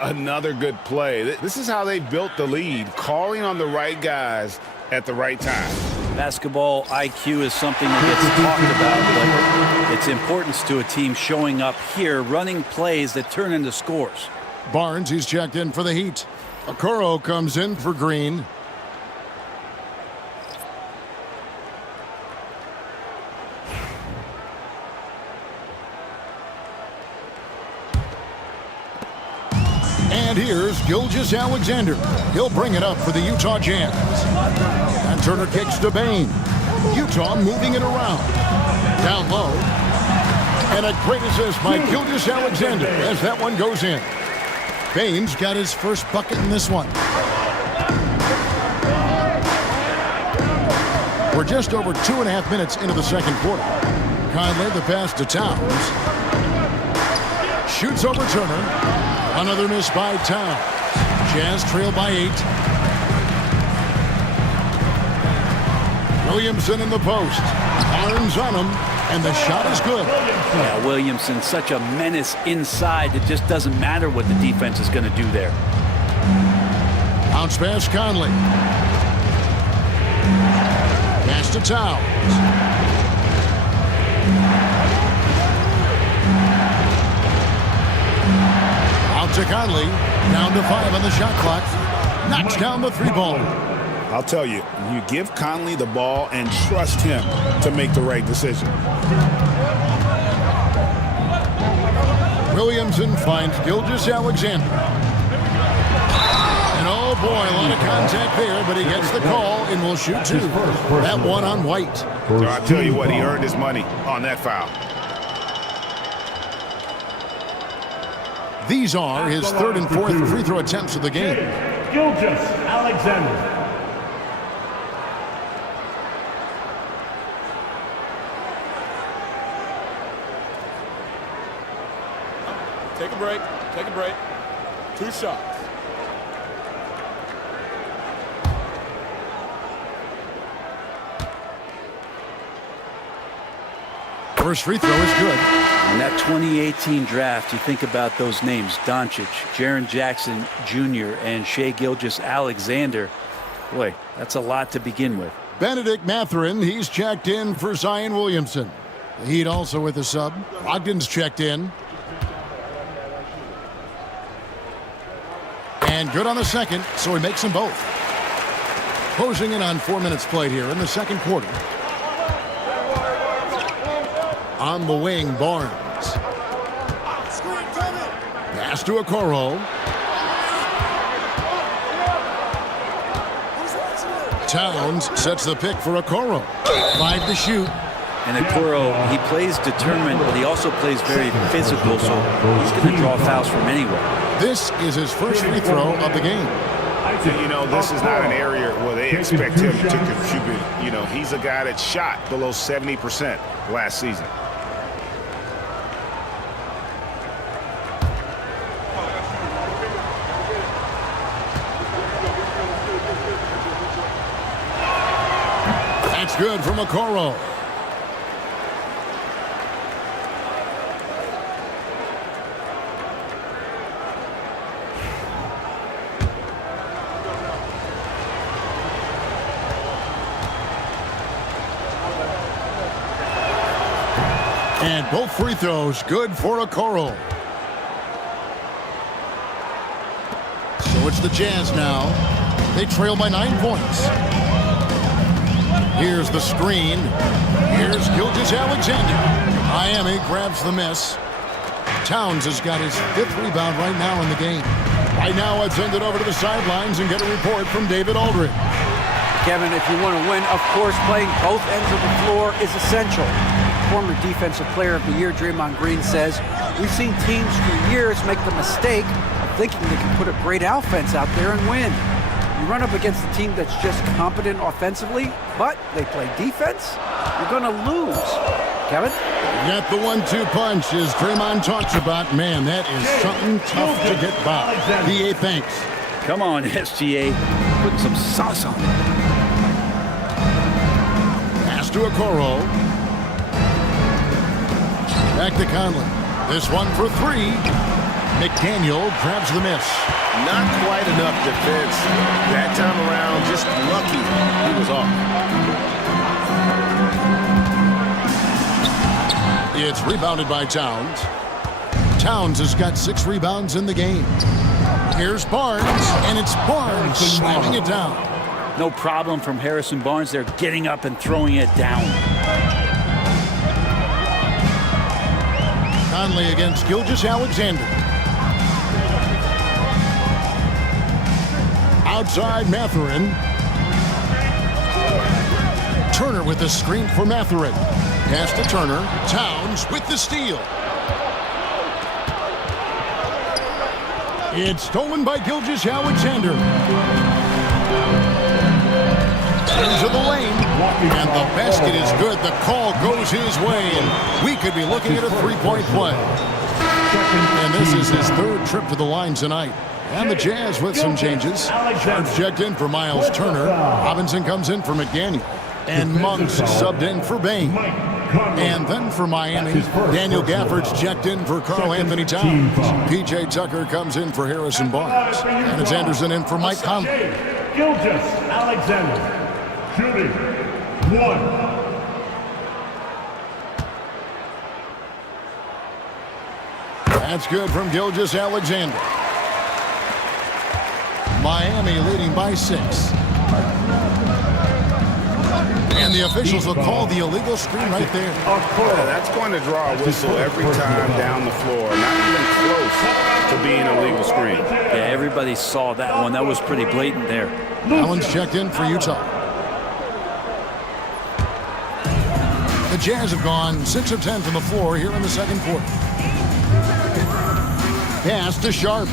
Another good play. This is how they built the lead, calling on the right guys at the right time. Basketball IQ is something that gets talked about, but its importance to a team showing up here, running plays that turn into scores. Barnes, he's checked in for the Heat. Okoro comes in for Green. And here's Gilgeous-Alexander. He'll bring it up for the Utah Jazz. And Turner kicks to Bain. Utah moving it around. Down low. And a great assist by Gilgeous-Alexander as that one goes in. Bain's got his first bucket in this one. We're just over 2.5 minutes into the second quarter. Conley the pass to Towns. Shoots over Turner. Another miss by Towns. Jazz trail by 8. Williamson in the post. Arms on him, and the shot is good. Yeah, Williamson, such a menace inside. It just doesn't matter what the defense is going to do there. Bounce pass Conley. Pass to Towns. Out to Conley. Down to 5 on the shot clock. Knocks down the 3-ball. I'll tell you, you give Conley the ball and trust him to make the right decision. Williamson finds Gilgeous-Alexander. And oh boy, a lot of contact there, but he gets the call and will shoot 2. That one on White. So I'll tell you what, he earned his money on that foul. These are his 3rd and 4th free throw attempts of the game. Gilgeous-Alexander. Take a break. Take a break. 2 shots. First free throw is good. In that 2018 draft, you think about those names, Doncic, Jaren Jackson Jr., and Shai Gilgeous-Alexander. Boy, that's a lot to begin with. Benedict Mathurin, he's checked in for Zion Williamson. The Heat also with a sub. Ogden's checked in. And good on the second, so he makes them both. Closing in on 4 minutes played here in the second quarter. On the wing, Barnes. Pass to Okoro. Towns sets the pick for Okoro. 5 to shoot. And Okoro, he plays determined, but he also plays very physical, so he's going to draw fouls from anywhere. This is his first free throw of the game. You know, this is not an area where they expect him to contribute. You know, he's a guy that shot below 70% last season. That's good from Okoro. And both free throws good for Okoro. So it's the Jazz now. They trail by 9 points. Here's the screen. Here's Gilgeous-Alexander. Miami grabs the miss. Towns has got his 5th rebound right now in the game. Right now, I'd send it over to the sidelines and get a report from David Aldridge. Kevin, if you want to win, of course, playing both ends of the floor is essential. Former Defensive Player of the Year, Draymond Green, says, we've seen teams for years make the mistake of thinking they can put a great offense out there and win. You run up against a team that's just competent offensively, but they play defense, you're going to lose. Kevin? Got the 1-2 punch, as Draymond talks about. Man, that is something tough to get by. DA thanks. Come on, SGA. Put some sauce on it. Pass to Okoro. Back to Conley. This one for 3. McDaniel grabs the miss. Not quite enough defense. That time around, just lucky he was off. It's rebounded by Towns. Towns has got 6 rebounds in the game. Here's Barnes, and it's Barnes slamming it down. No problem from Harrison Barnes. They're getting up and throwing it down. Conley against Gilgeous-Alexander. Outside Mathurin. Turner with the screen for Mathurin. Pass to Turner. Towns with the steal. It's stolen by Gilgeous-Alexander. Into the lane. And the basket is good. The call goes his way. And we could be looking at a 3-point play. And this is his 3rd trip to the line tonight. And the Jazz with some changes. Sharp checked in for Miles Turner. Robinson comes in for McDaniel. And Monks subbed in for Bain. And then for Miami, Daniel Gafford's checked in for Karl Anthony Towns. P.J. Tucker comes in for Harrison Barnes. And it's Anderson in for Mike Conley. Gilgeous-Alexander shooting 1. That's good from Gilgeous-Alexander. Miami leading by 6. And the officials will call the illegal screen right there. Yeah, that's going to draw a whistle every time down the floor. Not even close to being a legal screen. Yeah, everybody saw that one. That was pretty blatant there. Allen's checked in for Utah. The Jazz have gone 6 of 10 from the floor here in the second quarter. Pass to Sharp.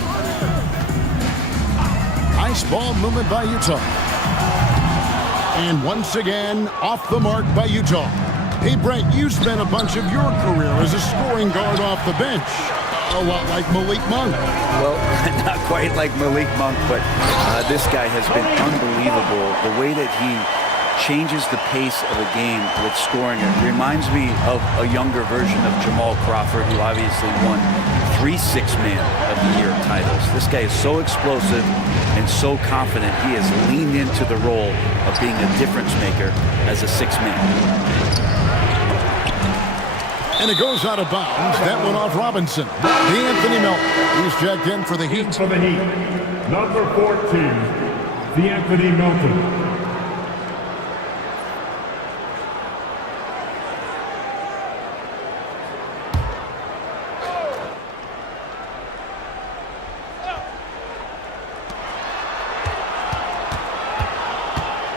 Nice ball movement by Utah. And once again, off the mark by Utah. Hey, Brett, you spent a bunch of your career as a scoring guard off the bench. A lot like Malik Monk. Well, not quite like Malik Monk, but this guy has been unbelievable. The way that he changes the pace of a game with scoring. It reminds me of a younger version of Jamal Crawford, who obviously won 3 Six-Man of the Year titles. This guy is so explosive and so confident. He has leaned into the role of being a difference maker as a 6-man. And it goes out of bounds. That one off Robinson. D'Anthony Melton. He's checked in for the Heat. For the Heat, number 14, D'Anthony Melton.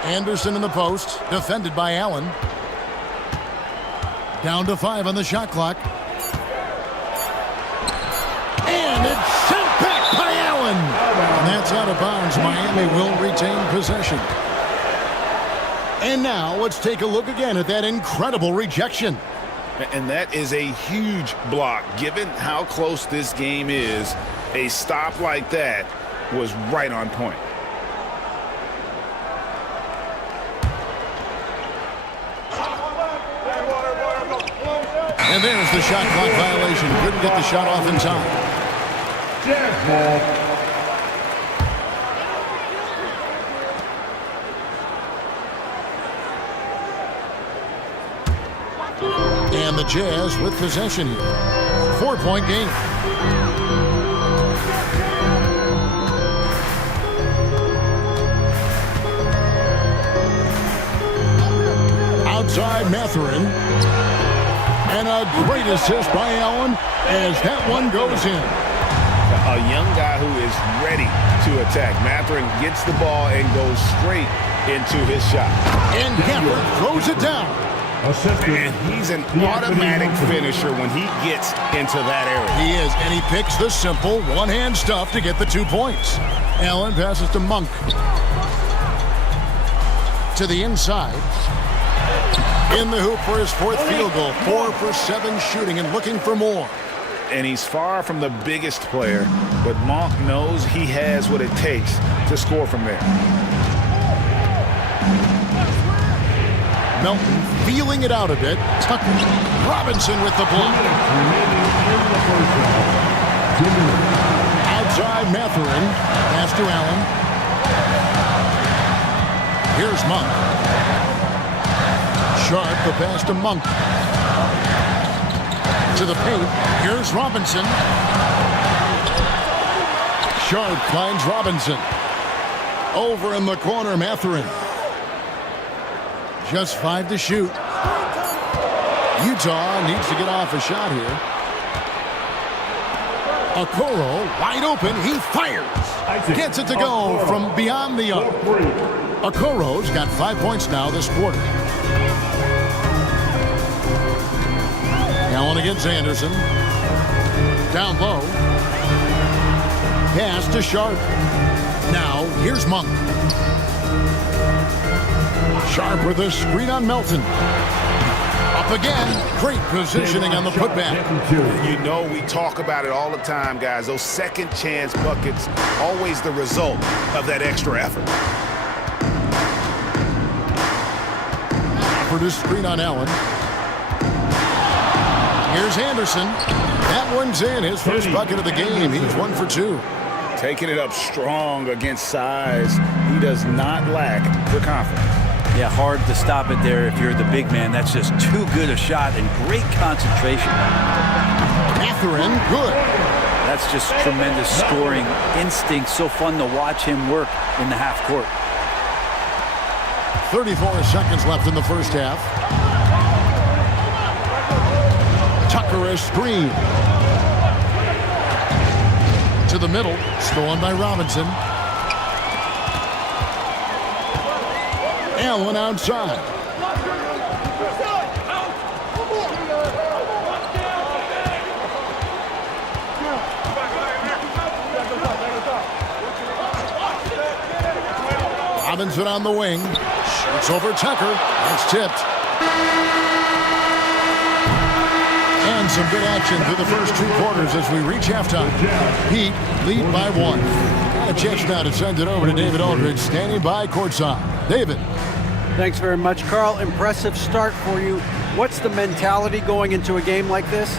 Anderson in the post, defended by Allen. Down to 5 on the shot clock. And it's sent back by Allen. And that's out of bounds. Miami will retain possession. And now let's take a look again at that incredible rejection. And that is a huge block. Given how close this game is, a stop like that was right on point. And there's the shot clock violation. Couldn't get the shot off in time. Jazz ball. And the Jazz with possession here. 4-point game. Outside Mathurin. And a great assist by Allen as that one goes in. A young guy who is ready to attack. Mathurin gets the ball and goes straight into his shot. And Gafford throws it down. And he's an automatic finisher when he gets into that area. He is, and he picks the simple one-hand stuff to get the 2 points. Allen passes to Monk. To the inside. In the hoop for his 4th field goal. 4 for 7 shooting and looking for more. And he's far from the biggest player, but Monk knows he has what it takes to score from there. Melton feeling it out a bit. Tucker. Robinson with the block. Outside Mathurin. Pass to Allen. Here's Monk. Sharp, the pass to Monk. To the paint. Here's Robinson. Sharp finds Robinson. Over in the corner, Mathurin. Just 5 to shoot. Utah needs to get off a shot here. Okoro wide open. He fires. Gets it to go from beyond the arc. Okoro's got 5 points now this quarter. Allen against Anderson. Down low. Pass to Sharp. Now, here's Monk. Sharp with a screen on Melton. Up again. Great positioning on the putback. You know, we talk about it all the time, guys. Those second chance buckets, always the result of that extra effort. For the screen on Allen. Here's Anderson. That one's in. His first bucket of the game. He's 1 for 2. Taking it up strong against size. He does not lack the confidence. Yeah, hard to stop it there if you're the big man. That's just too good a shot and great concentration. Catherine, good. That's just tremendous scoring instinct. So fun to watch him work in the half court. 34 seconds left in the first half. Tucker a screen. To the middle, stolen by Robinson. Allen outside. Robinson on the wing. It's over Tucker. It's tipped. And some good action through the first 2 quarters as we reach halftime. Heat lead by 1. A chance now to send it over to David Aldridge, standing by courtside. David. Thanks very much, Carl. Impressive start for you. What's the mentality going into a game like this?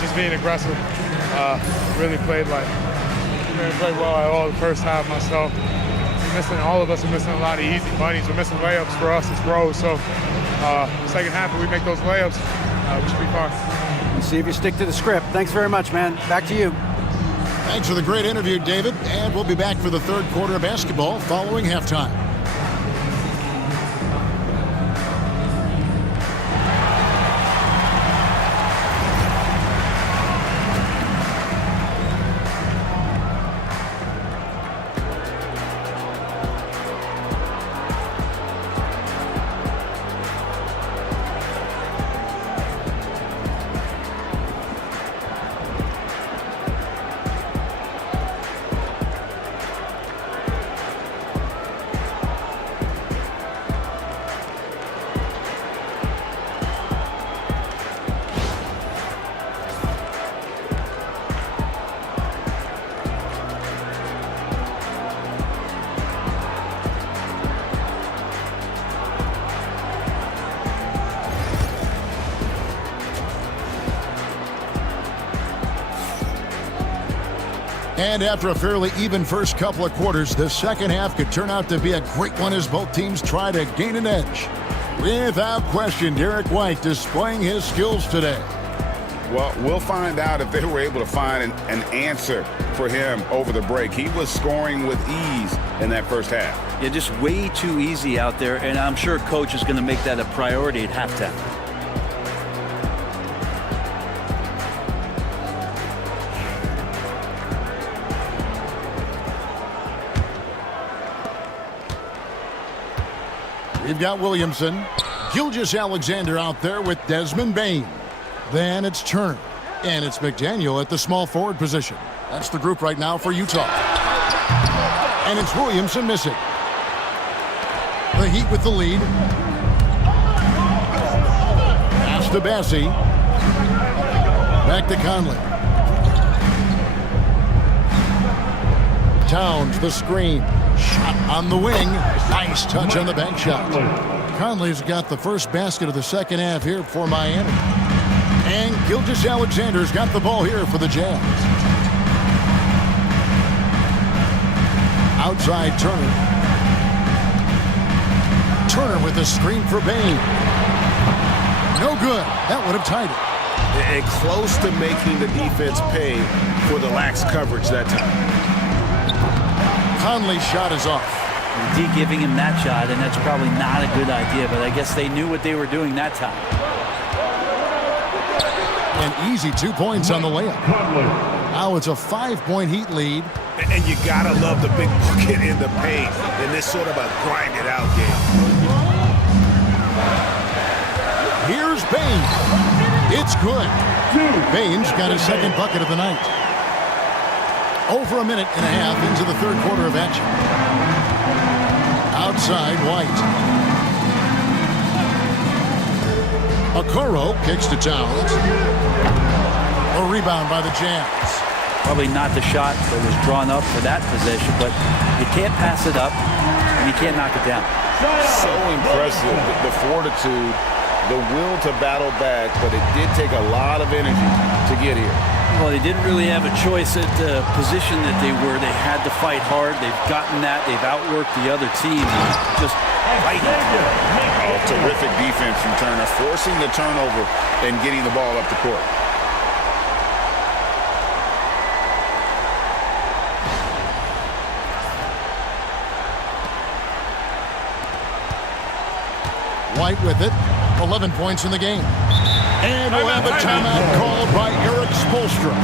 Just being aggressive. Really played well at all the first half myself. All of us are missing a lot of easy bunnies. We're missing layups for us as pros. So the second half, if we make those layups, we should be fine. Let's see if you stick to the script. Thanks very much, man. Back to you. Thanks for the great interview, David. And we'll be back for the third quarter of basketball following halftime. And after a fairly even first couple of quarters, the second half could turn out to be a great one as both teams try to gain an edge. Without question, Derek White displaying his skills today. Well, we'll find out if they were able to find an answer for him over the break. He was scoring with ease in that first half. Yeah, just way too easy out there, and I'm sure Coach is going to make that a priority at halftime. We've got Williamson. Gilgeous-Alexander out there with Desmond Bane. Then it's Turner. And it's McDaniel at the small forward position. That's the group right now for Utah. And it's Williamson missing. The Heat with the lead. Pass to Bassie. Back to Conley. Towns, the screen. Shot on the wing. Nice touch on the bank shot. Conley's got the first basket of the second half here for Miami. And Gilgeous-Alexander's got the ball here for the Jazz. Outside Turner. Turner with a screen for Bane. No good. That would have tied it. And close to making the defense pay for the lax coverage that time. Conley's shot is off. D giving him that shot, and that's probably not a good idea, but I guess they knew what they were doing that time. An easy 2 points on the layup. Now it's a 5-point Heat lead. And you gotta love the big bucket in the paint in this sort of a grind-it-out game. Here's Bane. It's good. Bane's got his second bucket of the night. Over a minute and a half into the third quarter of action. Outside White. Okoro kicks to Towns. A rebound by the Jazz. Probably not the shot that was drawn up for that possession, but you can't pass it up and you can't knock it down. So impressive, the fortitude, the will to battle back, but it did take a lot of energy to get here. Well, they didn't really have a choice at the position that they were. They had to fight hard. They've gotten that. They've outworked the other team. Just fighting. Oh, terrific defense from Turner, forcing the turnover and getting the ball up the court. White with it. 11 points in the game. And we'll have a timeout called by Eric Spoelstra.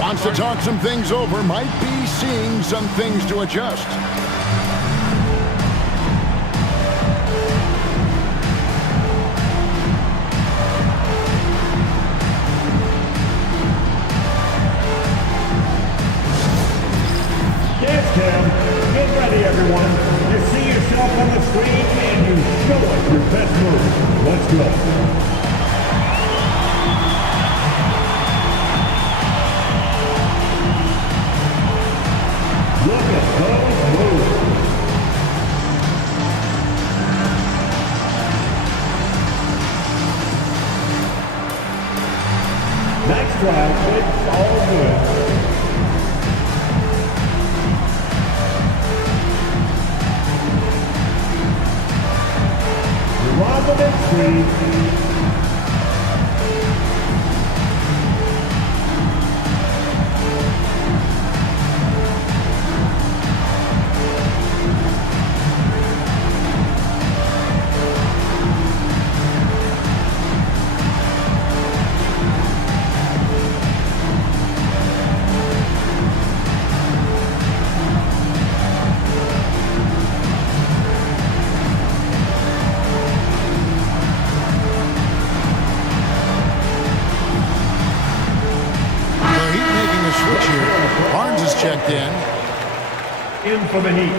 Wants to talk some things over. Might be seeing some things to adjust. Yes, Tim. Get ready, everyone. You see yourself on the screen and you show us your best move. Let's go. Look at those moves. Nice try. It's all good. Barnes is checked in. In for the Heat,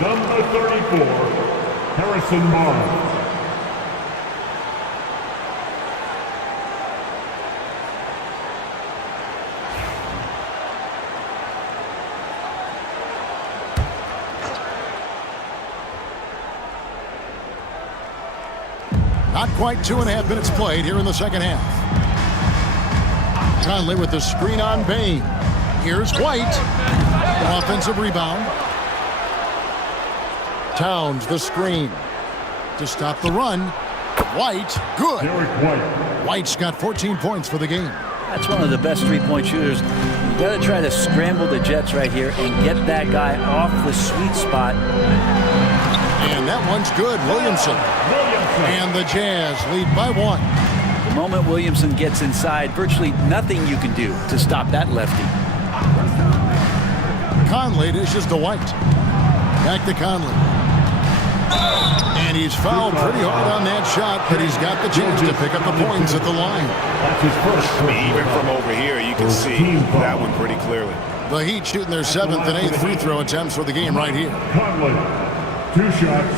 number 34, Harrison Barnes. Not quite 2.5 minutes played here in the second half. Conley with the screen on Bane. Here's White. Offensive rebound. Towns the screen to stop the run. White, good. White's got 14 points for the game. That's one of the best three-point shooters. You got to try to scramble the Jets right here and get that guy off the sweet spot. And that one's good. Williamson. And the Jazz lead by 1. The moment Williamson gets inside, virtually nothing you can do to stop that lefty. Conley dishes to White. Back to Conley. And he's fouled pretty hard on that shot, but he's got the chance to pick up the points at the line. That's his first. Even from over here, you can see that one pretty clearly. The Heat shooting their 7th and 8th free throw attempts for the game right here. Conley, 2 shots.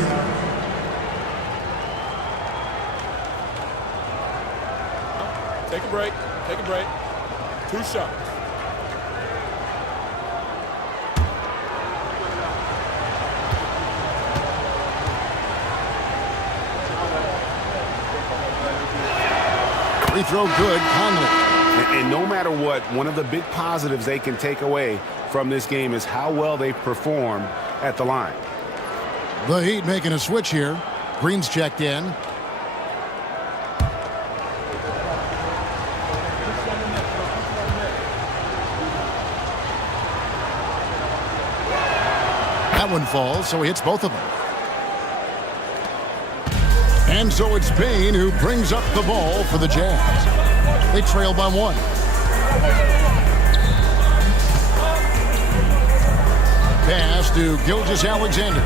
Take a break. Take a break. 2 shots. Free throw good, Conley. And no matter what, one of the big positives they can take away from this game is how well they perform at the line. The Heat making a switch here. Green's checked in. That one falls, so he hits both of them. And so it's Bane who brings up the ball for the Jazz. They trail by 1. Pass to Gilgeous-Alexander.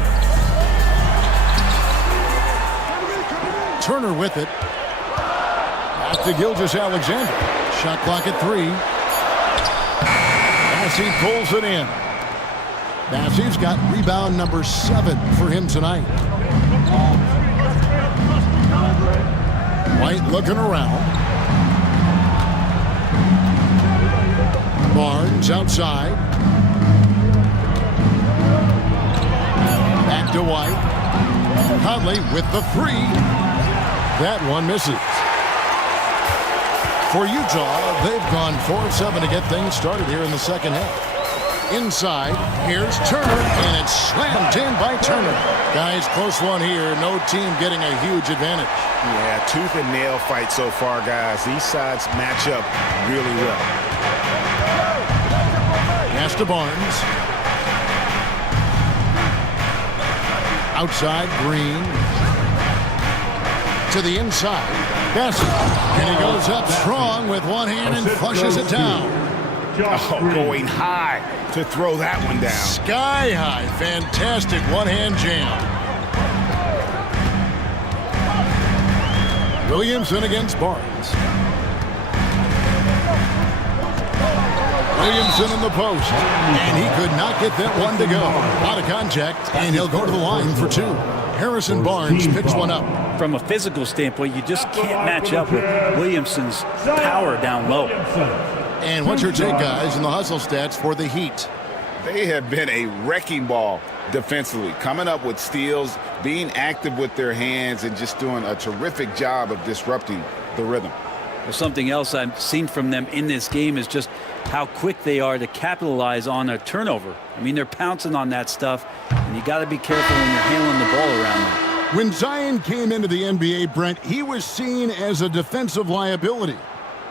Turner with it. Back to Gilgeous-Alexander. Shot clock at 3. Bassey pulls it in. Bassey's got rebound number 7 for him tonight. White looking around. Barnes outside. Back to White. Conley with the 3. That one misses. For Utah, they've gone 4 of 7 to get things started here in the second half. Inside, here's Turner, and it's slammed in by Turner. Guys, close one here. No team getting a huge advantage. Yeah, tooth and nail fight so far, guys. These sides match up really well. Pass to Barnes. Outside, Green. to the inside. Bassett. And he goes up strong with one hand and flushes it down. Oh, going high to throw that one down. Sky high. Fantastic one-hand jam. Williamson against Barnes. Williamson in the post. And he could not get that one to go. Out of contact, and he'll go to the line for two. Harrison Barnes picks one up. From a physical standpoint, you just can't match up with Williamson's power down low. And what's your take, guys, in the hustle stats for the Heat? They have been a wrecking ball defensively, coming up with steals, being active with their hands, and just doing a terrific job of disrupting the rhythm. Well, something else I've seen from them in this game is just how quick they are to capitalize on a turnover. I mean, they're pouncing on that stuff, and you got to be careful when you're handling the ball around them. When Zion came into the NBA, Brent, he was seen as a defensive liability.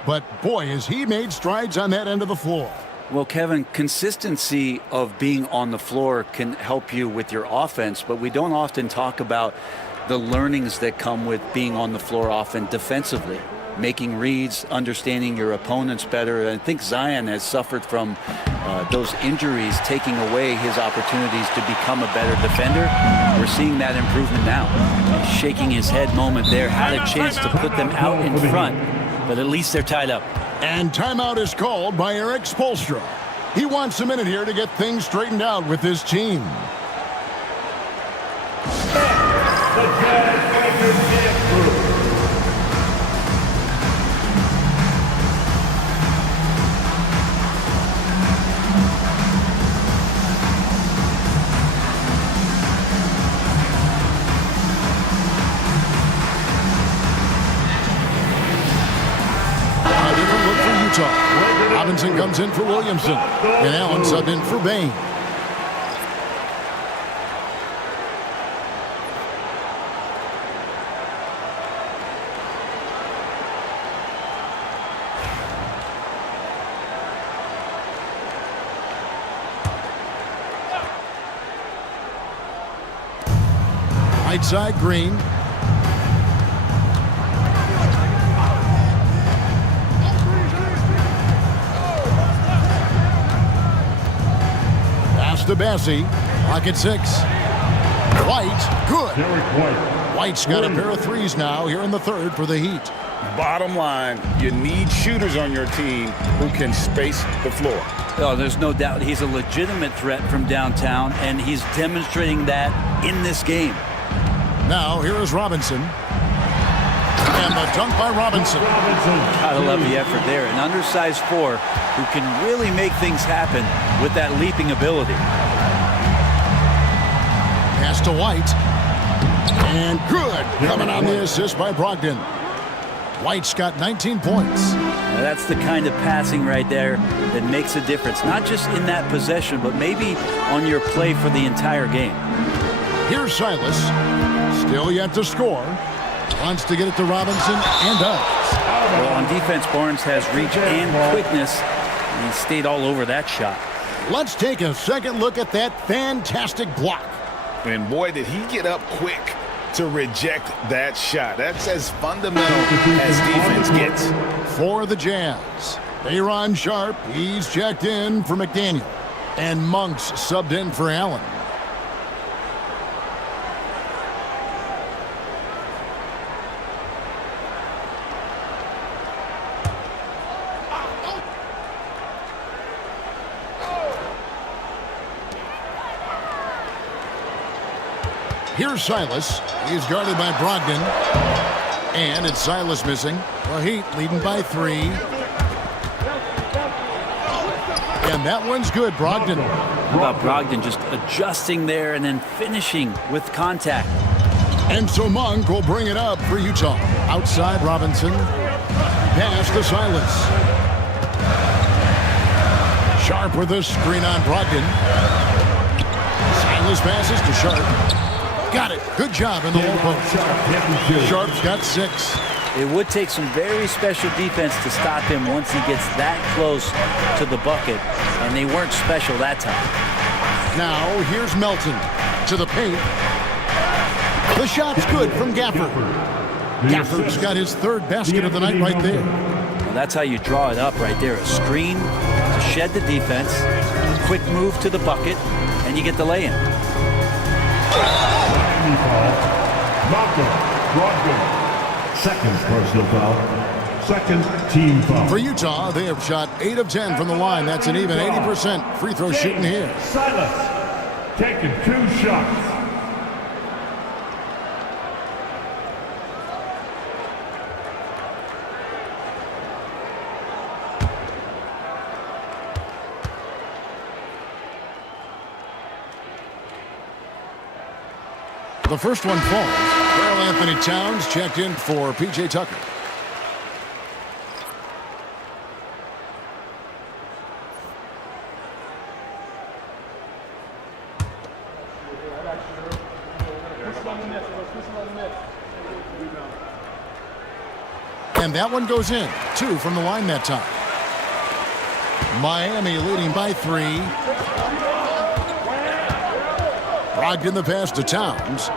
But, boy, has he made strides on that end of the floor. Well, Kevin, consistency of being on the floor can help you with your offense, but we don't often talk about the learnings that come with being on the floor often defensively. Making reads, understanding your opponents better. And I think Zion has suffered from those injuries, taking away his opportunities to become a better defender. We're seeing that improvement now. Shaking his head moment there, had a chance to put them out in front, but at least they're tied up. And timeout is called by Eric Spoelstra. He wants a minute here to get things straightened out with his team. Robinson comes in for Williamson, and Allen subbed in for Bain. Right side, Green. To Bassie. Pocket 6. White. Good. White's got a pair of threes now here in the third for the Heat. Bottom line, you need shooters on your team who can space the floor. Oh, there's no doubt he's a legitimate threat from downtown, and he's demonstrating that in this game. Now, here is Robinson. And the dunk by Robinson. Gotta love the effort there. An undersized four who can really make things happen with that leaping ability. Pass to White. And good. Coming on the assist by Brogdon. White's got 19 points. Now that's the kind of passing right there that makes a difference. Not just in that possession, but maybe on your play for the entire game. Here's Silas. Still yet to score. Wants to get it to Robinson and does. Well, on defense, Barnes has reach and quickness, and he stayed all over that shot. Let's take a second look at that fantastic block. And boy, did he get up quick to reject that shot. That's as fundamental as defense gets. For the Jazz, Aaron Sharp, he's checked in for McDaniel. And Monks subbed in for Allen. Here's Silas. He's guarded by Brogdon. And it's Silas missing. The Heat leading by 3. And that one's good, Brogdon. How about Brogdon just adjusting there and then finishing with contact? And so Monk will bring it up for Utah. Outside Robinson. Pass to Silas. Sharp with a screen on Brogdon. Silas passes to Sharp. Got it. Good job in the low post. Sharp's got 6. It would take some very special defense to stop him once he gets that close to the bucket, and they weren't special that time. Now, here's Melton to the paint. The shot's good from Gafford. Gafford's got his third basket of the night right there. Well, that's how you draw it up right there. A screen to shed the defense, a quick move to the bucket, and you get the lay-in. Malcolm Brogdon. Second personal foul. Second team foul. For Utah, they have shot 8 of 10 from the line. That's an even 80% free throw shooting here. Silas taking 2 shots. The first one falls. Karl Anthony Towns checked in for P.J. Tucker. And that one goes in. 2 from the line that time. Miami leading by 3. Brogdon the pass to Towns.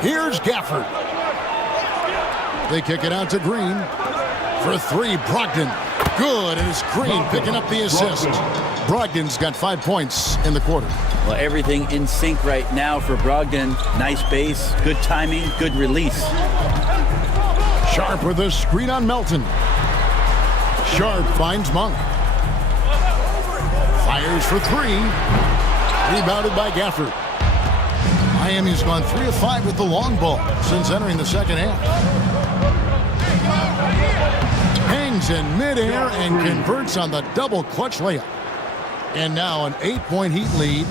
Here's Gafford. They kick it out to Green. For 3, Brogdon. Good, and it's Green picking up the assist. Brogdon's got 5 points in the quarter. Well, everything in sync right now for Brogdon. Nice base, good timing, good release. Sharp with a screen on Melton. Sharp finds Monk. Fires for 3. Rebounded by Gafford. Miami's gone 3 of 5 with the long ball since entering the second half. Hangs in midair and converts on the double clutch layup. And now an 8-point Heat lead.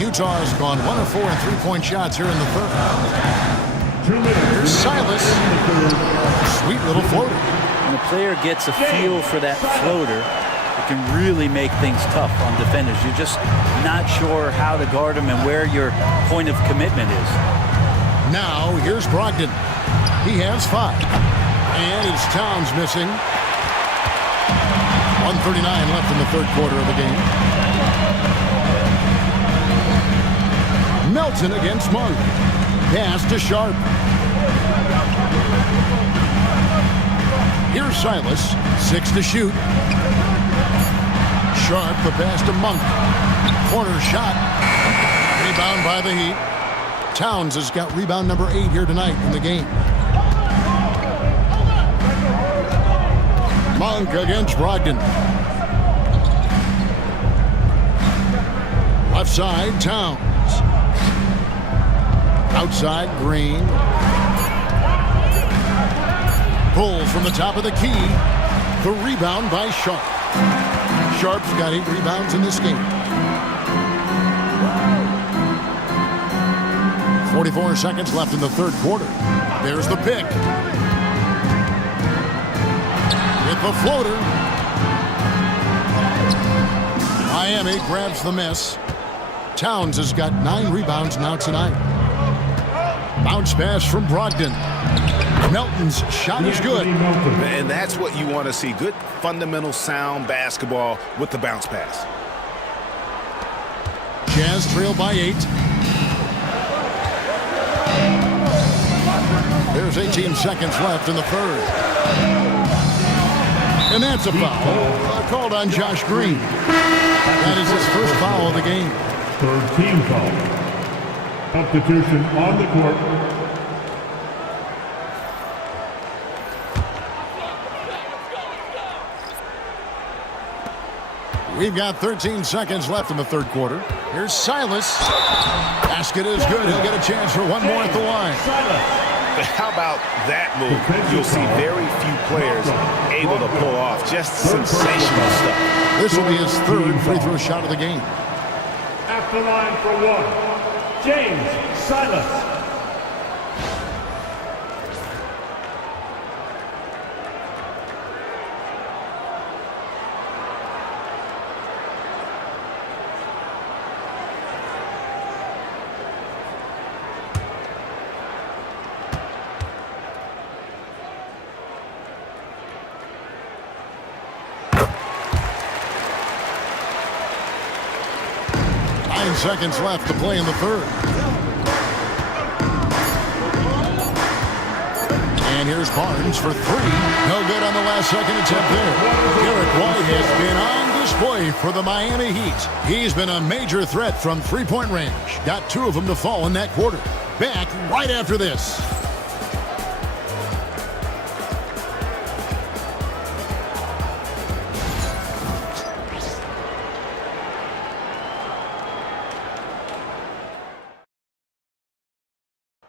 Utah has gone 1 of 4 in 3-point shots here in the third. Here's Silas. Sweet little floater. When a player gets a feel for that floater, it can really make things tough on defenders. You're just not sure how to guard them and where your point of commitment is. Now, here's Brogdon. He has 5. And it's Towns missing. 1:39 left in the third quarter of the game. Melton against Monk. Pass to Sharp. Here's Silas. 6 to shoot. Sharp, the pass to Monk. Corner shot. Rebound by the Heat. Towns has got rebound number 8 here tonight in the game. Monk against Brogdon. Left side, Towns. Outside, Green. Pull from the top of the key. The rebound by Sharp. Sharp's got 8 rebounds in this game. 44 seconds left in the third quarter. There's the pick. With the floater. Miami grabs the miss. Towns has got 9 rebounds now tonight. Bounce pass from Brogdon. Melton's shot is good. And that's what you want to see. Good, fundamental, sound basketball with the bounce pass. Jazz trail by 8. There's 18 seconds left in the third. And that's a foul. Called on Josh Green. That is his first foul of the game. Third team foul. Substitution on the court. We've got 13 seconds left in the third quarter. Here's Silas. Basket is good. He'll get a chance for one more at the line. How about that move? You'll see very few players able to pull off just sensational stuff. This will be his third free throw shot of the game. At the line for 1, James Silas. Seconds left to play in the third. And here's Barnes for three. No good on the last second attempt there. Derek White has been on display for the Miami Heat. He's been a major threat from three-point range. Got 2 of them to fall in that quarter. Back right after this.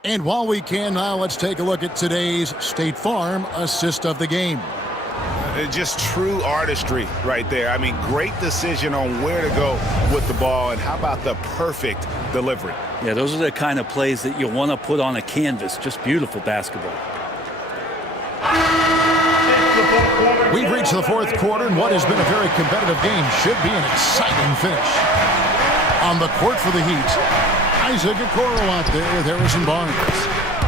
And while we can now, let's take a look at today's State Farm assist of the game. Just true artistry right there. I mean, great decision on where to go with the ball, and how about the perfect delivery? Yeah, those are the kind of plays that you want to put on a canvas. Just beautiful basketball. We've reached the fourth quarter, and what has been a very competitive game should be an exciting finish. On the court for the Heat, Isaac Okoro out there with Harrison Barnes.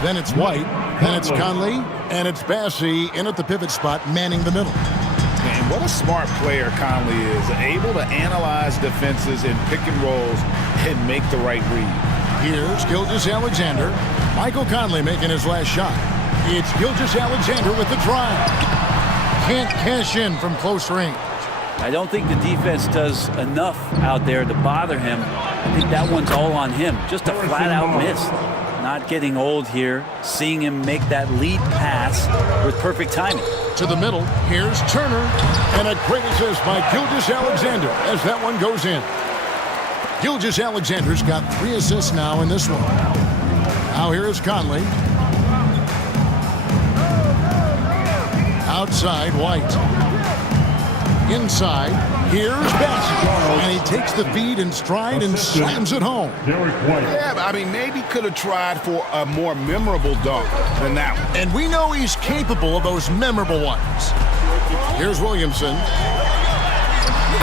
Then it's White, then it's Conley, and it's Bassey in at the pivot spot, manning the middle. Man, what a smart player Conley is. Able to analyze defenses in pick and rolls and make the right read. Here's Gilgeous-Alexander. Michael Conley making his last shot. It's Gilgeous-Alexander with the drive. Can't cash in from close range. I don't think the defense does enough out there to bother him. I think that one's all on him. Just a flat-out miss. Not getting old here. Seeing him make that lead pass with perfect timing. To the middle, here's Turner. And a great assist by Gilgeous-Alexander as that one goes in. Gilgeous-Alexander's got 3 assists now in this one. Now here is Conley. Outside, White. Inside, here's Bassey. And he takes the feed in stride and slams it home. Yeah, I mean, maybe could have tried for a more memorable dunk than that one. And we know he's capable of those memorable ones. Here's Williamson.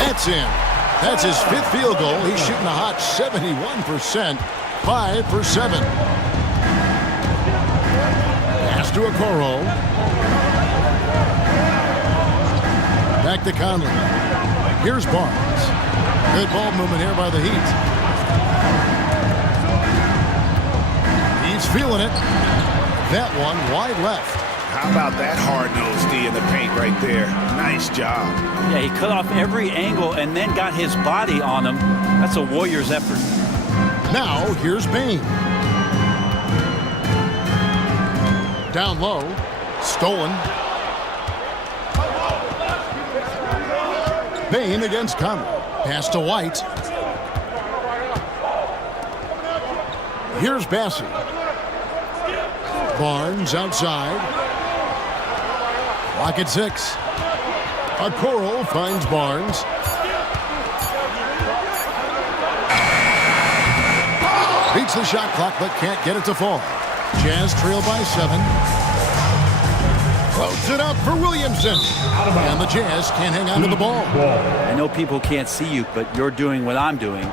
That's in. That's his 5th field goal. He's shooting a hot 71%. 5 for 7. Pass to Okoro. Back to Conley. Here's Barnes. Good ball movement here by the Heat. He's feeling it. That one wide left. How about that hard-nosed D in the paint right there? Nice job. Yeah, he cut off every angle and then got his body on him. That's a Warriors effort. Now, here's Payne. Down low. Stolen. Payne against Conley. Pass to White. Here's Bassey. Barnes outside. Lock at 6. Okoro finds Barnes. Beats the shot clock but can't get it to fall. Jazz trail by 7. Floats it up for Williamson. And the Jazz can't hang on to the ball. I know people can't see you, but you're doing what I'm doing.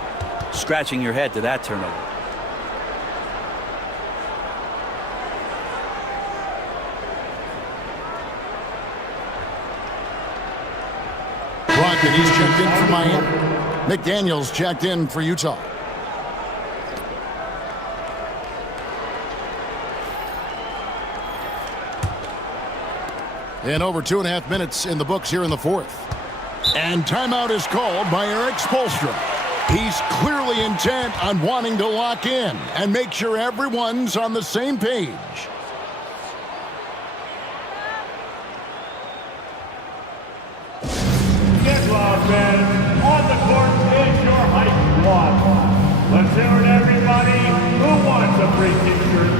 Scratching your head to that turnover. Brockton, he's checked in for Miami. McDaniels checked in for Utah. And over 2.5 minutes in the books here in the fourth. And timeout is called by Eric Spoelstra. He's clearly intent on wanting to lock in and make sure everyone's on the same page. Get loud, men. On the court is your hype squad. Let's hear it, everybody. Who wants a free t-shirt?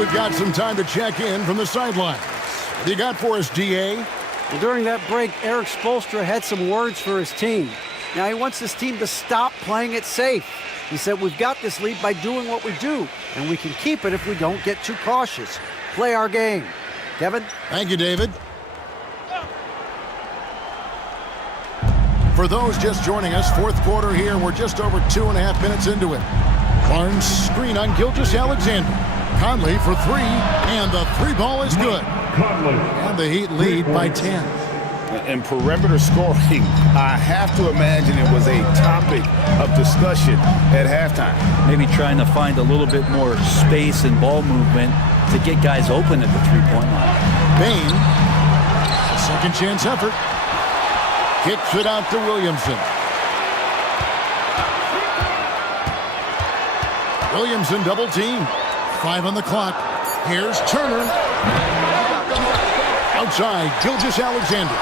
we've got some time to check in from the sidelines. What do you got for us, DA? Well, during that break, Eric Spoelstra had some words for his team. Now he wants his team to stop playing it safe. He said, we've got this lead by doing what we do, and we can keep it if we don't get too cautious. Play our game. Kevin? Thank you, David. For those just joining us, fourth quarter here. We're just over 2.5 minutes into it. Barnes screen on Gilgeous-Alexander. Conley for three, and the three ball is good. And the Heat lead by 10. And perimeter scoring, I have to imagine it was a topic of discussion at halftime. Maybe trying to find a little bit more space and ball movement to get guys open at the three-point line. Bain, a second chance effort. Kicks it out to Williamson. Williamson double team. 5 on the clock. Here's Turner. Outside, Gilgeous-Alexander.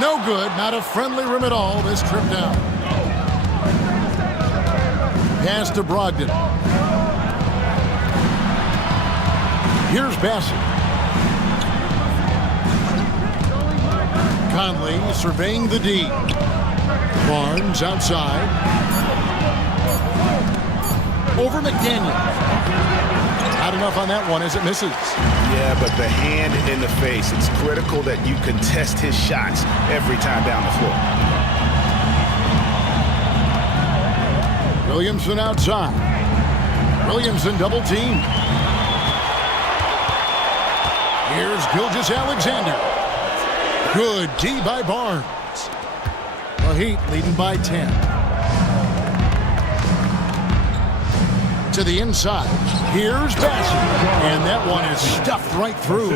No good, not a friendly rim at all this trip down. Pass to Brogdon. Here's Bassett. Conley surveying the D. Barnes outside. Over McDaniel. Not enough on that one as it misses. Yeah, but the hand in the face. It's critical that you contest his shots every time down the floor. Williamson outside. Williamson double team. Here's Gilgeous-Alexander. Good D by Barnes. The Heat leading by 10. To the inside. Here's Bassett. And that one is stuffed right through.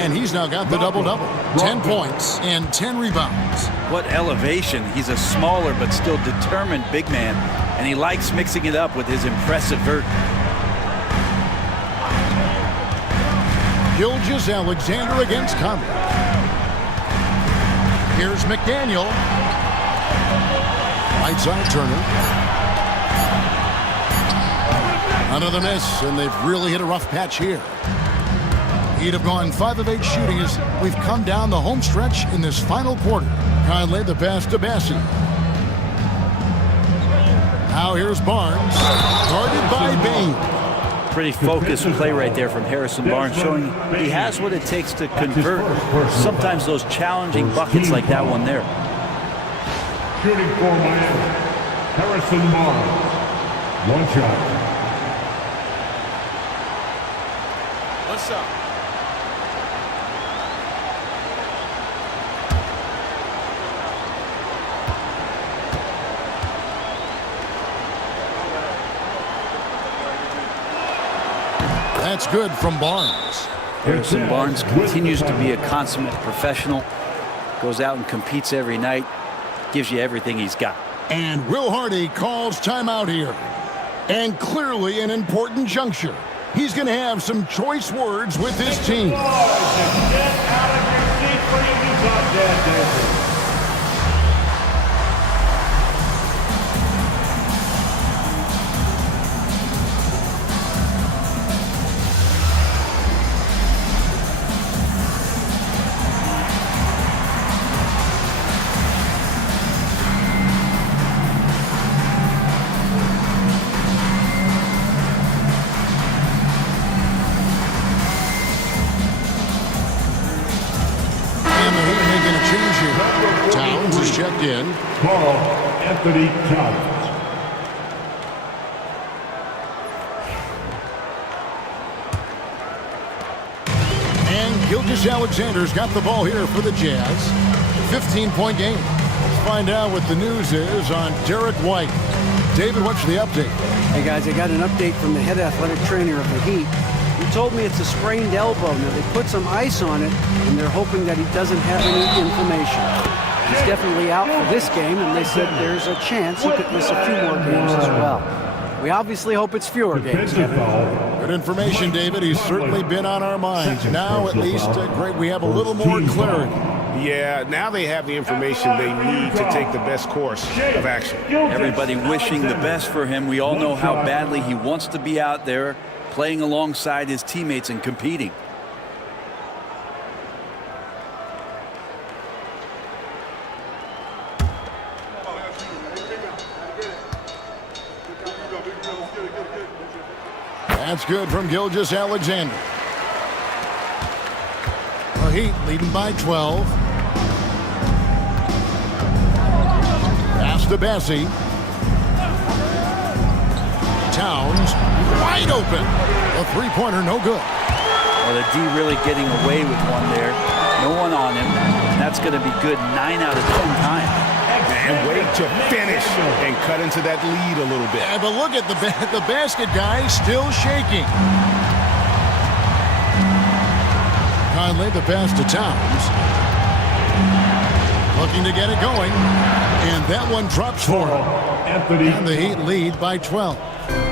And he's now got the double-double. 10 points and 10 rebounds. What elevation. He's a smaller but still determined big man, and he likes mixing it up with his impressive vert. Gilgeous-Alexander against Conley. Here's McDaniel. Right side Turner. Another miss, and they've really hit a rough patch here. He'd have gone 5 of 8 shooting as we've come down the home stretch in this final quarter. Conley the pass to Bassett. Now here's Barnes, guarded by Bain. Pretty focused play right there from Harrison Barnes, showing he has what it takes to convert sometimes those challenging buckets like that one there. Shooting for Miami, Harrison Barnes. One shot. What's up? That's good from Barnes. Harrison Barnes continues to be a consummate professional. Goes out and competes every night. Gives you everything he's got. And Will Hardy calls timeout here. And clearly an important juncture. He's going to have some choice words with his team. Get out of your seat for you Utah Jazz dancers. Towns is checked in. Carl Anthony Towns. And Gilgeous-Alexander's got the ball here for the Jazz. 15-point game. Let's find out what the news is on Derek White. David, what's the update? Hey guys, I got an update from the head athletic trainer of the Heat. He told me it's a sprained elbow. Now they put some ice on it, and they're hoping that he doesn't have any inflammation. He's definitely out for this game, and they said there's a chance he could miss a few more games as well. We obviously hope it's fewer games, Kevin. Good information, David. He's certainly been on our minds. Now, at least, great, we have a little more clarity. Yeah, now they have the information they need to take the best course of action. Everybody wishing the best for him. We all know how badly he wants to be out there playing alongside his teammates and competing. That's good from Gilgeous-Alexander. The Heat leading by 12. Pass to Bessie. Towns wide open. A three-pointer, no good. Well, the D really getting away with one there. No one on him. That's going to be good 9 out of 10 times. And wait to finish and cut into that lead a little bit. Yeah, but look at the basket guy still shaking. Conley, the pass to Towns. Looking to get it going. And that one drops for him. And the Heat lead by 12.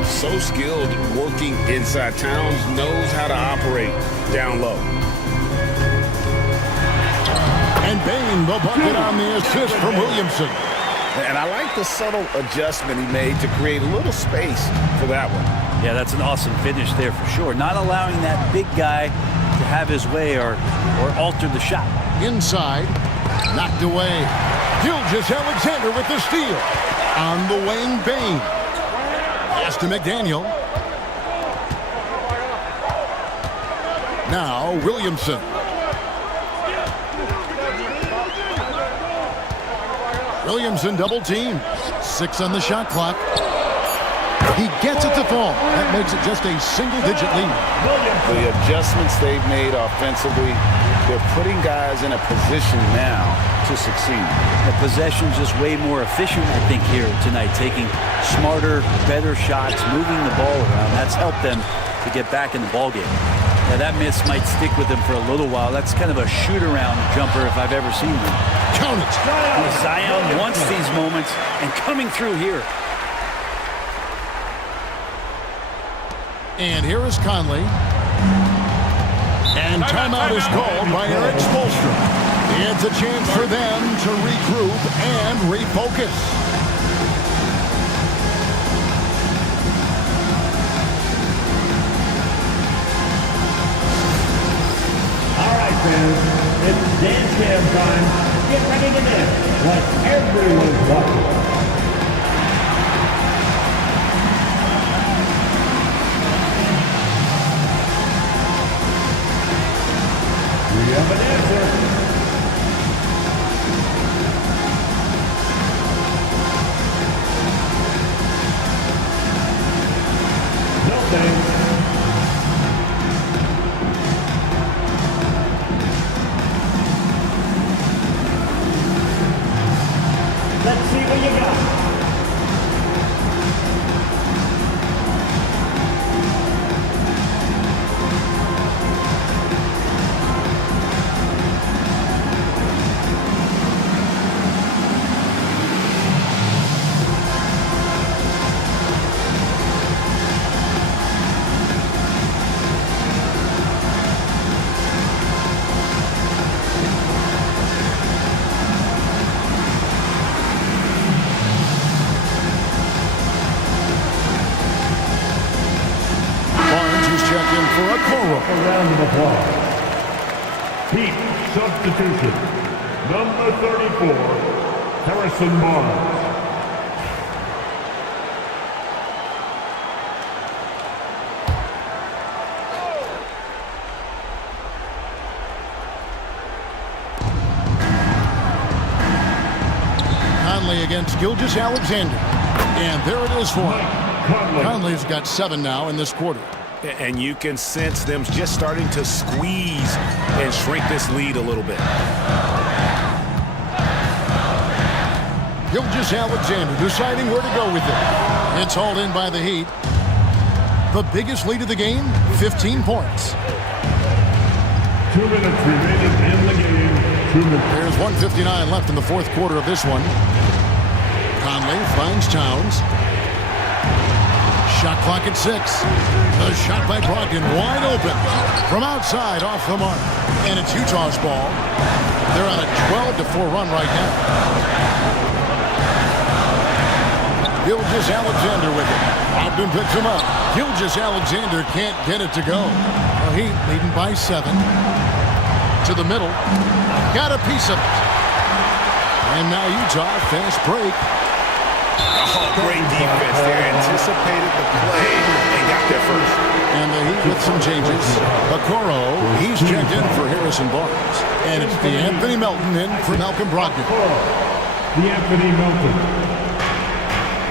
So skilled working inside. Towns knows how to operate down low. And Bane, the bucket on the assist from Williamson. And I like the subtle adjustment he made to create a little space for that one. Yeah, that's an awesome finish there for sure. Not allowing that big guy to have his way or alter the shot. Inside, knocked away. Gilgeous-Alexander with the steal. On the wing, Bane. Pass to McDaniel. Now, Williamson. Williamson double team. 6 on the shot clock. He gets it to fall. That makes it just a single-digit lead. The adjustments they've made offensively, they're putting guys in a position now to succeed. The possession's just way more efficient, I think, here tonight. Taking smarter, better shots, moving the ball around. That's helped them to get back in the ballgame. Now, that miss might stick with them for a little while. That's kind of a shoot-around jumper if I've ever seen one. Count it. Zion wants these moments, and coming through here. And here is Conley. And timeout is called by Eric Spoelstra. It's a chance for them to regroup and refocus. All right, fans, it's dance cam time. Get ready to dance like everyone's watching. We have an answer. No thanks. Let's see what you got. A round of applause. Heat substitution. Number 34, Harrison Barnes. Conley against Gilgeous-Alexander. And there it is for him. Conley's got 7 now in this quarter. And you can sense them just starting to squeeze and shrink this lead a little bit. Gilgeous-Alexander deciding where to go with it. It's hauled in by the Heat. The biggest lead of the game, 15 points. 2 minutes remaining in the game. 2 minutes. There's 1:59 left in the fourth quarter of this one. Conley finds Towns. Shot clock at 6. The shot by Brogdon wide open from outside off the mark. And it's Utah's ball. They're on a 12-4 run right now. Gilgeous-Alexander with it. Brogdon picks him up. Gilgeous-Alexander can't get it to go. Well, Heat leading by 7. To the middle. Got a piece of it. And now Utah, fast break. Oh, great defense there. Anticipated the play and got there first. And the Heat with some changes. Okoro, he's checked in for Harrison Barnes. And it's the Anthony Melton in for Malcolm Brogdon. The Anthony Melton.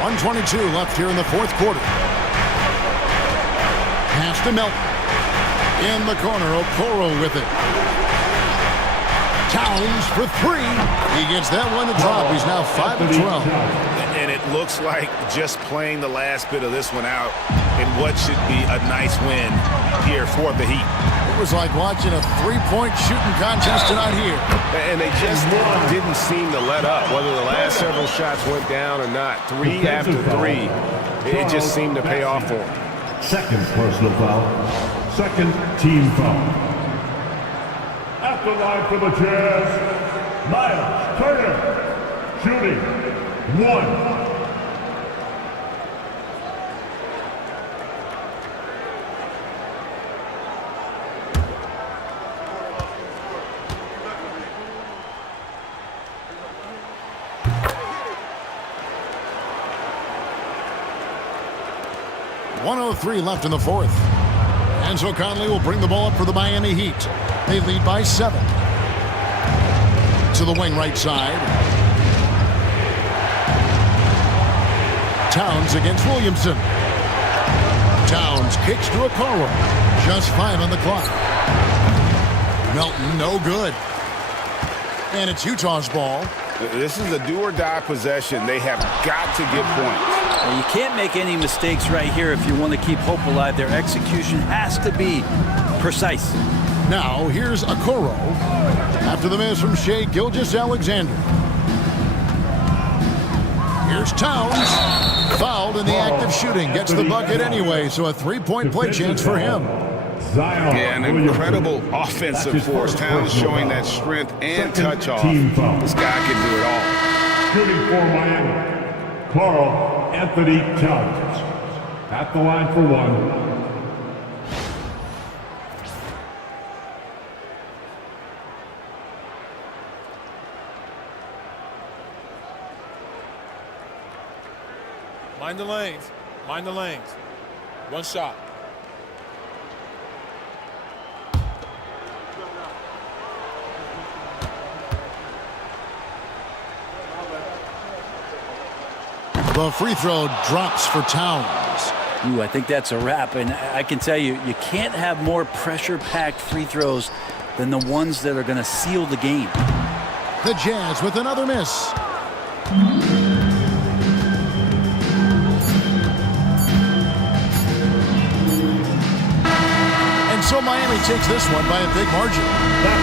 1:22 left here in the fourth quarter. Pass to Melton. In the corner, Okoro with it. Towns for 3. He gets that one to drop. He's now 5 of 12. And it looks like just playing the last bit of this one out in what should be a nice win here for the Heat. It was like watching a three-point shooting contest tonight here. And they just didn't seem to let up, whether the last several shots went down or not. 3 after 3, it just seemed to pay off for them. Second personal foul. Second team foul. At the line for the Jazz, Miles Turner. Shooting 1. .103 left in the fourth. Enzo Conley will bring the ball up for the Miami Heat. They lead by 7. To the wing right side. Towns against Williamson. Towns kicks to Okoro. Just 5 on the clock. Melton, no good. And it's Utah's ball. This is a do-or-die possession. They have got to get points. Well, you can't make any mistakes right here if you want to keep hope alive. Their execution has to be precise. Now, here's Okoro. After the miss from Shai Gilgeous-Alexander. Here's Towns. Fouled in the act of shooting. Gets the bucket anyway, so a 3-point play chance for him. Yeah, an incredible offensive force. Towns showing that strength and touch off. This guy can do it all. Shooting for Miami, Karl Anthony Towns. At the line for 1. Mind the lanes. Mind the lanes. One shot. The free throw drops for Towns. Ooh, I think that's a wrap. And I can tell you, you can't have more pressure-packed free throws than the ones that are going to seal the game. The Jazz with another miss. So Miami takes this one by a big margin.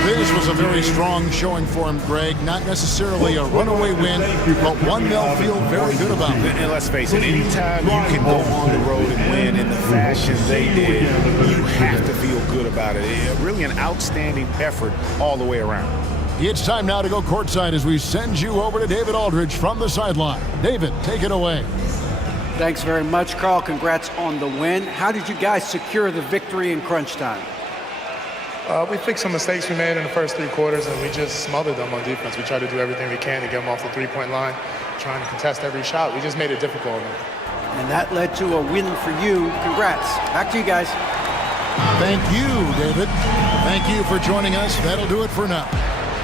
This was a very strong showing for him, Greg. Not necessarily a runaway win, but one they'll feel very good about. And let's face it, anytime you can go on the road and win in the fashion they did, you have to feel good about it. Really an outstanding effort all the way around. It's time now to go courtside as we send you over to David Aldridge from the sideline. David, take it away. Thanks very much, Carl. Congrats on the win. How did you guys secure the victory in crunch time? We fixed some mistakes we made in the first 3 quarters, and we just smothered them on defense. We tried to do everything we can to get them off the three-point line, trying to contest every shot. We just made it difficult on them. And that led to a win for you. Congrats. Back to you guys. Thank you, David. Thank you for joining us. That'll do it for now.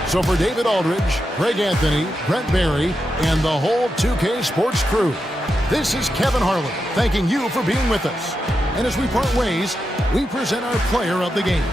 So for David Aldridge, Greg Anthony, Brent Barry, and the whole 2K Sports crew, this is Kevin Harlan thanking you for being with us. And as we part ways, we present our player of the game.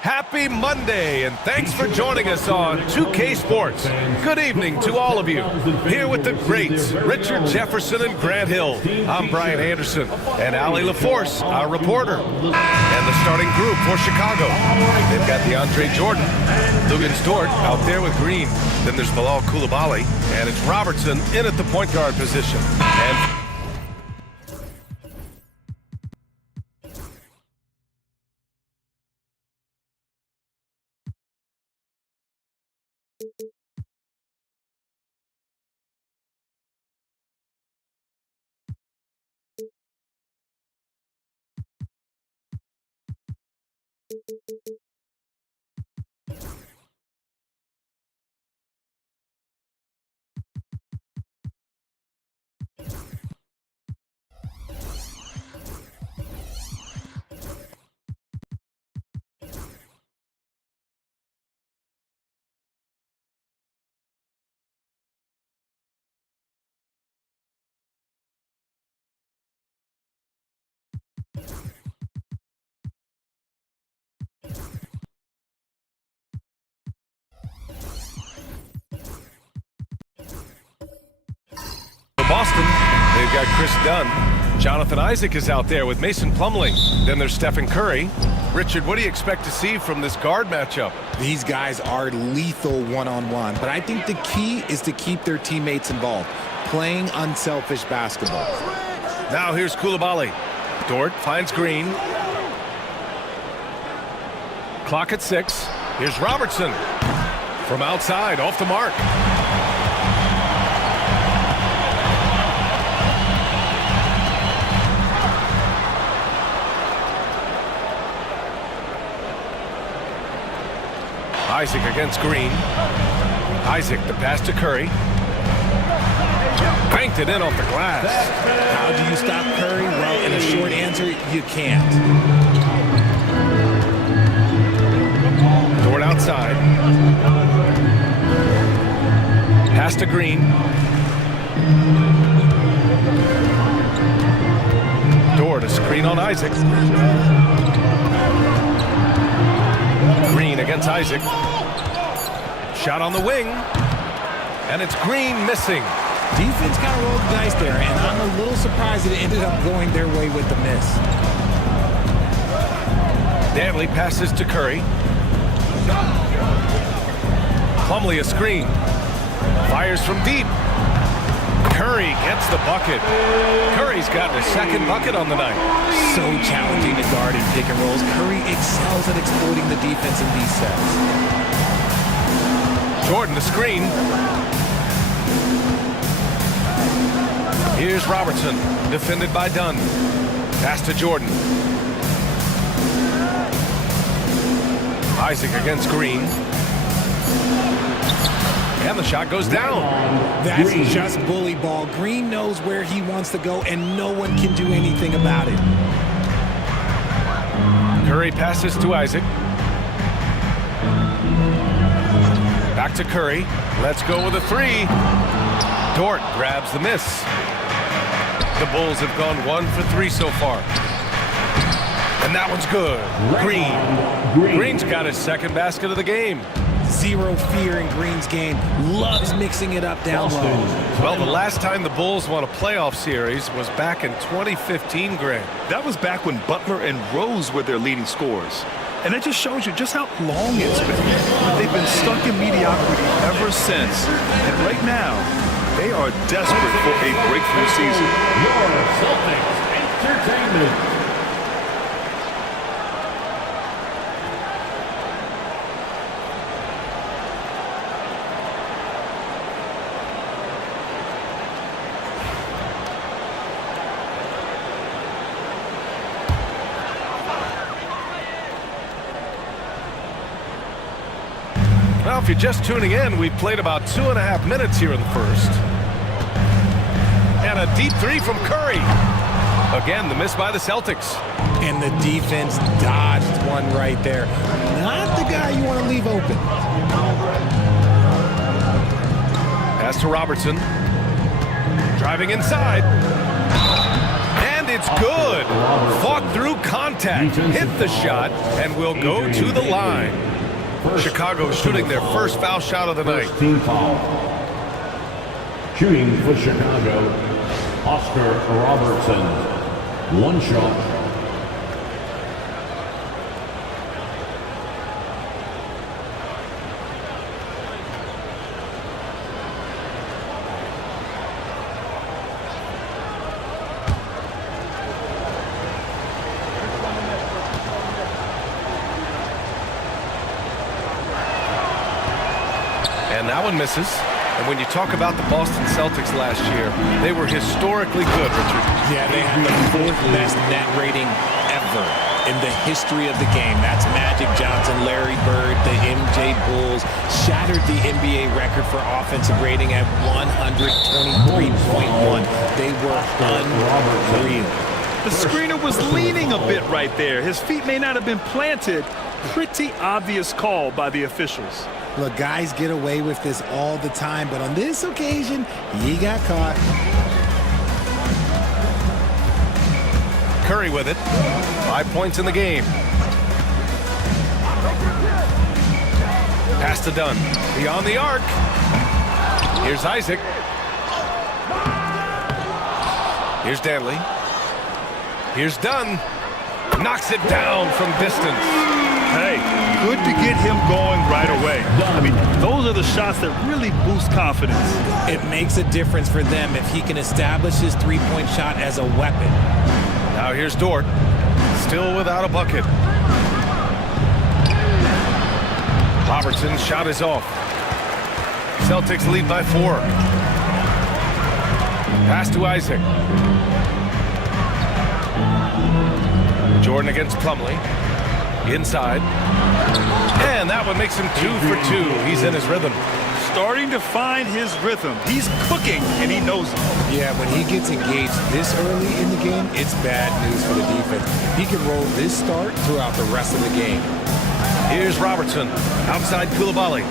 Happy Monday, and thanks for joining us on 2K Sports. Good evening to all of you. Here with the greats, Richard Jefferson and Grant Hill. I'm Brian Anderson, and Allie LaForce, our reporter. And the starting group for Chicago. They've got DeAndre Jordan, Luguentz Dort out there with Green. Then there's Bilal Coulibaly, and it's Robertson in at the point guard position. And Boston, they've got Chris Dunn. Jonathan Isaac is out there with Mason Plumlee. Then there's Stephen Curry. Richard, what do you expect to see from this guard matchup? These guys are lethal one-on-one, but I think the key is to keep their teammates involved, playing unselfish basketball. Now here's Coulibaly. Dort finds Green. Clock at 6. Here's Robertson. From outside, off the mark. Isaac against Green. Isaac, the pass to Curry. Banked it in off the glass. How do you stop Curry? Well, in a short answer, you can't. Dort outside. Pass to Green. Dort, a screen on Isaac. Green against Isaac. Shot on the wing. And it's Green missing. Defense kind of rolled the dice there, and I'm a little surprised that it ended up going their way with the miss. Danley passes to Curry. Plumlee a screen. Fires from deep. Curry gets the bucket. Curry's gotten his second bucket on the night. So challenging to guard in pick and rolls. Curry excels at exploiting the defense in these sets. Jordan the screen. Here's Robertson, defended by Dunn. Pass to Jordan. Isaac against Green. And the shot goes down. That's just bully ball. Green knows where he wants to go, and no one can do anything about it. Curry passes to Isaac. Back to Curry. Let's go with a three. Dort grabs the miss. The Bulls have gone 1 for 3 so far. And that one's good. Green. Green's got his second basket of the game. Zero fear in Green's game. Loves mixing it up down low. Well, the last time the Bulls won a playoff series was back in 2015, Greg. That was back when Butler and Rose were their leading scorers. And that just shows you just how long it's been. They've been stuck in mediocrity ever since. And right now, they are desperate for a breakthrough season. Your Celtics Entertainment. Well, if you're just tuning in, we've played about 2.5 minutes here in the first. And a deep three from Curry. Again, the miss by the Celtics. And the defense dodged one right there. Not the guy you want to leave open. Pass to Robertson. Driving inside. And it's good. Fought through contact. Hit the shot and will go to the line. Chicago shooting their first foul shot of the night. Team foul. Shooting for Chicago, Oscar Robertson. One shot. And that one misses. And when you talk about the Boston Celtics last year, they were historically good, Richard. Yeah, they had the 4th best net rating ever in the history of the game. That's Magic Johnson, Larry Bird, the MJ Bulls. Shattered the NBA record for offensive rating at 123.1. They were unreal. The screener was leaning a bit right there. His feet may not have been planted. Pretty obvious call by the officials. Look, guys get away with this all the time, but on this occasion, he got caught. Curry with it. 5 points in the game. Pass to Dunn. Beyond the arc. Here's Isaac. Here's Danley. Here's Dunn. Knocks it down from distance. Hey, good to get him going right away. I mean, those are the shots that really boost confidence. It makes a difference for them if he can establish his three-point shot as a weapon. Now here's Dort. Still without a bucket. Robertson's shot is off. Celtics lead by 4. Pass to Isaac. Jordan against Plumlee. Inside. And that one makes him 2 for 2. He's in his rhythm. Starting to find his rhythm. He's cooking, and he knows it. Yeah, when he gets engaged this early in the game, it's bad news for the defense. He can roll this start throughout the rest of the game. Here's Robertson. Outside Koulibaly.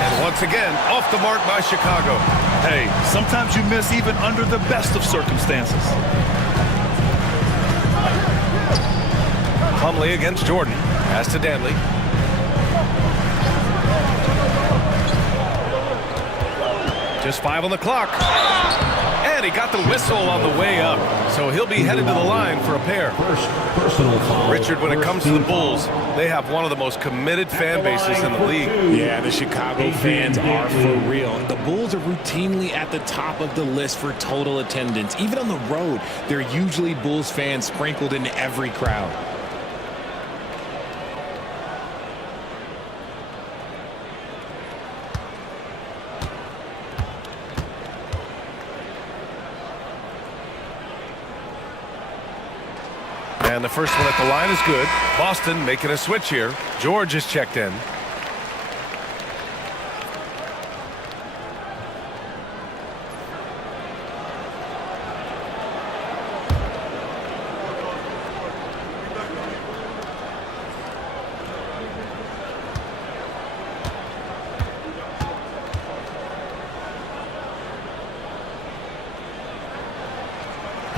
And once again, off the mark by Chicago. Hey, sometimes you miss even under the best of circumstances. Plumlee against Jordan. Pass to Danley. Just 5 on the clock. And he got the whistle on the way up. So he'll be headed to the line for a pair. Richard, when it comes to the Bulls, they have one of the most committed fan bases in the league. Yeah, the Chicago fans are for real. The Bulls are routinely at the top of the list for total attendance. Even on the road, there are usually Bulls fans sprinkled in every crowd. And the first one at the line is good. Boston making a switch here. George is checked in.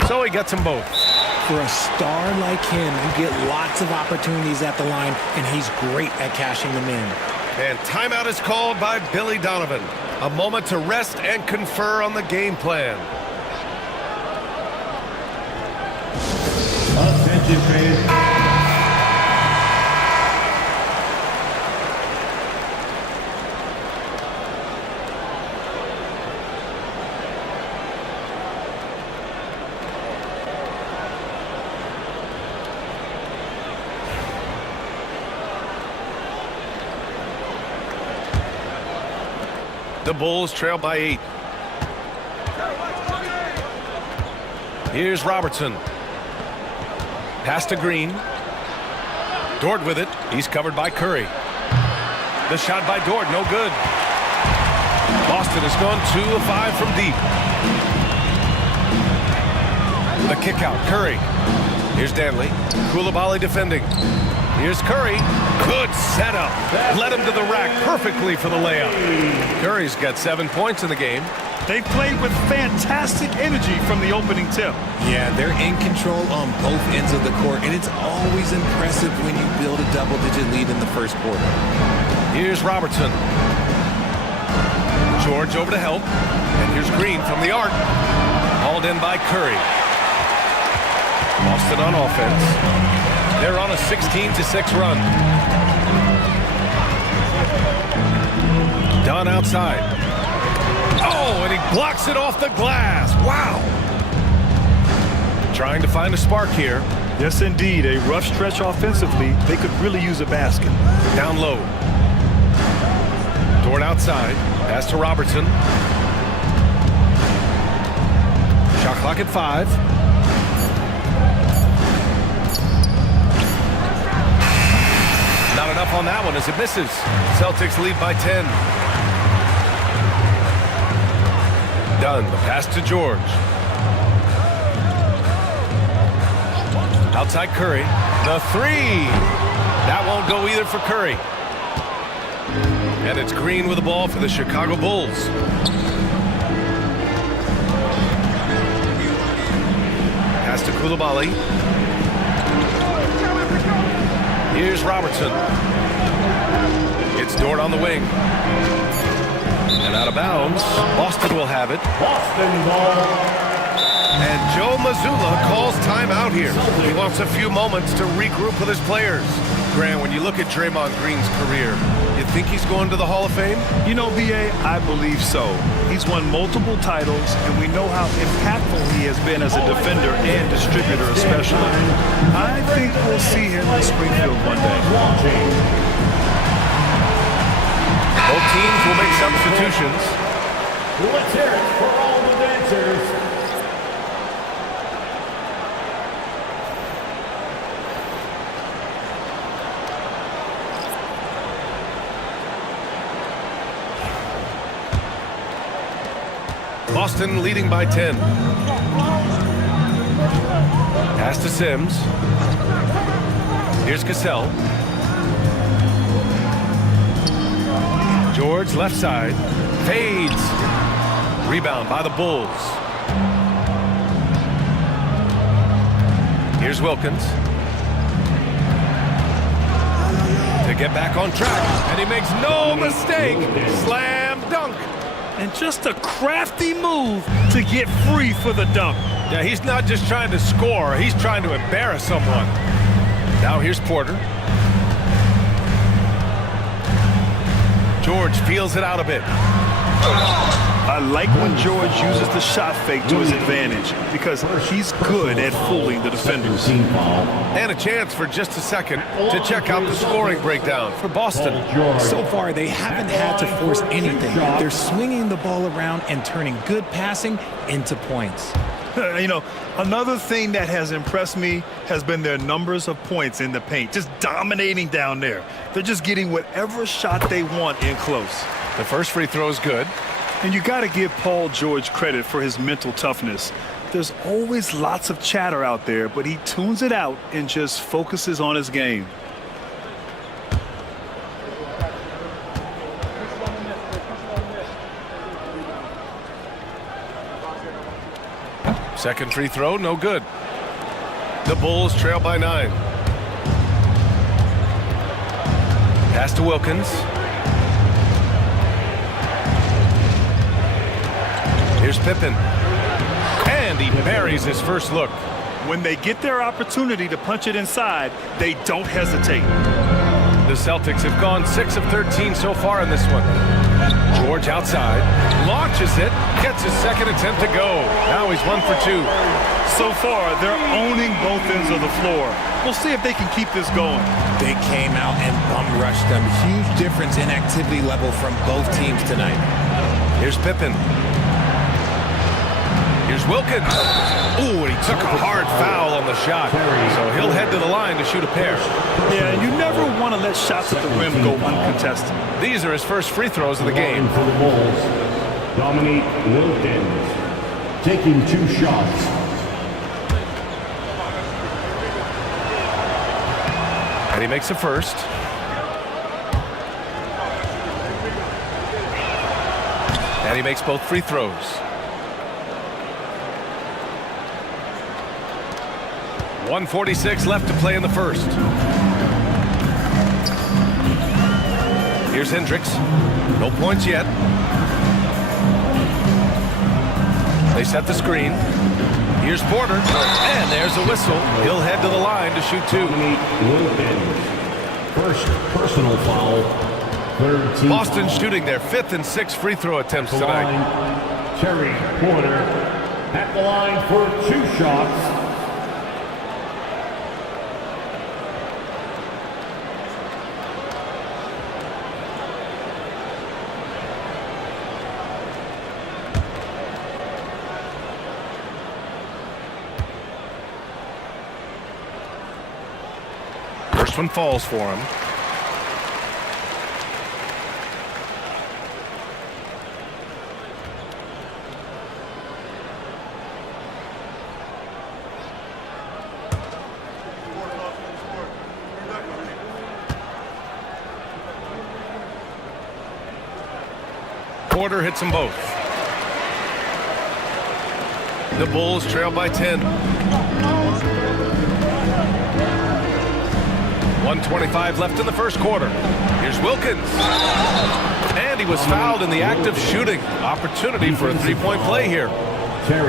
So he gets them both. For a star like him, you get lots of opportunities at the line, and he's great at cashing them in. And timeout is called by Billy Donovan. A moment to rest and confer on the game plan. Attention, fans. The Bulls trail by 8. Here's Robertson. Pass to Green. Dort with it. He's covered by Curry. The shot by Dort, no good. Boston has gone 2 of 5 from deep. The kick out, Curry. Here's Danley. Koulibaly defending. Here's Curry. Good setup. Led him to the rack perfectly for the layup. Curry's got 7 points in the game. They played with fantastic energy from the opening tip. Yeah, they're in control on both ends of the court, and it's always impressive when you build a double-digit lead in the first quarter. Here's Robertson. George over to help. And here's Green from the arc. Hauled in by Curry. Boston on offense. They're on a 16-6 run. Dunn outside. Oh, and he blocks it off the glass. Wow. Trying to find a spark here. Yes, indeed. A rough stretch offensively. They could really use a basket. Down low. Dort outside. Pass to Robertson. Shot clock at 5. Not enough on that one as it misses. Celtics lead by 10. Dunn, the pass to George. Outside Curry. The 3. That won't go either for Curry. And it's Green with the ball for the Chicago Bulls. Pass to Koulibaly. Here's Robertson. It's Dort on the wing. And out of bounds. Boston will have it. Boston ball. And Joe Mazzulla calls timeout here. He wants a few moments to regroup with his players. Grant, when you look at Draymond Green's career, you think he's going to the Hall of Fame? You know, B.A., I believe so. He's won multiple titles, and we know how impactful he has been as a defender and distributor especially. I think we'll see him in Springfield one day. Both teams will make substitutions. Let's hear it for all the dancers. Boston leading by 10. Pass to Sims. Here's Cassell. George left side. Fades. Rebound by the Bulls. Here's Wilkins. To get back on track. And he makes no mistake. Slam dunk. And just a crafty move to get free for the dunk. Yeah, he's not just trying to score. He's trying to embarrass someone. Now here's Porter. George feels it out a bit. I like when George uses the shot fake to his advantage because he's good at fooling the defenders. And a chance for just a second to check out the scoring breakdown for Boston. So far, they haven't had to force anything. They're swinging the ball around and turning good passing into points. You know, another thing that has impressed me has been their numbers of points in the paint, just dominating down there. They're just getting whatever shot they want in close. The first free throw is good. And you got to give Paul George credit for his mental toughness. There's always lots of chatter out there, but he tunes it out and just focuses on his game. Second free throw, no good. The Bulls trail by 9. Pass to Wilkins. Here's Pippen. And he buries his first look. When they get their opportunity to punch it inside, they don't hesitate. The Celtics have gone 6 of 13 so far in this one. George outside, launches it, gets his second attempt to go. Now he's 1 for 2. So far, they're owning both ends of the floor. We'll see if they can keep this going. They came out and bum rushed them. Huge difference in activity level from both teams tonight. Here's Pippen. Here's Wilkins. Ooh, and he took a hard foul on the shot. So he'll head to the line to shoot a pair. Yeah, you never want to let shots at the rim go uncontested. These are his first free throws of the game. For the Bulls, Dominique Wilkins taking 2 shots. And he makes a first. And he makes both free throws. .146 left to play in the first. Here's Hendricks. No points yet. They set the screen. Here's Porter. And there's a whistle. He'll head to the line to shoot 2. First personal foul. Third team Boston foul. shooting their 5th and 6th free throw attempts tonight. Terry Porter at the line for 2 shots. First one falls for him. Porter hits them both. The Bulls trail by 10. 1:25 left in the first quarter. Here's Wilkins. And he was fouled in the act of shooting. Opportunity for a three-point play here.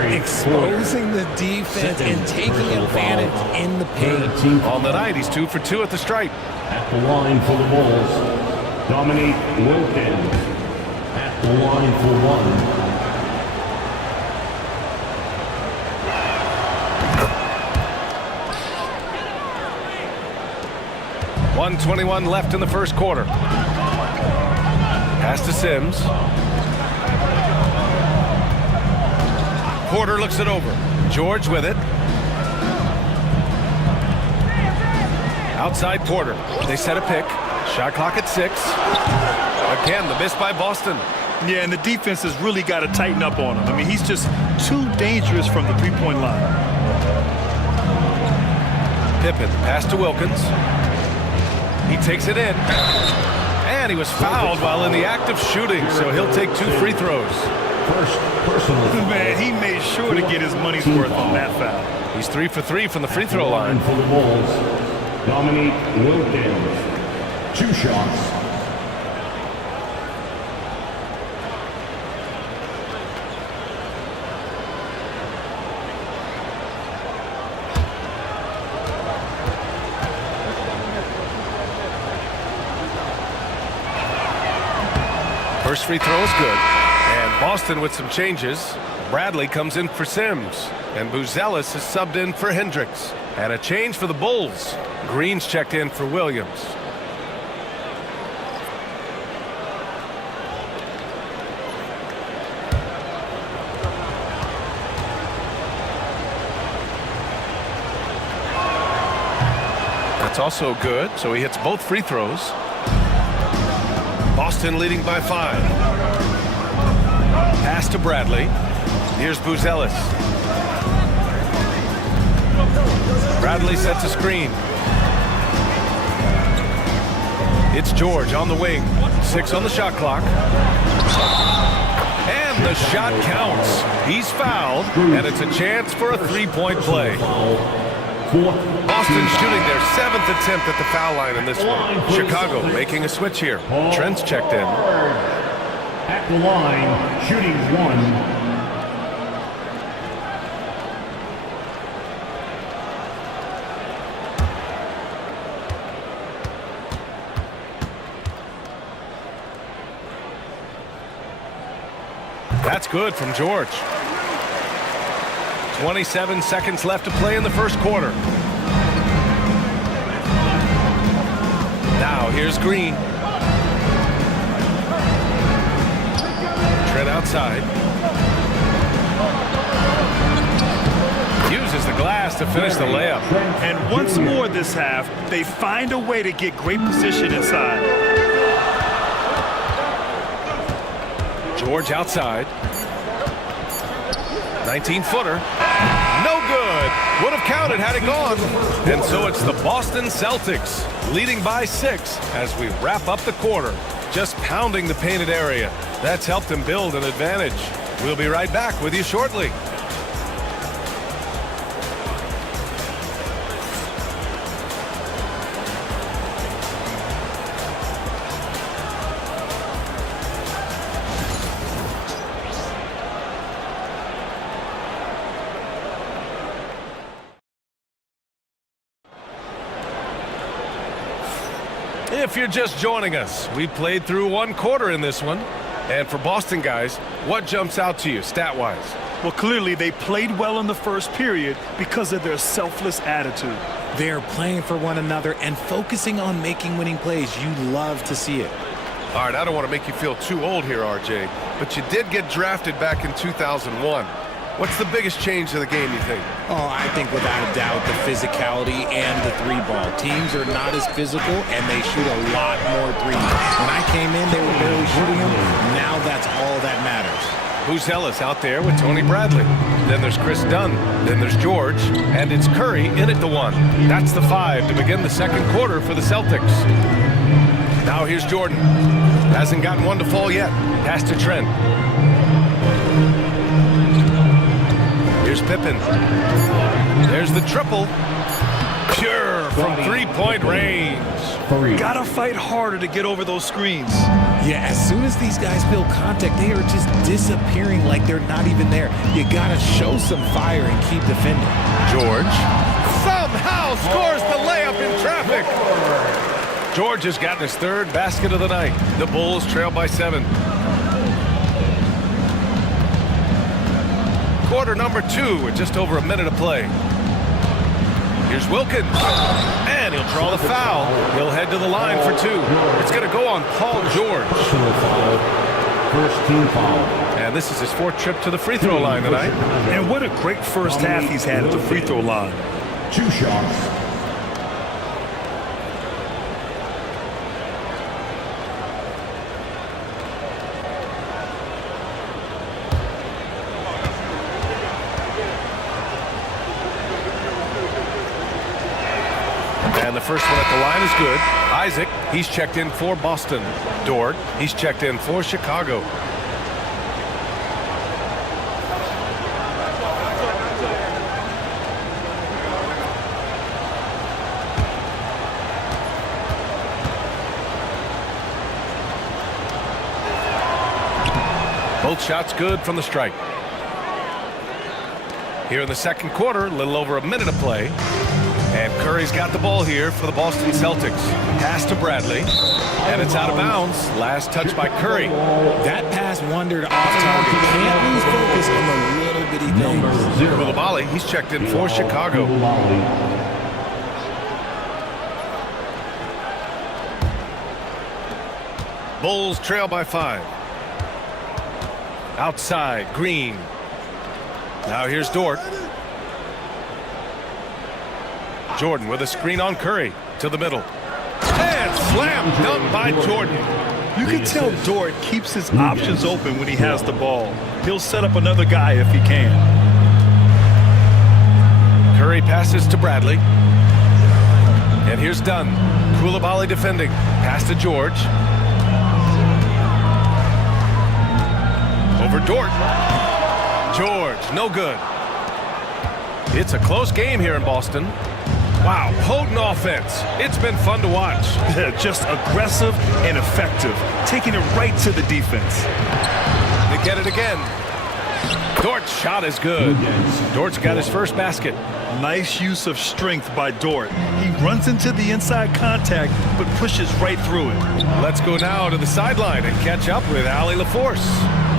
Exposing the defense and taking advantage in the paint. On the night, he's 2 for 2 at the stripe. At the line for the Bulls, Dominique Wilkins. At the line for 1. 1:21 left in the first quarter. Pass to Sims. Porter looks it over. George with it. Outside Porter. They set a pick. Shot clock at 6. Again, the miss by Boston. Yeah, and the defense has really got to tighten up on him. I mean, he's just too dangerous from the three-point line. Pippen, pass to Wilkins. He takes it in. And he was fouled while in the act of shooting, so he'll take 2 free throws. Man, he made sure to get his money's worth on that foul. He's 3 for 3 from the free throw line. For the Bulls, Dominique Wilkins. 2 shots. First free throw is good. And Boston with some changes. Bradley comes in for Sims. And Buzelis is subbed in for Hendricks. And a change for the Bulls. Green's checked in for Williams. That's also good, so he hits both free throws. Boston leading by 5. Pass to Bradley. Here's Buzelis. Bradley sets a screen. It's George on the wing. 6 on the shot clock. And the shot counts. He's fouled, and it's a chance for a 3-point play. Boston shooting their 7th attempt at the foul line in this one. Chicago making a switch here. Trent's checked in. At the line, shooting 1. That's good from George. 27 seconds left to play in the first quarter. Now here's Green. Trent outside. Uses the glass to finish the layup. And once more this half, they find a way to get great position inside. George outside. 19-footer. No good. Would have counted had it gone. And so it's the Boston Celtics leading by 6 as we wrap up the quarter. Just pounding the painted area. That's helped them build an advantage. We'll be right back with you shortly. If you're just joining us, we played through 1 quarter in this one. And for Boston guys, what jumps out to you stat-wise? Well, clearly they played well in the first period because of their selfless attitude. They're playing for one another and focusing on making winning plays. You love to see it. All right, I don't want to make you feel too old here, RJ, but you did get drafted back in 2001. What's the biggest change to the game, you think? Oh, I think without a doubt the physicality and the 3-ball. Teams are not as physical, and they shoot a lot more threes. When I came in, they were barely shooting them. Now that's all that matters. Buzelis out there with Tony Bradley. Then there's Chris Dunn. Then there's George. And it's Curry in at the 1. That's the 5 to begin the second quarter for the Celtics. Now here's Jordan. Hasn't gotten one to fall yet. Pass to Trent. Here's Pippen. There's the triple. Pure from 3-point range. Gotta fight harder to get over those screens. Yeah, as soon as these guys feel contact, they are just disappearing like they're not even there. You gotta show some fire and keep defending. George somehow scores the layup in traffic. George has gotten his 3rd basket of the night. The Bulls trail by 7. Quarter number 2 with just over a minute of play. Here's Wilkins. And he'll draw the foul. He'll head to the line for 2. It's going to go on Paul George. First team foul. And this is his 4th trip to the free throw line tonight. And what a great first half he's had at the free throw line. 2 shots. And the first one at the line is good. Isaac, he's checked in for Boston. Dort, he's checked in for Chicago. Both shots good from the strike. Here in the second quarter, a little over a minute of play. And Curry's got the ball here for the Boston Celtics. Pass to Bradley. And it's out of bounds. Last touch by Curry. That pass wandered off target. Can't lose focus on the little bitty things. Coulibaly, he's checked in for Chicago. Bulls trail by 5. Outside, Green. Now here's Dort. Jordan with a screen on Curry to the middle. And slam dunk by Jordan. You can tell Dort keeps his options open when he has the ball. He'll set up another guy if he can. Curry passes to Bradley. And here's Dunn. Coulibaly defending. Pass to George. Over Dort. George, no good. It's a close game here in Boston. Wow, potent offense. It's been fun to watch. Just aggressive and effective, taking it right to the defense. They get it again. Dort's shot is good. Dort's got his first basket. Nice use of strength by Dort. He runs into the inside contact, but pushes right through it. Let's go now to the sideline and catch up with Allie LaForce.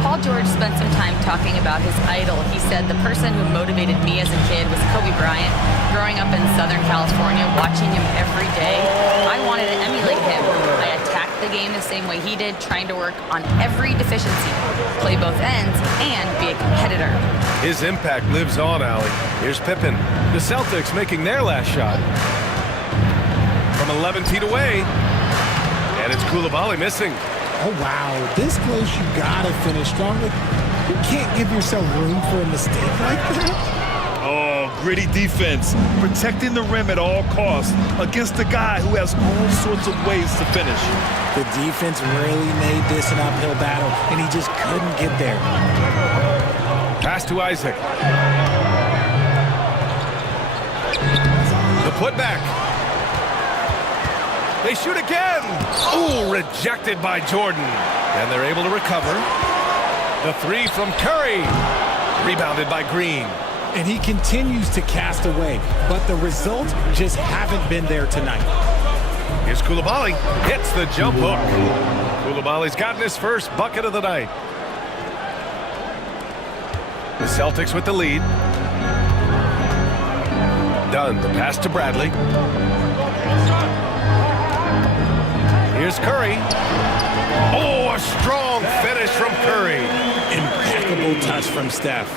Paul George spent some time talking about his idol. He said, the person who motivated me as a kid was Kobe Bryant. Growing up in Southern California, watching him every day, I wanted to emulate him. I attacked the game the same way he did, trying to work on every deficiency, play both ends, and be a competitor. His impact lives on, Allie. Here's Pippen. The Celtics making their last shot. From 11 feet away. And it's Coulibaly missing. Oh, wow. This close, you gotta finish strong. You can't give yourself room for a mistake like that. Oh, gritty defense. Protecting the rim at all costs against a guy who has all sorts of ways to finish. The defense really made this an uphill battle, and he just couldn't get there. Pass to Isaac. The putback. They shoot again. Oh, rejected by Jordan. And they're able to recover. The three from Curry. Rebounded by Green. And he continues to cast away, but the results just haven't been there tonight. Here's Coulibaly. Hits the jump hook. Coulibaly's gotten his first bucket of the night. The Celtics with the lead. Dunn, the pass to Bradley. Here's Curry. Oh, a strong finish from Curry. Impeccable touch from Steph.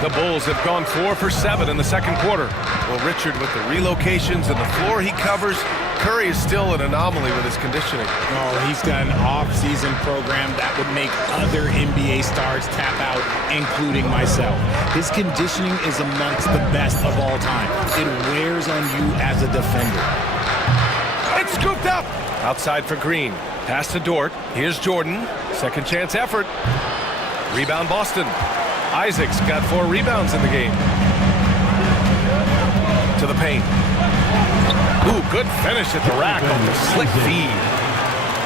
The Bulls have gone 4 for 7 in the second quarter. Well, Richard, with the relocations and the floor he covers, Curry is still an anomaly with his conditioning. Oh, he's got an off-season program that would make other NBA stars tap out, including myself. His conditioning is amongst the best of all time. It wears on you as a defender. It's scooped up. Outside for Green. Pass to Dort. Here's Jordan. Second chance effort. Rebound Boston. Isaac's got 4 rebounds in the game. To the paint. Ooh, good finish at the rack on the slick feed.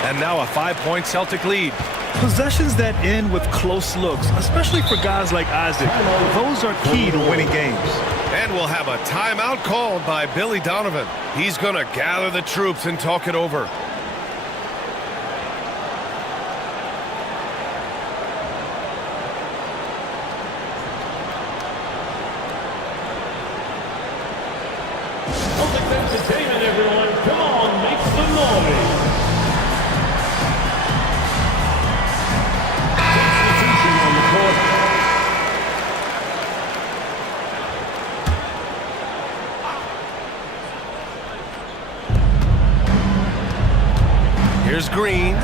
And now a 5-point Celtic lead. Possessions that end with close looks, especially for guys like Isaac, those are key to winning games. And we'll have a timeout called by Billy Donovan. He's going to gather the troops and talk it over. Entertainment, everyone. Come on, make some noise. Substitution on the court. Here's Green.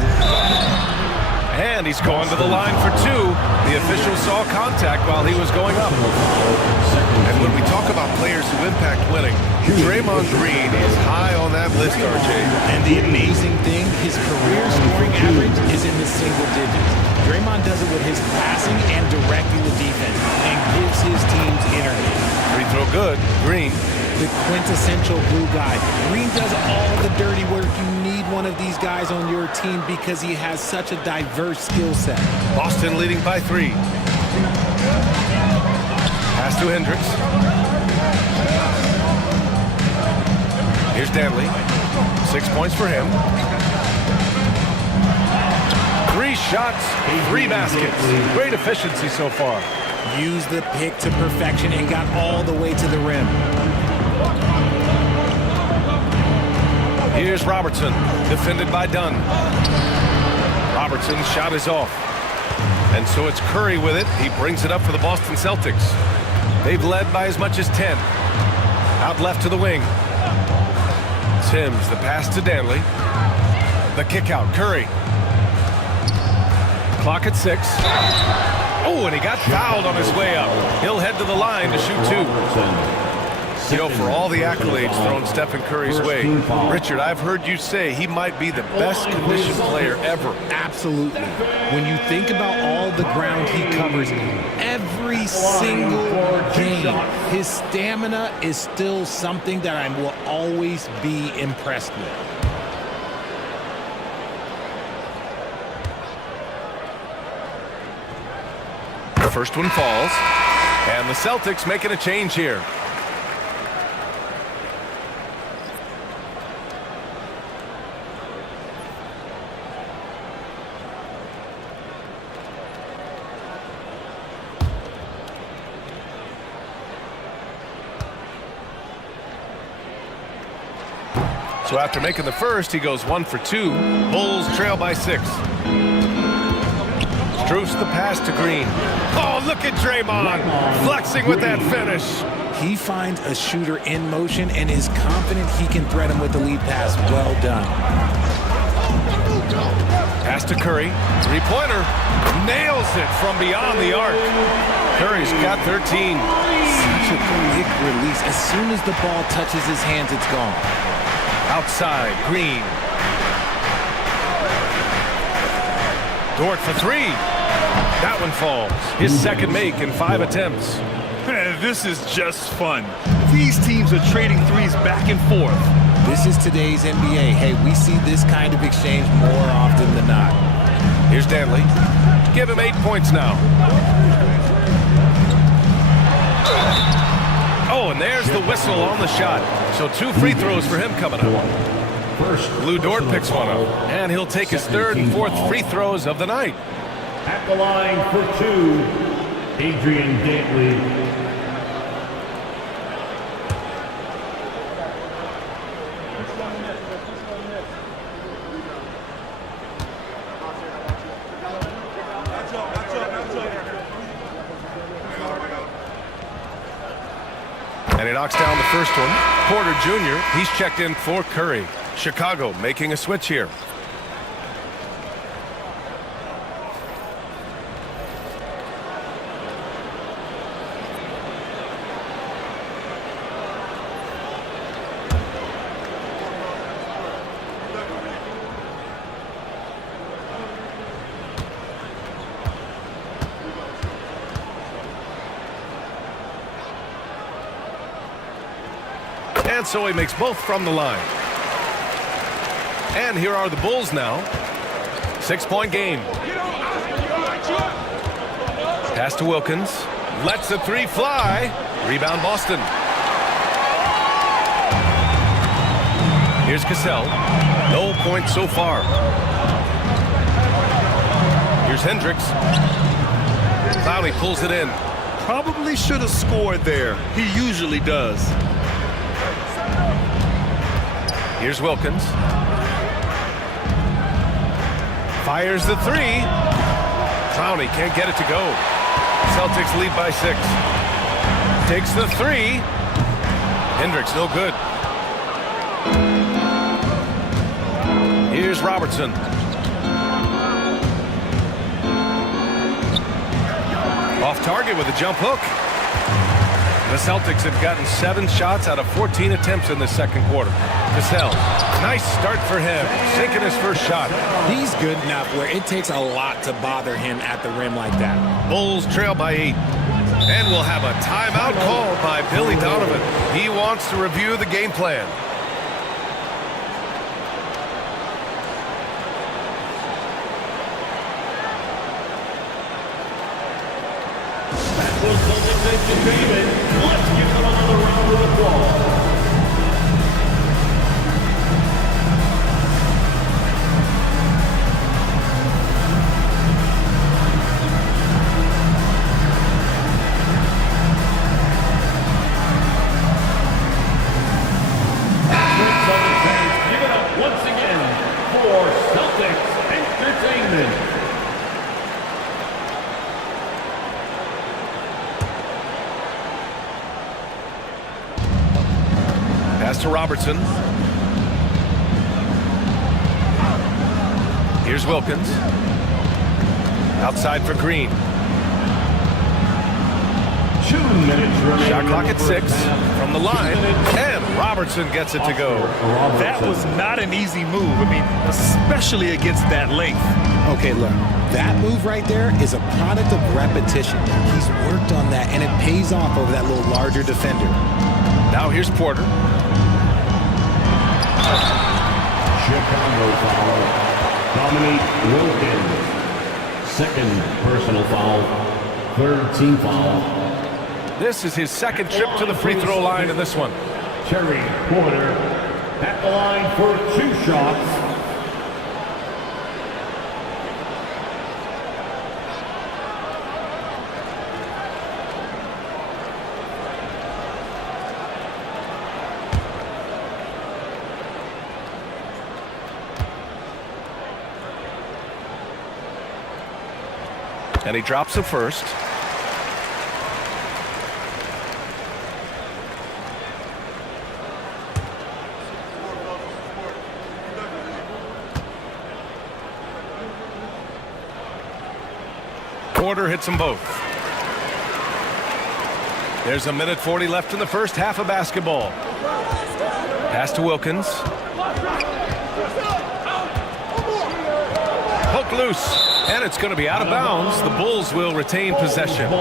And he's going to the line for 2. The official saw contact while he was going up. And when we talk about players who impact winning, Draymond Green is high on that list, RJ. And the amazing thing, his career scoring average is in the single digits. Draymond does it with his passing and directing the defense and gives his teams energy. Free throw good. Green. The quintessential glue guy. Green does all the dirty work. You need one of these guys on your team because he has such a diverse skill set. Boston leading by 3. Pass to Hendricks. Here's Danley. 6 points for him. 3 shots, 3 baskets. Great efficiency so far. Used the pick to perfection and got all the way to the rim. Here's Robertson, defended by Dunn. Robertson's shot is off. And so it's Curry with it. He brings it up for the Boston Celtics. They've led by as much as 10. Out left to the wing. Timms, the pass to Danley. The kick out, Curry. Clock at 6. Oh, and he got fouled on his way up. He'll head to the line to shoot 2. You know, for all the accolades thrown Stephen Curry's way, Richard, I've heard you say he might be the best conditioned player ever. Absolutely. When you think about all the ground he covers every single game, his stamina is still something that I will always be impressed with. The first one falls, and the Celtics making a change here. So after making the first, he goes 1 for 2. Bulls trail by 6. Strus the pass to Green. Oh, look at Draymond flexing with that finish. He finds a shooter in motion and is confident he can thread him with the lead pass. Well done. Pass to Curry. 3-pointer. Nails it from beyond the arc. Curry's got 13. Such a quick release. As soon as the ball touches his hands, it's gone. Outside, Green. Dort for 3. That one falls. His second make in 5 attempts. Man, this is just fun. These teams are trading threes back and forth. This is today's NBA. Hey, we see this kind of exchange more often than not. Here's Danley. Give him 8 points now. Oh, and there's the whistle on the shot. So 2 free throws for him coming up. Lou Dort picks one up, and he'll take his 3rd and 4th free throws of the night. At the line for 2, Adrian Dantley. And he knocks down the first one. Porter Jr., he's checked in for Curry. Chicago making a switch here. And so he makes both from the line. And here are the Bulls now. 6-point game. Pass to Wilkins. Lets the 3 fly. Rebound Boston. Here's Cassell. No points so far. Here's Hendricks. Clowney pulls it in. Probably should have scored there. He usually does. Here's Wilkins. Fires the 3. Clowney can't get it to go. Celtics lead by 6. Takes the 3. Hendricks no good. Here's Robertson. Off target with a jump hook. The Celtics have gotten 7 shots out of 14 attempts in the second quarter. Cassell, nice start for him, sinking his first shot. He's good enough where it takes a lot to bother him at the rim like that. Bulls trail by 8. And we'll have a timeout called by Billy Donovan. He wants to review the game plan. Let's give them another round of applause. Give it up once again for Celtics Entertainment. Pass to Robertson. Here's Wilkins. Outside for Green. 2 minutes remaining. Shot clock at 6 from the line, and Robertson gets it to go. That was not an easy move. I mean, especially against that length. Okay, look, that move right there is a product of repetition. He's worked on that, and it pays off over that little larger defender. Now here's Porter. Chicago foul. Dominique Wilkins. Second personal foul. Third team foul. This is his second trip to the free throw line in this one. Terry Porter at the line for 2 shots. And he drops the first. Porter hits them both. There's a minute 40 left in the first half of basketball. Pass to Wilkins. Poke loose. And it's going to be out of bounds. The Bulls will retain possession.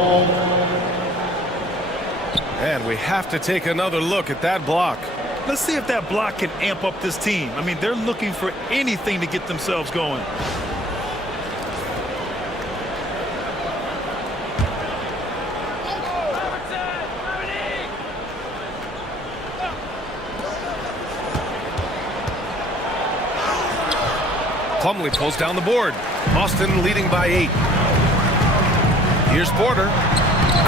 And we have to take another look at that block. Let's see if that block can amp up this team. I mean, they're looking for anything to get themselves going. Plumlee pulls down the board. Boston leading by 8. Here's Porter.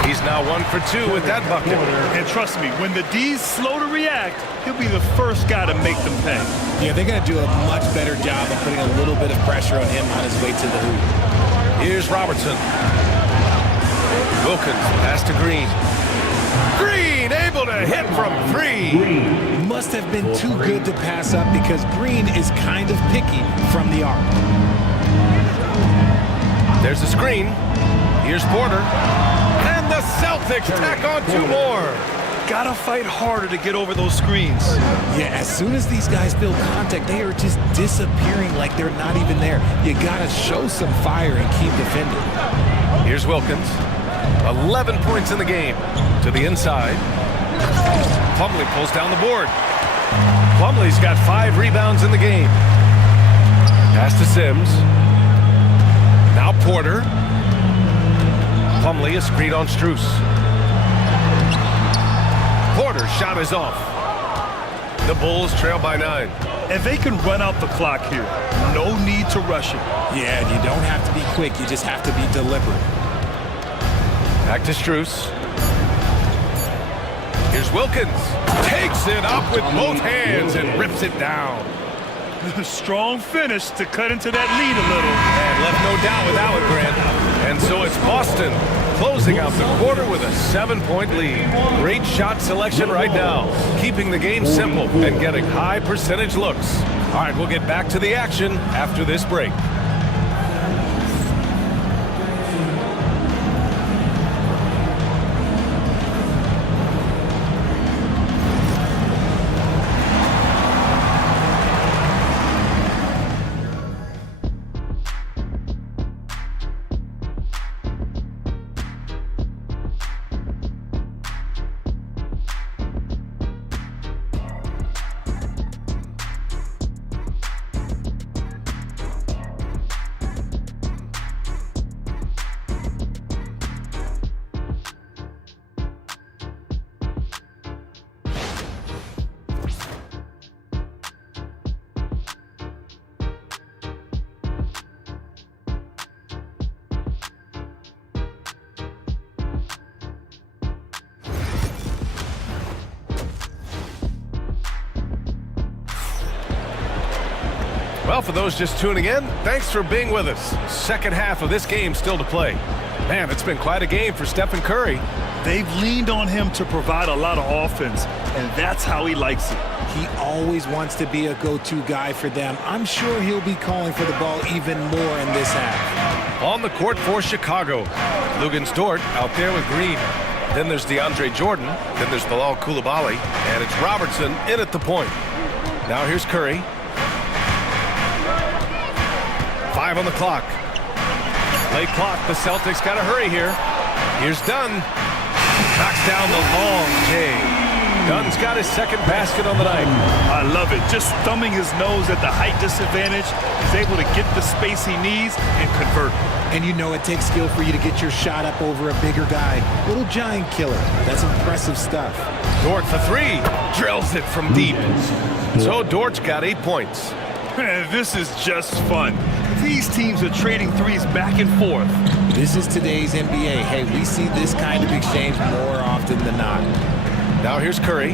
He's now 1 for 2 with that bucket. And trust me, when the D's slow to react, he'll be the first guy to make them pay. Yeah, they're going to do a much better job of putting a little bit of pressure on him on his way to the hoop. Here's Robertson. Wilkins, pass to Green. Green able to hit from 3. Must have been too good to pass up because Green is kind of picky from the arc. There's a screen. Here's Porter. And the Celtics tack on 2 more. Gotta fight harder to get over those screens. Yeah, as soon as these guys feel contact, they are just disappearing like they're not even there. You gotta show some fire and keep defending. Here's Wilkins. 11 points in the game. To the inside. Plumlee pulls down the board. Plumlee's got 5 rebounds in the game. Pass to Sims. Now Porter. Plumlee a screen on Strus. Porter's shot is off. The Bulls trail by 9. And they can run out the clock here. No need to rush it. Yeah, you don't have to be quick. You just have to be deliberate. Back to Strus. Here's Wilkins. Takes it up with both hands and rips it down. Strong finish to cut into that lead a little. And left no doubt without it, Grant. And so it's Boston closing out the quarter with a 7-point lead. Great shot selection right now, keeping the game simple and getting high percentage looks. All right, we'll get back to the action after this break. Well, for those just tuning in, thanks for being with us. Second half of this game still to play. Man, it's been quite a game for Stephen Curry. They've leaned on him to provide a lot of offense, and that's how he likes it. He always wants to be a go-to guy for them. I'm sure he'll be calling for the ball even more in this half. On the court for Chicago, Luguentz Dort out there with Green. Then there's DeAndre Jordan. Then there's Bilal Coulibaly. And it's Robertson in at the point. Now here's Curry. 5 on the clock. Late clock. The Celtics got to hurry here. Here's Dunn. Knocks down the long J. Dunn's got his second basket on the night. I love it. Just thumbing his nose at the height disadvantage. He's able to get the space he needs and convert. And you know it takes skill for you to get your shot up over a bigger guy. Little giant killer. That's impressive stuff. Dort for 3. Drills it from deep. So Dort's got 8 points. Man, this is just fun. These teams are trading threes back and forth. This is today's NBA. Hey, we see this kind of exchange more often than not. Now here's Curry.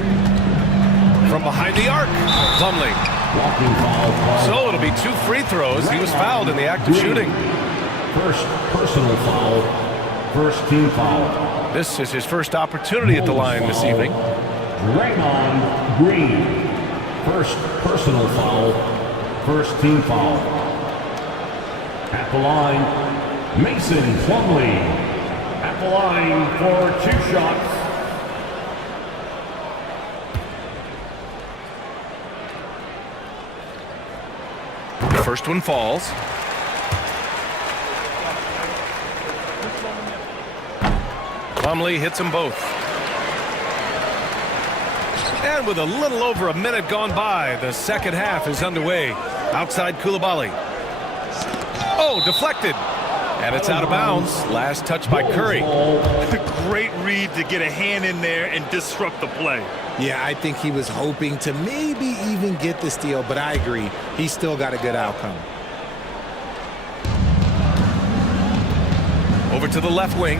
From behind the arc, Plumlee. So it'll be 2 free throws. He was fouled in the act of shooting. First personal foul. First team foul. This is his first opportunity at the line this evening. Draymond Green. First personal foul. First team foul. At the line, Mason Plumlee. At the line for 2 shots. The first one falls. Plumlee hits them both. And with a little over a minute gone by, the second half is underway. Outside Coulibaly. Oh, deflected. And it's out of bounds. Last touch by Curry. Great read to get a hand in there and disrupt the play. Yeah, I think he was hoping to maybe even get the steal, but I agree. He still got a good outcome. Over to the left wing.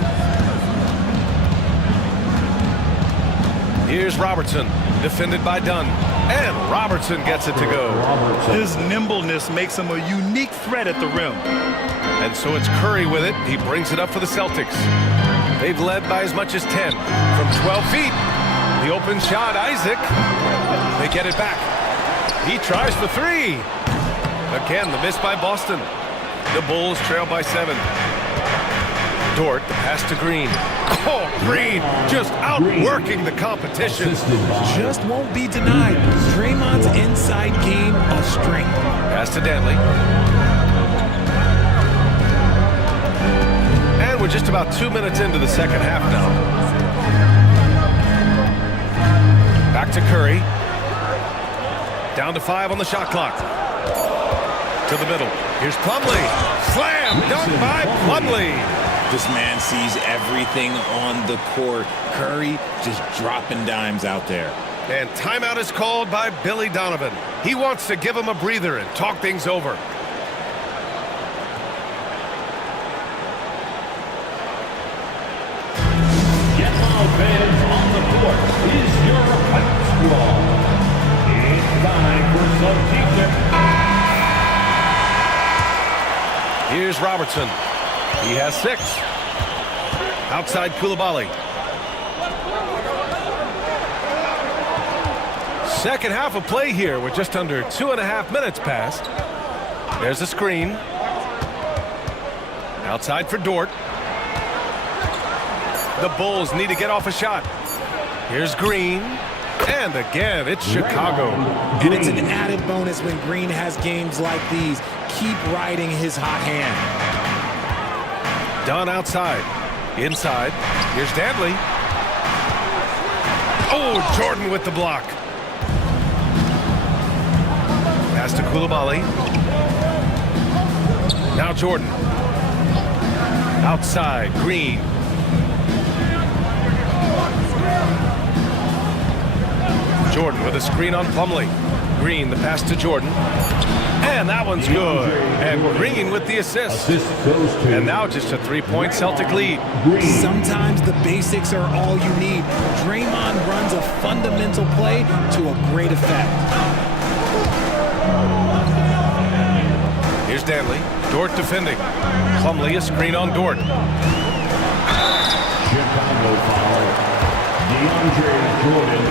Here's Robertson, defended by Dunn. And Robertson gets it to go. His nimbleness makes him a unique threat at the rim. And so it's Curry with it. He brings it up for the Celtics. They've led by as much as 10 from 12 feet. The open shot, Isaac. They get it back. He tries for 3. Again, the miss by Boston. The Bulls trail by 7. Dort, the pass to Green. Oh, Green just outworking the competition. Just won't be denied. Draymond's inside game a strength. Pass to Danley. And we're just about 2 minutes into the second half now. Back to Curry. Down to 5 on the shot clock. To the middle. Here's Plumlee. Slam! Dunk by Plumlee. This man sees everything on the court. Curry just dropping dimes out there. And timeout is called by Billy Donovan. He wants to give him a breather and talk things over. Get loud, fans, on the court is your hype squad. It's time for some teaching. Here's Robertson. He has 6. Outside Coulibaly. Second half of play here with just under 2.5 minutes passed. There's a screen. Outside for Dort. The Bulls need to get off a shot. Here's Green. And again, it's Chicago. And it's an added bonus when Green has games like these. Keep riding his hot hand. Dunn outside. Inside. Here's Danley. Oh, Jordan with the block. Pass to Coulibaly. Now Jordan. Outside. Green. Jordan with a screen on Plumlee. Green, the pass to Jordan. And that one's good. And Green with the assist. And now just a 3-point Celtic lead. Sometimes the basics are all you need. Draymond runs a fundamental play to a great effect. Here's Dantley. Dort defending. Plumlee a screen on Dort. Chicago foul. DeAndre Jordan.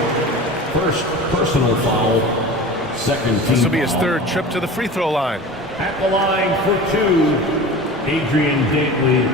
First personal foul. Second team This will be his foul. third trip to the free throw line. At the line for two, Adrian Dantley.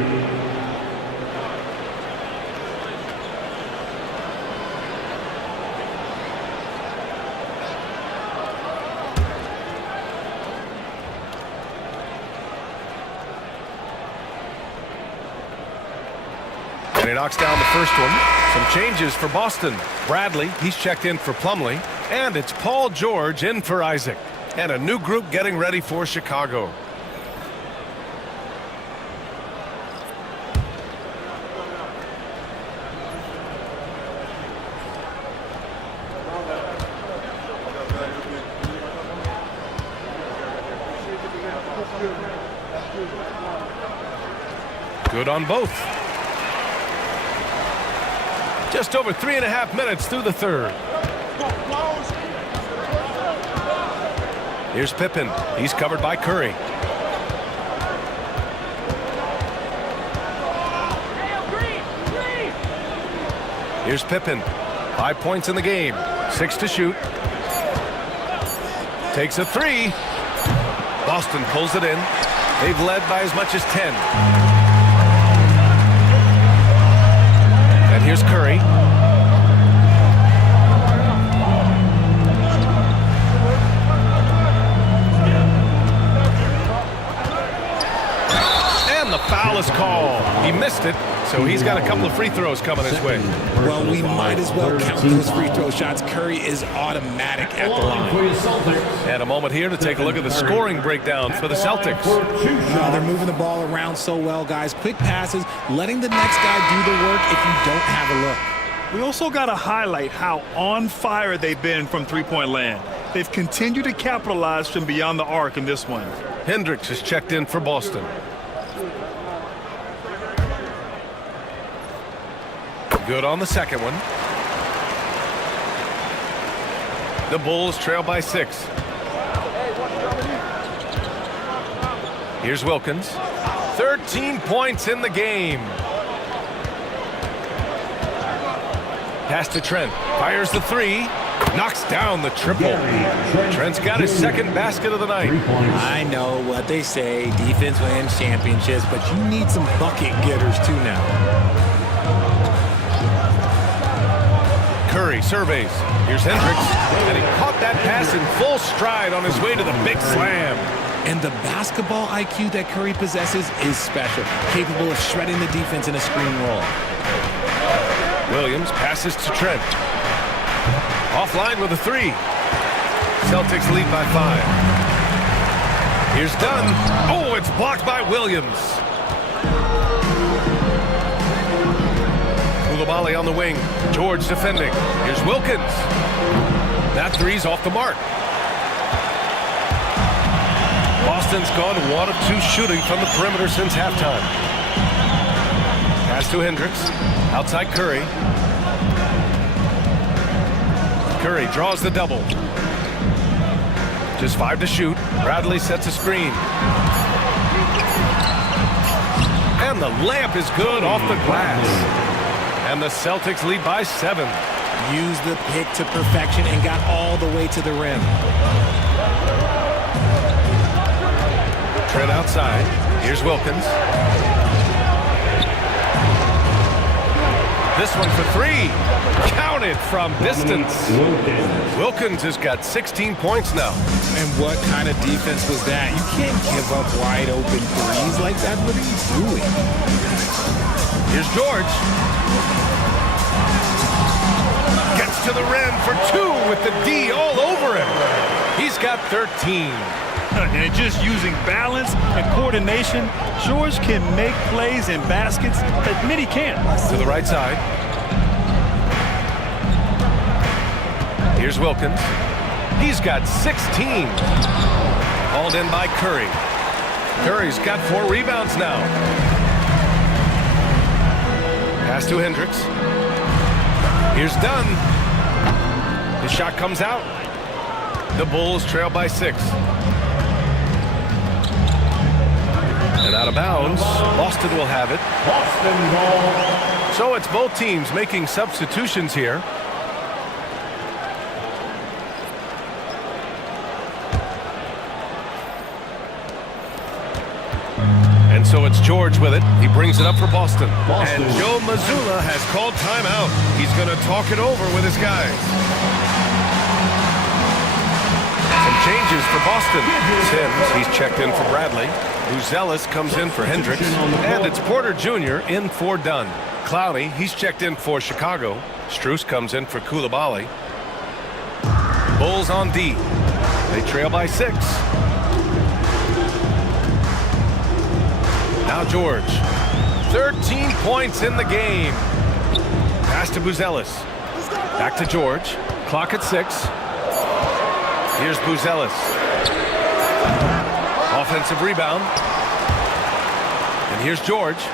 And he knocks down the first one. Some changes for Boston. Bradley, he's checked in for Plumlee. And it's Paul George in for Isaac. And a new group getting ready for Chicago. Good on both. Just over 3.5 minutes through the third. Here's Pippen. He's covered by Curry. Here's Pippen. 5 points in the game. 6 to shoot. Takes a three. Boston pulls it in. They've led by as much as 10. And here's Curry. And the foul is called. He missed it, so he's got a couple of free throws coming his way. Well, we might as well count those free throw shots. Curry is automatic at the line. And a moment here to take a look at the scoring breakdown for the Celtics. No, they're moving the ball around so well, guys. Quick passes, letting the next guy do the work if you don't have a look. We also got to highlight how on fire they've been from three-point land. They've continued to capitalize from beyond the arc in this one. Hendricks is checked in for Boston. Good on the second one. The Bulls trail by 6. Here's Wilkins. 13 points in the game. Pass to Trent. Fires the three. Knocks down the triple. Trent's got his second basket of the night. I know what they say. Defense wins championships, but you need some bucket getters too now. Curry surveys. Here's Hendricks. And he caught that pass in full stride on his way to the big slam. And the basketball IQ that Curry possesses is special. Capable of shredding the defense in a screen roll. Williams passes to Trent. Offline with a three. Celtics lead by 5. Here's Dunn. Oh, it's blocked by Williams. Koulibaly on the wing. George defending. Here's Wilkins. That three's off the mark. Boston's gone 1 of 2 shooting from the perimeter since halftime. Pass to Hendricks. Outside Curry. Curry draws the double. Just 5 to shoot. Bradley sets a screen. And the layup is good off the glass. And the Celtics lead by 7. Use the pick to perfection and got all the way to the rim. Trent outside. Here's Wilkins. This one for 3. Counted from distance. Wilkins has got 16 points now. And what kind of defense was that? You can't give up wide open threes like that. What are you doing? Here's George. Gets to the rim for 2 with the D all over him. He's got 13. And just using balance and coordination, George can make plays and baskets that many can't. To the right side. Here's Wilkins. He's got 16. Hauled in by Curry. Curry's got 4 rebounds now. Pass to Hendricks. Here's Dunn. His shot comes out. The Bulls trail by 6. And out of bounds, Boston will have it. Boston ball. So it's both teams making substitutions here. And so it's George with it. He brings it up for Boston. And Joe Mazzulla has called timeout. He's going to talk it over with his guys. Some changes for Boston. Sims, he's checked in for Bradley. Buzelis comes in for Hendricks. And it's Porter Jr. in for Dunn. Clowney, he's checked in for Chicago. Strus comes in for Koulibaly. Bulls on D. They trail by 6. Now George. 13 points in the game. Pass to Buzelis. Back to George. Clock at 6. Here's Buzelis. Offensive rebound. And here's George.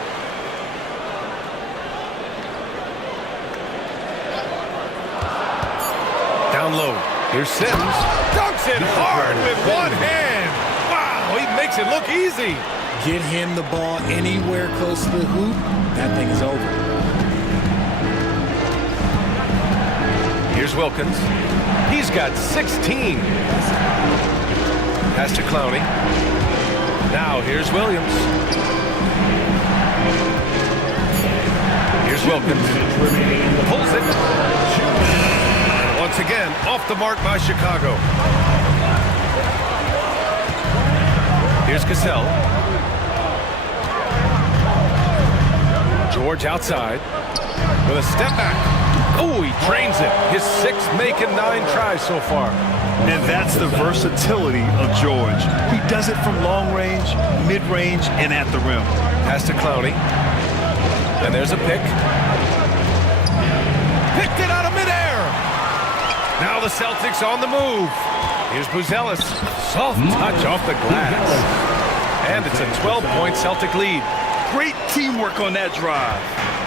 Down low. Here's Sims. Dunks it hard with one hand. Wow, he makes it look easy. Get him the ball anywhere close to the hoop, that thing is over. Here's Wilkins. He's got 16. Pass to Clowney. Now here's Williams. Here's Wilkins. Pulls it. Once again, off the mark by Chicago. Here's Cassell. George outside with a step back. Oh, he trains it. His 6th make in 9 tries so far. And that's the versatility of George. He does it from long range, mid-range, and at the rim. Pass to Clowney. And there's a pick. Picked it out of midair. Now the Celtics on the move. Here's Buzelis. Soft touch off the glass. And it's a 12-point Celtic lead. Great teamwork on that drive.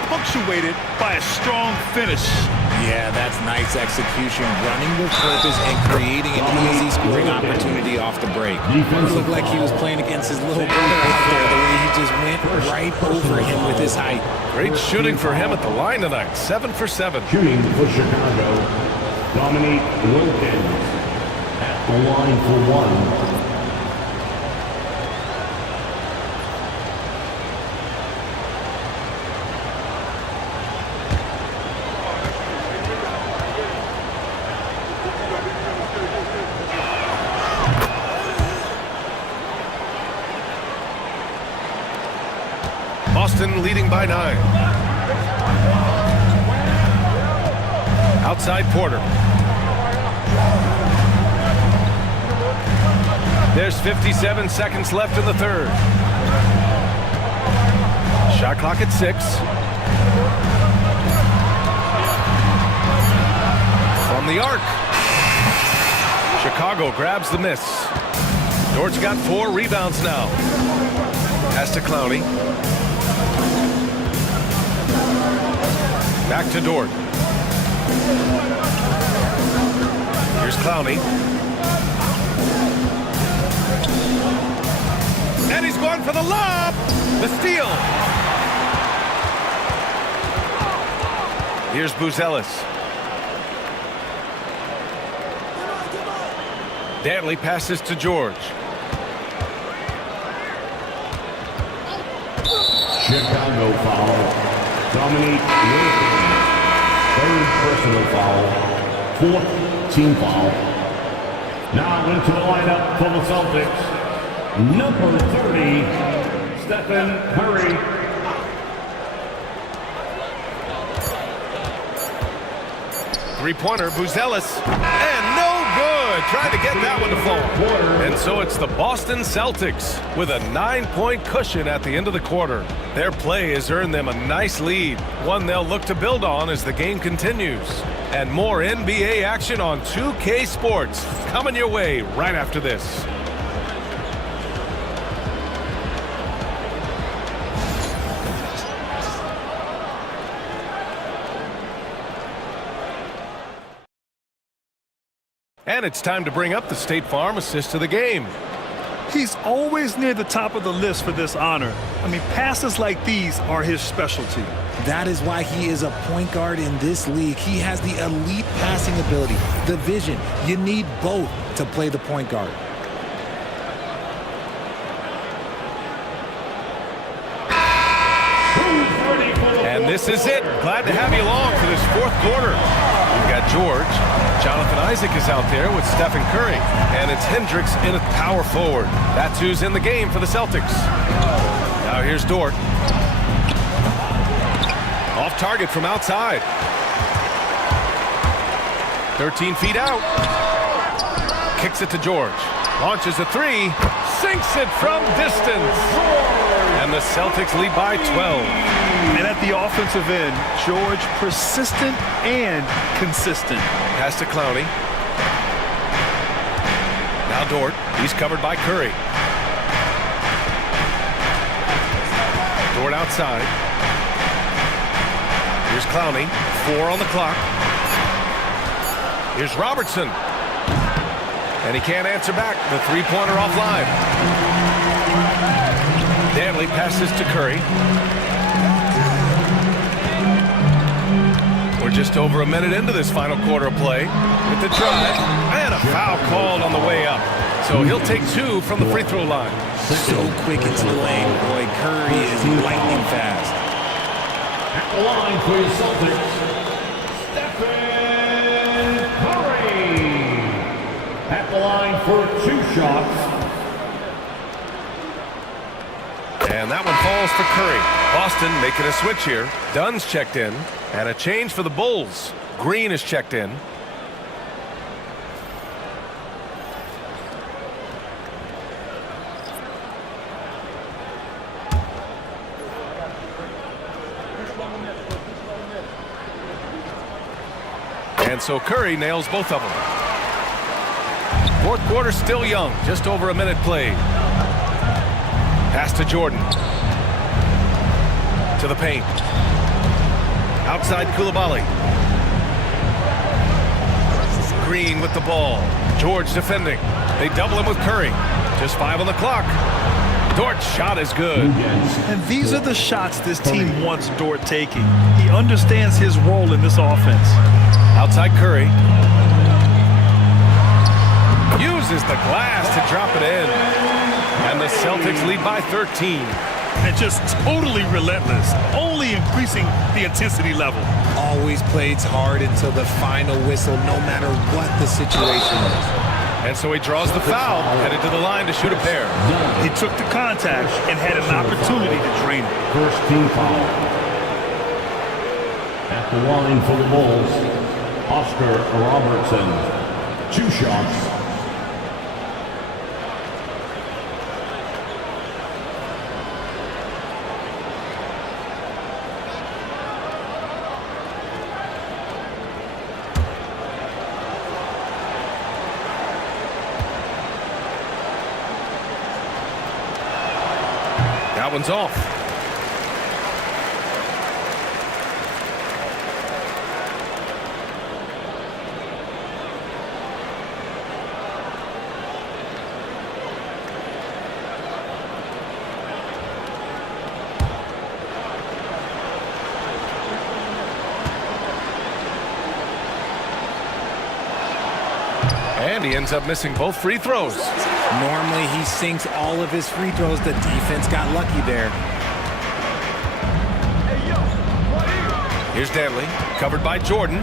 Punctuated by a strong finish. Yeah, that's nice execution. Running with purpose and creating an easy scoring opportunity off the break. It looked like he was playing against his little brother out there, the way he just went right over him with his height. Great shooting for him at the line tonight. 7 for 7. Shooting for Chicago, Dominique Wilkins at the line for 1. Boston leading by 9. Outside Porter. There's 57 seconds left in the third. Shot clock at 6. From the arc. Chicago grabs the miss. George got 4 rebounds now. Pass to Clowney. Back to Dort. Here's Clowney. And he's going for the lob. The steal. Here's Buzelis. Dantley passes to George. Chicago foul. Dominique Wilkins. 3rd personal foul. 4th team foul. Now into the lineup for the Celtics. Number 30, Stephen Curry. Three-pointer, Buzelis. And no good. Trying to get that one to fall. And so it's the Boston Celtics with a 9-point cushion at the end of the quarter. Their play has earned them a nice lead, one they'll look to build on as the game continues. And more NBA action on 2K Sports coming your way right after this. And it's time to bring up the State Farm assist to the game. He's always near the top of the list for this honor. I mean, passes like these are his specialty. That is why he is a point guard in this league. He has the elite passing ability, the vision. You need both to play the point guard. And this is it. Glad to have you along for this fourth quarter. We've got George. Jonathan Isaac is out there with Stephen Curry. And it's Hendricks in at power forward. That's who's in the game for the Celtics. Now here's Dort. Off target from outside. 13 feet out. Kicks it to George. Launches a three. Sinks it from distance. And the Celtics lead by 12. And at the offensive end, George persistent and consistent. Pass to Clowney. Now Dort. He's covered by Curry. Dort outside. Here's Clowney. 4 on the clock. Here's Robertson. And he can't answer back. The three-pointer offline. Danley passes to Curry. We're just over a minute into this final quarter of play. With the drive. And a foul called on the way up. So he'll take 2 from the free throw line. So quick into the lane. Boy, Curry is lightning fast. At the line for your Celtics, Stephen Curry. At the line for 2 shots. And that one falls for Curry. Boston making a switch here. Dunn's checked in. And a change for the Bulls. Green is checked in. And so Curry nails both of them. Fourth quarter still young. Just over a minute played. Pass to Jordan. To the paint. Outside Coulibaly. Green with the ball. George defending. They double him with Curry. Just 5 on the clock. Dort's shot is good. And these are the shots this team wants Dort taking. He understands his role in this offense. Outside Curry. Uses the glass to drop it in. And the Celtics lead by 13. And just totally relentless, only increasing the intensity level. Always plays hard until the final whistle, no matter what the situation is. And so he draws the foul, headed to the line to shoot a pair. He took the contact and had an opportunity to drain it. First team foul. At the line for the Bulls, Oscar Robertson. 2 shots. That one's off. And he ends up missing both free throws. Normally he sinks all of his free throws. The defense got lucky there. Here's Danley, covered by Jordan.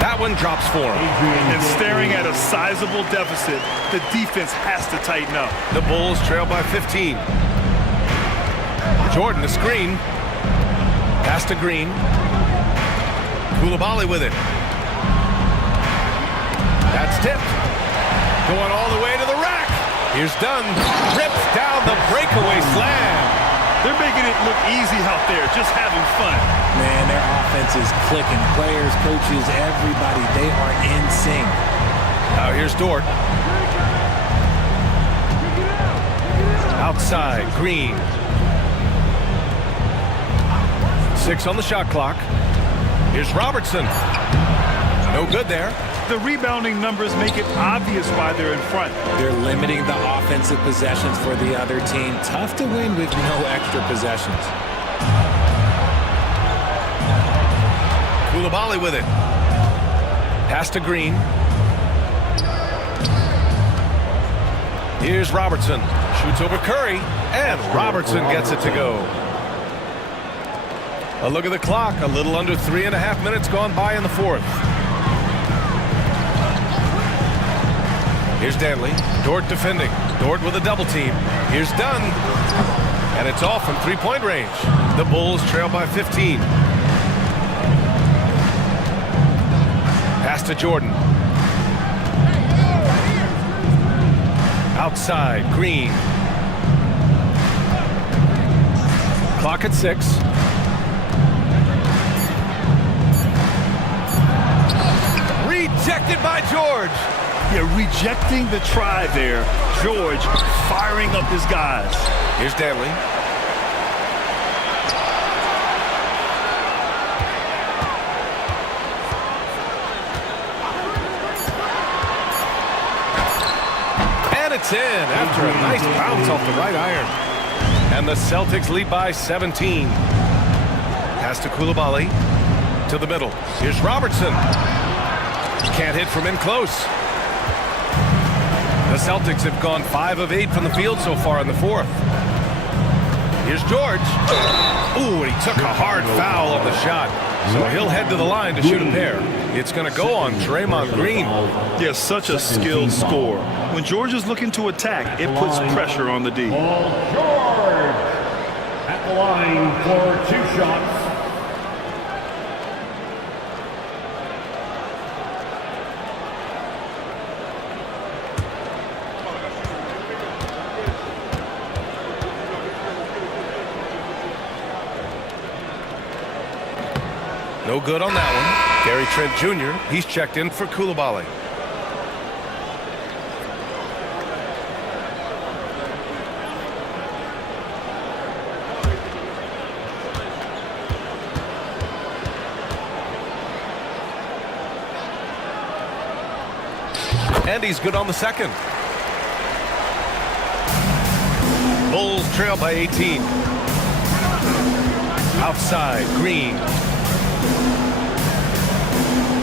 That one drops for him. And staring at a sizable deficit, the defense has to tighten up. The Bulls trail by 15. Jordan, the screen. Pass to Green. Coulibaly with it. That's tipped. Going all the way to the rack. Here's Dunn. Rips down the breakaway slam. They're making it look easy out there, just having fun. Man, their offense is clicking. Players, coaches, everybody, they are in sync. Now here's Dort. Outside, Green. 6 on the shot clock. Here's Robertson. No good there. The rebounding numbers make it obvious why they're in front. They're limiting the offensive possessions for the other team. Tough to win with no extra possessions. Coulibaly with it. Pass to Green. Here's Robertson. Shoots over Curry. And Robertson gets it to go. A look at the clock. A little under 3.5 minutes gone by in the fourth. Here's Danley. Dort defending. Dort with a double team. Here's Dunn. And it's off from three-point range. The Bulls trail by 15. Pass to Jordan. Outside, Green. Clock at 6. Rejected by George. Yeah, rejecting the try there. George firing up his guys. Here's Danley. And it's in after a nice bounce off the right iron. And the Celtics lead by 17. Pass to Coulibaly. To the middle. Here's Robertson. Can't hit from in close. The Celtics have gone 5 of 8 from the field so far in the fourth. Here's George. Ooh, and he took a hard foul on the shot. So he'll head to the line to shoot a pair. It's going to go on Draymond Green. Yeah, such a skilled scorer. When George is looking to attack, it puts pressure on the D. Paul George at the line for 2 shots. No good on that one. Gary Trent Jr., he's checked in for Coulibaly. And he's good on the second. Bulls trail by 18. Outside, Green.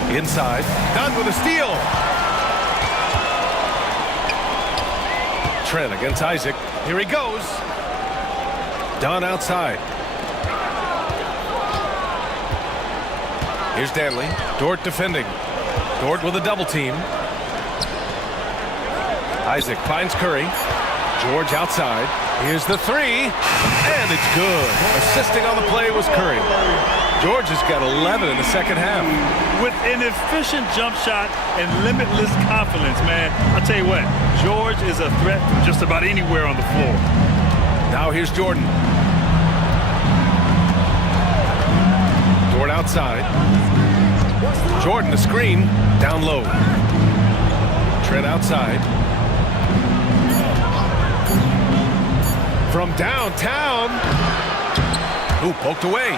Inside, Dunn with a steal. Trent against Isaac. Here he goes. Dunn outside. Here's Danley. Dort defending. Dort with a double team. Isaac finds Curry. George outside. Here's the three. And it's good. Assisting on the play was Curry. George has got 11 in the second half. With an efficient jump shot and limitless confidence, man. I'll tell you what, George is a threat from just about anywhere on the floor. Now here's Jordan. Dort outside. Jordan the screen. Down low. Trent outside. From downtown. Ooh, poked away.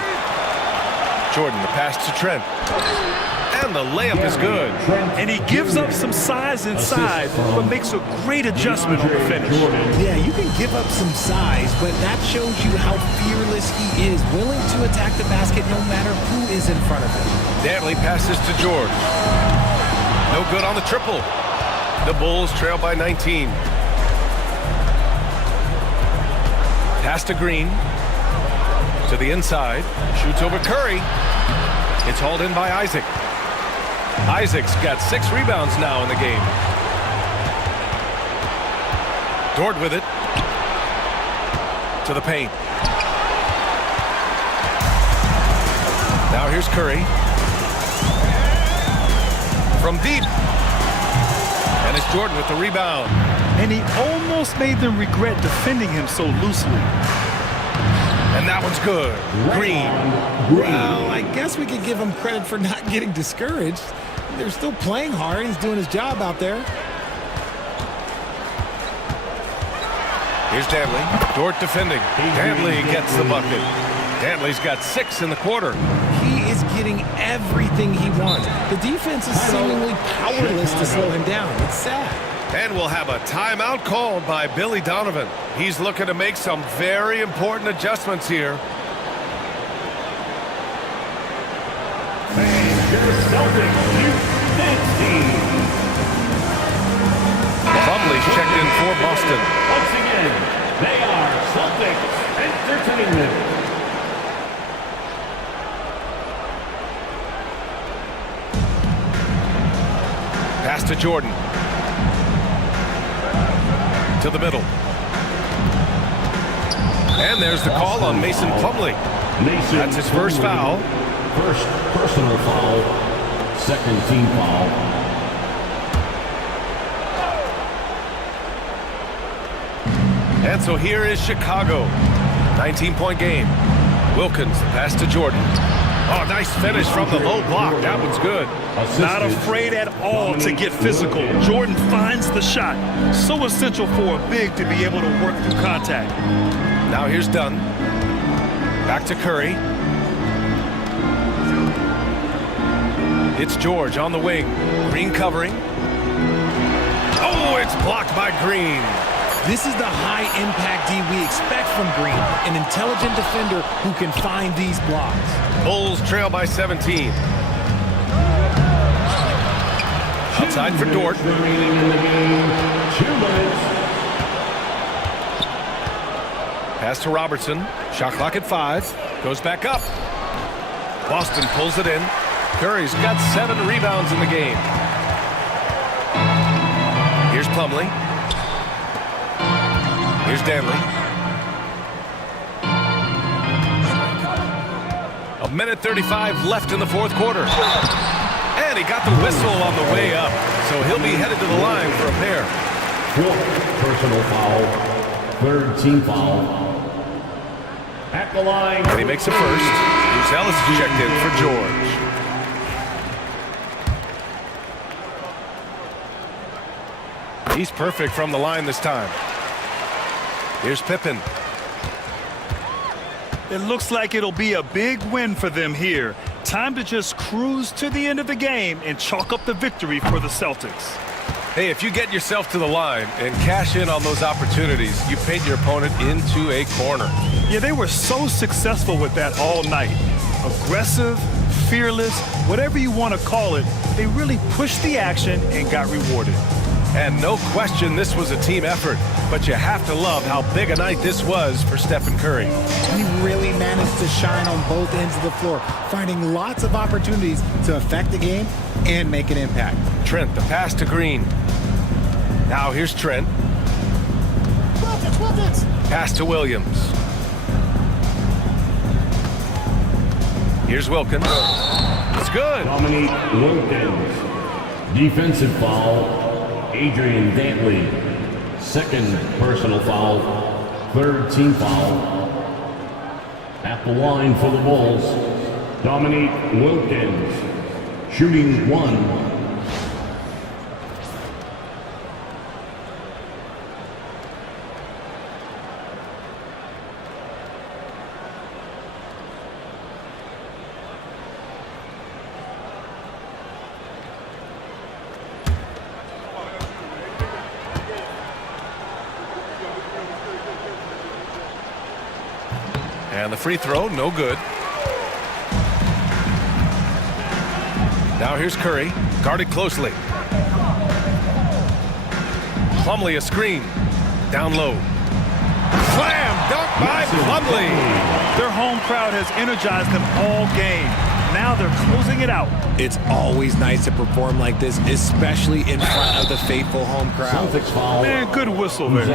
Jordan, the pass to Trent. And the layup is good. And he gives up some size inside, but makes a great adjustment on the finish. Yeah, you can give up some size, but that shows you how fearless he is, willing to attack the basket no matter who is in front of him. Danley passes to George. No good on the triple. The Bulls trail by 19. Pass to Green. To the inside. Shoots over Curry. It's hauled in by Isaac. Isaac's got 6 rebounds now in the game. Dort with it. To the paint. Now here's Curry. From deep. And it's Jordan with the rebound. And he almost made them regret defending him so loosely. And that one's good. Green. Well, I guess we could give him credit for not getting discouraged. They're still playing hard. He's doing his job out there. Here's Danley. Dort defending. Danley gets the bucket. Danley's got 6 in the quarter. He is getting everything he wants. The defense is seemingly powerless to slow him down. It's sad. And we'll have a timeout called by Billy Donovan. He's looking to make some very important adjustments here. Plumlee's checked in for Boston. Once again, they are Celtics Entertainment. Pass to Jordan. To the middle. And there's the call on Mason Plumlee. That's his first foul. First personal foul, second team foul. And so here is Chicago. 19-point game. Wilkins, pass to Jordan. Oh, nice finish from the low block. That one's good. Not afraid at all to get physical. Jordan finds the shot. So essential for a big to be able to work through contact. Now here's Dunn. Back to Curry. It's George on the wing. Green covering. Oh, it's blocked by Green. This is the high-impact D we expect from Green, an intelligent defender who can find these blocks. Bulls trail by 17. Outside for Dort. Remaining in the game, 2 minutes. Pass to Robertson. Shot clock at 5. Goes back up. Boston pulls it in. Curry's got 7 rebounds in the game. Here's Plumlee. Here's Danley. A minute 35 left in the fourth quarter. And he got the whistle on the way up. So he'll be headed to the line for a pair. 4th personal foul, 3rd team foul. At the line. And he makes a first. Here's Ellis checked in for George. He's perfect from the line this time. Here's Pippen. It looks like it'll be a big win for them here. Time to just cruise to the end of the game and chalk up the victory for the Celtics. Hey, if you get yourself to the line and cash in on those opportunities, you paint your opponent into a corner. Yeah, they were so successful with that all night. Aggressive, fearless, whatever you want to call it, they really pushed the action and got rewarded. And no question this was a team effort, but you have to love how big a night this was for Stephen Curry. He really managed to shine on both ends of the floor, finding lots of opportunities to affect the game and make an impact. Trent, the pass to Green. Now here's Trent. Pass to Williams. Here's Wilkins. It's good. Dominique Wilkins. Defensive foul, Adrian Dantley. 2nd personal foul, 3rd team foul. At the line for the Bulls, Dominique Wilkins. Shooting 1. And the free throw, no good. Now here's Curry, guarded closely. Plumlee a screen, down low. Slam dunk by Plumlee. Their home crowd has energized them all game. Now they're closing it out. It's always nice to perform like this, especially in front of the faithful home crowd. Celtics foul. Man, good whistle there.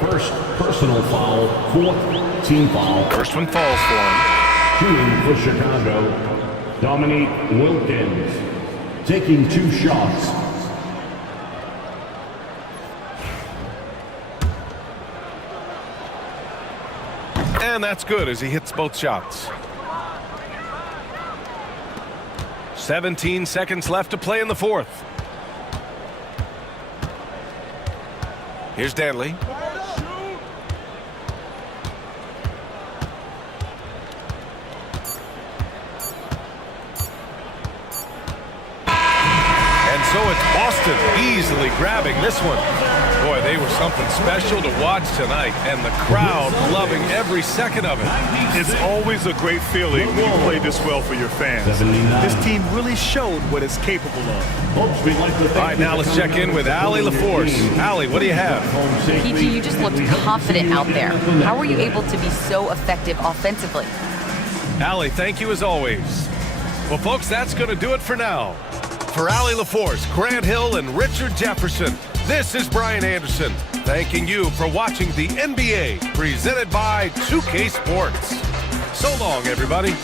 First personal foul, 4th team foul. First one falls for him. Shooting for Chicago, Dominique Wilkins. Taking 2 shots. And that's good as he hits both shots. 17 seconds left to play in the fourth. Here's Danley. Boston easily grabbing this one. Boy, they were something special to watch tonight, and the crowd loving every second of it. It's always a great feeling when you play this well for your fans. This team really showed what it's capable of. All right, now let's check in with Allie LaForce. Allie, what do you have? PG, you just looked confident out there. How were you able to be so effective offensively? Allie, thank you as always. Well, folks, that's going to do it for now. For Allie LaForce, Grant Hill, and Richard Jefferson, this is Brian Anderson, thanking you for watching the NBA, presented by 2K Sports. So long, everybody.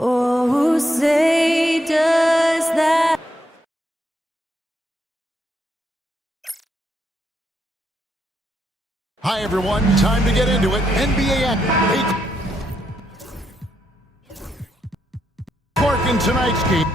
Oh, say does that. Hi, everyone. Time to get into it. NBA action. Clark in tonight's game.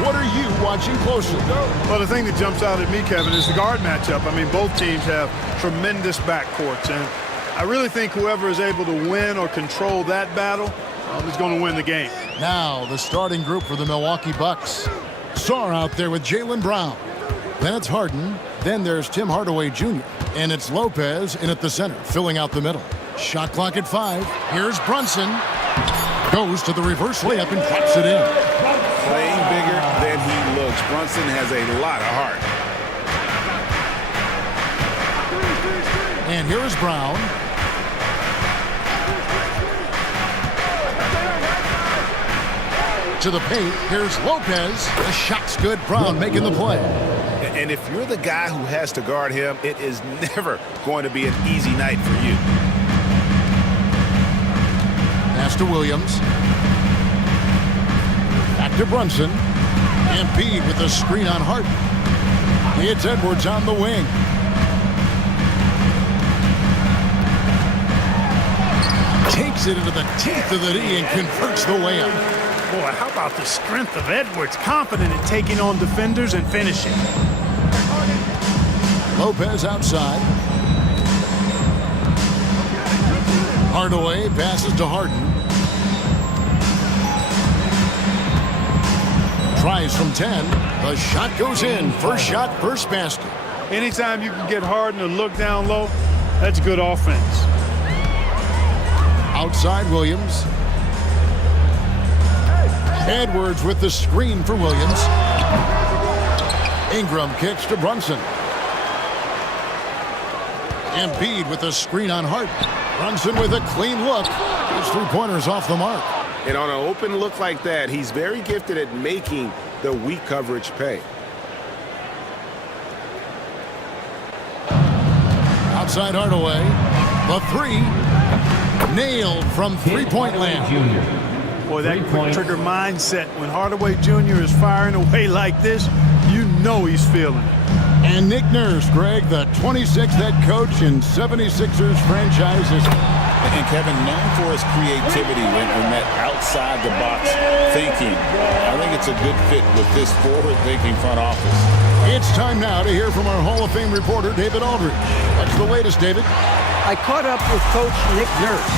What are you watching closely? Well, the thing that jumps out at me, Kevin, is the guard matchup. I mean, both teams have tremendous backcourts, and I really think whoever is able to win or control that battle is going to win the game. Now, the starting group for the Milwaukee Bucks. Sarr out there with Jaylen Brown. Then it's Harden. Then there's Tim Hardaway Jr. And it's Lopez in at the center, filling out the middle. Shot clock at 5. Here's Brunson. Goes to the reverse layup and drops it in. Playing bigger than he looks. Brunson has a lot of heart. And here is Brown. To the paint. Here's Lopez. The shot's good. Brown making the play. And if you're the guy who has to guard him, it is never going to be an easy night for you. Pass to Williams. Back to Brunson. Embiid with a screen on Harden. It's Edwards on the wing. Takes it into the teeth of the knee and converts the layup. Boy, how about the strength of Edwards? Confident in taking on defenders and finishing. Lopez outside. Hardaway passes to Harden. Tries from 10. The shot goes in. First shot, first basket. Anytime you can get Harden to look down low, that's good offense. Outside Williams. Edwards with the screen for Williams. Ingram kicks to Brunson. Embiid with the screen on Harden. Brunson with a clean look. His three-pointers off the mark. And on an open look like that, he's very gifted at making the weak coverage pay. Outside Hardaway. The three. Nailed from three-point land. Boy, that quick trigger mindset. When Hardaway Jr. is firing away like this, you know he's feeling it. And Nick Nurse, Greg, the 26th head coach in 76ers franchise history. And Kevin, known for his creativity when that outside-the-box thinking. I think it's a good fit with this forward-thinking front office. It's time now to hear from our Hall of Fame reporter, David Aldridge. What's the latest, David? I caught up with Coach Nick Nurse.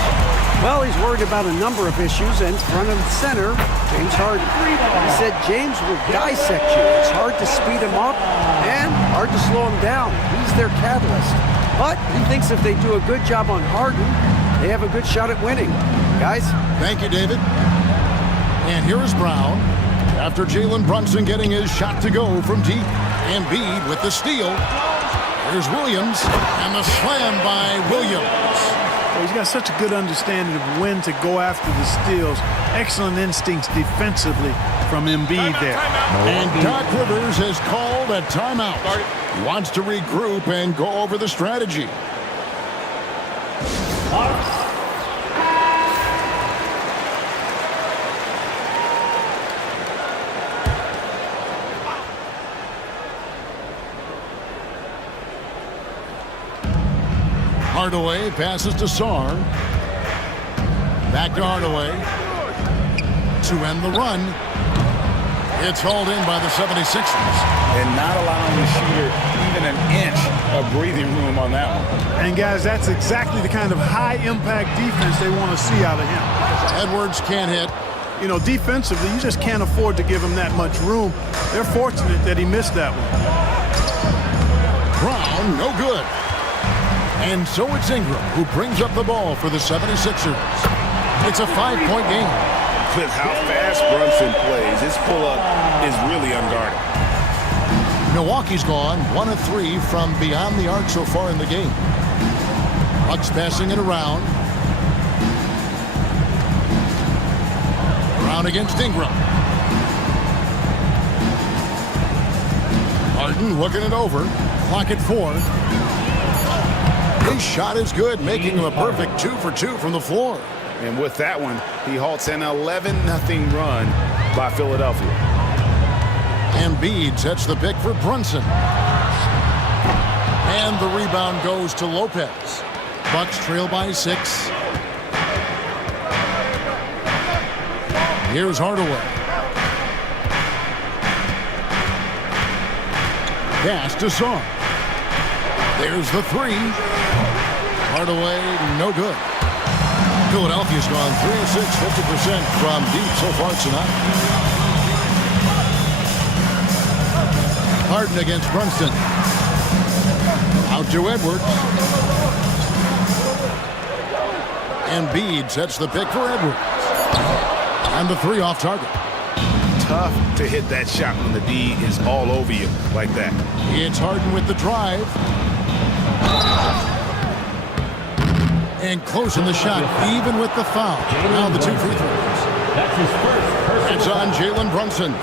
Well, he's worried about a number of issues, and front and center, James Harden. He said James will dissect you. It's hard to speed him up and hard to slow him down. He's their catalyst. But he thinks if they do a good job on Harden, they have a good shot at winning. Guys? Thank you, David. And here is Brown. After Jalen Brunson getting his shot to go from deep. Embiid with the steal. Here's Williams, and the slam by Williams. Well, he's got such a good understanding of when to go after the steals. Excellent instincts defensively from Embiid there. And Doc Rivers has called a timeout. He wants to regroup and go over the strategy. Hardaway passes to Sarr. Back to Hardaway. To end the run. It's hauled in by the 76ers. And not allowing the shooter even an inch of breathing room on that one. And guys, that's exactly the kind of high-impact defense they want to see out of him. Edwards can't hit. You know, defensively, you just can't afford to give him that much room. They're fortunate that he missed that one. Brown, no good. And so it's Ingram who brings up the ball for the 76ers. It's a 5-point game. With how fast Brunson plays, his pull-up is really unguarded. Milwaukee's gone 1 of 3 from beyond the arc so far in the game. Bucks passing it around. Brown against Ingram. Harden looking it over. Clock at 4. His shot is good, making him a perfect 2 for 2 from the floor. And with that one, he halts an 11-0 run by Philadelphia. Embiid sets the pick for Brunson. And the rebound goes to Lopez. Bucks trail by 6. Here's Hardaway. Pass to Sarr. There's the 3. Hardaway, no good. Philadelphia's gone 3 of 6, 50% from deep so far tonight. Harden against Brunson. Out to Edwards. Embiid sets the pick for Edwards. And the 3 off target. Tough to hit that shot when the D is all over you like that. It's Harden with the drive. And closing the shot, even with the foul. Now the 2 free throws. That's his first. It's on Jalen Brunson.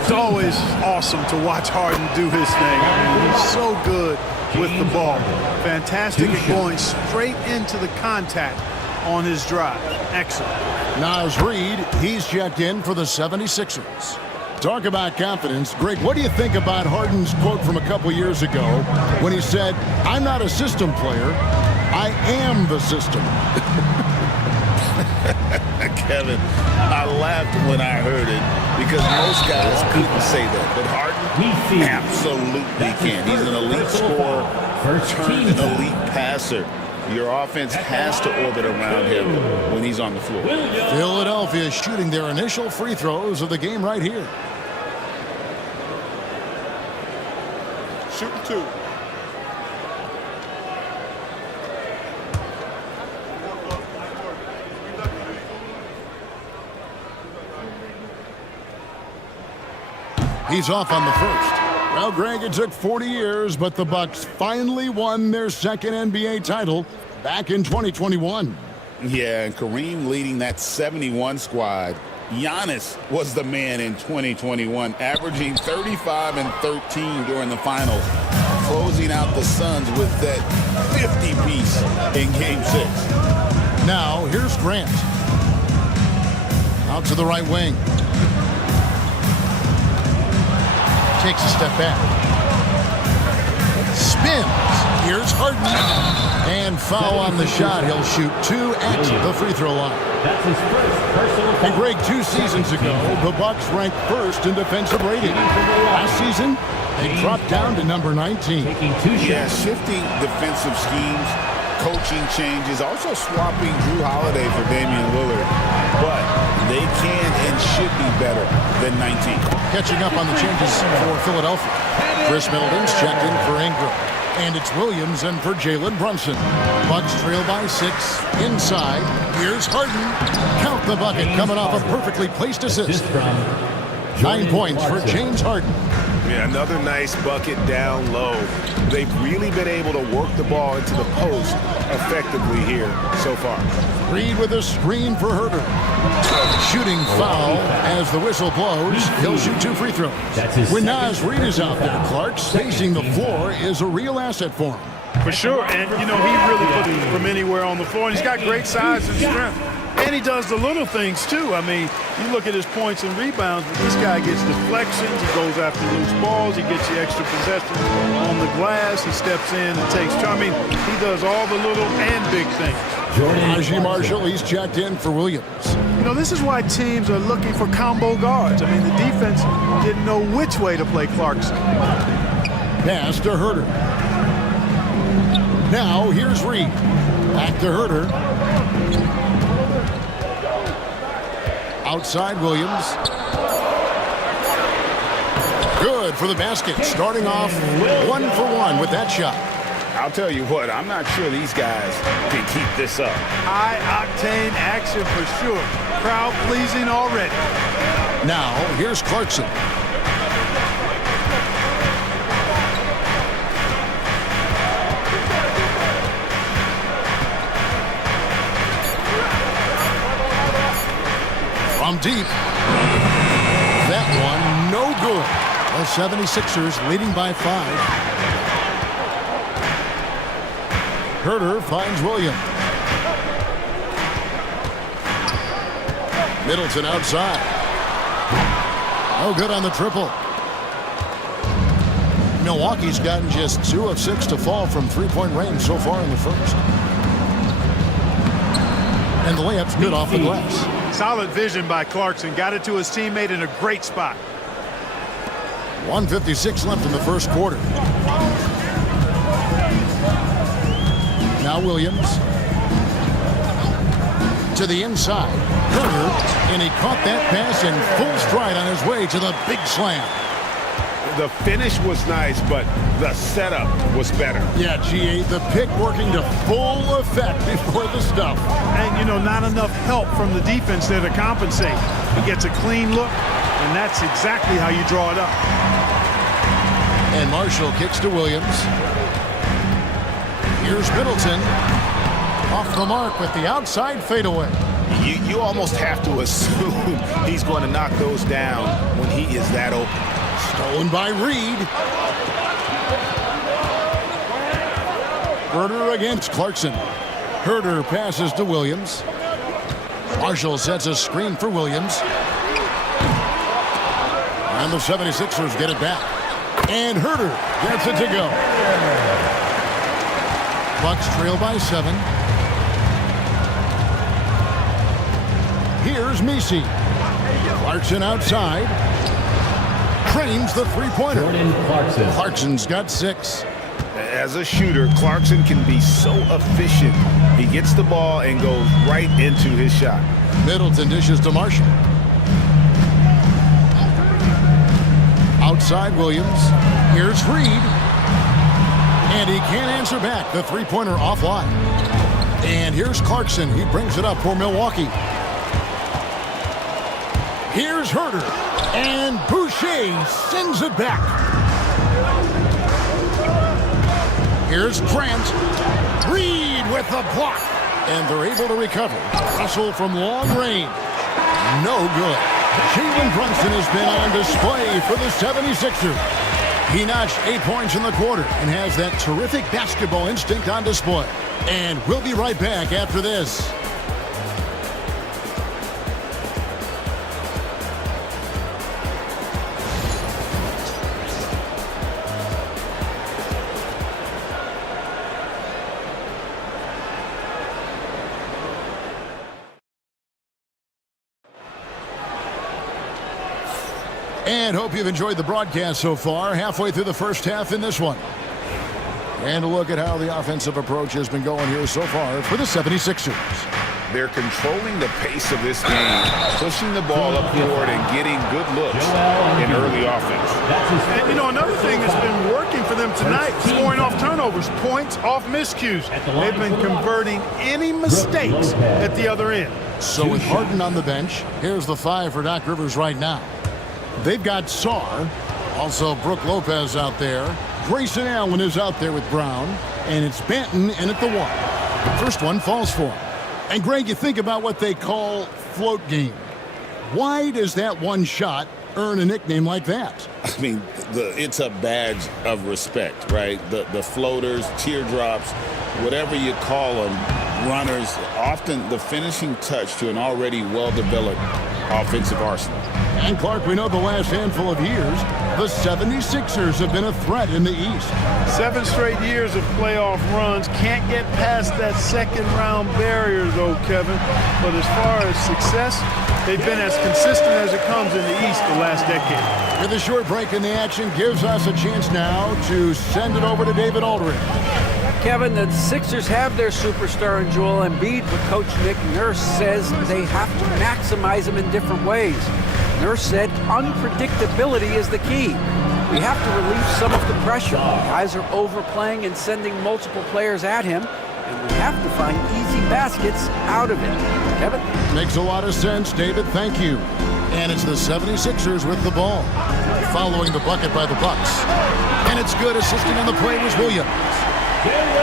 It's always awesome to watch Harden do his thing. I mean, he's so good with the ball. Fantastic at going straight into the contact on his drive. Excellent. Naz Reid, he's checked in for the 76ers. Talk about confidence. Greg, what do you think about Harden's quote from a couple years ago when he said, "I'm not a system player, I am the system"? Kevin, I laughed when I heard it because most guys couldn't say that. But Harden absolutely can. He's an elite scorer, turned an elite passer. Your offense has to orbit around him when he's on the floor. Philadelphia shooting their initial free throws of the game right here. Shooting 2. He's off on the first. Well, Greg, it took 40 years, but the Bucks finally won their second NBA title back in 2021. Yeah, and Kareem leading that 71 squad. Giannis was the man in 2021, averaging 35 and 13 during the finals, closing out the Suns with that 50-piece in Game 6. Now, here's Grant. Out to the right wing. Takes a step back. Spins. Here's Harden. And foul on the shot. He'll shoot 2 at the free throw line. That's his first personal foul. And Greg, 2 seasons ago, the Bucks ranked first in defensive rating. Last season, they dropped down to number 19. Yeah, shifting defensive schemes coaching changes, also swapping Drew Holiday for Damian Lillard. But they can and should be better than 19. Catching up on the changes for Philadelphia. Chris Middleton's checked in for Ingram. And it's Williams in for Jalen Brunson. Bucks trail by 6. Inside, here's Harden. Count the bucket, coming off a perfectly placed assist. 9 points for James Harden. Yeah, another nice bucket down low. They've really been able to work the ball into the post effectively here so far. Reed with a screen for Herter. Shooting foul as the whistle blows. He'll shoot 2 free throws. When Naz Reed is out there, Clark spacing the floor is a real asset for him. For sure, and he really puts it from anywhere on the floor. And he's got great size and strength. And he does the little things, too. I mean, you look at his points and rebounds, but this guy gets deflections. He goes after loose balls. He gets you extra possession on the glass. He steps in and takes charge. I mean, he does all the little and big things. Najee Marshall, he's checked in for Williams. This is why teams are looking for combo guards. I mean, the defense didn't know which way to play Clarkson. Pass to Herter. Now, here's Reed. Back to Herter. Outside Williams. Good for the basket. Starting off 1 for 1 with that shot. I'll tell you what, I'm not sure these guys can keep this up. High-octane action for sure. Crowd-pleasing already. Now, here's Clarkson. From deep. That one, no good. The 76ers leading by 5. Herter finds Williams. Middleton outside. No good on the triple. Milwaukee's gotten just 2 of 6 to fall from three-point range so far in the first. And the layup's good off the glass. Solid vision by Clarkson. Got it to his teammate in a great spot. 1:56 left in the first quarter. Now Williams to the inside. Herter, and he caught that pass in full stride on his way to the big slam. The finish was nice, but the setup was better. Yeah, GA, the pick working to full effect before the stuff. And, not enough help from the defense there to compensate. He gets a clean look, and that's exactly how you draw it up. And Marshall kicks to Williams. Here's Middleton. Off the mark with the outside fadeaway. You almost have to assume he's going to knock those down when he is that open. Stolen by Reed. Herter against Clarkson. Herter passes to Williams. Marshall sets a screen for Williams. And the 76ers get it back. And Herter gets it to go. Bucks trail by 7. Here's Messi. Clarkson outside. Trains the three-pointer. Clarkson's got 6. As a shooter, Clarkson can be so efficient. He gets the ball and goes right into his shot. Middleton dishes to Marshall. Outside Williams. Here's Reed. And he can't answer back. The three-pointer offline. And here's Clarkson. He brings it up for Milwaukee. Here's Herter. And Boucher sends it back. Here's Grant. Reed with the block. And they're able to recover. Russell from long range. No good. Jalen Brunson has been on display for the 76ers. He notched 8 points in the quarter and has that terrific basketball instinct on display. And we'll be right back after this. And hope you've enjoyed the broadcast so far. Halfway through the first half in this one. And a look at how the offensive approach has been going here so far for the 76ers. They're controlling the pace of this game, pushing the ball up court and getting good looks in early offense. And, you know, another thing that's been working for them tonight, scoring off turnovers, points off miscues. They've been converting any mistakes at the other end. So with Harden on the bench, here's the 5 for Doc Rivers right now. They've got Sarr, also Brook Lopez out there. Grayson Allen is out there with Brown, and it's Banton in at the 1. The first one falls for him. And Greg, you think about what they call float game. Why does that one shot earn a nickname like that? I mean, it's a badge of respect, right? The floaters, teardrops, whatever you call them, runners, often the finishing touch to an already well-developed offensive arsenal. And Clark, we know the last handful of years, the 76ers have been a threat in the East. 7 straight years of playoff runs. Can't get past that second-round barrier, though, Kevin. But as far as success, they've been as consistent as it comes in the East the last decade. With a short break in the action, gives us a chance now to send it over to David Aldridge. Kevin, the Sixers have their superstar in Joel Embiid, but Coach Nick Nurse says they have to maximize him in different ways. Nurse said unpredictability is the key. We have to relieve some of the pressure. Guys are overplaying and sending multiple players at him, and we have to find easy baskets out of it. Kevin? Makes a lot of sense, David. Thank you. And it's the 76ers with the ball, following the bucket by the Bucks. And it's good. Assisting on the play was Williams.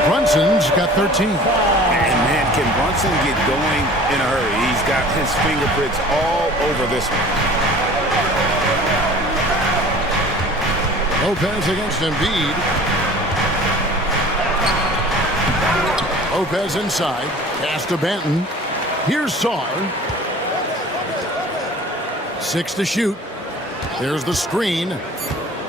Brunson's got 13. And man, can Brunson get going in a hurry? He's got his fingerprints all over this one. Lopez against Embiid. Lopez inside. Pass to Banton. Here's Sarr. 6 to shoot. There's the screen.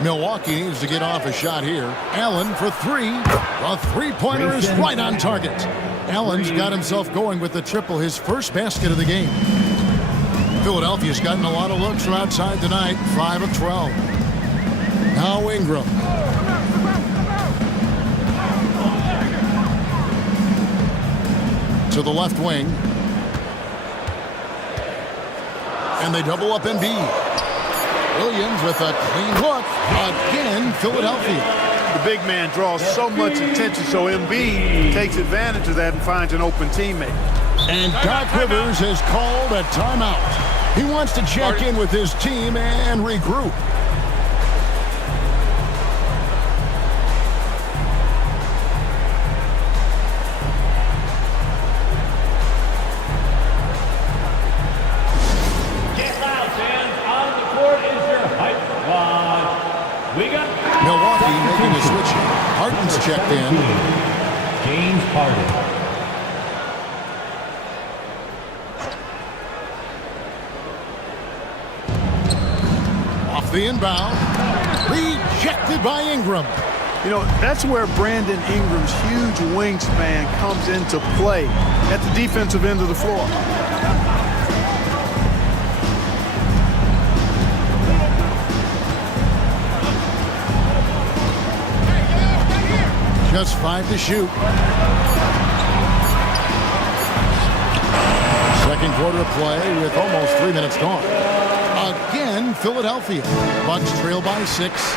Milwaukee needs to get off a shot here. Allen for 3. A three-pointer is right on target. Allen's got himself going with the triple, his first basket of the game. Philadelphia's gotten a lot of looks from outside tonight. 5 of 12. Now Ingram. To the left wing. And they double up Embiid. Williams with a clean look. Again, Philadelphia. The big man draws so much attention, so Embiid takes advantage of that and finds an open teammate. And Doc Rivers has called a timeout. He wants to check in with his team and regroup. Milwaukee making a switch. Harden's checked in. James Harden. Off the inbound. Rejected by Ingram. You know, that's where Brandon Ingram's huge wingspan comes into play at the defensive end of the floor. Just 5 to shoot. Second quarter play with almost 3 minutes gone. Again, Philadelphia. Bucks trail by 6.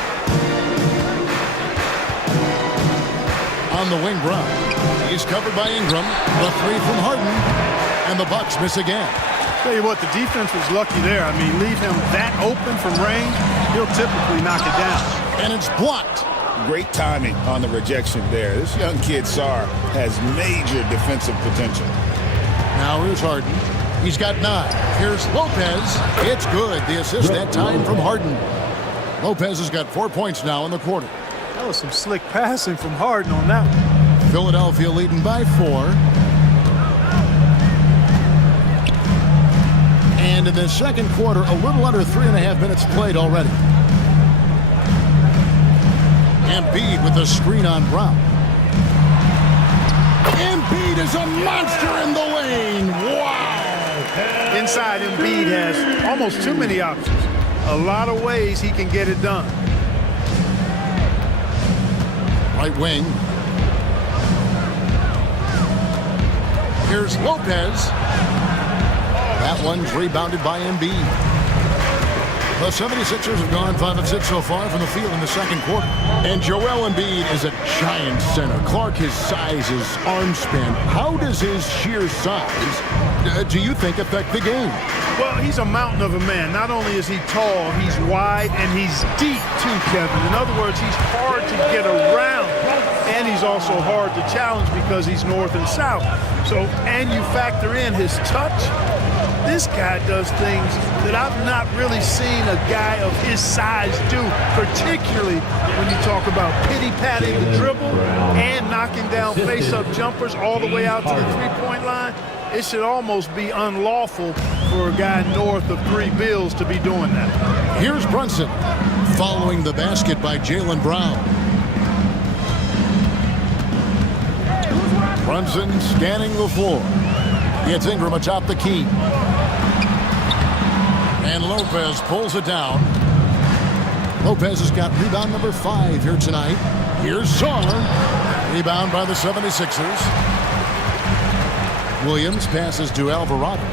On the wing, Brown. He's covered by Ingram. The 3 from Harden. And the Bucks miss again. Tell you what, the defense was lucky there. I mean, leave him that open from range, he'll typically knock it down. And it's blocked. Great timing on the rejection there. This young kid, Sarr, has major defensive potential. Now here's Harden. He's got 9. Here's Lopez. It's good. The assist that time from Harden. Lopez has got 4 points now in the quarter. That was some slick passing from Harden on that one. Philadelphia leading by 4. And in the second quarter, a little under 3.5 minutes played already. Embiid with a screen on Brown. Embiid is a monster in the lane. Wow. Inside, Embiid has almost too many options. A lot of ways he can get it done. Right wing. Here's Lopez. That one's rebounded by Embiid. The 76ers have gone 5 of 6 so far from the field in the second quarter. And Joel Embiid is a giant center. Clark, his size, his arm span. How does his sheer size, do you think, affect the game? Well, he's a mountain of a man. Not only is he tall, he's wide, and he's deep too, Kevin. In other words, he's hard to get around. And he's also hard to challenge because he's north and south. So, and you factor in his touch. This guy does things that I've not really seen a guy of his size do, particularly when you talk about pity-patting the dribble and knocking down face-up jumpers all the way out to the three-point line. It should almost be unlawful for a guy north of 3 bills to be doing that. Here's Brunson following the basket by Jaylen Brown. Brunson scanning the floor. Gets Ingram atop the key. And Lopez pulls it down. Lopez has got rebound number 5 here tonight. Here's Sarr. Rebound by the 76ers. Williams passes to Alvarado.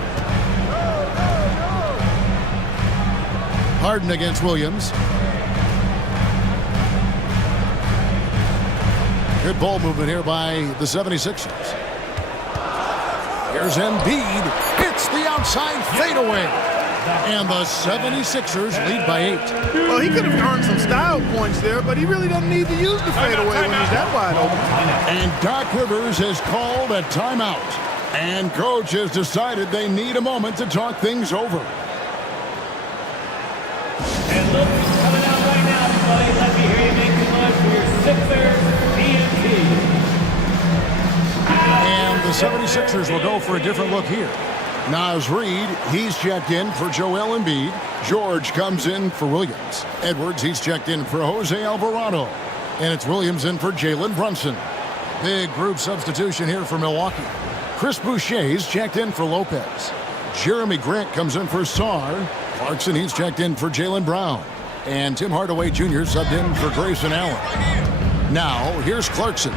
Harden against Williams. Good ball movement here by the 76ers. Here's Embiid. It's the outside fadeaway. And the 76ers lead by 8. Well, he could have earned some style points there, but he really doesn't need to use the fadeaway when he's that wide open. And Doc Rivers has called a timeout. And coach has decided they need a moment to talk things over. And look who's coming out right now, everybody. Let me hear you make the noise for your Sixers EMT. And the 76ers will go for a different look here. Naz Reid, he's checked in for Joel Embiid. George comes in for Williams. Edwards, he's checked in for Jose Alvarado. And it's Williams in for Jalen Brunson. Big group substitution here for Milwaukee. Chris Boucher's checked in for Lopez. Jeremy Grant comes in for Sarr. Clarkson, he's checked in for Jaylen Brown. And Tim Hardaway Jr. subbed in for Grayson Allen. Now, here's Clarkson.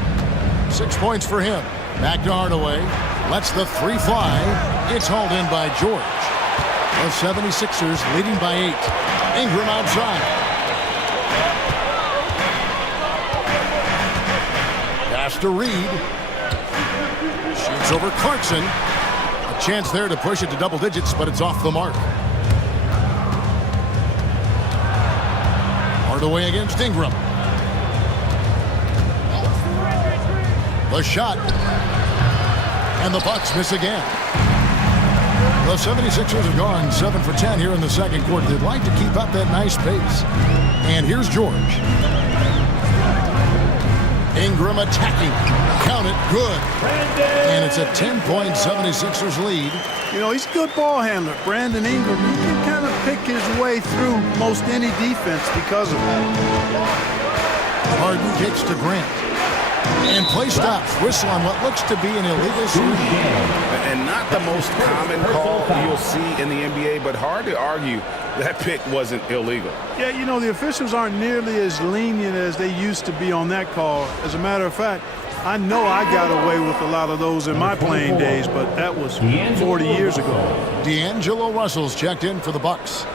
6 points for him. Back to Hardaway. Lets the 3 fly. It's hauled in by George. The 76ers leading by 8. Ingram outside. Pass to Reed. Shoots over Clarkson. A chance there to push it to double digits, but it's off the mark. Hardaway against Ingram. The shot. And the Bucks miss again. The 76ers have gone 7 for 10 here in the second quarter. They'd like to keep up that nice pace. And here's George. Ingram attacking. Count it. Good. And it's a 10-point 76ers lead. You know, he's a good ball handler. Brandon Ingram, he can kind of pick his way through most any defense because of it. Harden kicks to Grant. And play stops. Whistle on what looks to be an illegal swing. And not the most common call you'll see in the NBA, but hard to argue that pick wasn't illegal. Yeah, you know, the officials aren't nearly as lenient as they used to be on that call. As a matter of fact, I know I got away with a lot of those in my playing days, but that was 40 years ago. D'Angelo Russell's checked in for the Bucks.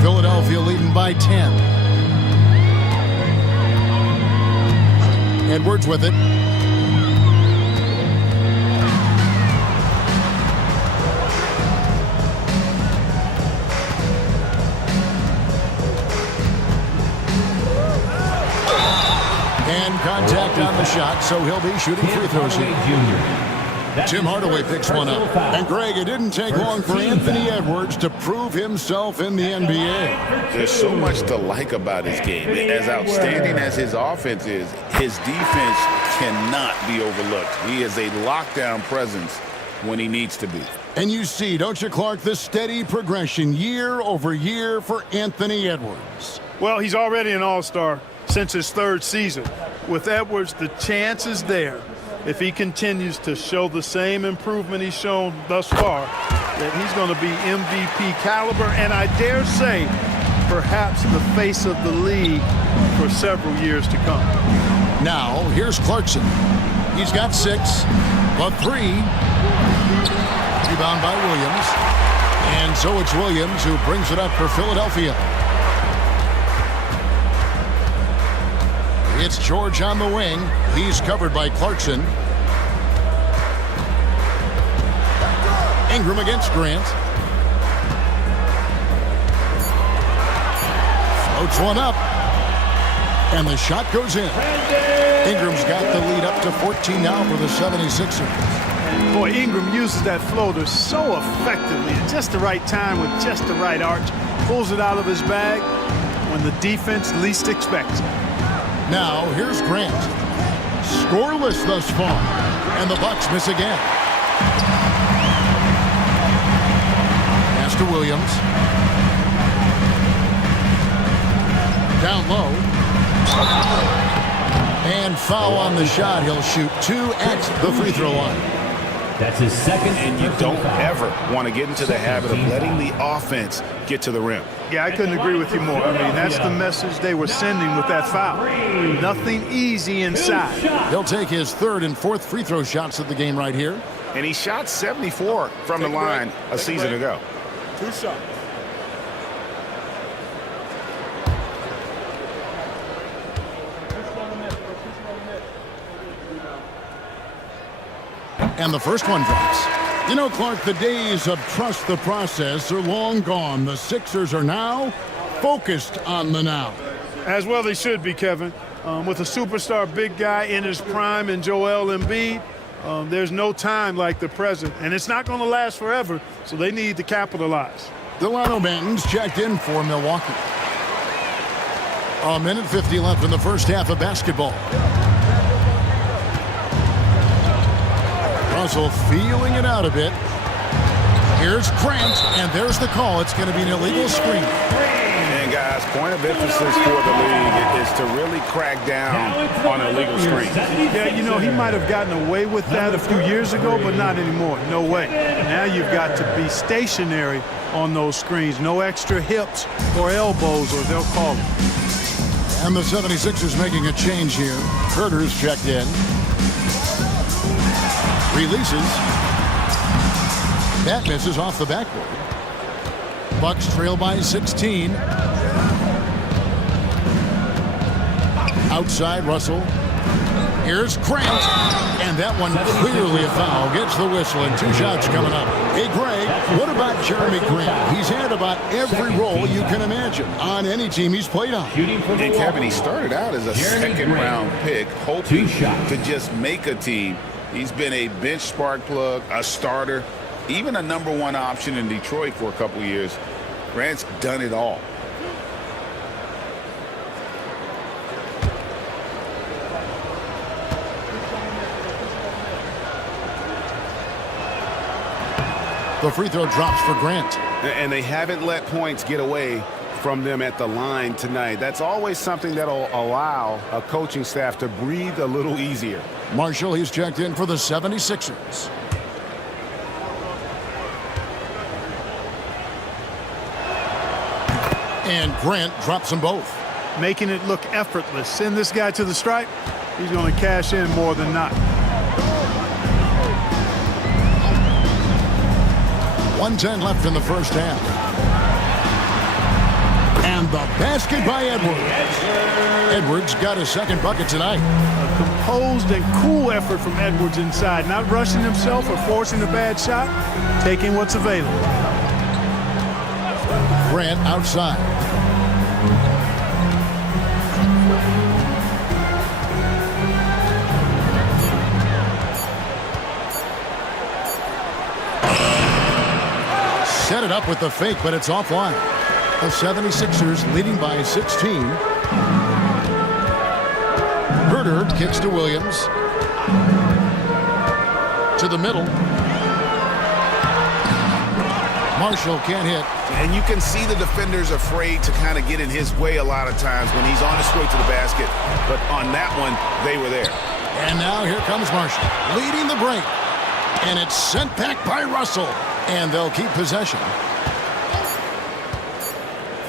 Philadelphia leading by 10. Edwards with it. And contact on the shot, so he'll be shooting free throws here. Tim Hardaway picks one up. And Greg, it didn't take long for Anthony Edwards to prove himself in the NBA. There's so much to like about his game. As outstanding as his offense is, his defense cannot be overlooked. He is a lockdown presence when he needs to be. And you see, don't you, Clark, the steady progression year over year for Anthony Edwards. Well, he's already an all-star since his 3rd season. With Edwards, the chance is there, if he continues to show the same improvement he's shown thus far, that he's going to be MVP caliber, and I dare say, perhaps the face of the league for several years to come. Now, here's Clarkson. He's got 6, but 3. Rebound by Williams. And so it's Williams who brings it up for Philadelphia. It's George on the wing. He's covered by Clarkson. Ingram against Grant. Floats one up. And the shot goes in. Ingram's got the lead up to 14 now for the 76ers. Boy, Ingram uses that floater so effectively at just the right time with just the right arch. Pulls it out of his bag when the defense least expects it. Now, here's Grant. Scoreless thus far. And the Bucks miss again. Pass to Williams. Down low. And foul on the shot. He'll shoot 2 at the free throw line. That's his second. And you don't ever want to get into the habit of letting the offense get to the rim. Yeah, I couldn't agree with you more. I mean, that's the message they were sending with that foul. Nothing easy inside. He'll take his 3rd and 4th free throw shots of the game right here. And he shot 74 from the line a season ago. 2 shots. And the first one drops. You know, Clark, the days of trust the process are long gone. The Sixers are now focused on the now. As well they should be, Kevin. With a superstar big guy in his prime in Joel Embiid, there's no time like the present. And it's not going to last forever, so they need to capitalize. Delano Banton's checked in for Milwaukee. 1:50 left in the first half of basketball. Russell feeling it out a bit. Here's Grant, and there's the call. It's going to be an illegal screen. And guys, point of emphasis for the league is to really crack down on illegal screens. Yeah, you know, he might have gotten away with that a few years ago, but not anymore. No way. Now you've got to be stationary on those screens. No extra hips or elbows, or they'll call it. And the 76ers making a change here. Herter's checked in. Releases. That misses off the backboard. Bucks trail by 16. Outside Russell. Here's Grant. And that one clearly a foul. Gets the whistle and 2 shots coming up. Hey, Greg, what about Jeremy Grant? He's had about every role you can imagine on any team he's played on. And Kevin, he started out as a second-round pick, hoping to just make a team. He's been a bench spark plug, a starter, even a #1 option in Detroit for a couple years. Grant's done it all. The free throw drops for Grant. And they haven't let points get away from them at the line tonight. That's always something that'll allow a coaching staff to breathe a little easier. Marshall, he's checked in for the 76ers. And Grant drops them both. Making it look effortless. Send this guy to the stripe. He's going to cash in more than not. 1:10 left in the first half. And the basket by Edwards. Edwards got his second bucket tonight. A composed and cool effort from Edwards inside. Not rushing himself or forcing a bad shot. Taking what's available. Grant outside. Set it up with the fake, but it's offline. The 76ers leading by 16. Herter kicks to Williams. To the middle. Marshall can't hit. And you can see the defenders afraid to kind of get in his way a lot of times when he's on his way to the basket. But on that one, they were there. And now here comes Marshall, leading the break. And it's sent back by Russell. And they'll keep possession.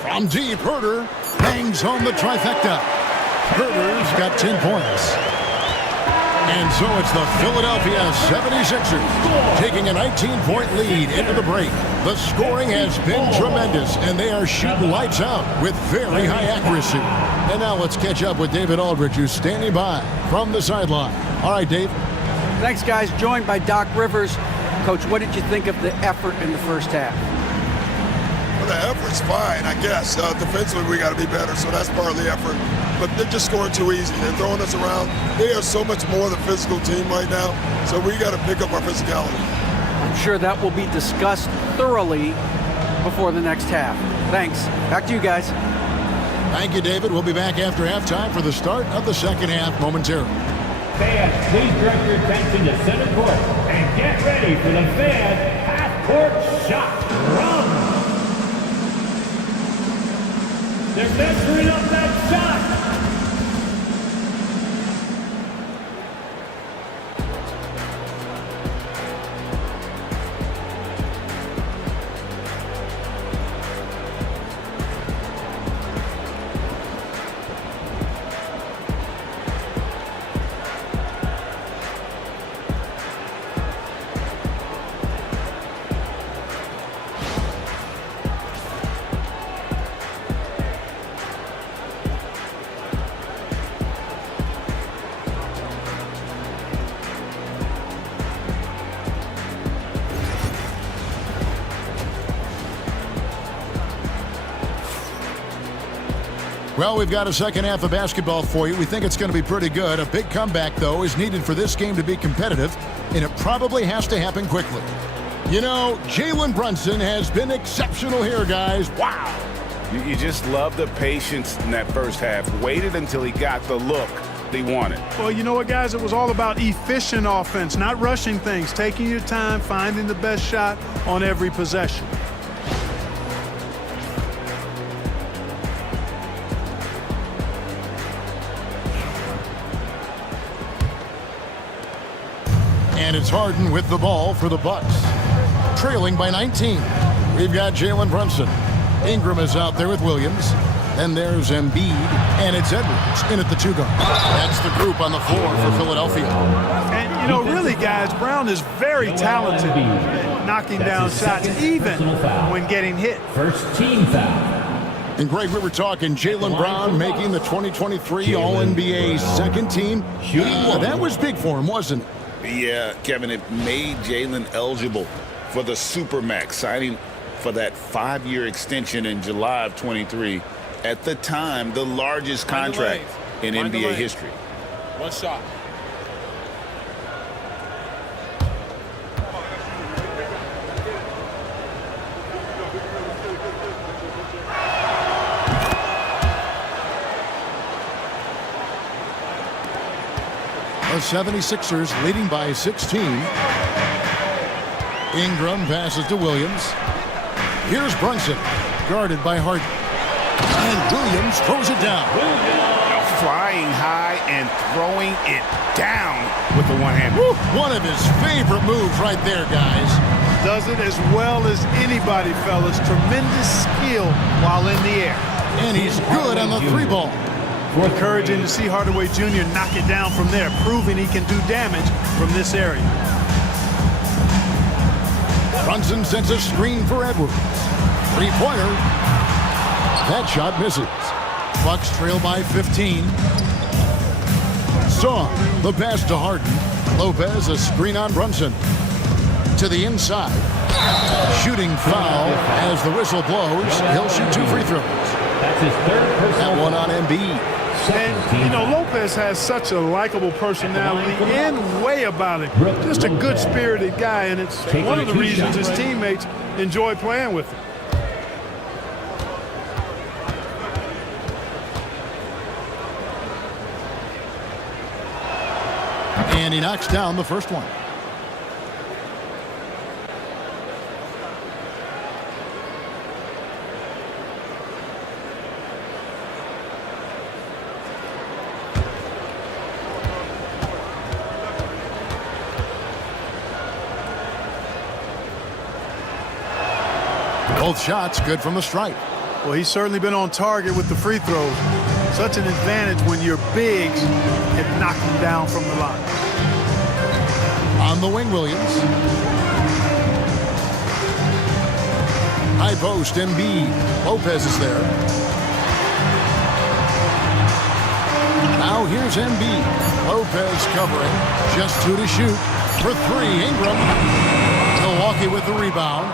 From deep, Herter bangs home the trifecta. Herder's got 10 points. And so it's the Philadelphia 76ers taking a 19-point lead into the break. The scoring has been tremendous, and they are shooting lights out with very high accuracy. And now let's catch up with David Aldridge, who's standing by from the sideline. All right, Dave. Thanks, guys. Joined by Doc Rivers. Coach, what did you think of the effort in the first half? Well, the effort's fine, I guess. Defensively, we got to be better, so that's part of the effort. But they're just scoring too easy. They're throwing us around. They are so much more the physical team right now, so we got to pick up our physicality. I'm sure that will be discussed thoroughly before the next half. Thanks. Back to you guys. Thank you, David. We'll be back after halftime for the start of the second half momentarily. Fans, please direct your attention to center court and get ready for the Fed half-court shot. Run! They're measuring up that shot. Well, we've got a second half of basketball for you. We think it's going to be pretty good. A big comeback, though, is needed for this game to be competitive, and it probably has to happen quickly. You know, Jalen Brunson has been exceptional here, guys. Wow. You just love the patience in that first half. Waited until he got the look they wanted. Well, you know what, guys? It was all about efficient offense, not rushing things, taking your time, finding the best shot on every possession. And it's Harden with the ball for the Bucks. Trailing by 19. We've got Jalen Brunson. Ingram is out there with Williams. Then there's Embiid, and it's Edwards in at the two guard. That's the group on the floor for Philadelphia. And, you know, really, guys, Brown is very talented at knocking down shots, even when getting hit. First team foul. And Greg, we were talking Jaylen Brown making the 2023 All-NBA second team. Yeah, that was big for him, wasn't it? Yeah, Kevin, it made Jalen eligible for the Supermax, signing for that 5-year extension in July of 23. At the time, the largest contract in NBA history. One shot. The 76ers leading by 16. Ingram passes to Williams. Here's Brunson, guarded by Harden. And Williams throws it down. Flying high and throwing it down with the one hand. One of his favorite moves right there, guys. Does it as well as anybody, fellas. Tremendous skill while in the air. And he's good on the three ball. Encouraging to see Hardaway Jr. knock it down from there, proving he can do damage from this area. Brunson sends a screen for Edwards. Three-pointer. That shot misses. Bucks trail by 15. Song, the pass to Harden. Lopez, a screen on Brunson. To the inside. Shooting foul as the whistle blows. He'll shoot 2 free throws. That's his third personal. That one on Embiid. And, you know, Lopez has such a likable personality and way about him. Just a good-spirited guy, and it's one of the reasons his teammates enjoy playing with him. And he knocks down the first one. Both shots good from the stripe. Well, he's certainly been on target with the free throws. Such an advantage when your bigs can knock them down from the line. On the wing, Williams. High post, Embiid. Lopez is there. Now here's Embiid. Lopez covering. Just 2 to shoot. For 3, Ingram. Milwaukee with the rebound.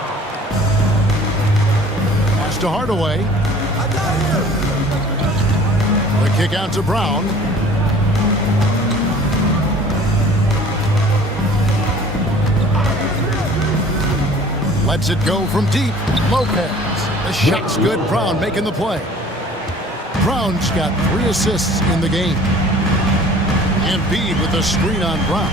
Pass to Hardaway. The kick out to Brown. Lets it go from deep. Lopez. The shot's good. Brown making the play. Brown's got 3 assists in the game. Embiid with the screen on Brown.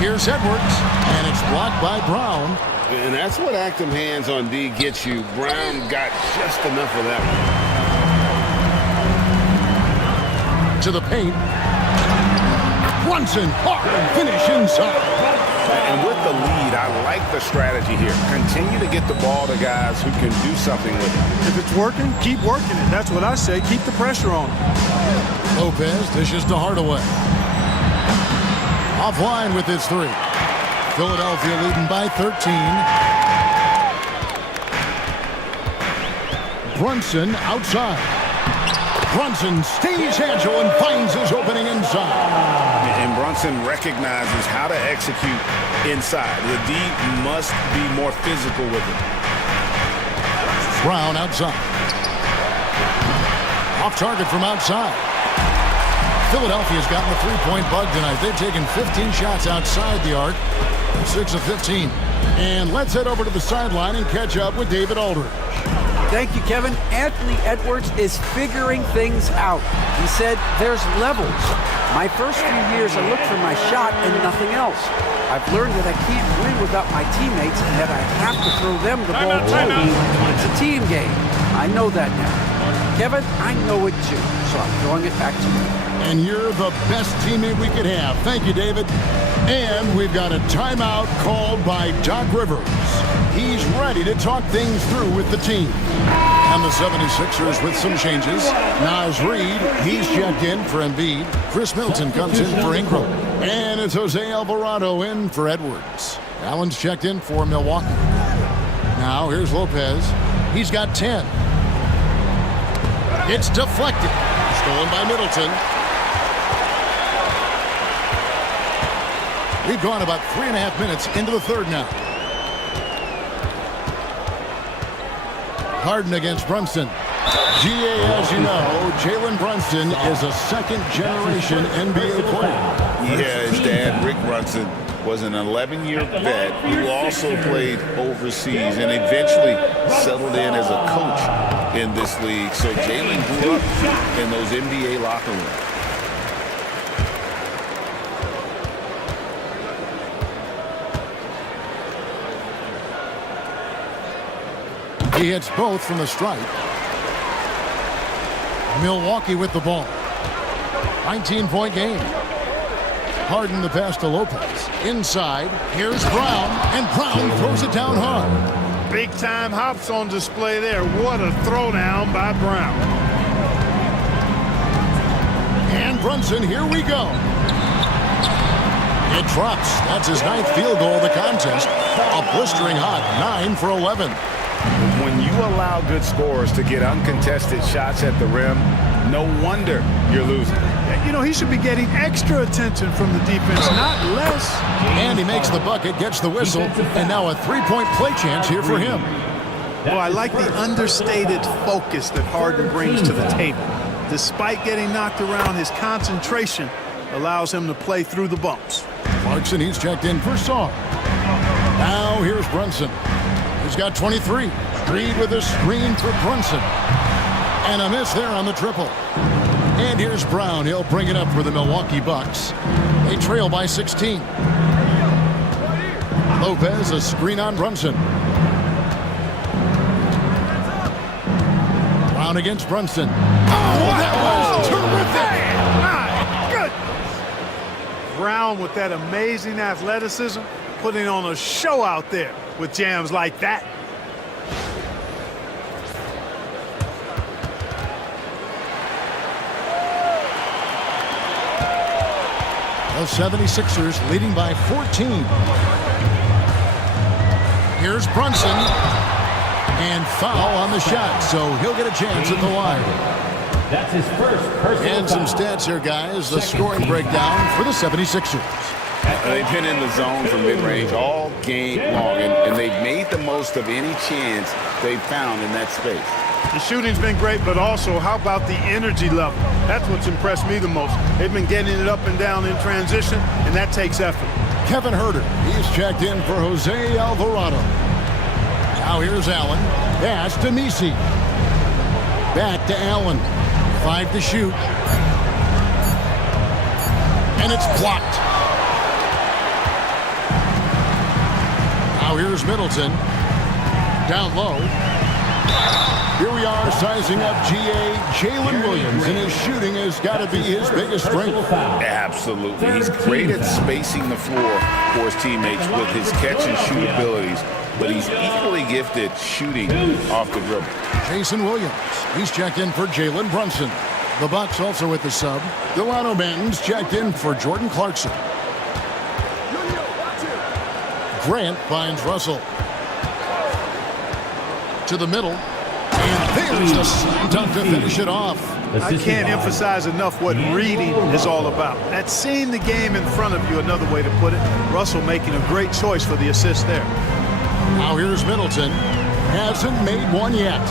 Here's Edwards, and it's blocked by Brown. And that's what active hands on D gets you. Brown got just enough of that one. To the paint. Brunson, hard finish inside. And with the lead, I like the strategy here. Continue to get the ball to guys who can do something with it. If it's working, keep working it. That's what I say. Keep the pressure on. Lopez dishes to Hardaway. Offline with his 3. Philadelphia leading by 13. Brunson outside. Brunson stays agile and finds his opening inside. And Brunson recognizes how to execute inside. The D must be more physical with it. Brown outside. Off target from outside. Philadelphia's gotten the 3-point bug tonight. They've taken 15 shots outside the arc. 6 of 15. And let's head over to the sideline and catch up with David Aldridge. Thank you, Kevin. Anthony Edwards is figuring things out. He said there's levels. My first few years, I looked for my shot and nothing else. I've learned that I can't win without my teammates and that I have to throw them the ball too. It's a team game. I know that now. Kevin, I know it too, so I'm throwing it back to you. And you're the best teammate we could have. Thank you, David. And we've got a timeout called by Doc Rivers. He's ready to talk things through with the team. And the 76ers with some changes. Naz Reid, he's checked in for Embiid. Chris Middleton comes in for Ingram. And it's Jose Alvarado in for Edwards. Allen's checked in for Milwaukee. Now here's Lopez. He's got 10. It's deflected. Stolen by Middleton. We've gone about 3.5 minutes into the third now. Harden against Brunson. GA, as you know, Jalen Brunson is a second-generation NBA player. Yeah, his dad, Rick Brunson, was an 11-year vet who also played overseas and eventually settled in as a coach in this league. So Jalen grew up in those NBA locker rooms. He hits both from the stripe. Milwaukee with the ball. 19-point game. Harden the pass to Lopez. Inside, here's Brown, and Brown throws it down hard. Big-time hops on display there. What a throwdown by Brown. And Brunson, here we go. It drops. That's his 9th field goal of the contest. A blistering hot 9 for 11. When you allow good scorers to get uncontested shots at the rim, no wonder you're losing. You know, he should be getting extra attention from the defense, not less. And he makes the bucket, gets the whistle, and now a 3-point play chance here for him. Well, I like the understated focus that Harden brings to the table. Despite getting knocked around, his concentration allows him to play through the bumps. Clarkson, he's checked in for Song. Now here's Brunson. He's got 23. Reid with a screen for Brunson. And a miss there on the triple. And here's Brown. He'll bring it up for the Milwaukee Bucks. They trail by 16. Lopez, a screen on Brunson. Brown against Brunson. Oh, that was terrific! My goodness! Brown with that amazing athleticism, putting on a show out there with jams like that. The 76ers leading by 14. Here's Brunson. And foul on the shot, so he'll get a chance at the line. That's his first personal And some stats here, guys. The scoring breakdown for the 76ers. They've been in the zone from mid-range all game long, and they've made the most of any chance they've found in that space. The shooting's been great, but also how about the energy level? That's what's impressed me the most. They've been getting it up and down in transition, and that takes effort. Kevin Huerter, he's checked in for Jose Alvarado. Now here's Allen. Pass to Messi. Back to Allen. 5 to shoot. And it's blocked. Now here's Middleton. Down low. Here we are sizing up Jalen Williams, and his shooting has got to be his biggest strength. Absolutely. He's great at spacing the floor for his teammates with his catch and shoot abilities, but he's equally gifted shooting off the dribble. Jason Williams, he's checked in for Jalen Brunson. The Bucks also with the sub. Delano Banton's checked in for Jordan Clarkson. Grant finds Russell. To the middle. And there's the slam dunk to finish it off. I can't emphasize enough what reading is all about. That's seeing the game in front of you, another way to put it. Russell making a great choice for the assist there. Now here's Middleton. Hasn't made one yet.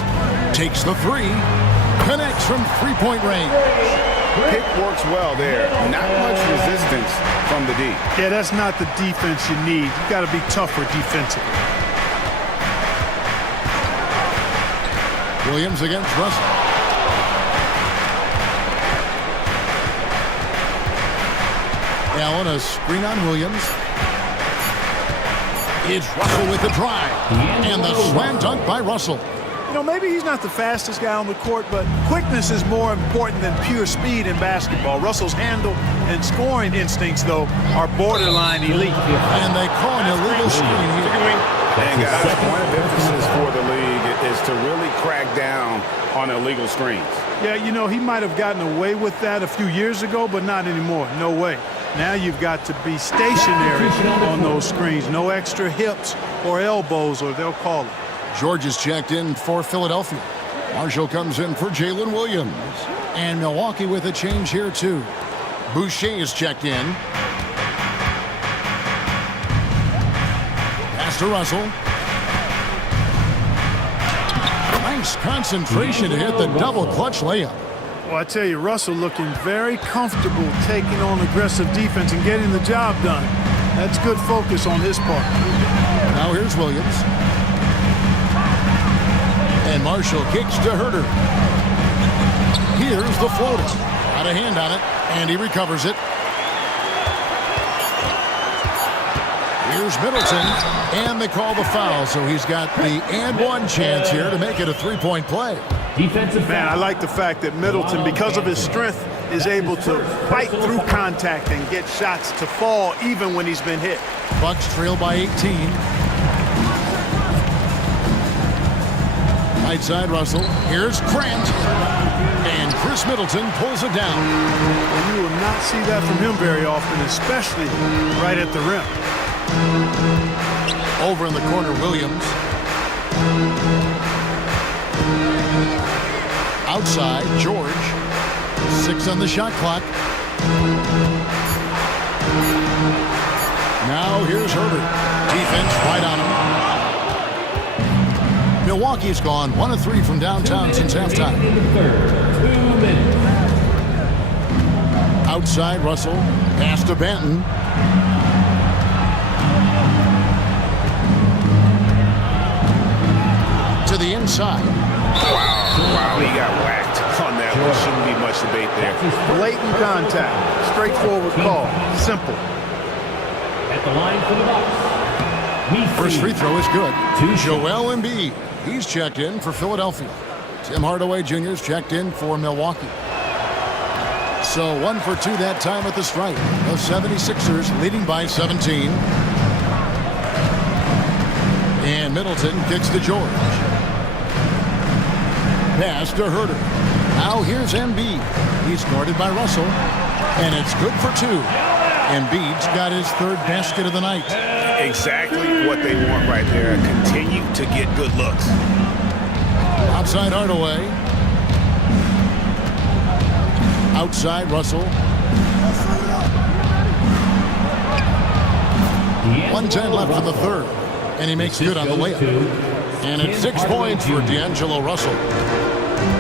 Takes the three. Connects from three-point range. Pick works well there. Not much resistance from the D. Yeah, that's not the defense you need. You got to be tougher defensively. Williams against Russell. Allen, a screen on Williams. It's Russell with the drive. And the slam dunk by Russell. You know, maybe he's not the fastest guy on the court, but quickness is more important than pure speed in basketball. Russell's handle and scoring instincts, though, are borderline elite. And they call an illegal screen here. And guys, one of the emphasis for the league is to really crack down on illegal screens. Yeah, you know, he might have gotten away with that a few years ago, but not anymore. No way. Now you've got to be stationary on those screens. No extra hips or elbows, or they'll call it. George is checked in for Philadelphia. Marshall comes in for Jalen Williams. And Milwaukee with a change here, too. Boucher is checked in. Pass to Russell. Nice concentration to hit the double clutch layup. Well, I tell you, Russell looking very comfortable taking on aggressive defense and getting the job done. That's good focus on his part. Now here's Williams. And Marshall kicks to Huerter. Here's the floater. Got a hand on it, and he recovers it. Here's Middleton, and they call the foul, so he's got the and one chance here to make it a three-point play. Defensive man, I like the fact that Middleton, because of his strength, is able to fight through contact and get shots to fall even when he's been hit. Bucks trail by 18. Right side Russell. Here's Grant. And Chris Middleton pulls it down. And you will not see that from him very often, especially right at the rim. Over in the corner, Williams. Outside, George. 6 on the shot clock. Now here's Herbert. Defense right on him. Milwaukee's gone 1 of 3 from downtown since halftime. Outside, Russell. Pass to Banton. To the inside. Wow, he got whacked on that one. Shouldn't be much debate there. Blatant contact. Straightforward call. Simple. At the line for the Bucks. First free throw is good. Joel Embiid. He's checked in for Philadelphia. Tim Hardaway Jr. is checked in for Milwaukee. So 1 for 2 that time at the stripe. The 76ers leading by 17. And Middleton kicks to George. Pass to Huerter. Now here's Embiid. He's guarded by Russell. And it's good for 2. Embiid's got his third basket of the night. Exactly what they want right there. Continue to get good looks. Outside Hardaway. Outside Russell. 1:10 left in the third. And he makes good on the layup. And it's 6 points for D'Angelo Russell.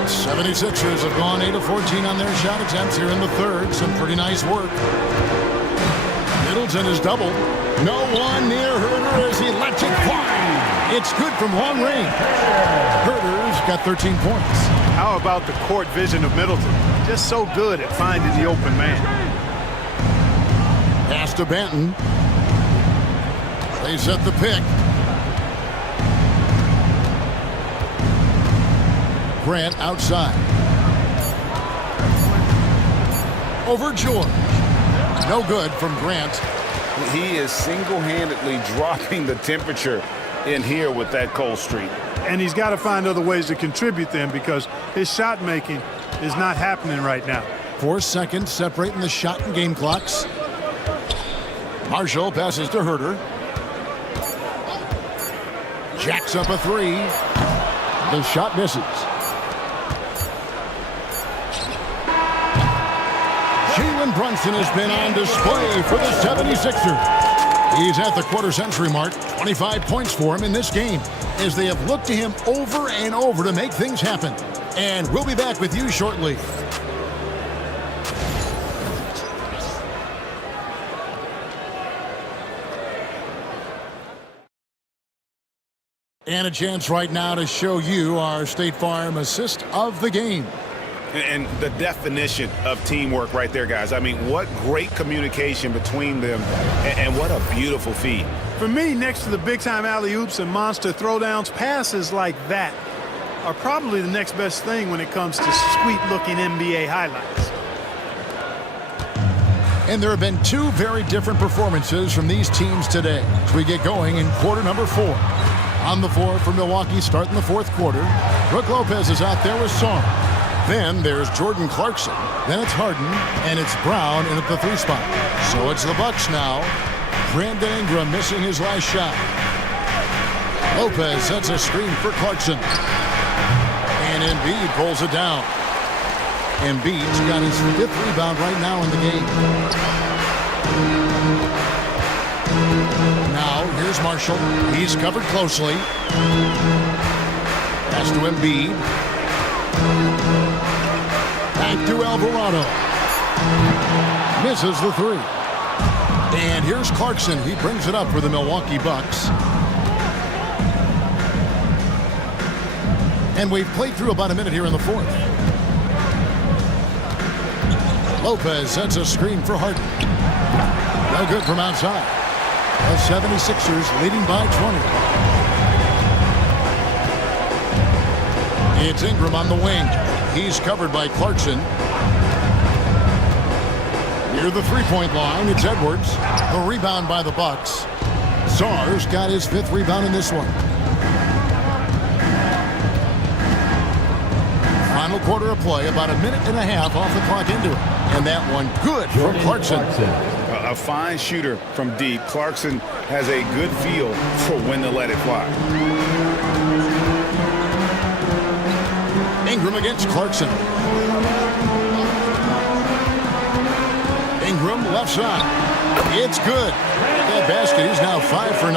76ers have gone 8 of 14 on their shot attempts here in the third. Some pretty nice work. Middleton is doubled. No one near Herter as he lets it fly. It's good from long range. Herter's got 13 points. How about the court vision of Middleton? Just so good at finding the open man. Pass to Banton. They set the pick. Grant outside. Over George. No good from Grant. He is single-handedly dropping the temperature in here with that cold streak. And he's got to find other ways to contribute then, because his shot making is not happening right now. 4 seconds separating the shot and game clocks. Marshall passes to Herter. Jacks up a three. The shot misses. Jalen Brunson has been on display for the 76ers. He's at the quarter-century mark. 25 points for him in this game as they have looked to him over and over to make things happen. And we'll be back with you shortly. And a chance right now to show you our State Farm assist of the game. And the definition of teamwork right there, guys. I mean, what great communication between them, and what a beautiful feed. For me, next to the big-time alley-oops and monster throwdowns, passes like that are probably the next best thing when it comes to sweet-looking NBA highlights. And there have been 2 very different performances from these teams today as we get going in quarter number 4. On the floor for Milwaukee starting the fourth quarter. Brook Lopez is out there with Song. Then there's Jordan Clarkson. Then it's Harden, and it's Brown in at the 3 spot. So it's the Bucks now. Brandon Ingram missing his last shot. Lopez sets a screen for Clarkson. And Embiid pulls it down. Embiid's got his 5th rebound right now in the game. Now, here's Marshall. He's covered closely. Pass to Embiid. Back to Alvarado. Misses the 3. And here's Clarkson. He brings it up for the Milwaukee Bucks. And we've played through about a minute here in the fourth. Lopez sets a screen for Harden. No good from outside. The 76ers leading by 20. It's Ingram on the wing. He's covered by Clarkson. Near the 3-point line, it's Edwards. A rebound by the Bucks. Sarr's got his 5th rebound in this one. Final quarter of play, about a minute and a half off the clock into it. And that one good from Clarkson. A fine shooter from deep. Clarkson has a good feel for when to let it fly. Ingram against Clarkson. Ingram left side. It's good. That basket is now 5 for 9.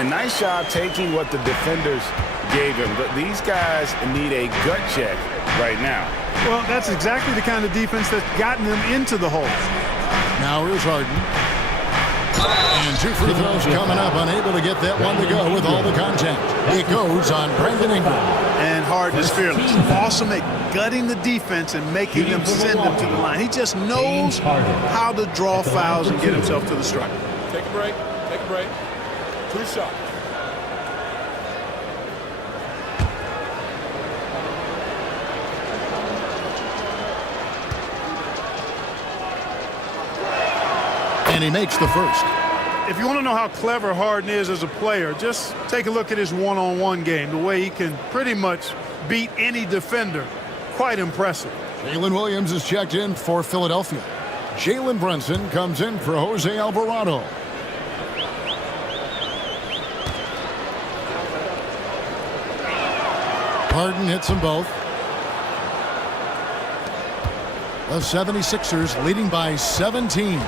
A nice job taking what the defenders gave him. But these guys need a gut check right now. Well, that's exactly the kind of defense that's gotten them into the hole. Now here's Harden. And 2 free throws coming up. Unable to get that one to go with all the contact. It goes on Brandon Ingram. And Harden is fearless. Awesome at gutting the defense and making them send them to the line. He just knows how to draw fouls and get himself to the stripe. Take a break. Take a break. 2 shots. And he makes the first. If you want to know how clever Harden is as a player, just take a look at his one-on-one game. The way he can pretty much beat any defender. Quite impressive. Jalen Williams is checked in for Philadelphia. Jalen Brunson comes in for Jose Alvarado. Harden hits them both. The 76ers leading by 17.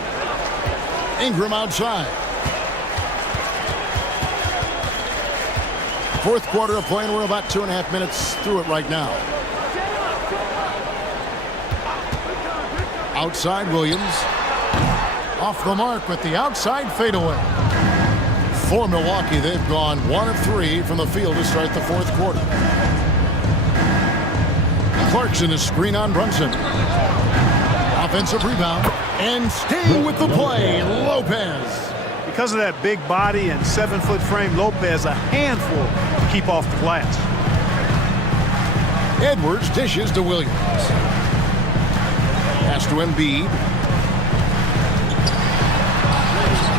Ingram outside. Fourth quarter of play, and we're about 2.5 minutes through it right now. Outside Williams. Off the mark with the outside fadeaway. For Milwaukee, they've gone 1 of 3 from the field to start the fourth quarter. Clarkson is screen on Brunson. Offensive rebound. And staying with the play, Lopez. Because of that big body and 7-foot frame, Lopez a handful to keep off the glass. Edwards dishes to Williams. Pass to Embiid.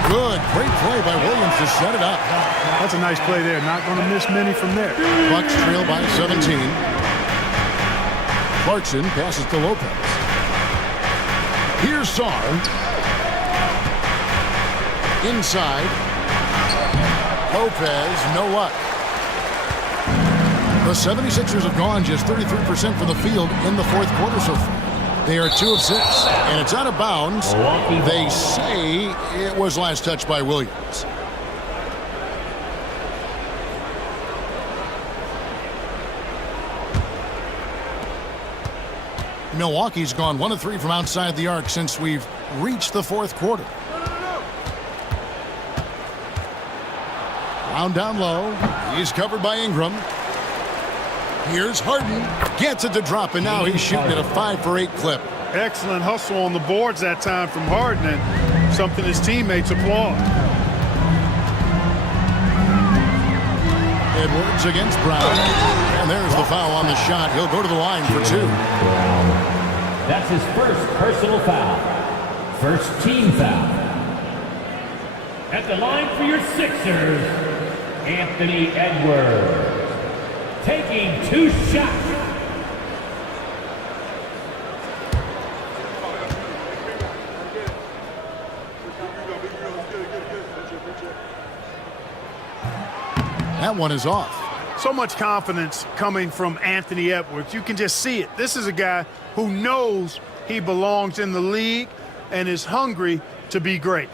Good, great play by Williams to set it up. That's a nice play there. Not going to miss many from there. Bucks trail by 17. Clarkson passes to Lopez. Here's Sarr. Inside. Lopez, no luck. The 76ers have gone just 33% from the field in the fourth quarter so far. They are 2 of 6, and it's out of bounds. They say it was last touched by Williams. Milwaukee's gone 1 of 3 from outside the arc since we've reached the fourth quarter. Round down low. He's covered by Ingram. Here's Harden. Gets it to drop, and now he's shooting at a 5 for 8 clip. Excellent hustle on the boards that time from Harden, and something his teammates applaud. Edwards against Brown. And there's the foul on the shot. He'll go to the line for 2. That's his first personal foul. First team foul. At the line for your Sixers, Anthony Edwards. Taking 2 shots. That one is off. So much confidence coming from Anthony Edwards. You can just see it. This is a guy who knows he belongs in the league and is hungry to be great.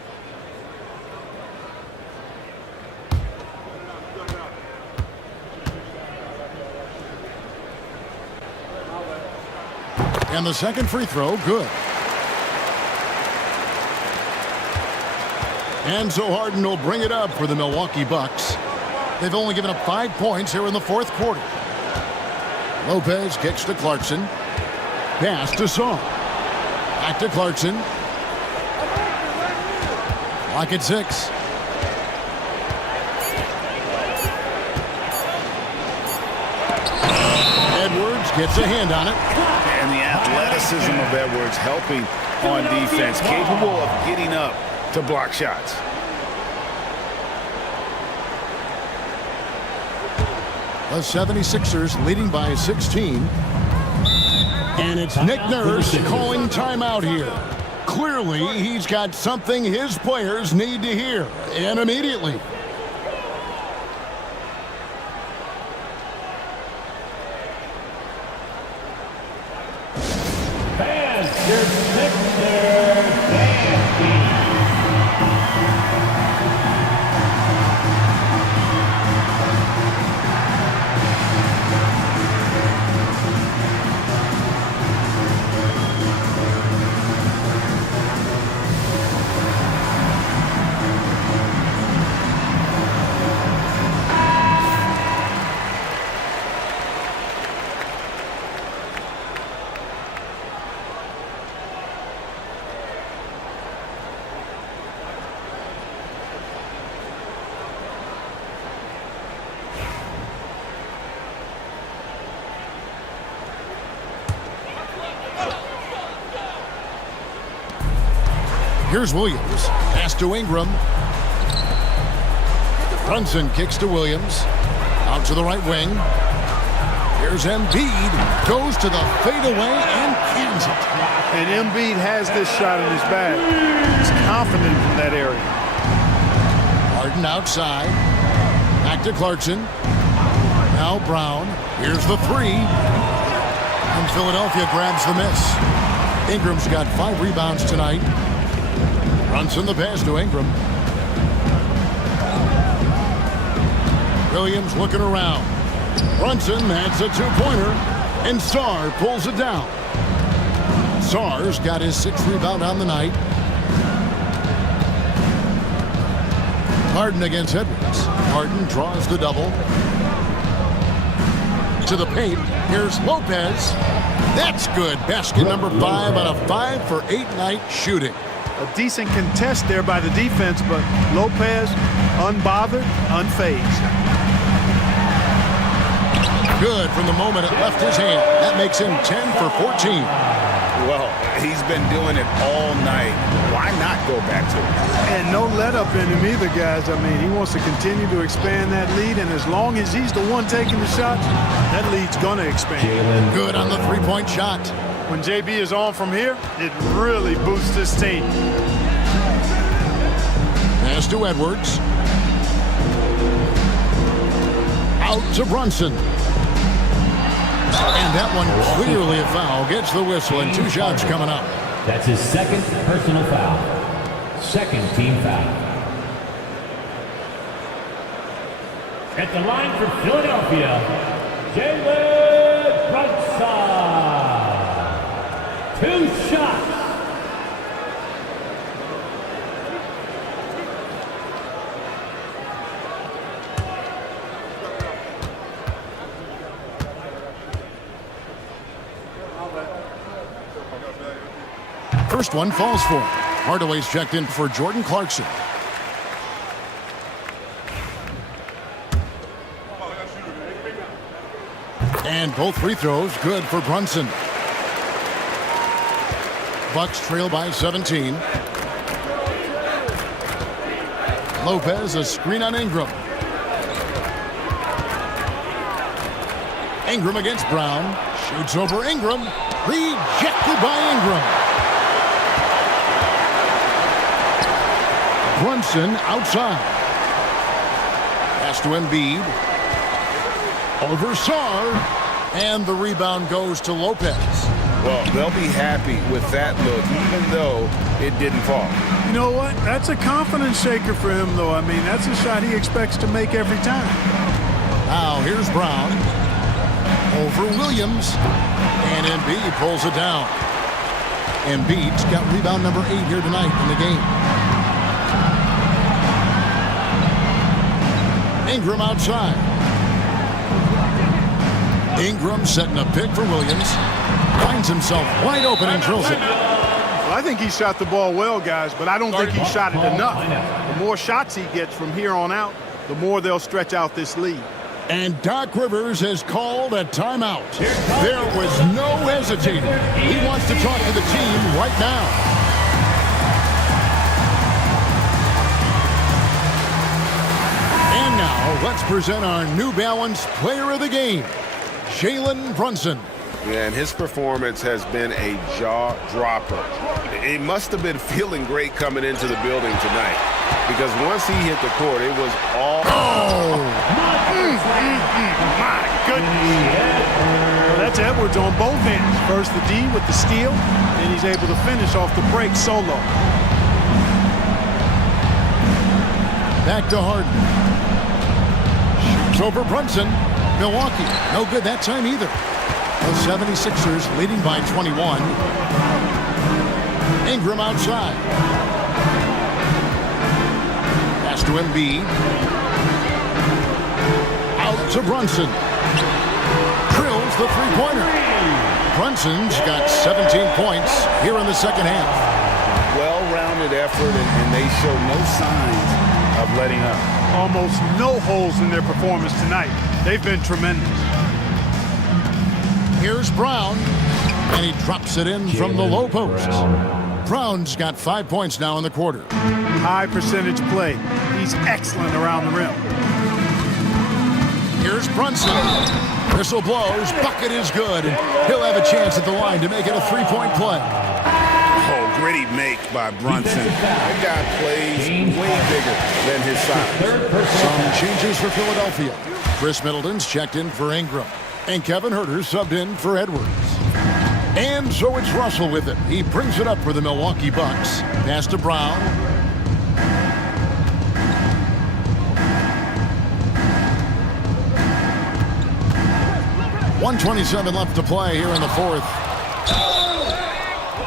And the second free throw, good. And so Harden will bring it up for the Milwaukee Bucks. They've only given up 5 points here in the fourth quarter. Lopez kicks to Clarkson. Pass to Sarr. Back to Clarkson. Clock at 6. Edwards gets a hand on it. And the athleticism of Edwards helping on defense, capable of getting up to block shots. The 76ers leading by 16. And it's Nick Nurse calling timeout here. Clearly, he's got something his players need to hear, and immediately. Here's Williams. Pass to Ingram. Brunson kicks to Williams. Out to the right wing. Here's Embiid. Goes to the fadeaway and cans it. And Embiid has this shot in his bag. He's confident in that area. Harden outside. Back to Clarkson. Now Brown. Here's the three. And Philadelphia grabs the miss. Ingram's got 5 rebounds tonight. Brunson the pass to Ingram. Williams looking around. Brunson adds a 2-pointer. And Sarr pulls it down. Sarr's got his 6th rebound on the night. Harden against Edwards. Harden draws the double. To the paint. Here's Lopez. That's good. Basket number 5 out of 5 for 8-night shooting. A decent contest there by the defense, but Lopez unbothered, unfazed. Good from the moment it left his hand. That makes him 10 for 14. Well, he's been doing it all night. Why not go back to it? And no let up in him either, guys. I mean, he wants to continue to expand that lead, and as long as he's the one taking the shots, that lead's going to expand. Good on the 3-point shot. When JB is on from here, it really boosts his team. Pass to Edwards. Out to Brunson. And that one clearly a foul. Gets the whistle and 2 shots coming up. That's his 2nd personal foul. 2nd team foul. At the line for Philadelphia, Jalen Brunson. 2 shots. First one falls for him. Hardaway's checked in for Jordan Clarkson. And both free throws good for Brunson. Bucks trail by 17. Lopez, a screen on Ingram. Ingram against Brown. Shoots over Ingram. Rejected by Ingram. Brunson outside. Pass to Embiid. Over Sarr. And the rebound goes to Lopez. Well, they'll be happy with that look, even though it didn't fall. You know what? That's a confidence shaker for him, though. I mean, that's a shot he expects to make every time. Now here's Brown. Over Williams. And Embiid pulls it down. Embiid's got rebound number 8 here tonight in the game. Ingram outside. Ingram setting a pick for Williams. Finds himself wide open and drills it. Well, I think he shot the ball well, guys, but I don't think he shot it enough. The more shots he gets from here on out, the more they'll stretch out this lead. And Doc Rivers has called a timeout. There was no hesitating. He wants to talk to the team right now. And now, let's present our New Balance Player of the Game, Jalen Brunson. Yeah, and his performance has been a jaw-dropper. He must have been feeling great coming into the building tonight, because once he hit the court, it was all... My goodness. Well, that's Edwards on both ends. First the D with the steal, and he's able to finish off the break solo. Back to Harden. Shoots over Brunson. Milwaukee, no good that time either. The 76ers leading by 21. Ingram outside. Pass to Embiid. Out to Brunson. Drills the three-pointer. Brunson's got 17 points here in the second half. Well-rounded effort, and they show no signs of letting up. Almost no holes in their performance tonight. They've been tremendous. Here's Brown, and he drops it in from the low post. Brown's got 5 points now in the quarter. High percentage play. He's excellent around the rim. Here's Brunson. Whistle blows. Bucket is good. And he'll have a chance at the line to make it a three-point play. Oh, gritty make by Brunson. That guy plays way bigger than his size. Some changes for Philadelphia. Chris Middleton's checked in for Ingram. And Kevin Huerter subbed in for Edwards. And so it's Russell with it. He brings it up for the Milwaukee Bucks. Pass to Brown. .127 left to play here in the fourth.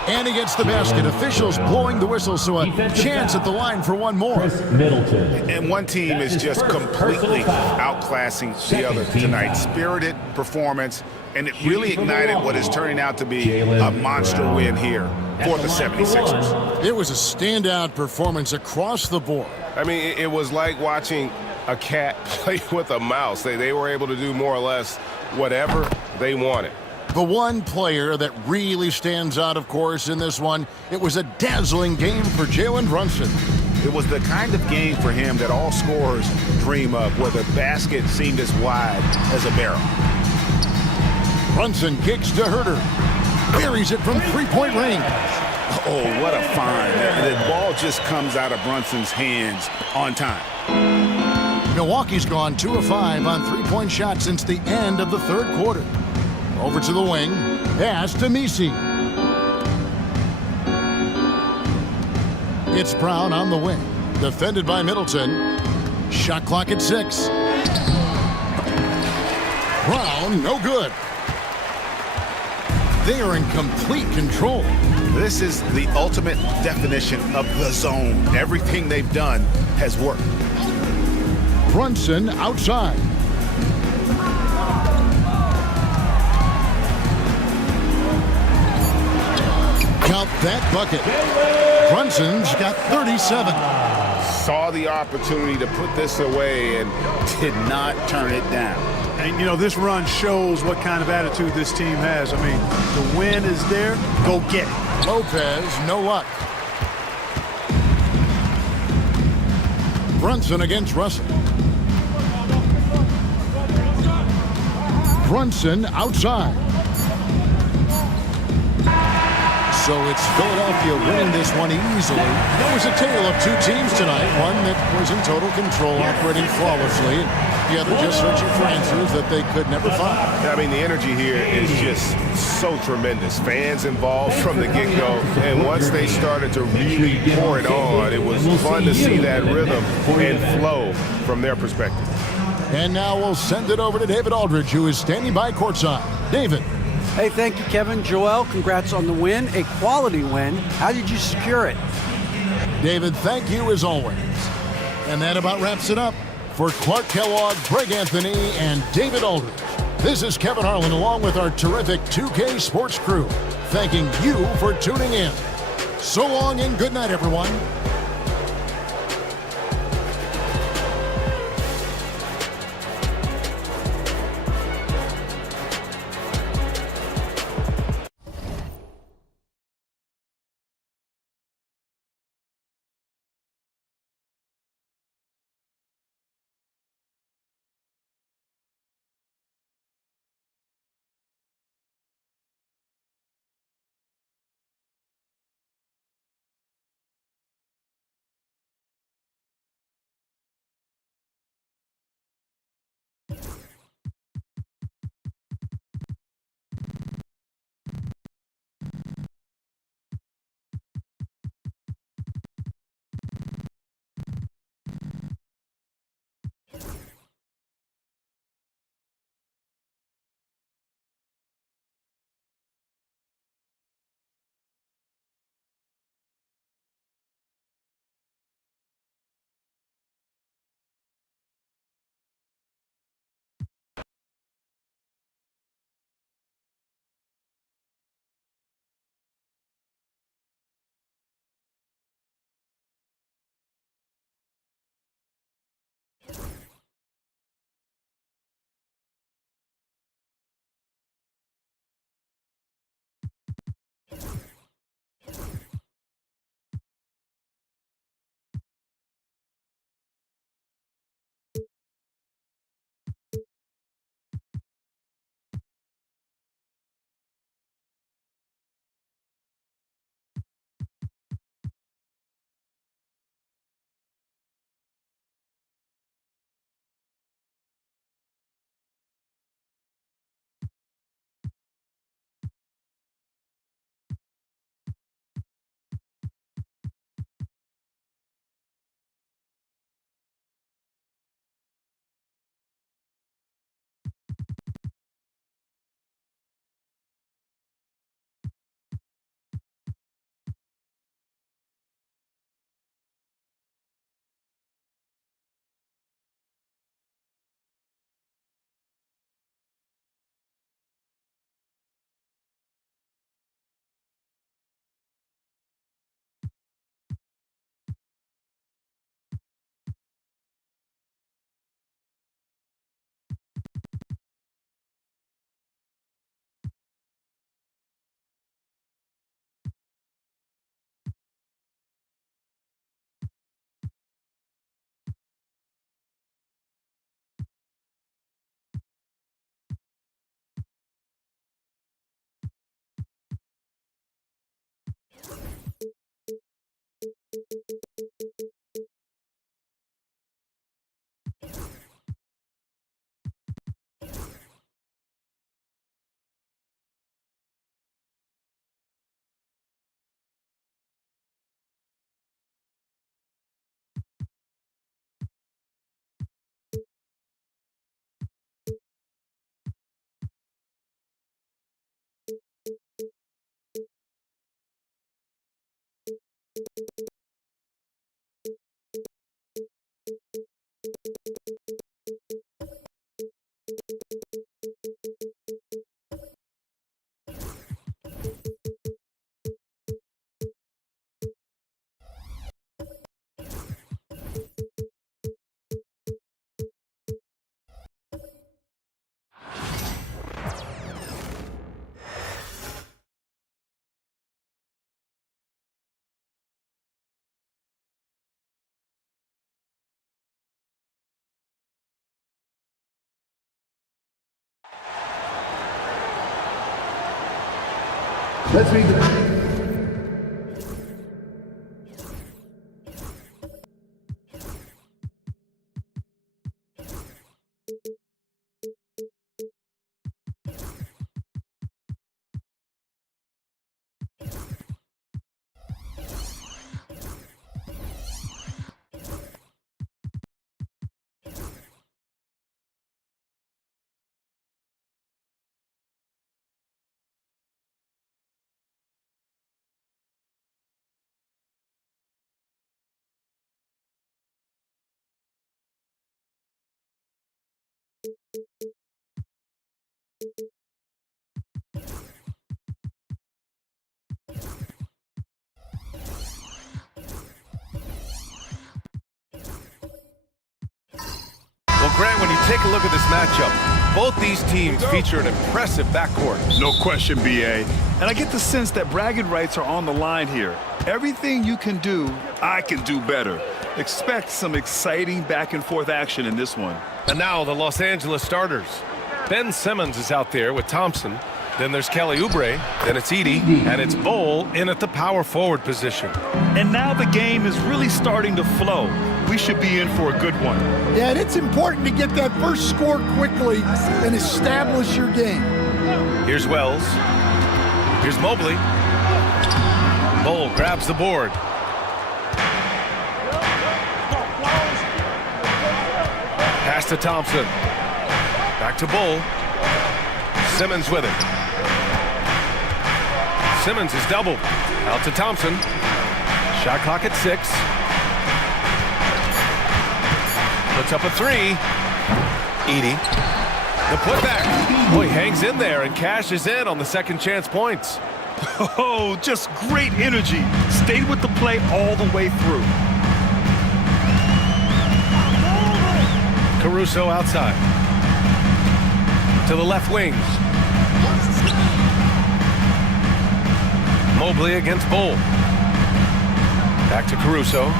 And he gets the basket. Officials blowing the whistle, so a chance at the line for one more. Middleton. And one team is just completely outclassing the other tonight. Spirited performance, and it really ignited what is turning out to be a monster win here for the 76ers. It was a standout performance across the board. I mean, it was like watching a cat play with a mouse. They were able to do more or less whatever they wanted. The one player that really stands out, of course, in this one, it was a dazzling game for Jalen Brunson. It was the kind of game for him that all scorers dream of, where the basket seemed as wide as a barrel. Brunson kicks to Huerter. Buries it from three-point range. Oh, what a find. The ball just comes out of Brunson's hands on time. Milwaukee's gone 2 of 5 on three-point shots since the end of the third quarter. Over to the wing. Pass to Messi. It's Brown on the wing. Defended by Middleton. Shot clock at 6. Brown, no good. They are in complete control. This is the ultimate definition of the zone. Everything they've done has worked. Brunson outside. Count that bucket. Brunson's got 37. Saw the opportunity to put this away and did not turn it down. And, you know, this run shows what kind of attitude this team has. I mean, the win is there. Go get it. Lopez, no luck. Brunson against Russell. Brunson outside. So it's Philadelphia winning this one easily. That was a tale of two teams tonight. One that was in total control, operating flawlessly. The other just searching for answers that they could never find. I mean, the energy here is just so tremendous. Fans involved from the get-go. And once they started to really pour it on, it was fun to see that rhythm and flow from their perspective. And now we'll send it over to David Aldridge, who is standing by courtside. David. Hey, thank you, Kevin. Joel, congrats on the win. A quality win. How did you secure it? David, thank you as always. And that about wraps it up. For Clark Kellogg, Greg Anthony, and David Aldridge, this is Kevin Harlan along with our terrific 2K Sports crew, thanking you for tuning in. So long and good night, everyone. Let's meet the... Well, Grant, when you take a look at this matchup, both these teams feature an impressive backcourt. No question, B.A. And I get the sense that bragging rights are on the line here. Everything you can do, I can do better. Expect some exciting back-and-forth action in this one. And now the Los Angeles starters. Ben Simmons is out there with Thompson. Then there's Kelly Oubre. Then it's Edey. And it's Bol in at the power forward position. And now the game is really starting to flow. We should be in for a good one. Yeah, and it's important to get that first score quickly and establish your game. Here's Wells. Here's Mobley. Bol grabs the board. Pass to Thompson. Back to Bol. Simmons with it. Simmons is doubled. Out to Thompson. Shot clock at 6. Puts up a 3. Edey. The putback. Boy, hangs in there and cashes in on the second chance points. Oh, just great energy. Stayed with the play all the way through. Caruso outside. To the left wing. Mobley against Bol. Back to Caruso.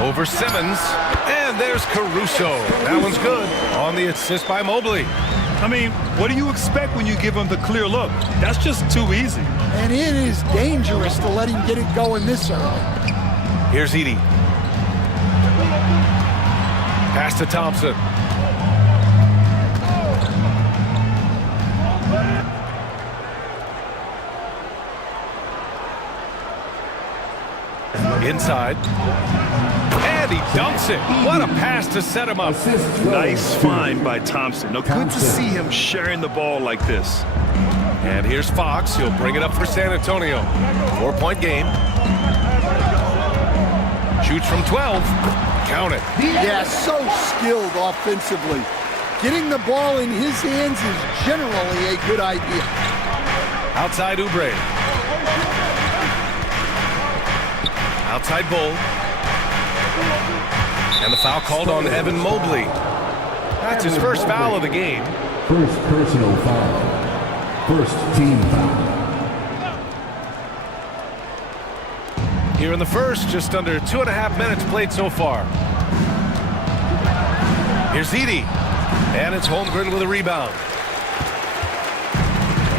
Over Simmons. And there's Caruso. That one's good. On the assist by Mobley. I mean, what do you expect when you give him the clear look? That's just too easy. And it is dangerous to let him get it going this early. Here's Edey. Pass to Thompson. Inside. And he dunks it. What a pass to set him up. Nice find by Thompson. Now, good to see him sharing the ball like this. And here's Fox. He'll bring it up for San Antonio. 4-point game. Shoots from 12. Count it. Yeah, so skilled offensively. Getting the ball in his hands is generally a good idea. Outside Oubre. Outside Bol. And the foul called on Evan Mobley. That's his first foul of the game. First personal foul. First team foul. Here in the first, just under 2.5 minutes played so far. Here's Edey. And it's Holmgren with a rebound.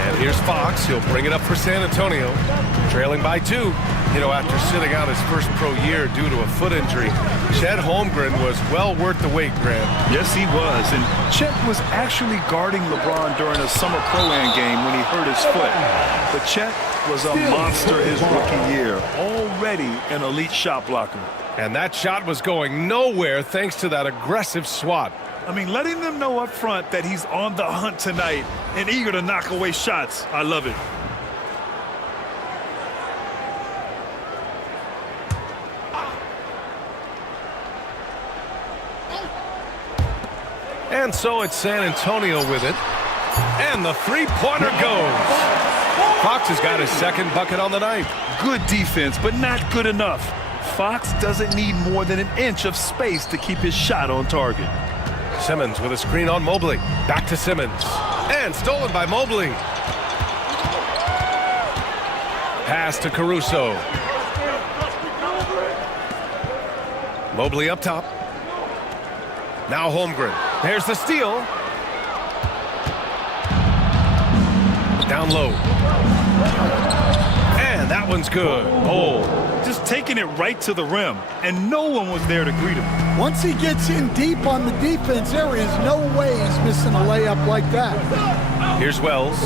And here's Fox. He'll bring it up for San Antonio. Trailing by 2. You know, after sitting out his first pro year due to a foot injury, Chet Holmgren was well worth the wait, Grant. Yes, he was. And Chet was actually guarding LeBron during a summer Pro-Am game when he hurt his foot. But Chet was a monster his rookie year, already an elite shot blocker. And that shot was going nowhere thanks to that aggressive swat. I mean, letting them know up front that he's on the hunt tonight and eager to knock away shots. I love it. And so it's San Antonio with it. And the three-pointer goes. Fox has got his second bucket on the night. Good defense, but not good enough. Fox doesn't need more than an inch of space to keep his shot on target. Simmons with a screen on Mobley. Back to Simmons. And stolen by Mobley. Pass to Caruso. Mobley up top. Now Holmgren. There's the steal. Down down low. And that one's good. Oh. Just taking it right to the rim, and no one was there to greet him. Once he gets in deep on the defense, there is no way he's missing a layup like that. Here's Wells.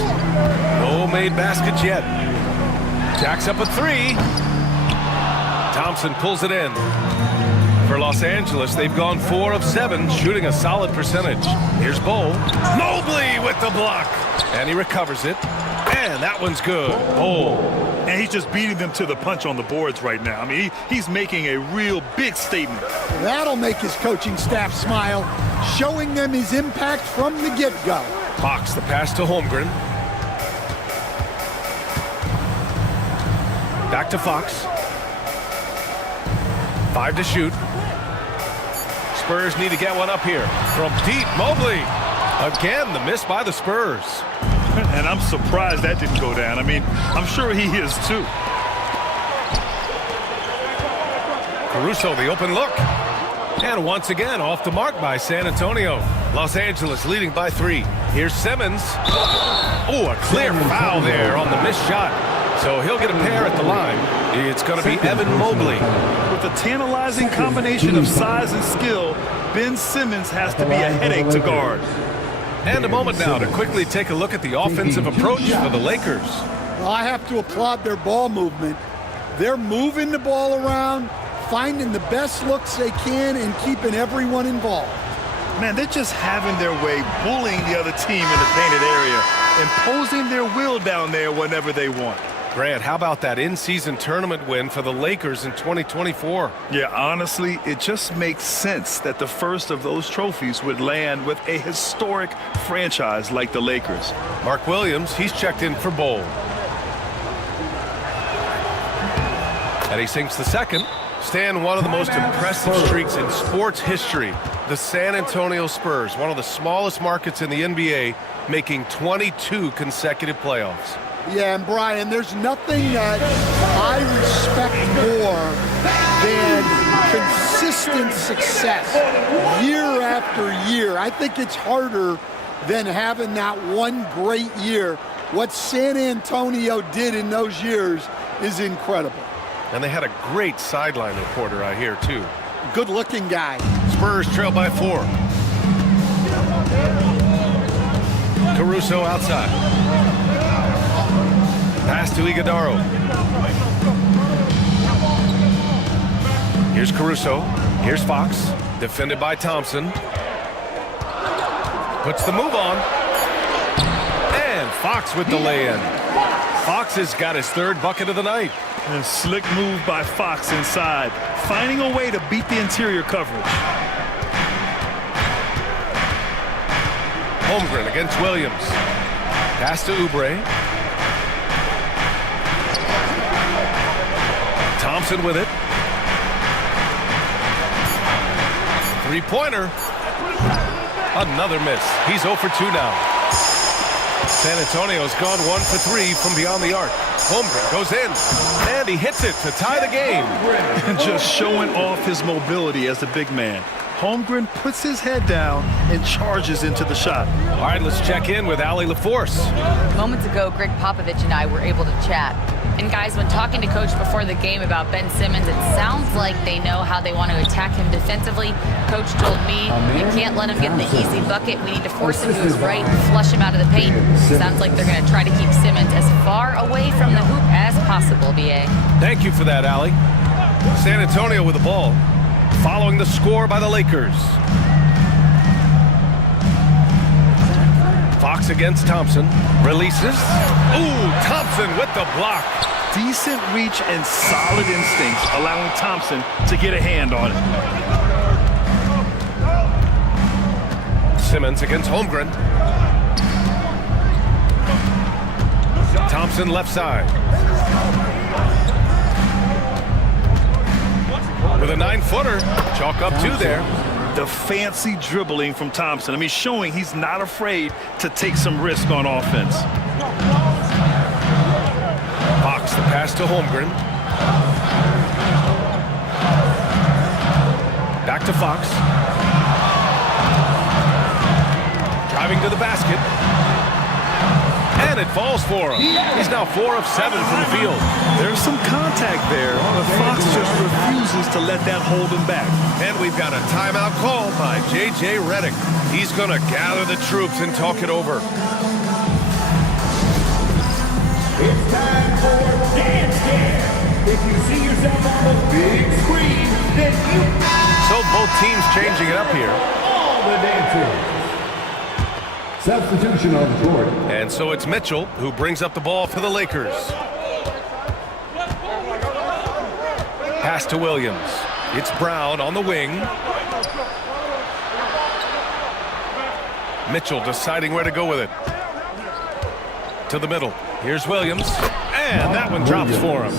No made baskets yet. Jacks up a three. Thompson pulls it in. For Los Angeles, they've gone 4 of 7, shooting a solid percentage. Here's Bull. Mobley with the block. And he recovers it. And that one's good. Bull. And he's just beating them to the punch on the boards right now. I mean, he's making a real big statement. That'll make his coaching staff smile, showing them his impact from the get-go. Fox, the pass to Holmgren. Back to Fox. 5 to shoot. Spurs need to get one up here. From deep, Mobley. Again, the miss by the Spurs. And I'm surprised that didn't go down. I mean, I'm sure he is too. Caruso, the open look. And once again, off the mark by San Antonio. Los Angeles leading by 3. Here's Simmons. Oh, a clear foul there on the missed shot. So he'll get a pair at the line. It's going to be Evan Mobley. With a tantalizing combination of size and skill, Ben Simmons has to be a headache to guard. And a moment now to quickly take a look at the offensive approach for the Lakers. Well, I have to applaud their ball movement. They're moving the ball around, finding the best looks they can, and keeping everyone involved. Man, they're just having their way, bullying the other team in the painted area, imposing their will down there whenever they want. Grant, how about that in-season tournament win for the Lakers in 2024? Yeah, honestly, it just makes sense that the first of those trophies would land with a historic franchise like the Lakers. Mark Williams, he's checked in for Bowl. And he sinks the second. Stan, one of the most impressive streaks in sports history. The San Antonio Spurs, one of the smallest markets in the NBA, making 22 consecutive playoffs. Yeah, and Brian, there's nothing that I respect more than consistent success year after year. I think it's harder than having that one great year. What San Antonio did in those years is incredible. And they had a great sideline reporter, I hear, too. Good-looking guy. Spurs trail by 4. Caruso outside. Pass to Iguodaro. Here's Caruso. Here's Fox. Defended by Thompson. Puts the move on. And Fox with the lay-in. Fox has got his 3rd bucket of the night. A slick move by Fox inside, finding a way to beat the interior coverage. Holmgren against Williams. Pass to Oubre. Thompson with it. 3-pointer. Another miss. He's 0 for 2 now. San Antonio's gone 1 for 3 from beyond the arc. Holmgren goes in, and he hits it to tie the game. And just showing off his mobility as a big man. Holmgren puts his head down and charges into the shot. All right, let's check in with Allie LaForce. Moments ago, Greg Popovich and I were able to chat. And guys, when talking to Coach before the game about Ben Simmons, it sounds like they know how they want to attack him defensively. Coach told me, you can't let him get the easy bucket. We need to force him to his right and flush him out of the paint. Sounds like they're going to try to keep Simmons as far away from the hoop as possible, B.A. Thank you for that, Allie. San Antonio with the ball, following the score by the Lakers. Fox against Thompson. Releases. Ooh, Thompson with the block. Decent reach and solid instincts, allowing Thompson to get a hand on it. Simmons against Holmgren. Thompson left side. With a 9-footer. Chalk up 2 there. The fancy dribbling from Thompson. I mean, showing he's not afraid to take some risk on offense. Fox, the pass to Holmgren. Back to Fox. Driving to the basket. and it falls for him. He's now 4 of 7 from the field. There's some contact there, but Fox just refuses to let that hold him back. And we've got a timeout called by J.J. Redick. He's going to gather the troops and talk it over. It's time for Dance Dance. If you see yourself on the big screen, then you... So both teams changing it up here. All the dancers. Substitution on the court. And so it's Mitchell who brings up the ball for the Lakers. Pass to Williams. It's Brown on the wing. Mitchell deciding where to go with it. To the middle. Here's Williams. And that one drops for him.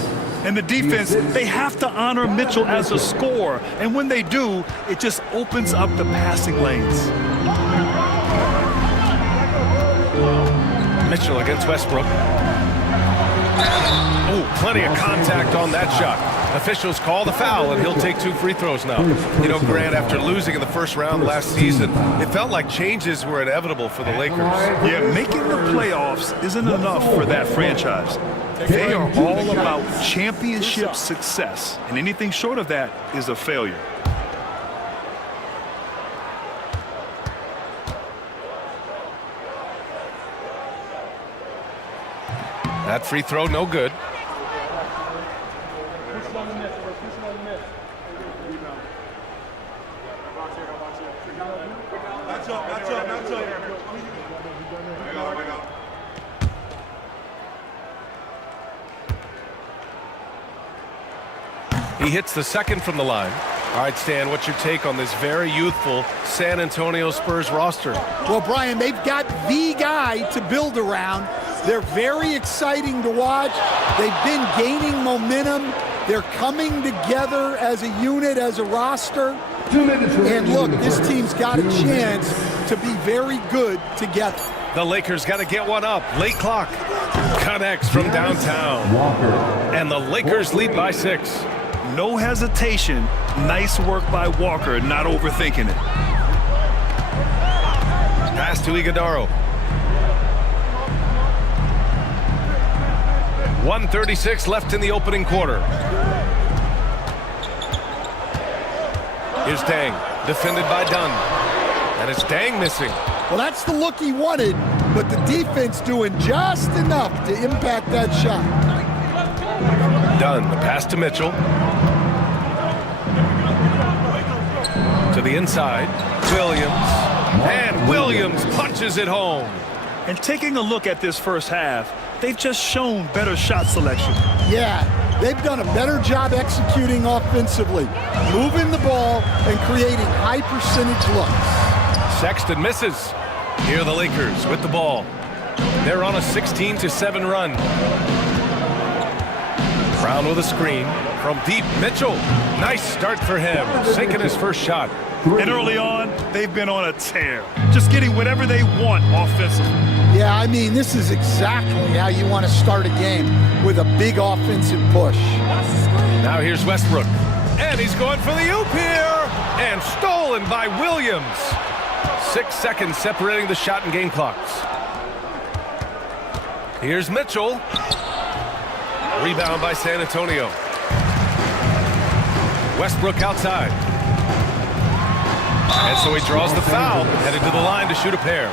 And the defense, they have to honor Mitchell as a scorer. And when they do, it just opens up the passing lanes. Mitchell against Westbrook. Oh, plenty of contact on that shot. Officials call the foul, and he'll take 2 free throws now. You know, Grant, after losing in the first round last season, it felt like changes were inevitable for the Lakers. Yeah, making the playoffs isn't enough for that franchise. They are all about championship success, and anything short of that is a failure. That free throw, no good. He hits the second from the line. All right, Stan, what's your take on this very youthful San Antonio Spurs roster? Well, Brian, they've got the guy to build around. They're very exciting to watch. They've been gaining momentum. They're coming together as a unit, as a roster. 2 minutes. And look, this team's got a chance to be very good together. The Lakers got to get one up. Late clock. Connects from downtown. Walker. And the Lakers lead by 6. No hesitation. Nice work by Walker, not overthinking it. Pass to Iguodala. 1:36 left in the opening quarter. Here's Dang, defended by Dunn. And it's Dang missing. Well, that's the look he wanted, but the defense doing just enough to impact that shot. Dunn, the pass to Mitchell. To the inside, Williams. And Williams punches it home. And taking a look at this first half, they've just shown better shot selection. Yeah, they've done a better job executing offensively, moving the ball and creating high percentage looks. Sexton misses. Here are the Lakers with the ball. They're on a 16-7 run. Brown with a screen from deep. Mitchell. Nice start for him, sinking his first shot. And early on, they've been on a tear, just getting whatever they want offensively. Yeah, I mean, this is exactly how you want to start a game, with a big offensive push. Now here's Westbrook. And he's going for the oop here. And stolen by Williams. 6 seconds separating the shot and game clocks. Here's Mitchell. Rebound by San Antonio. Westbrook outside. And so he draws the foul, headed to the line to shoot a pair.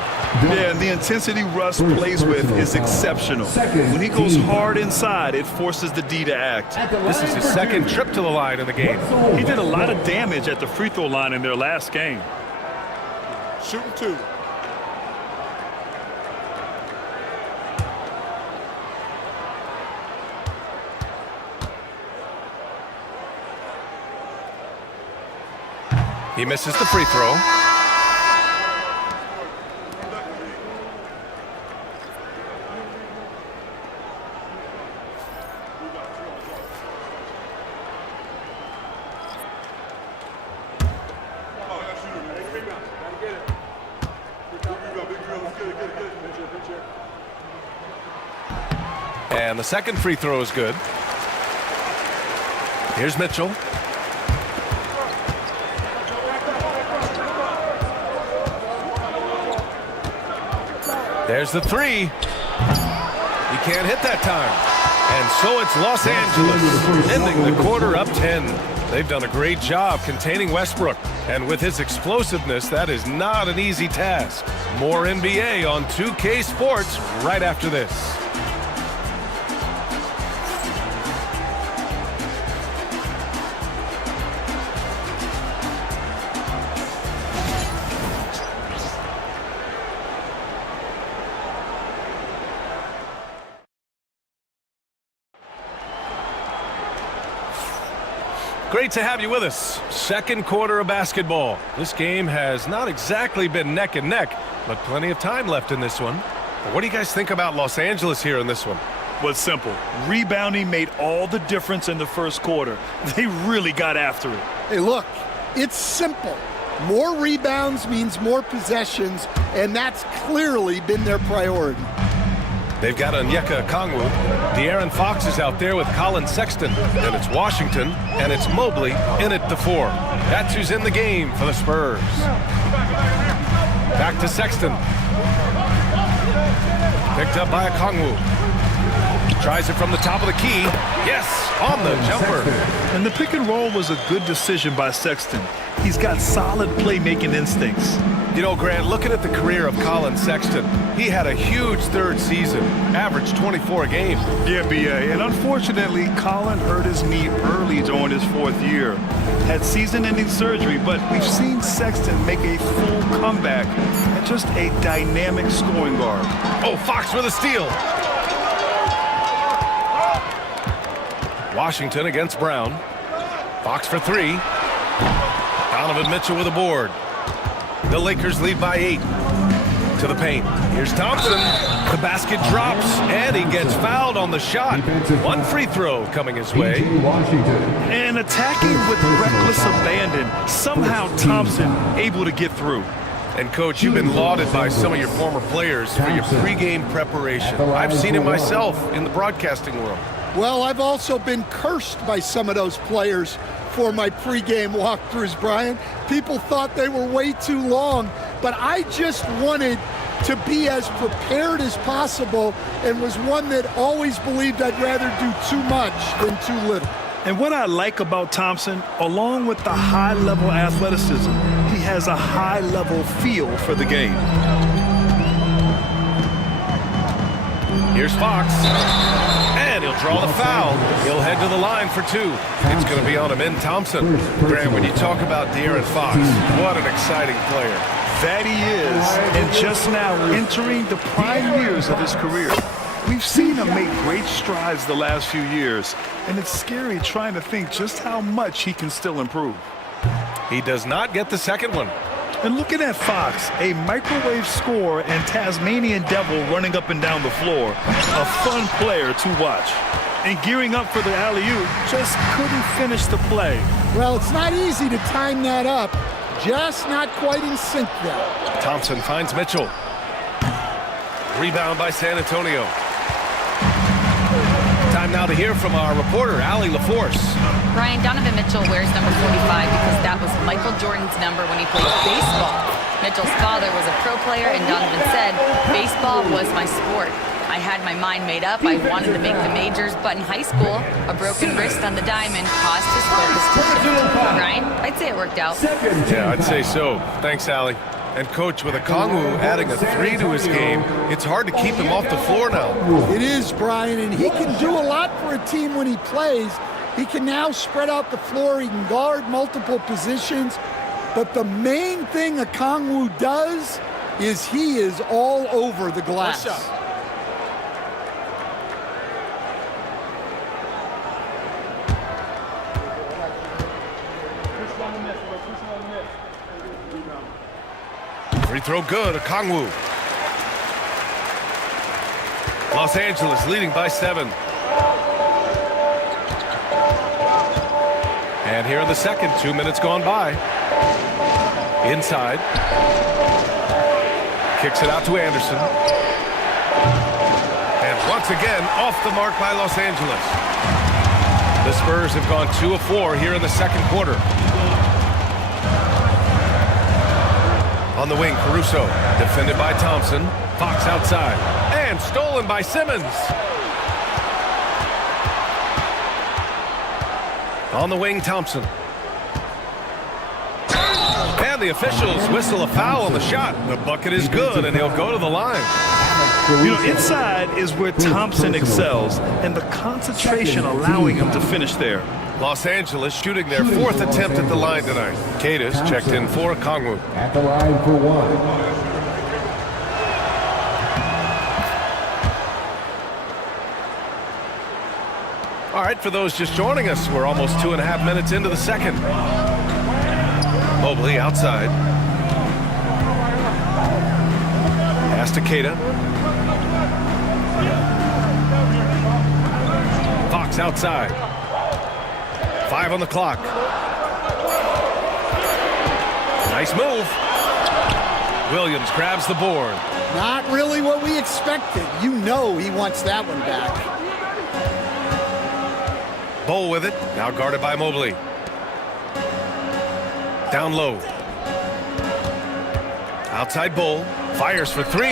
Yeah, and the intensity Russ plays with is exceptional. When he goes hard inside, it forces the D to act. This is his second trip to the line in the game. He did a lot of damage at the free throw line in their last game. Shooting 2. He misses the free throw. And the second free throw is good. Here's Mitchell. There's the three. He can't hit that time. And so it's Los Angeles, ending the quarter up 10. They've done a great job containing Westbrook. And with his explosiveness, that is not an easy task. More NBA on 2K Sports right after this. Great to have you with us. Second quarter of basketball. This game has not exactly been neck and neck, but plenty of time left in this one. What do you guys think about Los Angeles here in this one? Well, it's simple. Rebounding made all the difference in the first quarter. They really got after it. Hey, look, it's simple. More rebounds means more possessions, and that's clearly been their priority. They've got Onyeka Okongwu. De'Aaron Fox is out there with Colin Sexton. And it's Washington, and it's Mobley in at the 4. That's who's in the game for the Spurs. Back to Sexton. Picked up by Okongwu. Tries it from the top of the key. Yes, on the jumper. And the pick and roll was a good decision by Sexton. He's got solid playmaking instincts. You know, Grant, looking at the career of Colin Sexton, he had a huge third season, averaged 24 a game. Yeah, B.A., and unfortunately, Colin hurt his knee early during his 4th year. Had season-ending surgery, but we've seen Sexton make a full comeback and just a dynamic scoring guard. Oh, Fox with a steal. Washington against Brown. Fox for 3. Donovan Mitchell with a board. The Lakers lead by 8. To the paint. Here's Thompson. The basket drops, and he gets fouled on the shot. One free throw coming his way. And attacking with reckless abandon. Somehow Thompson able to get through. And, Coach, you've been lauded by some of your former players for your pregame preparation. I've seen it myself in the broadcasting world. Well, I've also been cursed by some of those players for my pregame walkthroughs, Brian. People thought they were way too long, but I just wanted to be as prepared as possible and was one that always believed I'd rather do too much than too little. And what I like about Thompson, along with the high-level athleticism, he has a high-level feel for the game. Here's Fox. And he'll draw the foul. He'll head to the line for 2. It's going to be on Amin Thompson. Grant, when you talk about De'Aaron Fox, what an exciting player. That he is, and just now entering the prime years of his career. We've seen him make great strides the last few years, and it's scary trying to think just how much he can still improve. He does not get the second one. And looking at Fox, a microwave scorer and Tasmanian devil running up and down the floor, a fun player to watch. And gearing up for the alley-oop, just couldn't finish the play. Well, it's not easy to time that up. Just not quite in sync there. Thompson finds Mitchell. Rebound by San Antonio. Time now to hear from our reporter, Allie LaForce. Brian, Donovan Mitchell wears number 45 because that was Michael Jordan's number when he played baseball. Mitchell's father was a pro player, and Donovan said, baseball was my sport. I had my mind made up. I wanted to make the majors, but in high school, a broken wrist on the diamond caused his focus to shift. Brian, I'd say it worked out. Yeah, I'd say so. Thanks, Allie. And, Coach, with Okongwu adding a 3 to his game, it's hard to keep him off the floor now. It is, Brian, and he can do a lot for a team when he plays. He can now spread out the floor. He can guard multiple positions. But the main thing Okongwu does is he is all over the glass. Free throw good, Okongwu. Los Angeles leading by 7. And here in the second, 2 minutes gone by. Inside. Kicks it out to Anderson. And once again, off the mark by Los Angeles. The Spurs have gone 2 of 4 here in the second quarter. On the wing, Caruso, defended by Thompson. Fox outside. And And stolen by Simmons. On the wing, Thompson. And the officials whistle a foul on the shot. The bucket is good, and he'll go to the line. You know, inside is where Thompson excels, and the concentration allowing him to finish there. Los Angeles shooting their 4th attempt at the line tonight. Cadis checked in for Kongwu. At the line for one. All right, for those just joining us, we're almost 2.5 minutes into the second. Mobley outside. Pass to Queta. Fox outside. 5 on the clock. Nice move. Williams grabs the board. Not really what we expected. You know he wants that one back. Bol with it, now guarded by Mobley. Down low. Outside Bol, fires for 3.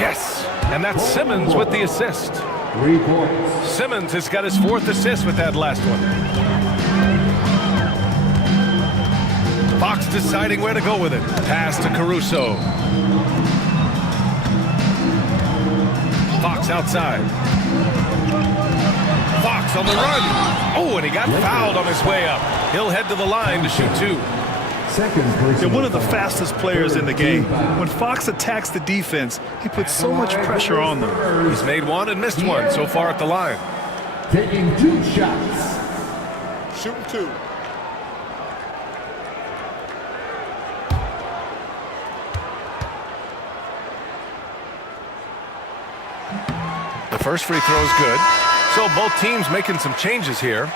Yes, and that's Simmons with the assist. 3 points. Simmons has got his 4th assist with that last one. Fox deciding where to go with it. Pass to Caruso. Fox outside. Fox on the run. Oh, and he got fouled on his way up. He'll head to the line to shoot 2. They're one of the fastest players in the game. When Fox attacks the defense, he puts so much pressure on them. He's made 1 and missed 1 so far at the line. Taking 2 shots. Shooting 2. The first free throw is good. So both teams making some changes here.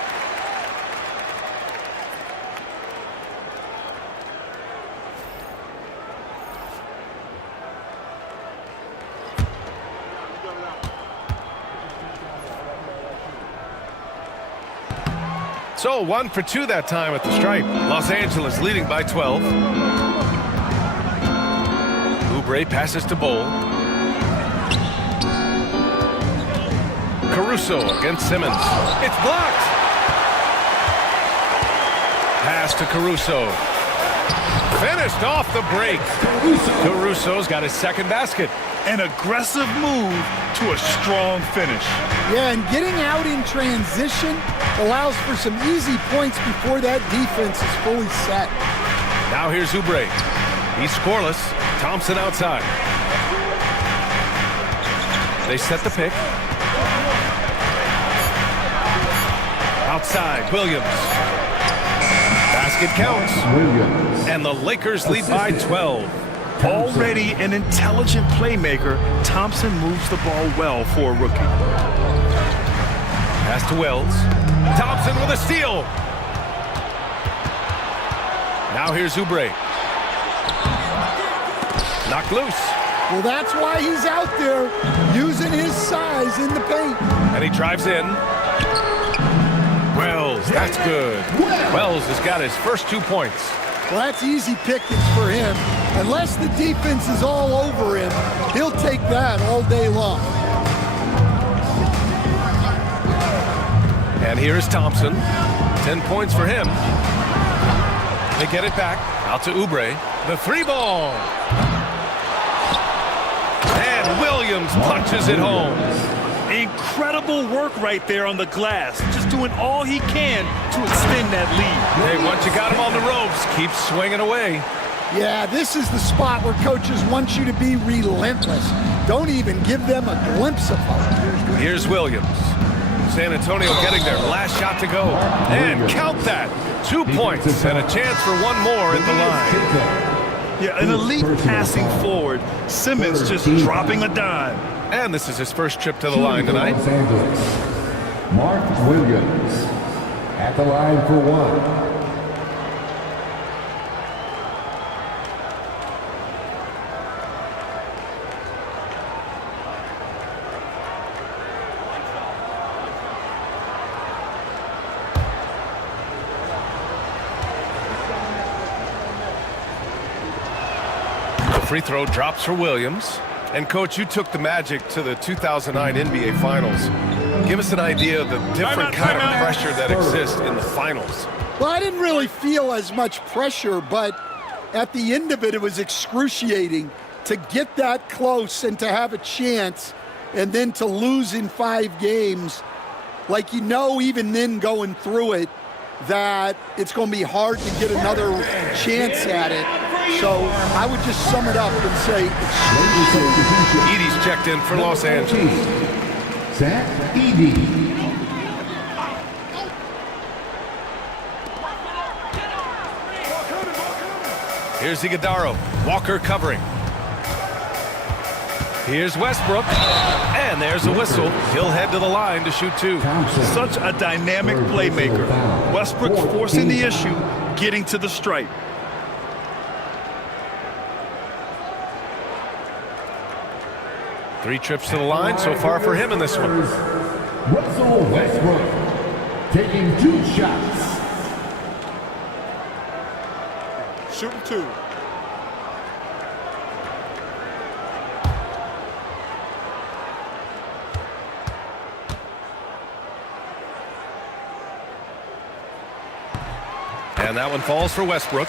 So 1 for 2 that time at the stripe. Los Angeles leading by 12. Oubre passes to Bol. Caruso against Simmons. It's blocked. Pass to Caruso. Finished off the break. Caruso's got his 2nd basket. An aggressive move to a strong finish. Yeah, and getting out in transition allows for some easy points before that defense is fully set. Now here's Oubre. He's scoreless. Thompson outside. They set the pick. Outside, Williams. Basket counts. Williams. And the Lakers lead by 12. Already an intelligent playmaker, Thompson moves the ball well for a rookie. Pass to Wells. Thompson with a steal. Now here's Oubre. Knocked loose. Well, that's why he's out there using his size in the paint. And he drives in. Wells, that's good. Wells has got his first 2 points. Well, that's easy pickings for him. Unless the defense is all over him, he'll take that all day long. And here's Thompson. 10 points for him. They get it back. Out to Oubre. The 3-ball. And Williams punches it home. Incredible work right there on the glass. Just doing all he can to extend that lead. Hey, once you got him on the ropes, keep swinging away. Yeah, this is the spot where coaches want you to be relentless. Don't even give them a glimpse of hope. Here's Williams. San Antonio getting their last shot to go. And count that. 2 points and a chance for 1 more at the line. Yeah, an elite passing forward. Simmons just dropping a dime. And this is his first trip to the line tonight. Los Angeles. Mark Williams at the line for 1. The free throw drops for Williams. And, Coach, you took the Magic to the 2009 NBA Finals. Give us an idea of the different kind of pressure that exists in the finals. Well, I didn't really feel as much pressure, but at the end of it, it was excruciating to get that close and to have a chance and then to lose in 5 games. Like, you know, even then going through it, that it's going to be hard to get another chance at it. So I would just sum it up and say Edey's checked in for Los Angeles. Zach Edey. Here's Iguodala. Walker covering. Here's Westbrook. And there's a whistle. He'll head to the line to shoot 2. Such a dynamic playmaker. Westbrook forcing the issue, getting to the stripe. Three trips to the line so far for him in this one. Russell Westbrook taking 2 shots. Shooting 2. And that one falls for Westbrook.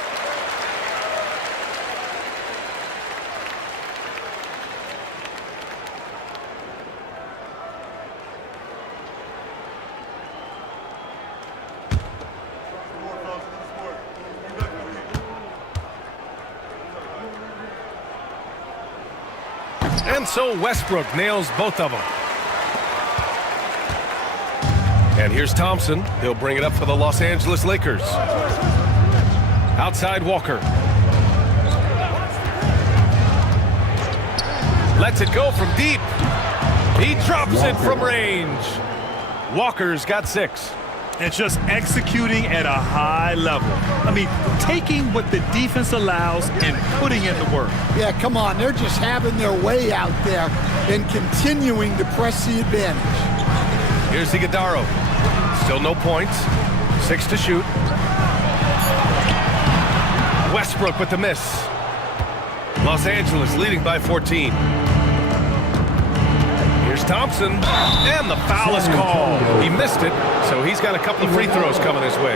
And so Westbrook nails both of them. And here's Thompson. He'll bring it up for the Los Angeles Lakers. Outside Walker. Lets it go from deep. He drops it from range. Walker's got 6. And just executing at a high level. I mean, taking what the defense allows and putting in the work. Yeah, come on. They're just having their way out there and continuing to press the advantage. Here's Iguodala. Still no points. 6 to shoot. Westbrook with the miss. Los Angeles leading by 14. Here's Thompson, and the foul is called. He missed it, so he's got a couple of free throws coming his way.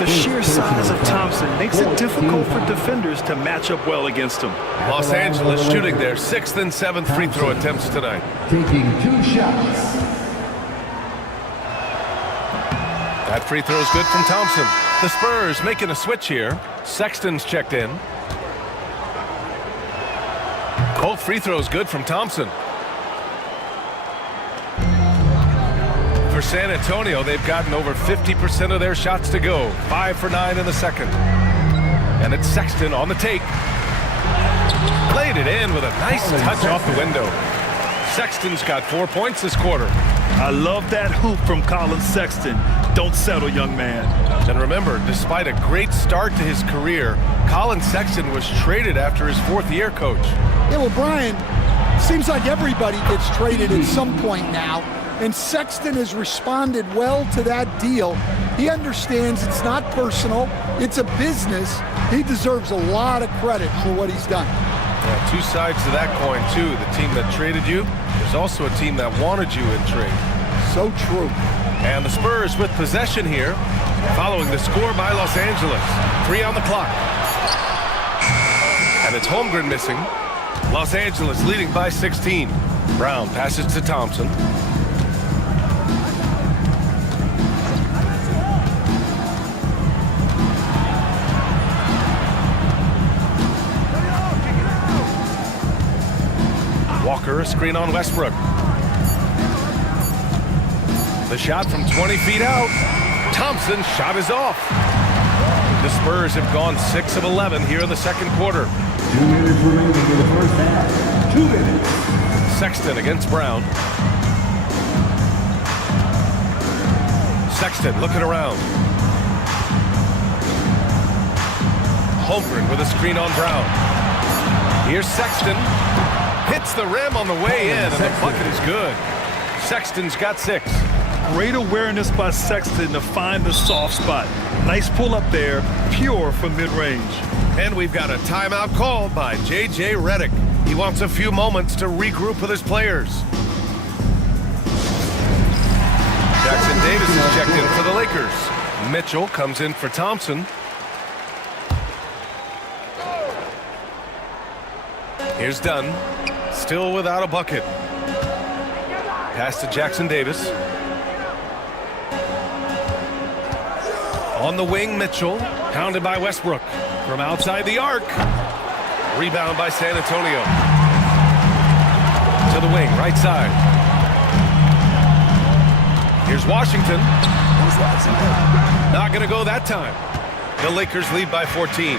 The sheer size of Thompson makes it difficult for defenders to match up well against him. Los Angeles shooting their 6th and 7th free throw attempts tonight. Taking 2 shots. That free throw is good from Thompson. The Spurs making a switch here. Sexton's checked in. Both free throws good from Thompson. For San Antonio, they've gotten over 50% of their shots to go. 5 for 9 in the second. And it's Sexton on the take. Laid it in with a nice touch off the window. Sexton's got 4 points this quarter. I love that hoop from Colin Sexton. Don't settle, young man. And remember, despite a great start to his career, Colin Sexton was traded after his 4th year, Coach. Yeah, well, Brian, seems like everybody gets traded at some point now, and Sexton has responded well to that deal. He understands it's not personal, it's a business. He deserves a lot of credit for what he's done. Yeah, 2 sides to that coin, too. The team that traded you, there's also a team that wanted you in trade. So true. And the Spurs with possession here, following the score by Los Angeles. 3 on the clock. And it's Holmgren missing. Los Angeles leading by 16. Brown passes to Thompson. Walker, a screen on Westbrook. The shot from 20 feet out. Thompson's shot is off. The Spurs have gone 6 of 11 here in the second quarter. 2 minutes remaining in the first half. 2 minutes. Sexton against Brown. Sexton looking around. Holmgren with a screen on Brown. Here's Sexton. Hits the rim on the way in, and the bucket is good. Sexton's got 6. Great awareness by Sexton to find the soft spot. Nice pull up there, pure from mid-range. And we've got a timeout called by J.J. Redick. He wants a few moments to regroup with his players. Jackson Davis is checked in for the Lakers. Mitchell comes in for Thompson. Here's Dunn, still without a bucket. Pass to Jackson Davis. On the wing, Mitchell, pounded by Westbrook. From outside the arc. Rebound by San Antonio. To the wing, right side. Here's Washington. Not going to go that time. The Lakers lead by 14.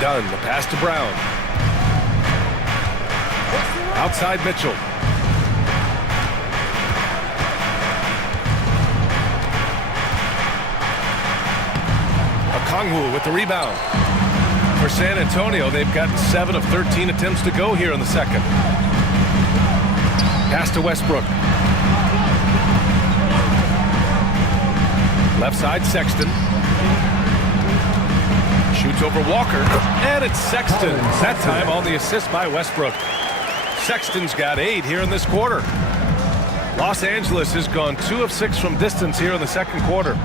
Dunn, the pass to Brown. Outside Mitchell. Okongwu with the rebound. For San Antonio, they've gotten 7 of 13 attempts to go here in the second. Pass to Westbrook. Left side, Sexton. Shoots over Walker, and it's Sexton. That time on the assist by Westbrook. Sexton's got 8 here in this quarter. Los Angeles has gone 2 of 6 from distance here in the second quarter.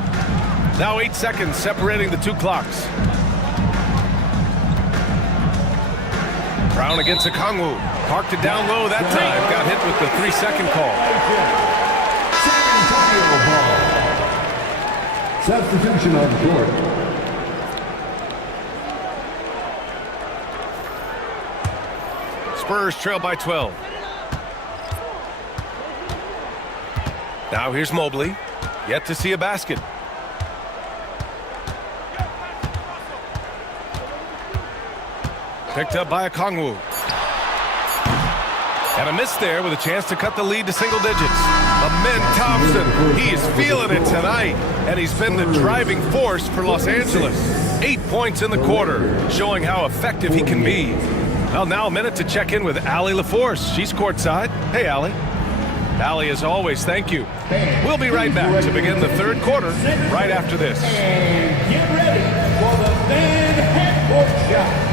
Now 8 seconds separating the two clocks. Brown against Okongwu. Parked it down low that time. Got hit with the 3-second call. Substitution on the court. Spurs trail by 12. Now here's Mobley. Yet to see a basket. Picked up by Okongwu. And a miss there with a chance to cut the lead to single digits. Amen Thompson, he is feeling it tonight. And he's been the driving force for Los Angeles. 8 points in the quarter, showing how effective he can be. Well, now a minute to check in with Allie LaForce. She's courtside. Hey, Allie. Allie, as always, thank you. We'll be right back to begin the third quarter right after this. And get ready for the Van Half-Court Shot.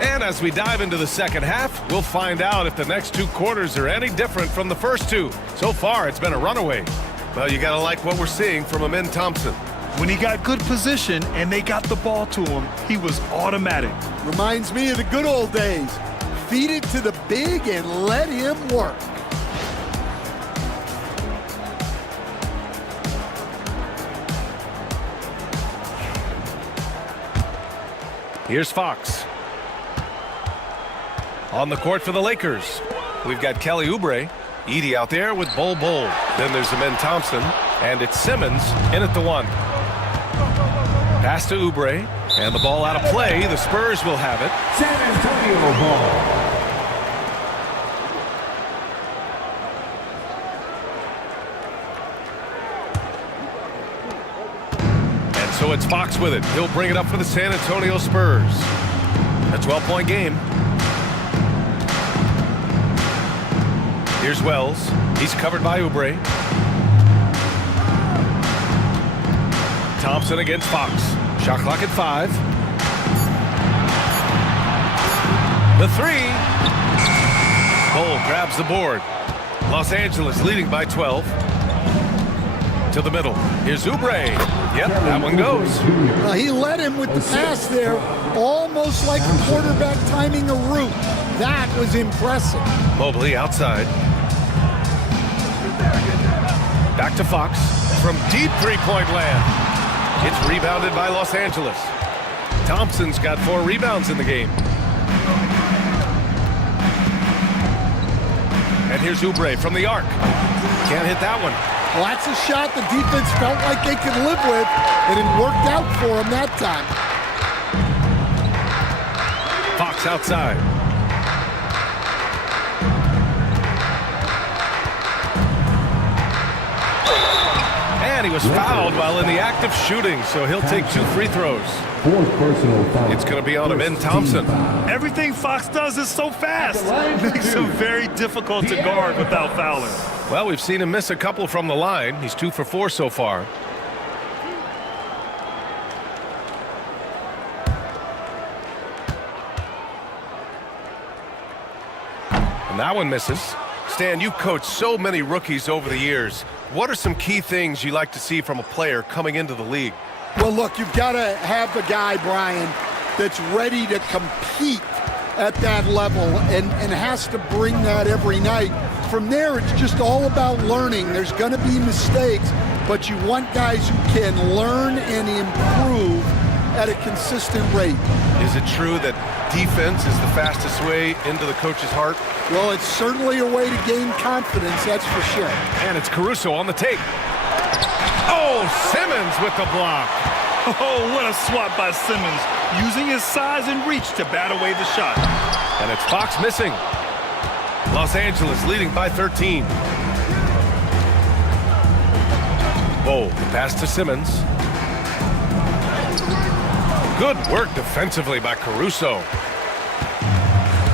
And as we dive into the second half, we'll find out if the next 2 quarters are any different from the first 2. So far, it's been a runaway. Well, you gotta like what we're seeing from Amen Thompson. When he got good position and they got the ball to him, he was automatic. Reminds me of the good old days. Feed it to the big and let him work. Here's Fox. On the court for the Lakers, we've got Kelly Oubre. Edey out there with Bol Bol. Then there's Amen Thompson, and it's Simmons in at the 1. Pass to Oubre, and the ball out of play. The Spurs will have it. San Antonio ball. And so it's Fox with it. He'll bring it up for the San Antonio Spurs. A 12-point game. Here's Wells. He's covered by Oubre. Thompson against Fox. Shot clock at 5. The 3. Cole grabs the board. Los Angeles leading by 12. To the middle. Here's Oubre. Yep, that one goes. He led him with the pass there, almost like a quarterback timing a route. That was impressive. Mobley outside. Back to Fox from deep 3-point land. It's rebounded by Los Angeles. Thompson's got 4 rebounds in the game. And here's Oubre from the arc. Can't hit that one. Well, that's a shot the defense felt like they could live with, and it worked out for them that time. Fox outside. And he was fouled while in the act of shooting, so he'll take 2 free throws. 4th personal foul. It's going to be on him, Ben Thompson. Everything Fox does is so fast. Makes him very difficult to guard without fouling. Well, we've seen him miss a couple from the line. He's 2 for 4 so far. And that one misses. Stan, you've coached so many rookies over the years. What are some key things you like to see from a player coming into the league? Well, look, you've got to have the guy, Brian, that's ready to compete at that level and has to bring that every night. From there, it's just all about learning. There's going to be mistakes, but you want guys who can learn and improve at a consistent rate. Is it true that defense is the fastest way into the coach's heart? Well, it's certainly a way to gain confidence, that's for sure. And it's Caruso on the take. Oh, Simmons with the block. Oh, what a swat by Simmons, using his size and reach to bat away the shot. And it's Fox missing. Los Angeles leading by 13. Oh, the pass to Simmons. Good work defensively by Caruso.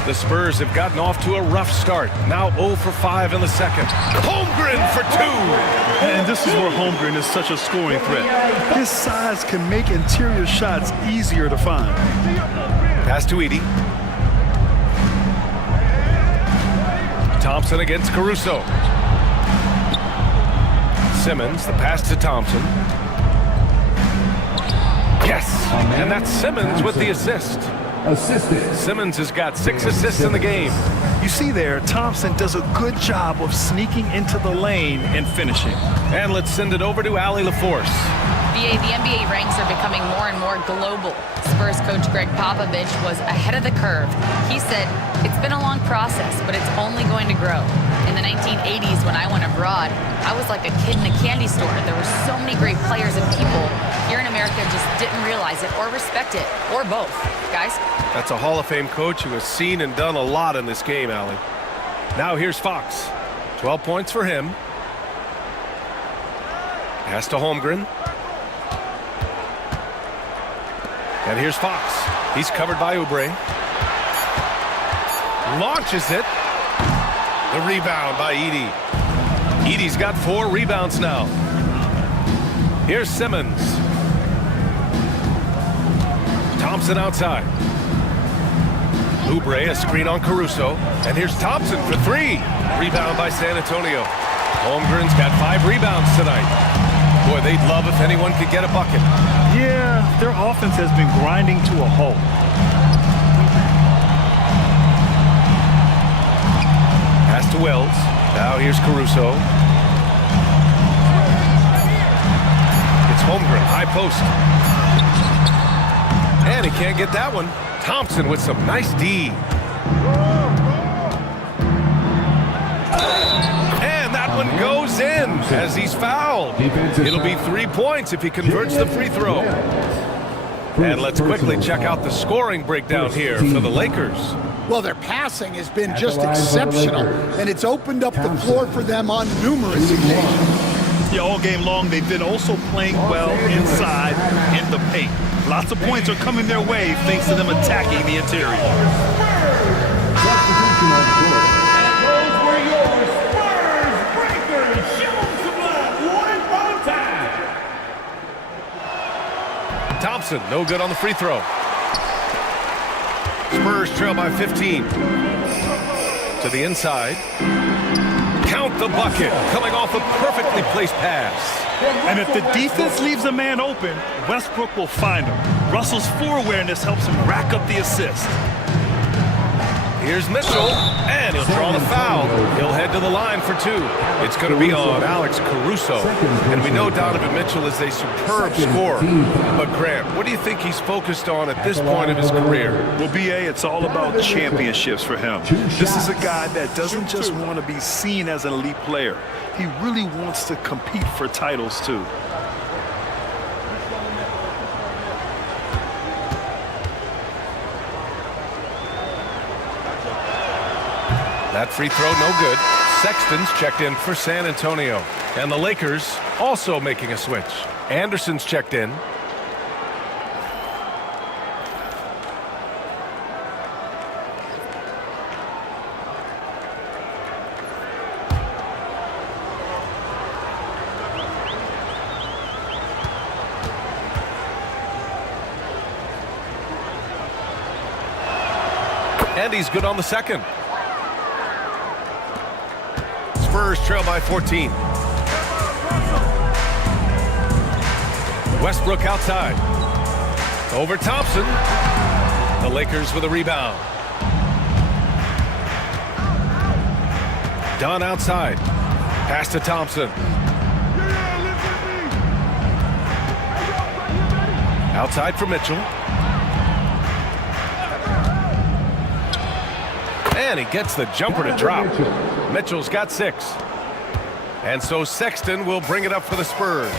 The Spurs have gotten off to a rough start. Now 0 for 5 in the second. Holmgren for 2. And this is where Holmgren is such a scoring threat. His size can make interior shots easier to find. Pass to Edey. Thompson against Caruso. Simmons, the pass to Thompson. Yes, and that's Simmons with the assist. Simmons has got 6 assists in the game. You see there, Thompson does a good job of sneaking into the lane and finishing. And let's send it over to Allie LaForce. The NBA ranks are becoming more and more global. Spurs coach Greg Popovich was ahead of the curve. He said, it's been a long process, but it's only going to grow. In the 1980s, when I went abroad, I was like a kid in a candy store. There were so many great players and people here in America just didn't realize it or respect it, or both. Guys? That's a Hall of Fame coach who has seen and done a lot in this game, Allie. Now here's Fox. 12 points for him. Pass to Holmgren. And here's Fox. He's covered by Oubre. Launches it. The rebound by Edey. Edey's got 4 rebounds now. Here's Simmons. Thompson outside. Oubre, a screen on Caruso. And here's Thompson for 3. Rebound by San Antonio. Holmgren's got 5 rebounds tonight. Boy, they'd love if anyone could get a bucket. Yeah, their offense has been grinding to a halt. Pass to Wells. Now here's Caruso. It's Holmgren, high post. And he can't get that one. Thompson with some nice D. And that one goes in as he's fouled. It'll be 3 points if he converts the free throw. And let's quickly check out the scoring breakdown here for the Lakers. Well, their passing has been just exceptional, and it's opened up the floor for them on numerous occasions. Yeah, all game long, they've been also playing well inside in the paint. Lots of points are coming their way thanks to them attacking the interior. Thompson, no good on the free throw. Spurs trail by 15. To the inside. Count the bucket, coming off a perfectly placed pass. And if the defense leaves a man open, Westbrook will find him. Russell's floor awareness helps him rack up the assist. Here's Mitchell, and he'll draw the foul. He'll head to the line for 2. It's going to be on Alex Caruso. And we know Donovan Mitchell is a superb scorer. But Grant, what do you think he's focused on at this point of his career? Well, B.A., it's all about championships for him. This is a guy that doesn't just want to be seen as an elite player. He really wants to compete for titles, too. That free throw, no good. Sexton's checked in for San Antonio. And the Lakers also making a switch. Anderson's checked in. And he's good on the second. Spurs trail by 14. Westbrook outside. Over Thompson. The Lakers with a rebound. Dunn outside. Pass to Thompson. Outside for Mitchell. And he gets the jumper to drop. Mitchell's got 6. And so Sexton will bring it up for the Spurs.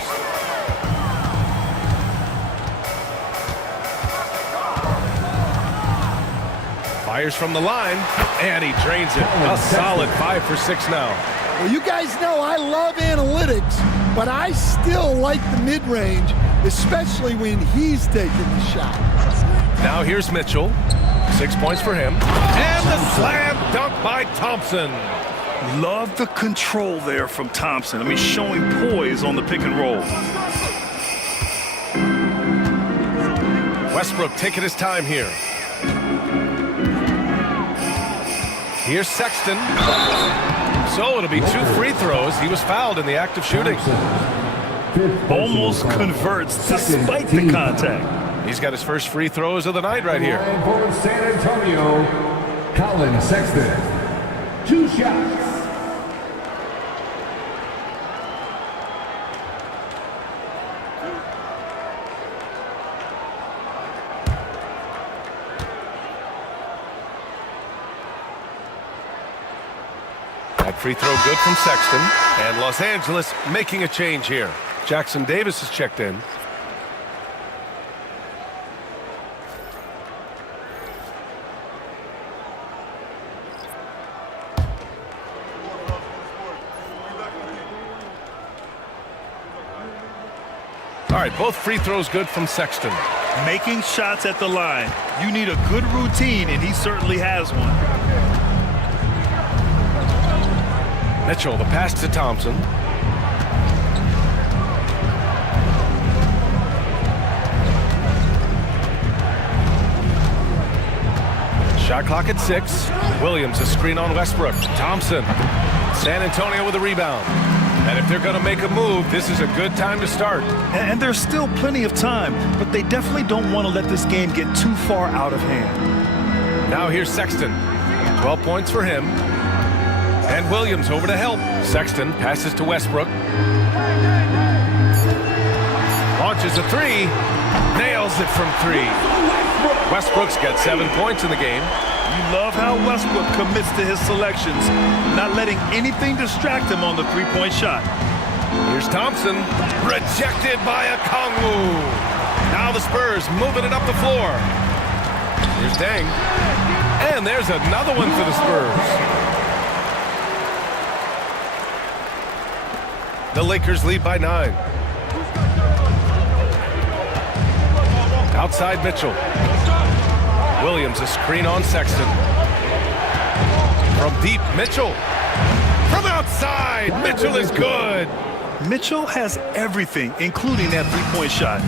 Fires from the line, and he drains it. A solid 5 for 6 now. Well, you guys know I love analytics, but I still like the mid-range, especially when he's taking the shot. Now here's Mitchell. 6 points for him. And the slam dunk by Thompson. Love the control there from Thompson. I mean, showing poise on the pick and roll. Westbrook taking his time here. Here's Sexton. So it'll be 2 free throws. He was fouled in the act of shooting. Almost converts despite the contact. He's got his first free throws of the night right here. And for San Antonio, Colin Sexton. 2 shots. That free throw good from Sexton. And Los Angeles making a change here. Jackson Davis is checked in. All right, both free throws good from Sexton. Making shots at the line. You need a good routine, and he certainly has one. Mitchell, the pass to Thompson. Shot clock at 6. Williams, a screen on Westbrook. Thompson. San Antonio with a rebound. And if they're going to make a move, this is a good time to start. And there's still plenty of time, but they definitely don't want to let this game get too far out of hand. Now here's Sexton. 12 points for him. And Williams over to help. Sexton passes to Westbrook. Launches a 3. Nails it from 3. Westbrook's got 7 points in the game. You love how Westbrook commits to his selections, not letting anything distract him on the three-point shot. Here's Thompson, rejected by Okongwu. Now the Spurs moving it up the floor. Here's Deng. And there's another one for the Spurs. The Lakers lead by 9. Outside Mitchell. Williams, a screen on Sexton. From deep, Mitchell. From outside, Mitchell is good. Mitchell has everything, including that three-point shot.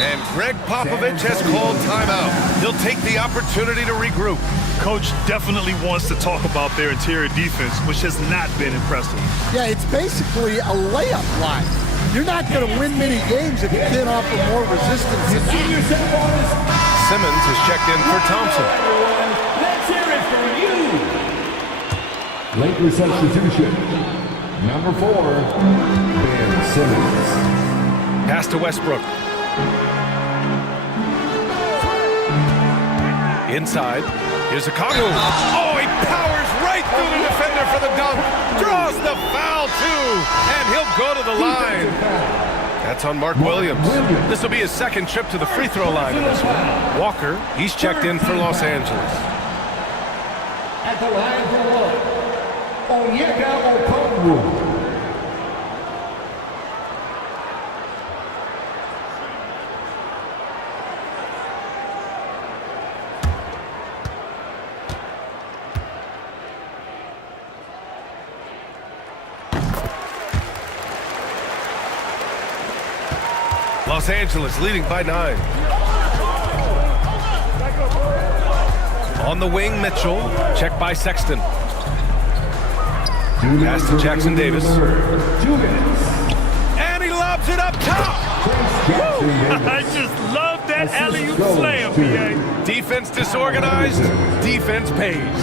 And Greg Popovich has called timeout. He'll take the opportunity to regroup. Coach definitely wants to talk about their interior defense, which has not been impressive. Yeah, it's basically a layup line. You're not going to win many games if you can't offer more resistance than that. Simmons is checked in for Thompson. Let's hear it Lakers substitution. Number 4, Ben Simmons. Pass to Westbrook. Inside. Here's Okongwu. Oh, he powers right through the defender for the dunk. Draws the foul, too. And he'll go to the line. That's on Mark Williams. This will be his second trip to the free throw line in this one. Walker, he's checked in for Los Angeles. At the line for one, Onyeka Okongwu. Los Angeles leading by 9. On the wing, Mitchell. Checked by Sexton. Pass to Jackson Davis. And he lobs it up top. I just love that alley-oop slam, PA. Defense disorganized. Defense pays.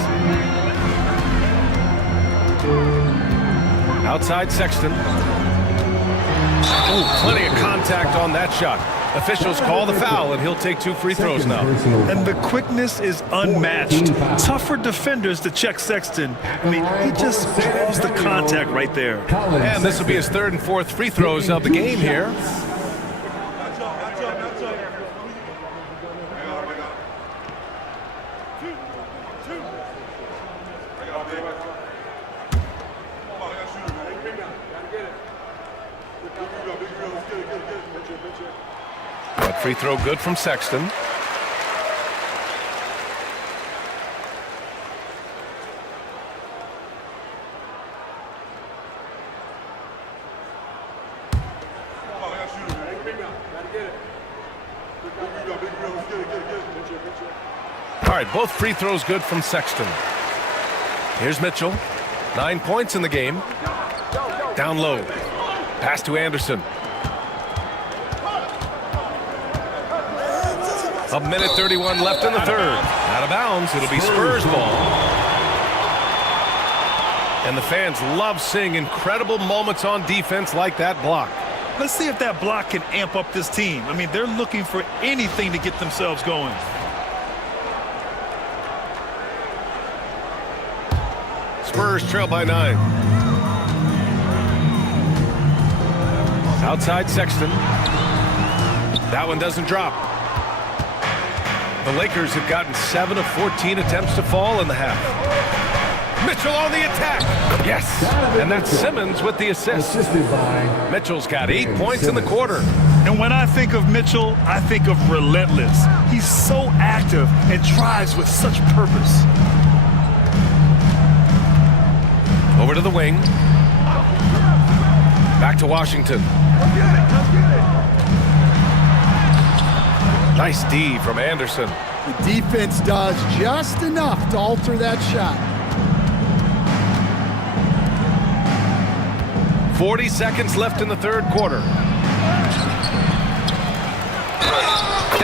Outside Sexton. Oh, plenty of contact on that shot. Officials call the foul, and he'll take 2 free throws now. And the quickness is unmatched. Tough for defenders to check Sexton. I mean, he just draws the contact right there. And this will be his 3rd and 4th free throws of the game here. That free throw good from Sexton. All right, both free throws good from Sexton. Here's Mitchell. 9 points in the game. Down low. Pass to Anderson. A minute 31 left in the 3rd. Out of bounds. It'll be Spurs ball. And the fans love seeing incredible moments on defense like that block. Let's see if that block can amp up this team. I mean, they're looking for anything to get themselves going. Spurs trail by 9. Outside Sexton. That one doesn't drop. The Lakers have gotten 7 of 14 attempts to fall in the half. Mitchell on the attack. Yes. And that's Simmons with the assist. Mitchell's got 8 points in the quarter. And when I think of Mitchell, I think of relentless. He's so active and drives with such purpose. Over to the wing. Back to Washington. Nice D from Anderson. The defense does just enough to alter that shot. 40 seconds left in the 3rd quarter.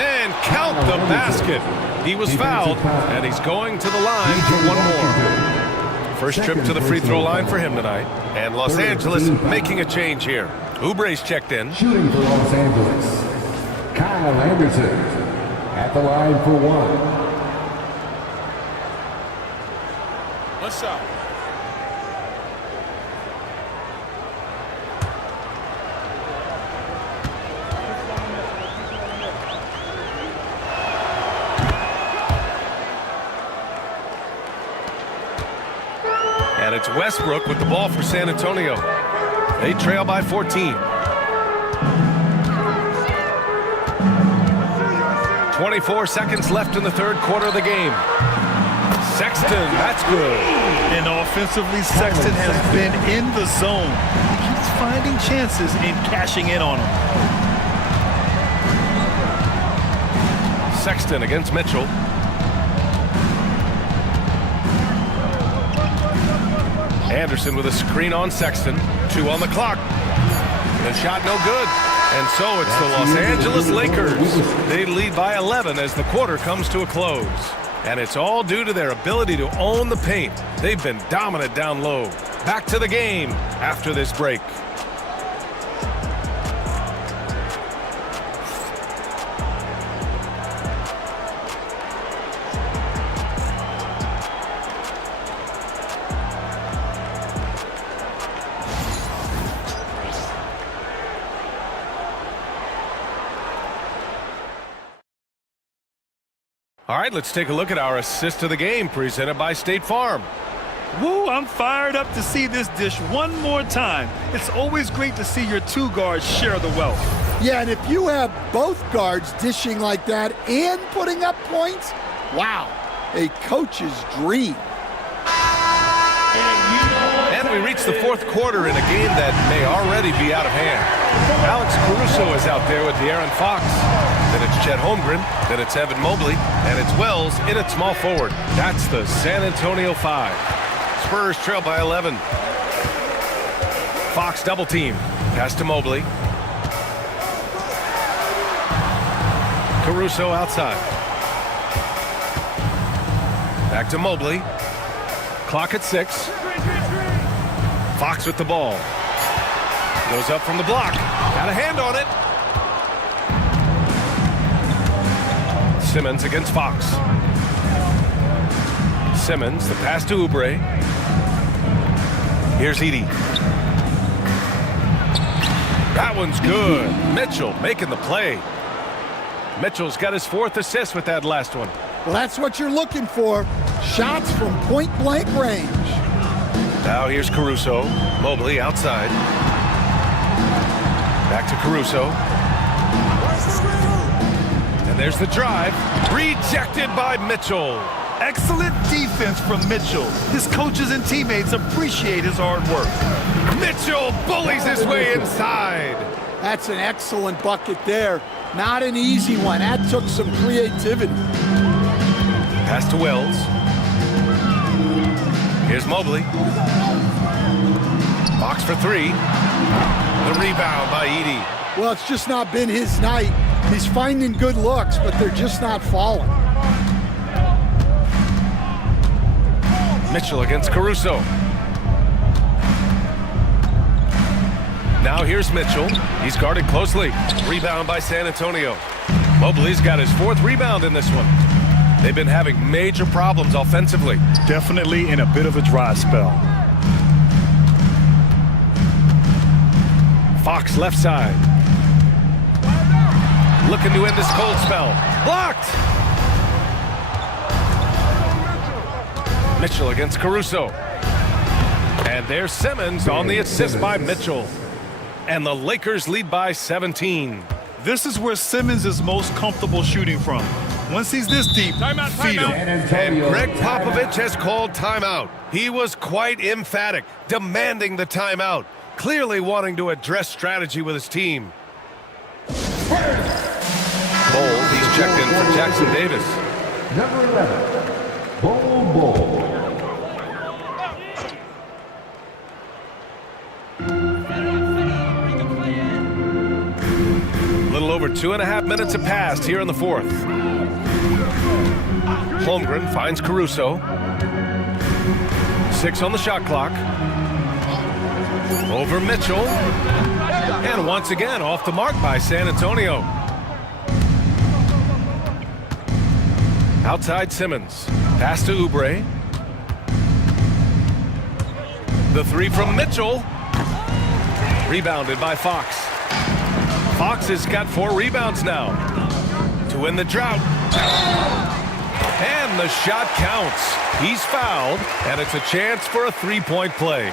And count the basket. He was fouled, and he's going to the line for one more. First trip to the free throw line for him tonight. And Los Angeles making a change here. Oubre's checked in. Shooting for Los Angeles, Kyle Anderson. At the line for 1. One shot. And it's Westbrook with the ball for San Antonio. They trail by 14. 24 seconds left in the 3rd quarter of the game. Sexton, that's good. And offensively, Sexton has been in the zone. He keeps finding chances and cashing in on them. Sexton against Mitchell. Anderson with a screen on Sexton. 2 on the clock. The shot no good. And so it's the Los Angeles Lakers. They lead by 11 as the quarter comes to a close. And it's all due to their ability to own the paint. They've been dominant down low. Back to the game after this break. All right, let's take a look at our assist of the game presented by State Farm. Woo, I'm fired up to see this dish one more time. It's always great to see your two guards share the wealth. Yeah, and if you have both guards dishing like that and putting up points, wow, a coach's dream. And we reach the fourth quarter in a game that may already be out of hand. Alex Caruso is out there with De'Aaron Fox. Then it's Chet Holmgren, then it's Evan Mobley, and it's Wells in at small forward. That's the San Antonio 5. Spurs trail by 11. Fox double team. Pass to Mobley. Caruso outside. Back to Mobley. Clock at 6. Fox with the ball. Goes up from the block. Got a hand on it. Simmons against Fox. Simmons, the pass to Oubre. Here's Edey. That one's good. Mitchell making the play. Mitchell's got his 4th assist with that last one. Well, that's what you're looking for. Shots from point-blank range. Now here's Caruso. Mobley outside. Back to Caruso. And there's the drive. Rejected by Mitchell. Excellent defense from Mitchell. His coaches and teammates appreciate his hard work. Mitchell bullies his way inside. That's an excellent bucket there. Not an easy one. That took some creativity. Pass to Wells. Here's Mobley. Fox for 3. The rebound by Edey. Well, it's just not been his night. He's finding good looks, but they're just not falling. Mitchell against Caruso. Now here's Mitchell. He's guarded closely. Rebound by San Antonio. Mobley's got his 4th rebound in this one. They've been having major problems offensively. Definitely in a bit of a dry spell. Fox left side. Looking to end this cold spell. Blocked! Mitchell against Caruso. And there's Simmons on the assist by Mitchell. And the Lakers lead by 17. This is where Simmons is most comfortable shooting from. Once he's this deep, feed him. And Greg Popovich has called timeout. He was quite emphatic, demanding the timeout, clearly wanting to address strategy with his team. Bol, he's checked in for Jackson Davis. Number 11, Bol. A little over 2.5 minutes have passed here in the 4th. Holmgren finds Caruso. 6 on the shot clock. Over Mitchell. And once again off the mark by San Antonio. Outside Simmons. Pass to Oubre. The 3 from Mitchell. Rebounded by Fox. Fox has got 4 rebounds now to win the drought. And the shot counts. He's fouled, and it's a chance for a 3-point play.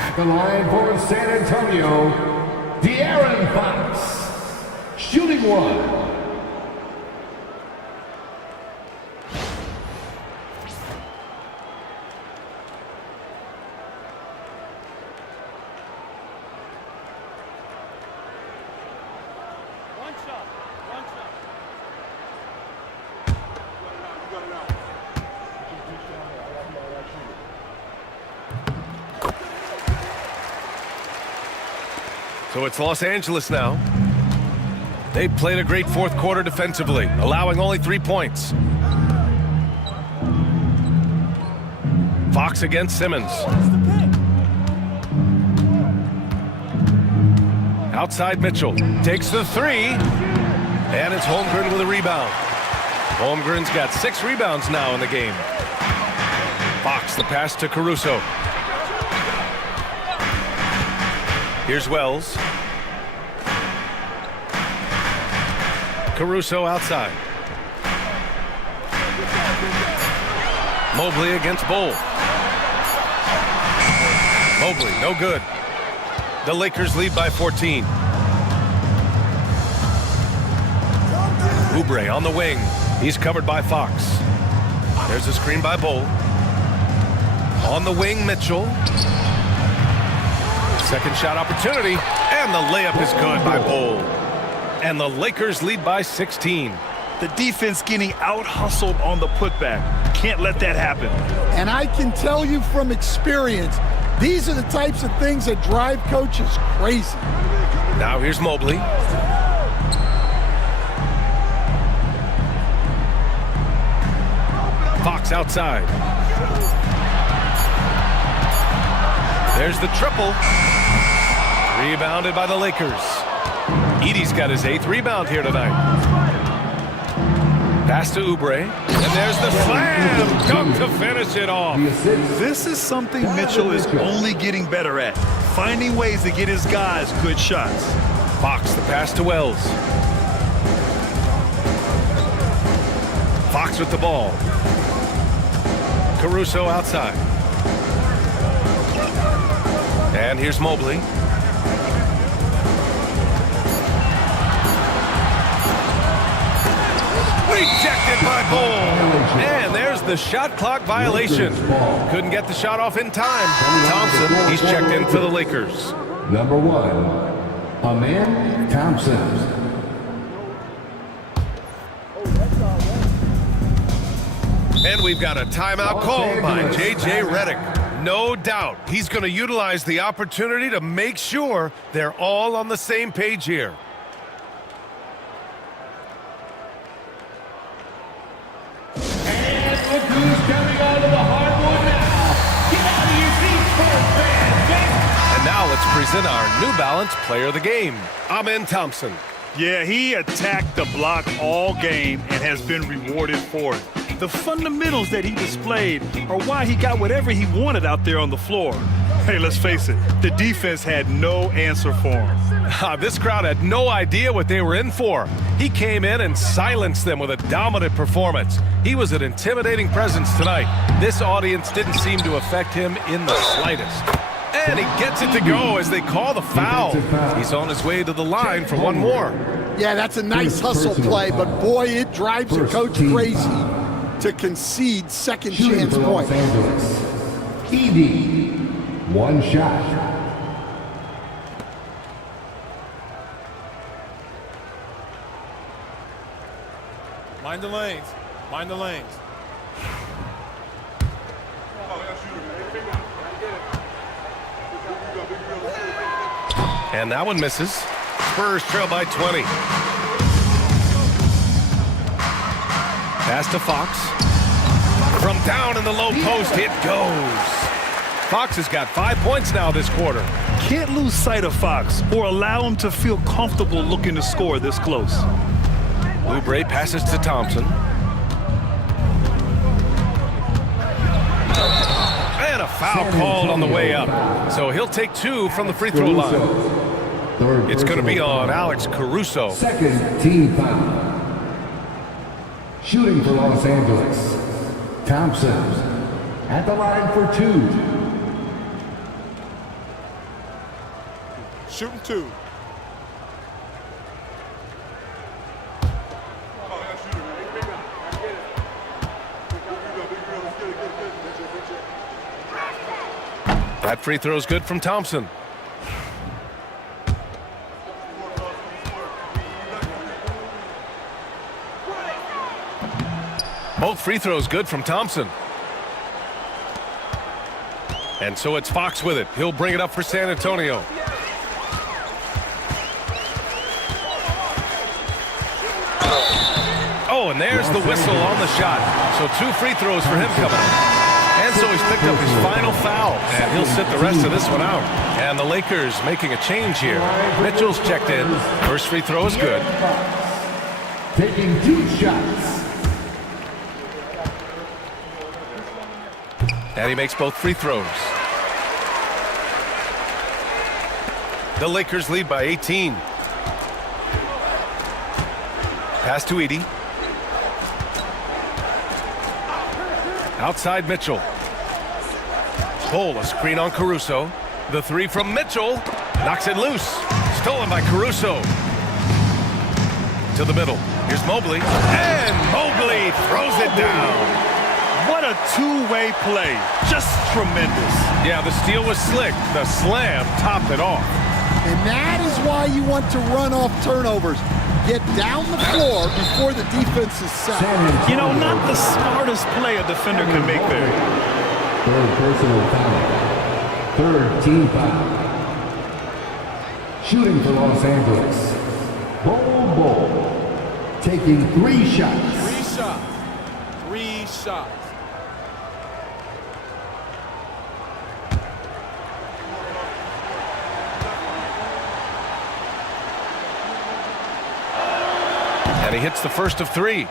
At the line for San Antonio, De'Aaron Fox, shooting 1. So it's Los Angeles now. They played a great fourth quarter defensively, allowing only 3 points. Fox against Simmons. Outside Mitchell. Takes the three. And it's Holmgren with a rebound. Holmgren's got 6 rebounds now in the game. Fox, the pass to Caruso. Here's Wells. Caruso outside. Mobley against Bull. Mobley, no good. The Lakers lead by 14. Oubre on the wing. He's covered by Fox. There's a screen by Bull. On the wing, Mitchell. Second shot opportunity. And the layup is good by Bull. And the Lakers lead by 16. The defense getting out-hustled on the putback. Can't let that happen. And I can tell you from experience, these are the types of things that drive coaches crazy. Now here's Mobley. Fox outside. There's the triple. Rebounded by the Lakers. Edey's got his 8th rebound here tonight. Pass to Oubre. And there's the slam dunk to finish it off. This is something Mitchell is only getting better at. Finding ways to get his guys good shots. Fox, the pass to Wells. Fox with the ball. Caruso outside. And here's Mobley. Rejected by Bull. And there's the shot clock violation. Couldn't get the shot off in time. Thompson, he's checked in for the Lakers. Number 1, Amen Thompson. And we've got a timeout called by J.J. Redick. No doubt he's going to utilize the opportunity to make sure they're all on the same page here. And look who's coming onto the hardwood now. Get out of your seats, sports fans. And now let's present our New Balance Player of the Game, Amen Thompson. Yeah, he attacked the block all game and has been rewarded for it. The fundamentals that he displayed are why he got whatever he wanted out there on the floor. Hey, let's face it, the defense had no answer for him. This crowd had no idea what they were in for. He came in and silenced them with a dominant performance. He was an intimidating presence tonight. This audience didn't seem to affect him in the slightest. And he gets it to go as they call the foul. He's on his way to the line for one more. Yeah, that's a nice hustle play, but boy, it drives a coach crazy to concede second chance points. Edey, 1 shot. Mind the lanes. Mind the lanes. And that one misses. Spurs trail by 20. Pass to Fox. From down in the low post, it goes. Fox has got 5 points now this quarter. Can't lose sight of Fox or allow him to feel comfortable looking to score this close. Oubre passes to Thompson. And a foul called on the way up. So he'll take 2 from the free throw line. It's going to be on Alex Caruso. Second team foul. Shooting for Los Angeles, Thompson at the line for 2. Shooting 2. That free throw is good from Thompson. Both free throws good from Thompson. And so it's Fox with it. He'll bring it up for San Antonio. Oh, and there's the whistle on the shot. So 2 free throws for him coming up. And so he's picked up his final foul, and he'll sit the rest of this one out. And the Lakers making a change here. Mitchell's checked in. First free throw is good. Taking 2 shots. And he makes both free throws. The Lakers lead by 18. Pass to Edey. Outside Mitchell. Pull, a screen on Caruso. The 3 from Mitchell. Knocks it loose. Stolen by Caruso. To the middle. Here's Mobley. And Mobley throws it down. What a two-way play. Just tremendous. Yeah, the steal was slick. The slam topped it off. And that is why you want to run off turnovers. Get down the floor before the defense is set. You know, not the smartest play a defender can make there. Third personal foul. Third team foul. Shooting for Los Angeles. Bol. Taking 3 shots. 3 shots. And he hits the first of 3.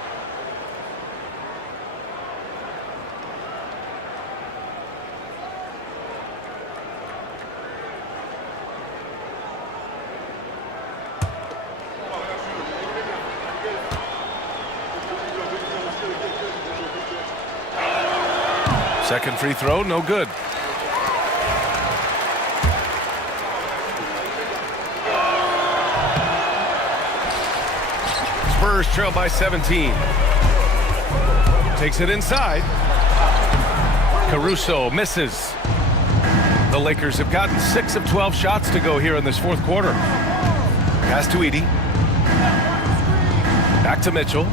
Second free throw, no good. Spurs trail by 17. Takes it inside. Caruso misses. The Lakers have gotten 6 of 12 shots to go here in this fourth quarter. Pass to Edey. Back to Mitchell.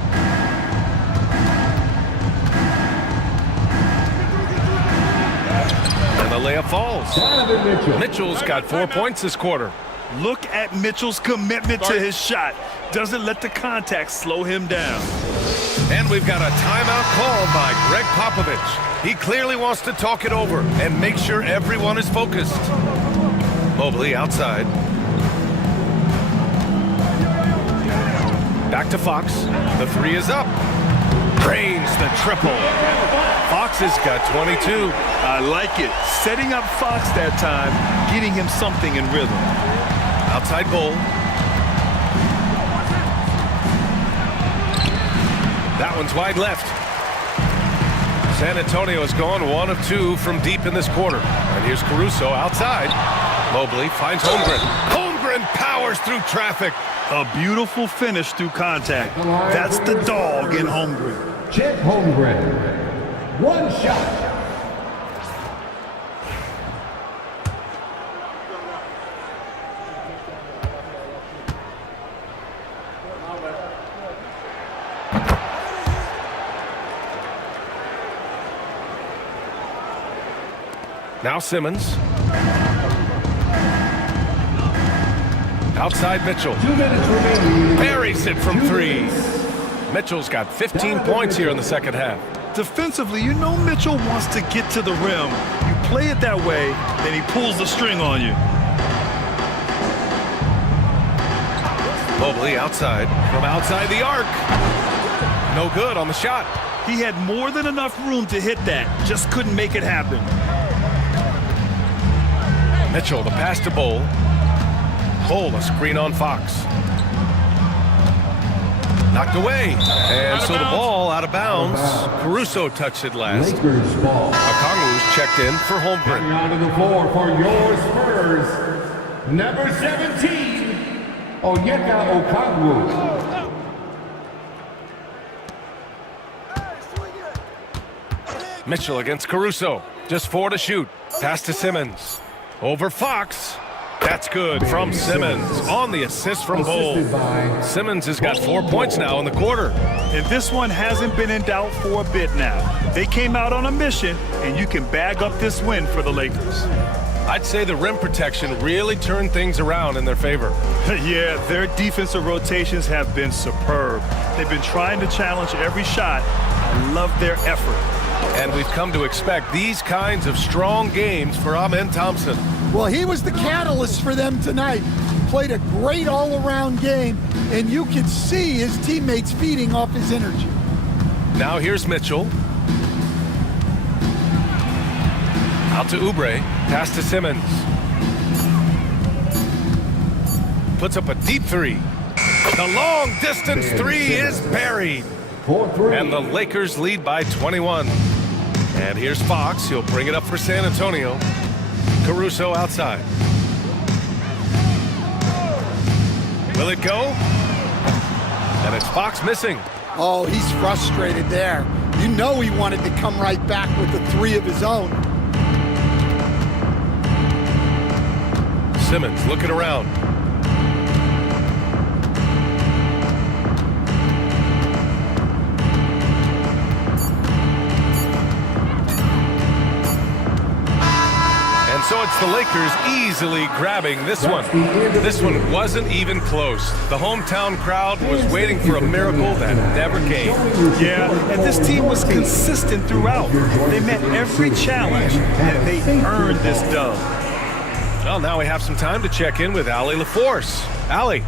And the layup falls. Mitchell's got 4 points this quarter. Look at Mitchell's commitment to his shot. Doesn't let the contact slow him down. And we've got a timeout called by Greg Popovich. He clearly wants to talk it over and make sure everyone is focused. Mobley outside. Back to Fox. The 3 is up. Drains the triple. Fox has got 22. I like it. Setting up Fox that time, getting him something in rhythm. Outside Bol. That one's wide left. San Antonio has gone 1 of 2 from deep in this quarter. And here's Caruso outside. Mobley finds Holmgren. Holmgren powers through traffic. A beautiful finish through contact. That's the dog in Holmgren. Chet Holmgren. 1 shot. Now Simmons. Outside Mitchell. 2 minutes remaining. Buries it from 3. Mitchell's got 15 points here in the second half. Defensively, you know Mitchell wants to get to the rim. You play it that way, then he pulls the string on you. Mobley outside. From outside the arc. No good on the shot. He had more than enough room to hit that. Just couldn't make it happen. Mitchell, the pass to Bol. Bol, a screen on Fox. Knocked away. And so the ball out of bounds. Caruso touched it last. Lakers ball. Okongwu's checked in for Holmgren. Coming onto the floor for your Spurs, number 17, Onyeka Okongwu. Mitchell against Caruso. Just 4 to shoot. Pass to Simmons. Over Fox. That's good from Simmons on the assist from Bol. Simmons has got 4 points now in the quarter. And this one hasn't been in doubt for a bit now. They came out on a mission, and you can bag up this win for the Lakers. I'd say the rim protection really turned things around in their favor. Yeah, their defensive rotations have been superb. They've been trying to challenge every shot. I love their effort. And we've come to expect these kinds of strong games for Amen Thompson. Well, he was the catalyst for them tonight. Played a great all-around game, and you could see his teammates feeding off his energy. Now here's Mitchell. Out to Oubre, pass to Simmons. Puts up a deep three. The long distance three is buried. And the Lakers lead by 21. And here's Fox, he'll bring it up for San Antonio. Caruso outside. Will it go? And it's Fox missing. Oh, he's frustrated there. You know he wanted to come right back with the three of his own. Simmons looking around. And so it's the Lakers easily grabbing this one. This one wasn't even close. The hometown crowd was waiting for a miracle that never came. Yeah, and this team was consistent throughout. They met every challenge, and they earned this dub. Well, now we have some time to check in with Allie LaForce. Allie.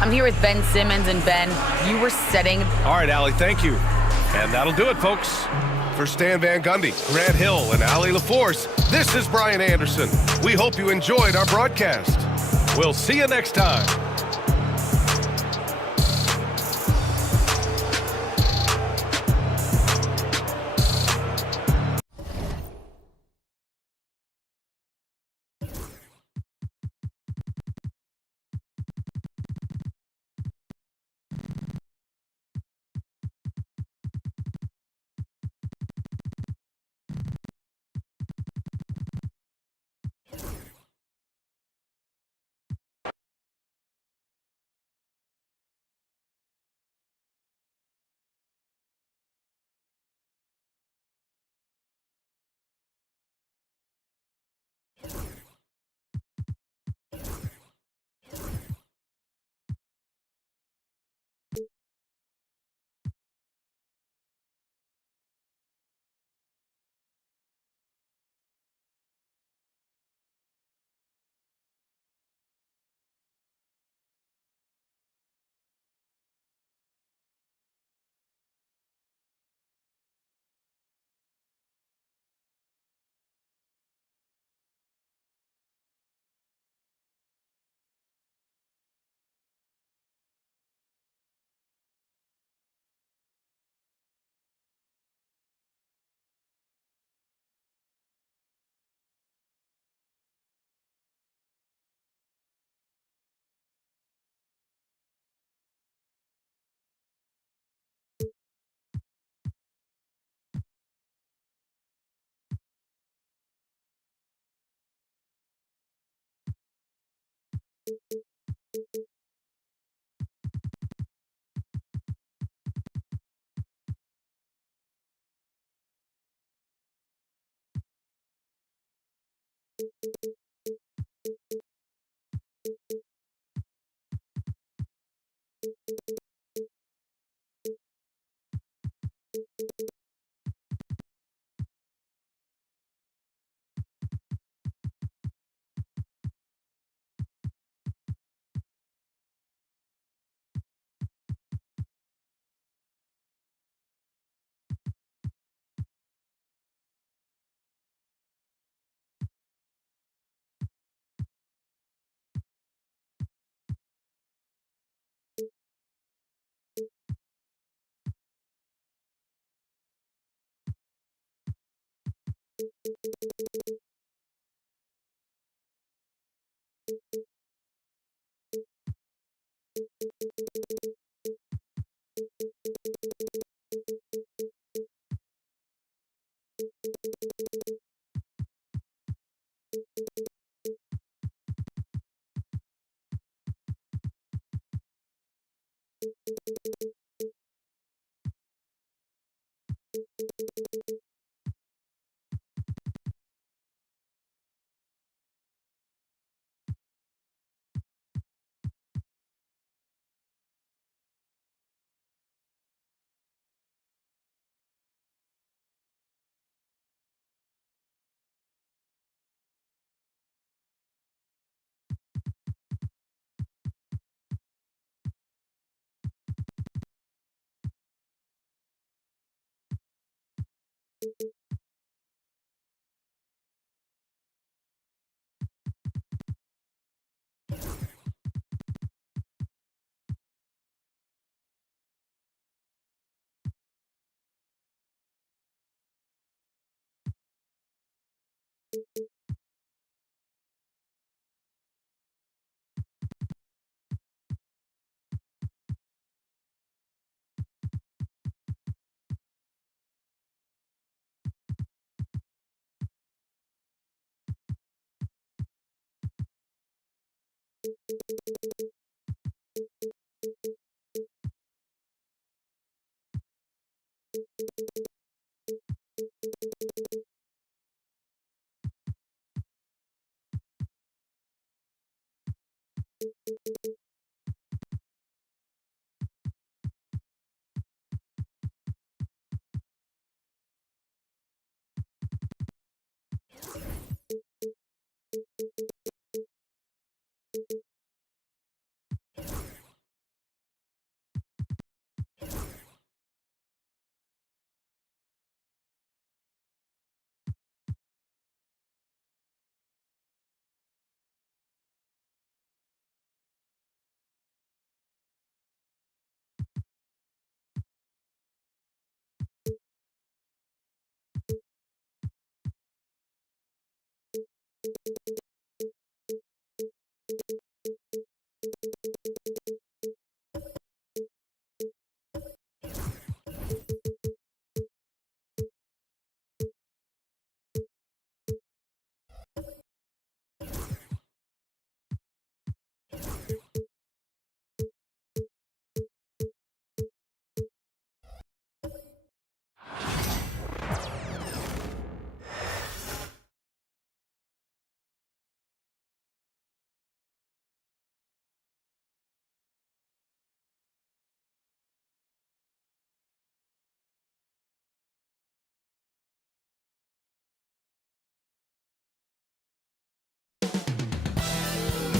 I'm here with Ben Simmons, and Ben, you were setting. All right, Allie, thank you. And that'll do it, folks. For Stan Van Gundy, Grant Hill, and Allie LaForce, this is Brian Anderson. We hope you enjoyed our broadcast. We'll see you next time.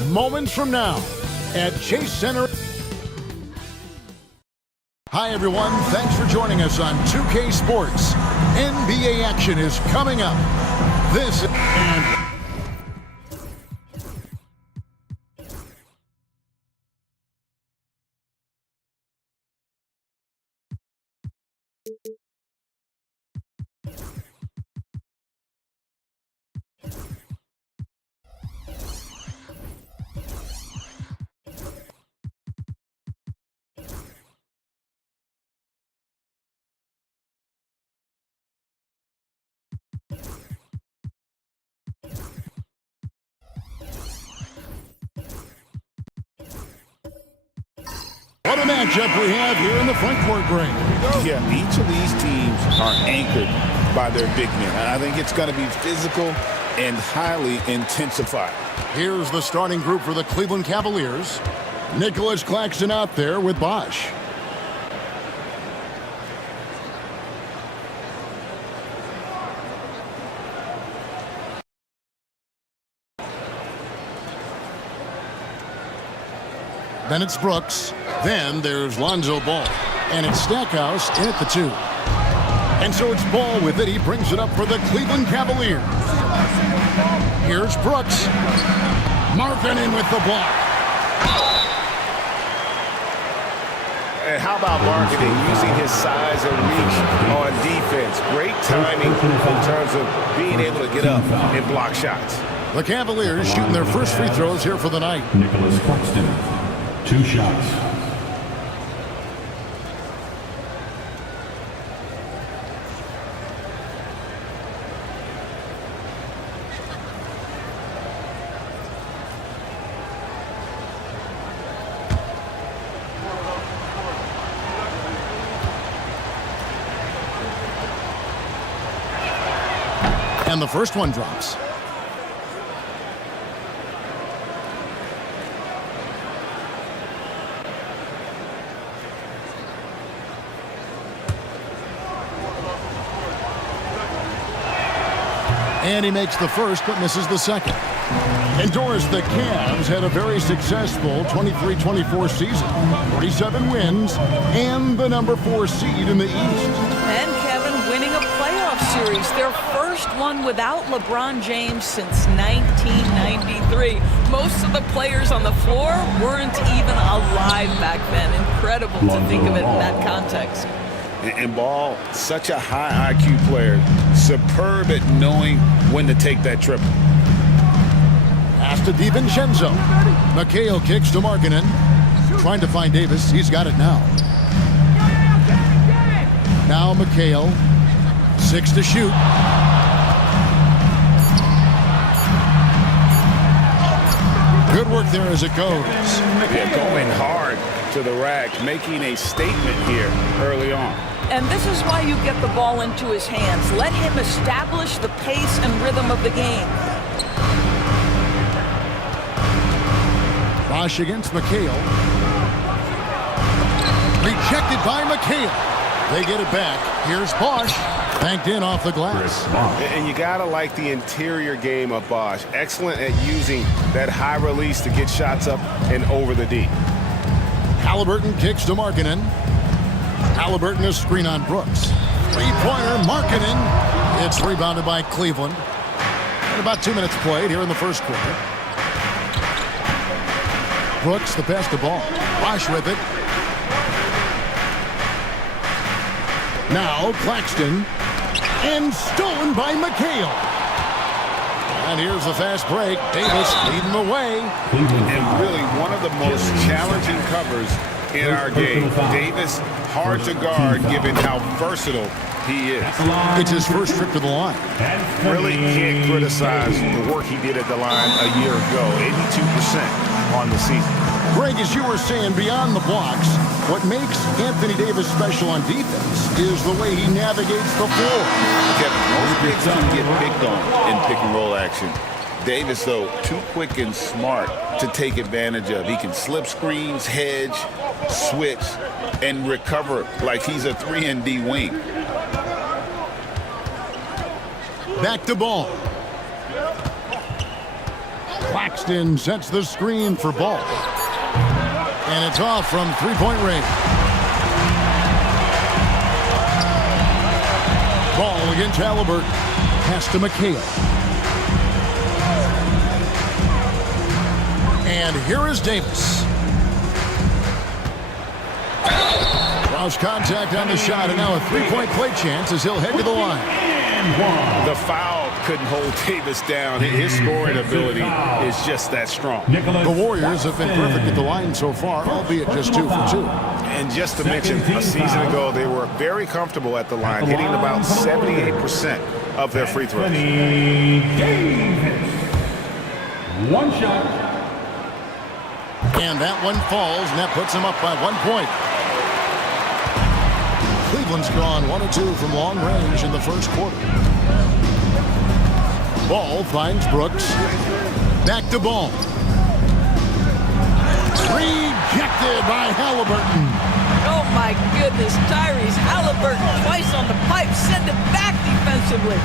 Moments from now at Chase Center. Hi, everyone. Thanks for joining us on 2K Sports. NBA action is coming up. This and what a matchup we have here in the front court, Greg. Yeah, each of these teams are anchored by their big men. And I think it's going to be physical and highly intensified. Here's the starting group for the Cleveland Cavaliers. Nicholas Claxton out there with Bosh. Then it's Brooks. Then there's Lonzo Ball. And it's Stackhouse in at the 2. And so it's Ball with it. He brings it up for the Cleveland Cavaliers. Here's Brooks. Markkanen with the block. And how about Markkanen using his size and reach on defense? Great timing in terms of being able to get up and block shots. The Cavaliers shooting their first free throws here for the night. Nicholas Claxton, 2 shots. And the first one drops. And he makes the first, but misses the second. And Doris, the Cavs had a very successful 23-24 season. 47 wins and the number 4 seed in the East. And Kevin winning a playoff series, their first one without LeBron James since 1993. Most of the players on the floor weren't even alive back then. Incredible to think of it in that context. And Ball, such a high IQ player, superb at knowing when to take that triple. Pass to DiVincenzo. McHale kicks to Markkanen. Trying to find Davis. He's got it now. Now McHale. 6 to shoot. Good work there as it goes. Yeah, going hard to the rack, making a statement here early on. And this is why you get the ball into his hands. Let him establish the pace and rhythm of the game. Bosh against McHale. Rejected by McHale. They get it back. Here's Bosh. Banked in off the glass. And you got to like the interior game of Bosh. Excellent at using that high release to get shots up and over the D. Halliburton kicks to Markkanen. Halliburton a screen on Brooks. Three-pointer, Markkanen. It's rebounded by Cleveland. And about 2 minutes played here in the first quarter. Brooks, the pass to Ball. Bosh with it. Now Claxton. And stolen by McHale. And here's the fast break. Davis leading the way. And really one of the most challenging covers in our game. Davis, hard to guard given how versatile he is. It's his first trip to the line. Really can't criticize the work he did at the line a year ago. 82% on the season. Greg, as you were saying, beyond the blocks, what makes Anthony Davis special on defense is the way he navigates the floor. Kevin, most bigs can get picked on in pick-and-roll action. Davis, though, too quick and smart to take advantage of. He can slip screens, hedge, switch, and recover like he's a 3-and-D wing. Back to Ball. Claxton sets the screen for Ball. And it's off from three-point range. Ball against Halliburton. Pass to McHale. And here is Davis. Cross contact on the shot, and now a three-point play chance as he'll head to the line. The foul couldn't hold Davis down. His scoring ability is just that strong. The Warriors have been perfect at the line so far, albeit just 2 for 2. And just to mention, a season ago, they were very comfortable at the line, hitting about 78% of their free throws. One shot. And that one falls, and that puts him up by 1 point. Cleveland's drawn 1 of 2 from long range in the first quarter. Ball finds Brooks. Back to Ball. Rejected by Halliburton. Oh my goodness, Tyrese Halliburton twice on the pipe, send it back defensively.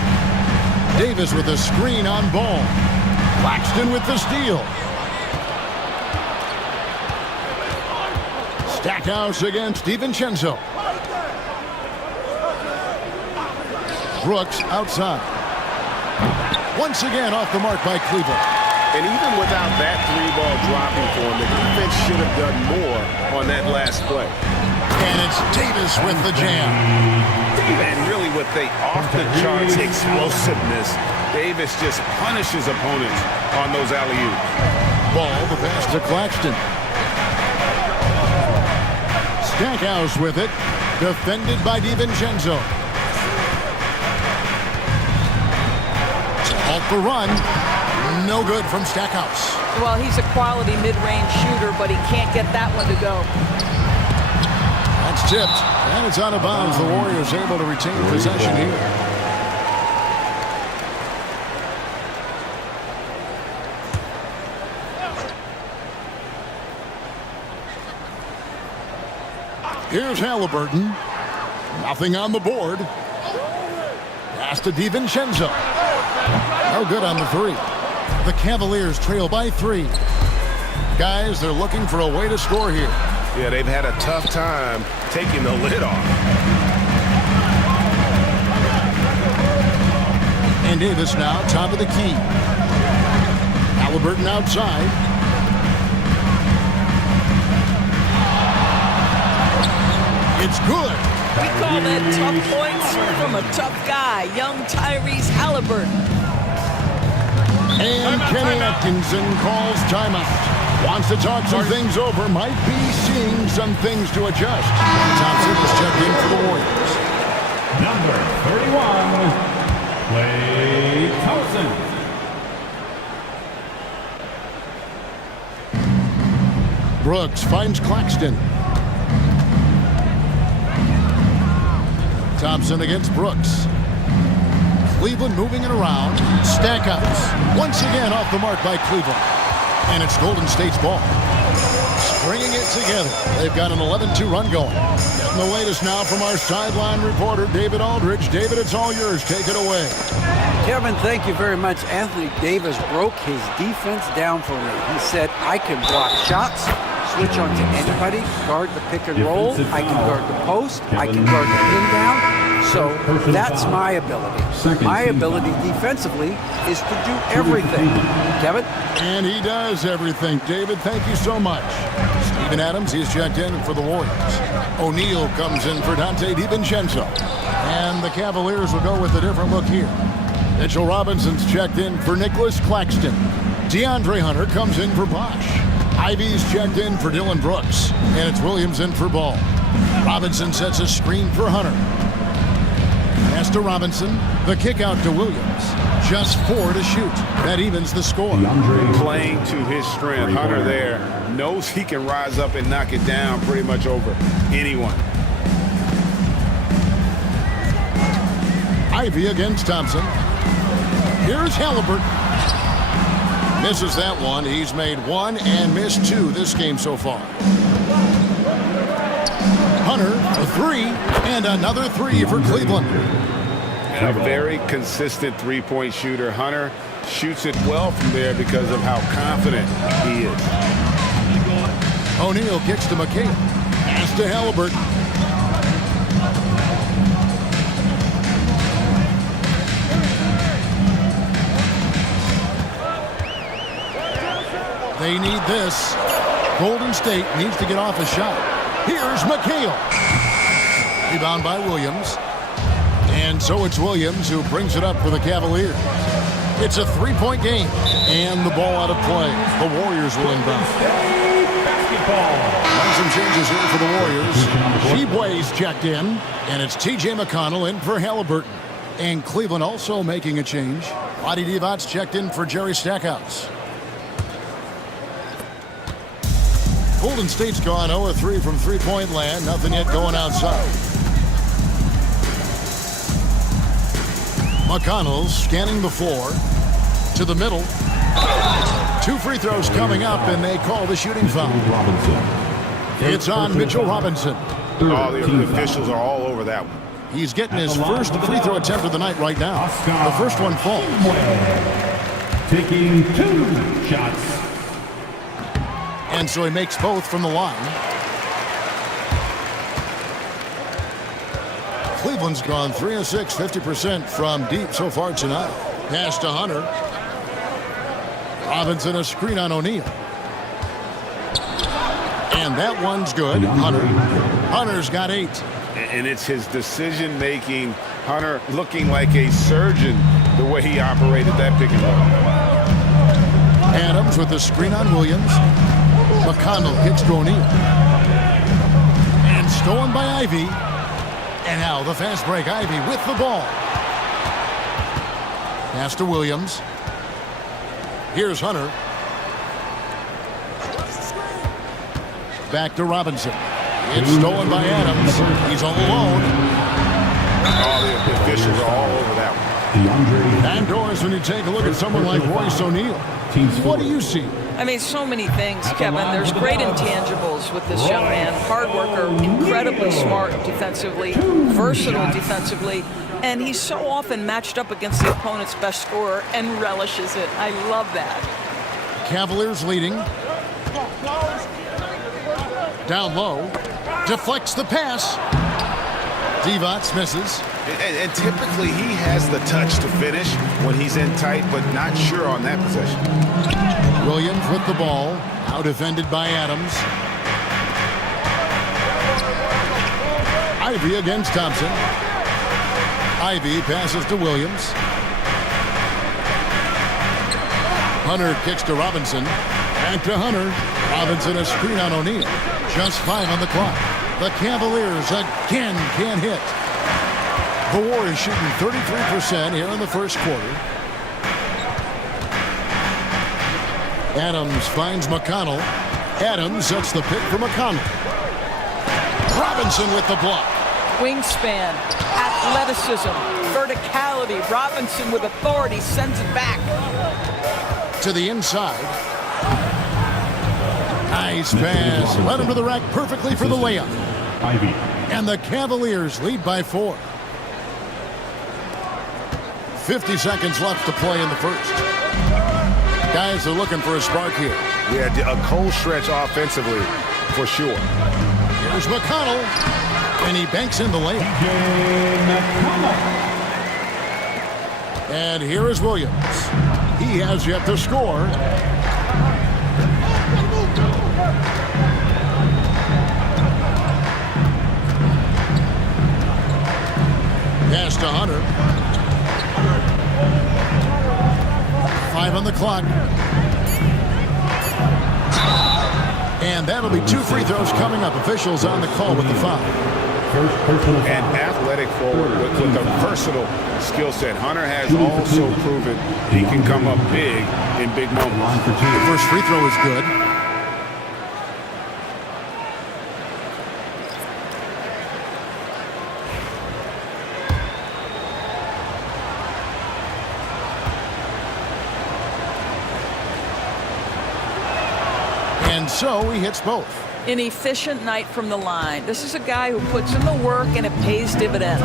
Davis with a screen on Ball. Claxton with the steal. Stackhouse against DiVincenzo. Brooks outside. Once again off the mark by Cleveland. And even without that three-ball dropping for him, the defense should have done more on that last play. And it's Davis with the jam. And really with the off-the-charts explosiveness, Davis just punishes opponents on those alley-oops. Ball, the pass to Claxton. Stackhouse with it. Defended by DiVincenzo. Off the run. No good from Stackhouse. Well, he's a quality mid-range shooter, but he can't get that one to go. That's tipped. And it's out of bounds. The Warriors able to retain possession here. Here's Halliburton. Nothing on the board. Pass to DiVincenzo. No good on the three. The Cavaliers trail by 3. Guys, they're looking for a way to score here. Yeah, they've had a tough time taking the lid off. And Davis now top of the key. Halliburton outside. It's good. We call that tough points from a tough guy, young Tyrese Halliburton. And Kenny Atkinson calls timeout. Wants to talk some things over. Might be seeing some things to adjust. Thompson is checked in for the Warriors. Number 31, Klay Thompson. Brooks finds Claxton. Thompson against Brooks. Cleveland moving it around. Stackhouse once again off the mark by Cleveland. And it's Golden State's ball. Stringing it together. They've got an 11-2 run going. Getting the latest now from our sideline reporter, David Aldridge. David, it's all yours. Take it away. Kevin, thank you very much. Anthony Davis broke his defense down for me. He said, I can block shots, switch on to anybody, guard the pick and roll, I can guard the post, I can guard the pin down. So that's my ability. My ability defensively is to do everything. Kevin? And he does everything. David, thank you so much. Steven Adams, he's checked in for the Warriors. O'Neal comes in for Dante DiVincenzo. And the Cavaliers will go with a different look here. Mitchell Robinson's checked in for Nicholas Claxton. DeAndre Hunter comes in for Bosh. Ivy's checked in for Dylan Brooks. And it's Williams in for Ball. Robinson sets a screen for Hunter. Pass to Robinson. The kick out to Williams. Just 4 to shoot. That evens the score. Playing to his strength. Hunter there knows he can rise up and knock it down pretty much over anyone. Ivy against Thompson. Here's Halliburton. Misses that one. He's made 1 and missed 2 this game so far. Hunter, a 3, and another 3 for Cleveland. And a very consistent three-point shooter. Hunter shoots it well from there because of how confident he is. O'Neal kicks to McHale. Pass to Halliburton. They need this. Golden State needs to get off a shot. Here's McHale. Rebound by Williams. And so it's Williams who brings it up for the Cavaliers. It's a 3-point game. And the ball out of play. The Warriors will inbound. Some changes here for the Warriors. Sheboy's checked in. And it's T.J. McConnell in for Halliburton. And Cleveland also making a change. Vlade Divac's checked in for Jerry Stackhouse. Golden State's gone 0-3 from three-point land. Nothing yet going outside. McConnell's scanning the floor. To the middle. 2 free throws coming up, and they call the shooting foul. It's on Mitchell Robinson. All the officials are all over that one. He's getting his first free throw attempt of the night right now. The first one falls. Taking 2 shots. And so he makes both from the line. Cleveland's gone 3 of 6, 50% from deep so far tonight. Pass to Hunter. Robinson a screen on O'Neal. And that one's good. Hunter's got 8. And it's his decision-making. Hunter looking like a surgeon the way he operated that pick and roll. Adams with the screen on Williams. McConnell kicks to O'Neal. And stolen by Ivy. And now the fast break. Ivy with the ball. Pass to Williams. Here's Hunter. Back to Robinson. It's stolen by Adams. He's all alone. All the officials are all over that one. And doors when you take a look at someone like Royce O'Neal. What do you see? I mean, so many things, Kevin. There's great intangibles with this young man. Hard worker, incredibly smart defensively, versatile defensively, and he's so often matched up against the opponent's best scorer and relishes it. I love that. Cavaliers leading. Down low. Deflects the pass. Divac misses. And typically he has the touch to finish when he's in tight, but not sure on that possession. Williams with the ball. Now defended by Adams. Ivy against Thompson. Ivy passes to Williams. Hunter kicks to Robinson. Back to Hunter. Robinson a screen on O'Neal. Just 5 on the clock. The Cavaliers again can't hit. The Warriors shooting 33% here in the first quarter. Adams finds McConnell. Adams sets the pick for McConnell. Robinson with the block. Wingspan, athleticism, verticality. Robinson with authority sends it back. To the inside. Nice pass. Led him to the rack perfectly for the layup. Ivy. And the Cavaliers lead by 4. 50 seconds left to play in the first. Guys are looking for a spark here. Yeah, a cold stretch offensively, for sure. Here's McConnell. And he banks in the layup. And here is Williams. He has yet to score. Pass to Hunter. 5 on the clock. And that'll be 2 free throws coming up. Officials on the call with the foul. An athletic forward with a versatile skill set. Hunter has also proven he can come up big in big moments. The first free throw is good. And so he hits both. An efficient night from the line. This is a guy who puts in the work and it pays dividends.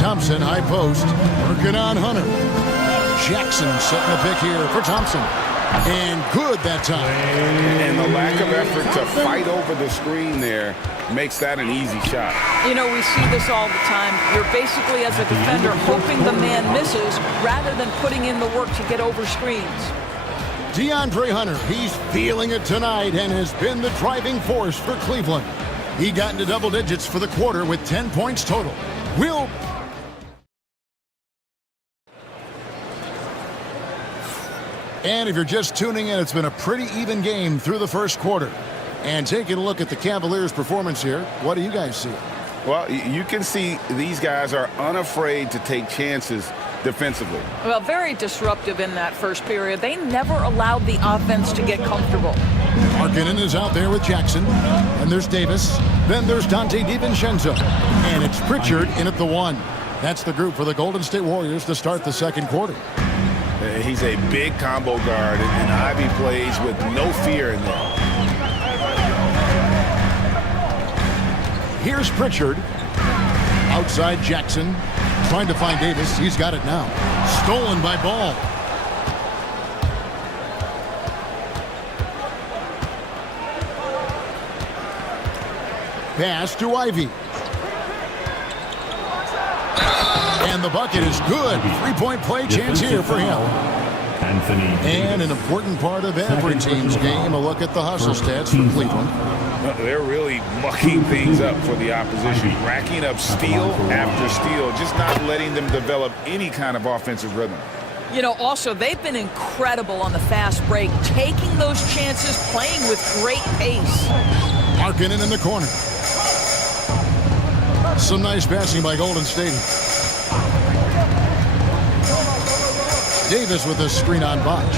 Thompson, high post, working on Hunter. Jackson setting a pick here for Thompson. And good that time. And the lack of effort to fight over the screen there makes that an easy shot. You know, we see this all the time. You're basically, as a defender, hoping the man misses rather than putting in the work to get over screens. DeAndre Hunter, he's feeling it tonight and has been the driving force for Cleveland. He got into double digits for the quarter with 10 points total. And if you're just tuning in, it's been a pretty even game through the first quarter. And taking a look at the Cavaliers' performance here, what do you guys see? Well, you can see these guys are unafraid to take chances defensively. Well, very disruptive in that first period. They never allowed the offense to get comfortable. Markkanen is out there with Jackson. And there's Davis. Then there's Dante DiVincenzo. And it's Pritchard in at the 1. That's the group for the Golden State Warriors to start the second quarter. He's a big combo guard, and Ivy plays with no fear in there. Here's Pritchard. Outside Jackson. Trying to find Davis. He's got it now. Stolen by Ball. Pass to Ivy. And the bucket is good. 3-point play chance here for him. And an important part of every team's game, a look at the hustle stats for Cleveland. They're really mucking things up for the opposition, racking up steal after steal, just not letting them develop any kind of offensive rhythm. You know, also, they've been incredible on the fast break, taking those chances, playing with great pace. Markkanen in the corner. Some nice passing by Golden State. Davis with a screen on Bosh.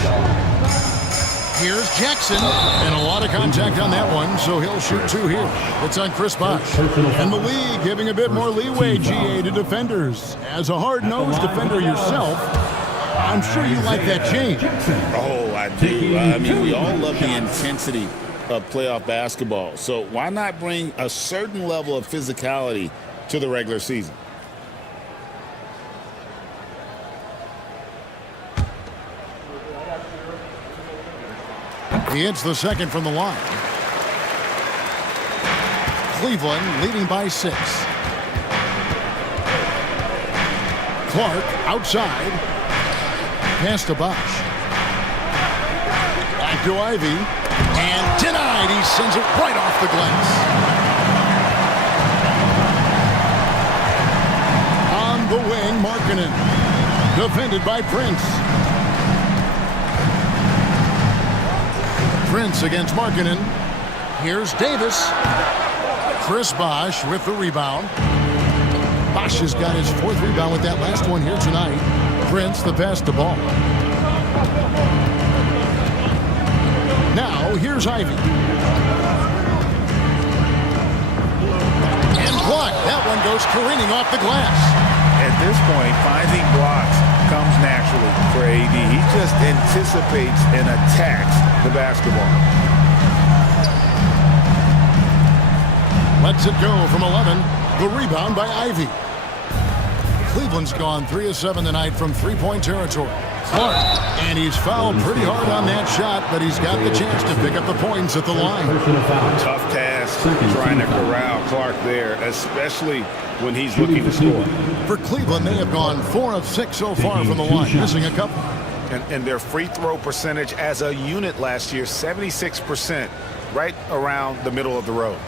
Here's Jackson, and a lot of contact on that one, so he'll shoot 2 here. It's on Chris Bosh. And the league giving a bit more leeway, GA, to defenders. As a hard-nosed defender yourself, I'm sure you like that change. Oh, I do. I mean, we all love the intensity of playoff basketball, so why not bring a certain level of physicality to the regular season? He hits the second from the line. Cleveland leading by 6. Clark outside. Pass to Bosch. Back to Ivy. And denied. He sends it right off the glass. On the wing, Markkanen. Defended by Prince. Prince against Markkanen. Here's Davis. Chris Bosch with the rebound. Bosch has got his 4th rebound with that last one here tonight. Prince the pass to Ball. Now here's Ivy. And blocked. That one goes careening off the glass. At this point, finding blocks comes naturally for AD. He just anticipates and attacks the basketball. Lets it go from 11. The rebound by Ivy. Cleveland's gone 3 of 7 tonight from three-point territory. Clark, and he's fouled pretty hard on that shot, but he's got the chance to pick up the points at the line. Tough task trying to corral Clark there, especially when he's looking to score. For Cleveland, they have gone 4 of 6 so far from the line, missing a couple. And their free throw percentage as a unit last year, 76%, right around the middle of the road.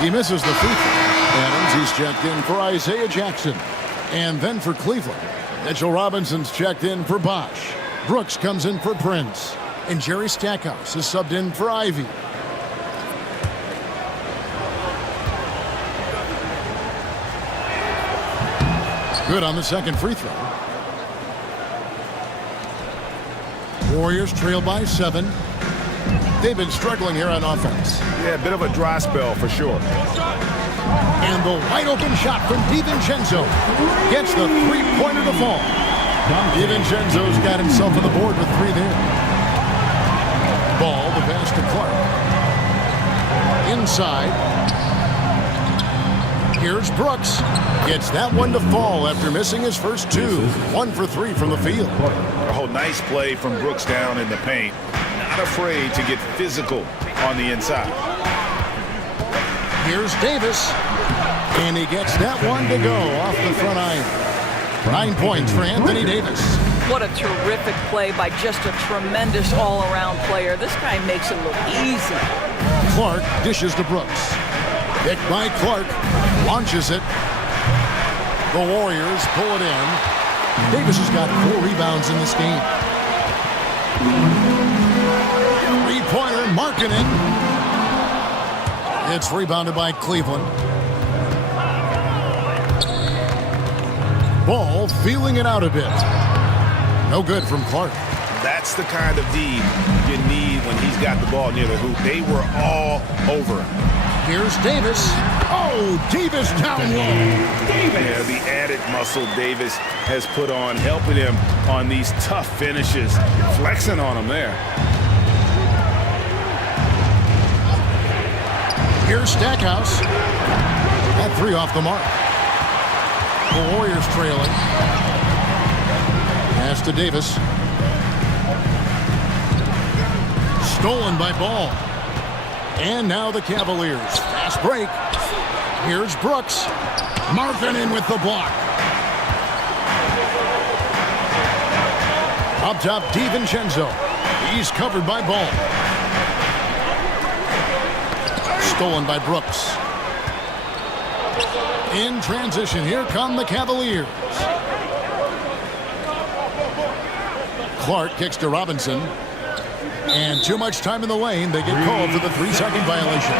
He misses the free throw. Adams, he's checked in for Isaiah Jackson. And then for Cleveland, Mitchell Robinson's checked in for Bosch. Brooks comes in for Prince. And Jerry Stackhouse is subbed in for Ivy. Good on the second free throw. Warriors trail by 7. They've been struggling here on offense. Yeah, a bit of a dry spell for sure. And the wide open shot from DiVincenzo gets the three-pointer to fall. DiVincenzo's got himself on the board with 3 there. Ball, the pass to Clark. Inside. Here's Brooks. Gets that one to fall after missing his first 2. 1 for 3 from the field. Oh, nice play from Brooks down in the paint. Not afraid to get physical on the inside. Here's Davis. And he gets that one to go off the front iron. 9 points for Anthony Davis. What a terrific play by just a tremendous all-around player. This guy makes it look easy. Clark dishes to Brooks. Picked by Clark. Launches it. The Warriors pull it in. Davis has got 4 rebounds in this game. Three-pointer, Markkanen. It's rebounded by Cleveland. Ball feeling it out a bit. No good from Clark. That's the kind of D you need when he's got the ball near the hoop. They were all over him. Here's Davis. Oh, Davis down low. Yeah, the added muscle Davis has put on, helping him on these tough finishes. Flexing on him there. Here's Stackhouse. That 3 off the mark. The Warriors trailing. Pass to Davis. Stolen by Ball. And now the Cavaliers. Fast break. Here's Brooks. Markkanen with the block. Up top, DiVincenzo. He's covered by Ball. Stolen by Brooks. In transition, here come the Cavaliers. Clark kicks to Robinson. And too much time in the lane. They get called for the 3-second violation.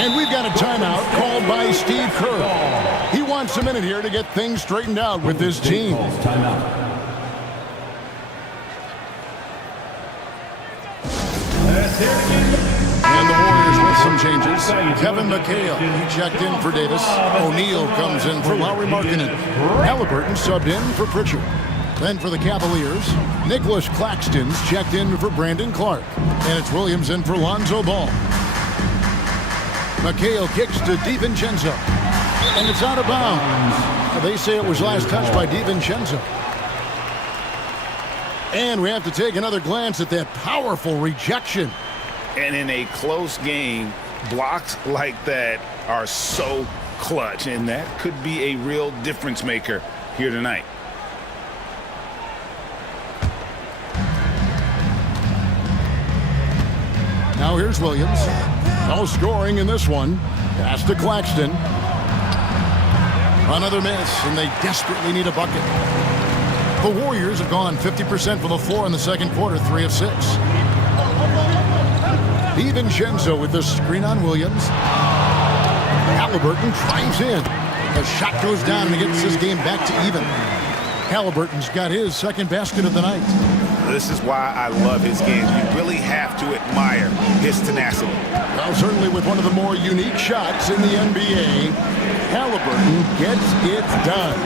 And we've got a timeout called by Steve Kerr. He wants a minute here to get things straightened out with his team. And the Warriors with some changes. Kevin McHale, he checked in for Davis. O'Neal comes in for Lauri Markkanen. Halliburton subbed in for Pritchard. Then for the Cavaliers, Nicholas Claxton's checked in for Brandon Clark. And it's Williams in for Lonzo Ball. McHale kicks to DiVincenzo. And it's out of bounds. They say it was last touched by DiVincenzo. And we have to take another glance at that powerful rejection. And in a close game, blocks like that are so clutch, and that could be a real difference maker here tonight. Now here's Williams. No scoring in this one. Pass to Claxton. Another miss, and they desperately need a bucket. The Warriors have gone 50% from the floor in the second quarter, 3 of 6. DiVincenzo with the screen on Williams. Halliburton drives in. The shot goes down and he gets his game back to even. Halliburton's got his second basket of the night. This is why I love his game. You really have to admire his tenacity. Well, certainly with one of the more unique shots in the NBA, Halliburton gets it done.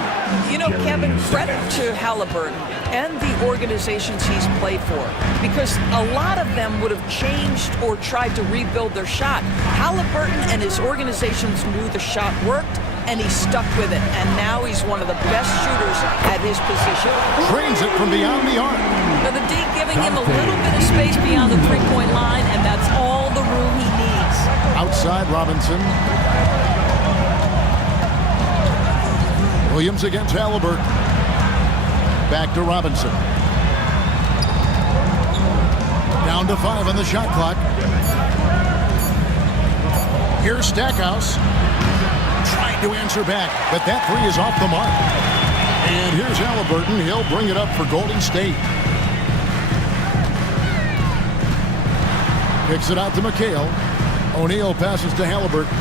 You know, Kevin, credit to Halliburton and the organizations he's played for, because a lot of them would have changed or tried to rebuild their shot. Halliburton and his organizations knew the shot worked, and he stuck with it. And now he's one of the best shooters at his position. Trains it from beyond the arc. Now the D giving him a little bit of space beyond the three-point line, and that's all the room he needs. Outside Robinson. Williams against Halliburton. Back to Robinson. Down to 5 on the shot clock. Here's Stackhouse. Trying to answer back, but that three is off the mark. And here's Halliburton. He'll bring it up for Golden State. Kicks it out to McHale. O'Neal passes to Halliburton.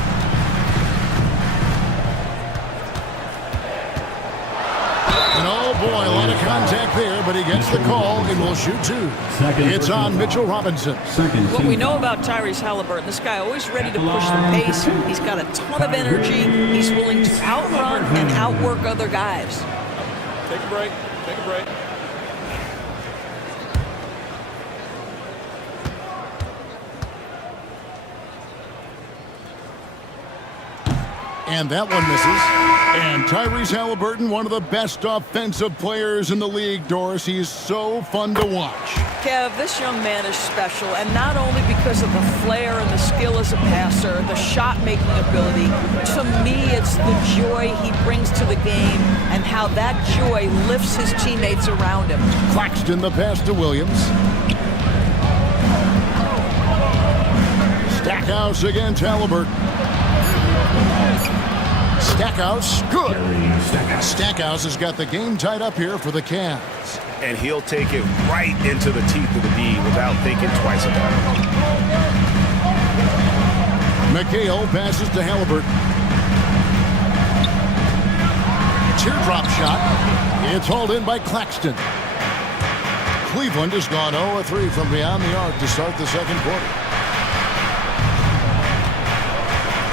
And oh boy, a lot of contact there, but he gets the call and will shoot 2. It's on Mitchell Robinson. What we know about Tyrese Halliburton, this guy always ready to push the pace. He's got a ton of energy. He's willing to outrun and outwork other guys. Take a break. Take a break. And that one misses. And Tyrese Halliburton, one of the best offensive players in the league, Doris. He's so fun to watch. Kev, this young man is special, and not only because of the flair and the skill as a passer, the shot-making ability. To me, it's the joy he brings to the game and how that joy lifts his teammates around him. Claxton the pass to Williams. Stackhouse against Halliburton. Stackhouse, good. Stackhouse has got the game tied up here for the Cavs. And he'll take it right into the teeth of the D without thinking twice about it. McHale passes to Halliburton. Teardrop shot. It's hauled in by Claxton. Cleveland has gone 0-3 from beyond the arc to start the second quarter.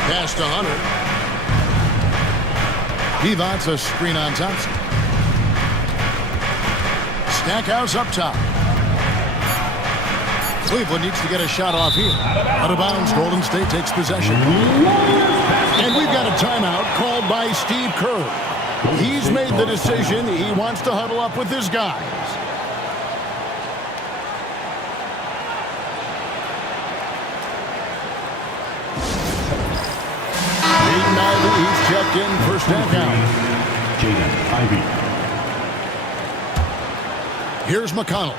Pass to Hunter. He wants a screen on Thompson. Stackhouse up top. Cleveland needs to get a shot off here. Out of bounds, Golden State takes possession. And we've got a timeout called by Steve Kerr. He's made the decision. He wants to huddle up with his guys. Jaden Ivey, he's checked in for Stackhouse. Jaden Ivey. Here's McConnell.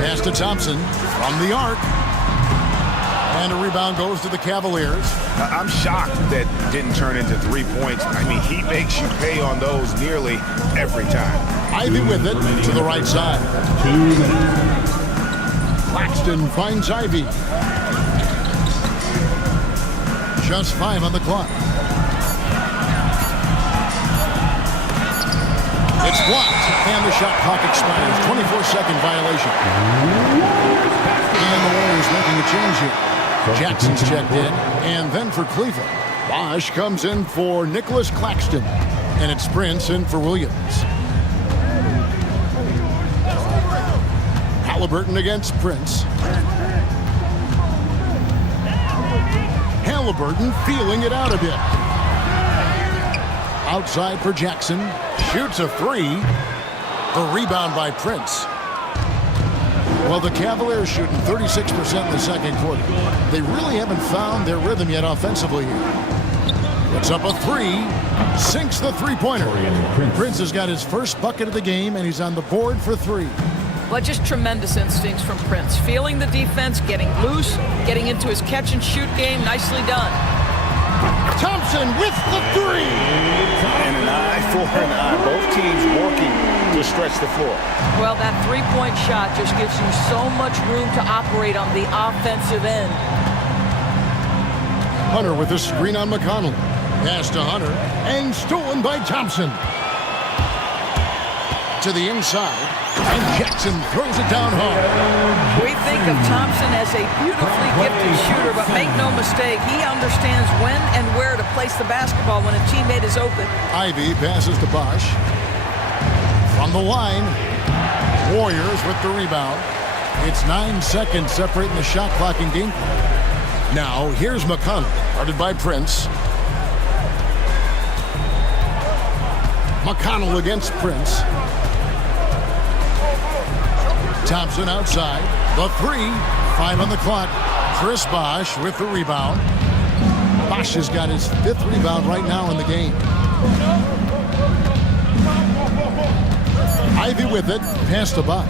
Pass to Thompson from the arc. And a rebound goes to the Cavaliers. I'm shocked that didn't turn into 3 points. I mean, he makes you pay on those nearly every time. Ivey with it to the right side. Claxton finds Ivey. Just 5 on the clock. It's blocked, and the shot clock expires. 24-second violation. And the Warriors making a change here. Jackson's checked in, and then for Cleveland, Bosch comes in for Nicholas Claxton, and it's Prince in for Williams. Halliburton against Prince. Halliburton feeling it out a bit. outside for Jackson. Shoots a three. The rebound by Prince. Well, the Cavaliers shooting 36% in the second quarter. They really haven't found their rhythm yet offensively here. Puts up a three. Sinks the three-pointer. Prince has got his first bucket of the game, and he's on the board for three. Well, just tremendous instincts from Prince. Feeling the defense, getting loose, getting into his catch-and-shoot game. Nicely done. Thompson with the three. And an eye for an eye. Both teams working to stretch the floor. Well, that three-point shot just gives you so much room to operate on the offensive end. Hunter with a screen on McConnell. Pass to Hunter and stolen by Thompson. To the inside, and Jackson throws it down hard. We think of Thompson as a beautifully gifted shooter, but make no mistake, he understands when and where to place the basketball when a teammate is open. Ivy passes to Bosch. From the line, Warriors with the rebound. It's 9 seconds separating the shot clock and game. Now, here's McConnell, guarded by Prince. McConnell against Prince. Thompson outside. The three. 5 on the clock. Chris Bosh with the rebound. Bosh has got his 5th rebound right now in the game. Ivy with it. Pass to Bosh.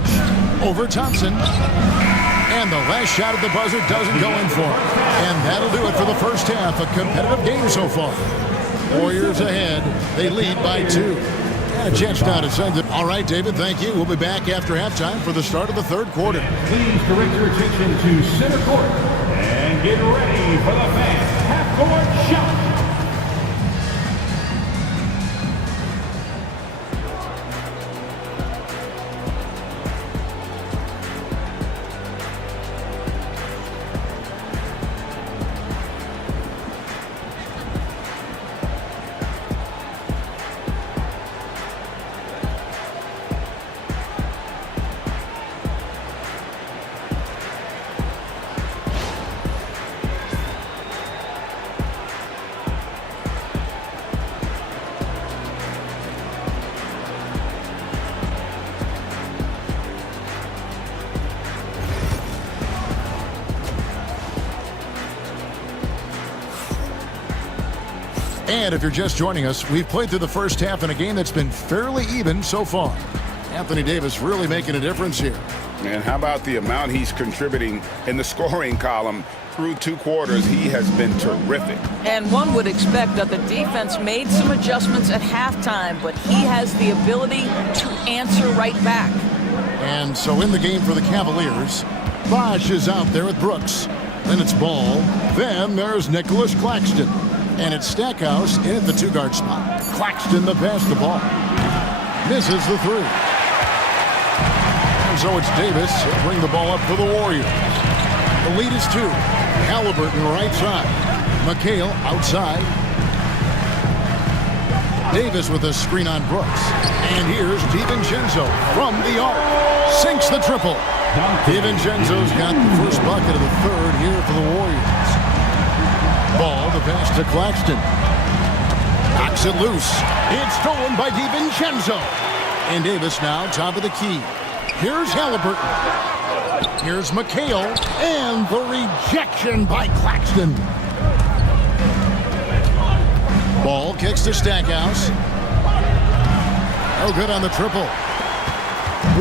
Over Thompson. And the last shot at the buzzer doesn't go in for him. And that'll do it for the first half. A competitive game so far. Warriors ahead. They lead by 2. And a chance now to send it. All right, David, thank you. We'll be back after halftime for the start of the third quarter. Please direct your attention to center court and get ready for the fast half-court shot. And if you're just joining us, we've played through the first half in a game that's been fairly even so far. Anthony Davis really making a difference here. And how about the amount he's contributing in the scoring column? Through 2 quarters, he has been terrific. And one would expect that the defense made some adjustments at halftime, but he has the ability to answer right back. And so in the game for the Cavaliers, Bosh is out there with Brooks. Then it's Ball. Then there's Nicholas Claxton. And it's Stackhouse in at the 2-guard spot. Claxton the pass the ball. Misses the 3. And so it's Davis. He'll bring the ball up for the Warriors. The lead is 2. Halliburton right side. McHale outside. Davis with a screen on Brooks. And here's DiVincenzo from the arc. Sinks the triple. DiVincenzo's got the first bucket of the third here for the Warriors. Ball, the pass to Claxton. Knocks it loose. It's stolen by DiVincenzo. And Davis now top of the key. Here's Halliburton. Here's McHale. And the rejection by Claxton. Ball kicks to Stackhouse. No good on the triple.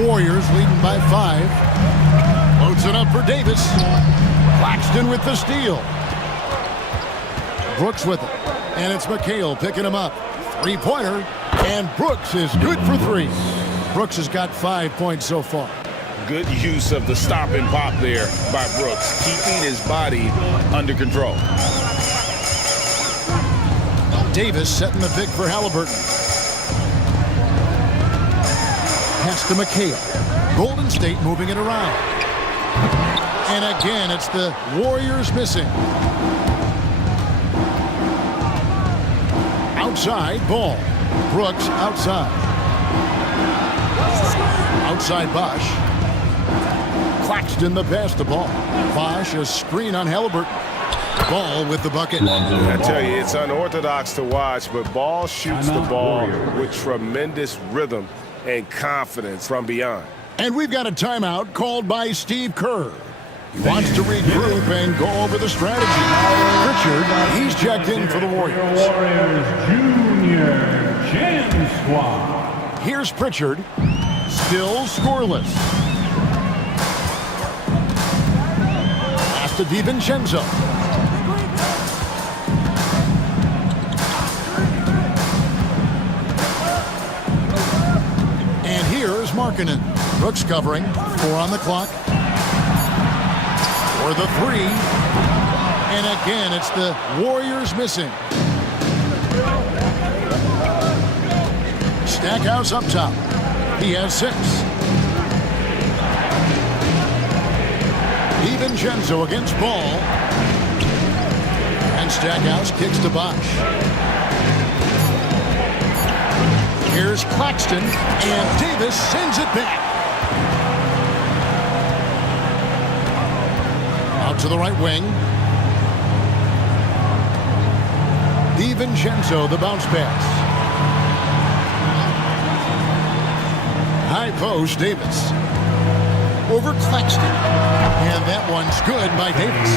Warriors leading by 5. Loads it up for Davis. Claxton with the steal. Brooks with it. And it's McHale picking him up. 3-pointer. And Brooks is good for 3. Brooks has got 5 points so far. Good use of the stop and pop there by Brooks, keeping his body under control. Davis setting the pick for Halliburton. Pass to McHale. Golden State moving it around. And again, it's the Warriors missing. Outside, Ball. Brooks outside. Outside Bosh. Claxton the pass to Ball. Bosh a screen on Halliburton. Ball with the bucket. I tell you, it's unorthodox to watch, but Ball shoots the ball with tremendous rhythm and confidence from beyond. And we've got a timeout called by Steve Kerr. He wants to regroup and go over the strategy. Pritchard, he's checked in for the Warriors. Junior Jam Squad. Here's Pritchard, still scoreless. Pass to DiVincenzo. And here's Markkanen. Brooks covering, 4 on the clock. For the 3. And again, it's the Warriors missing. Stackhouse up top. He has 6. DiVincenzo against Ball. And Stackhouse kicks to Bosch. Here's Claxton, and Davis sends it back. Out to the right wing. DiVincenzo, the bounce pass. High post, Davis. Over Claxton. And that one's good by Davis.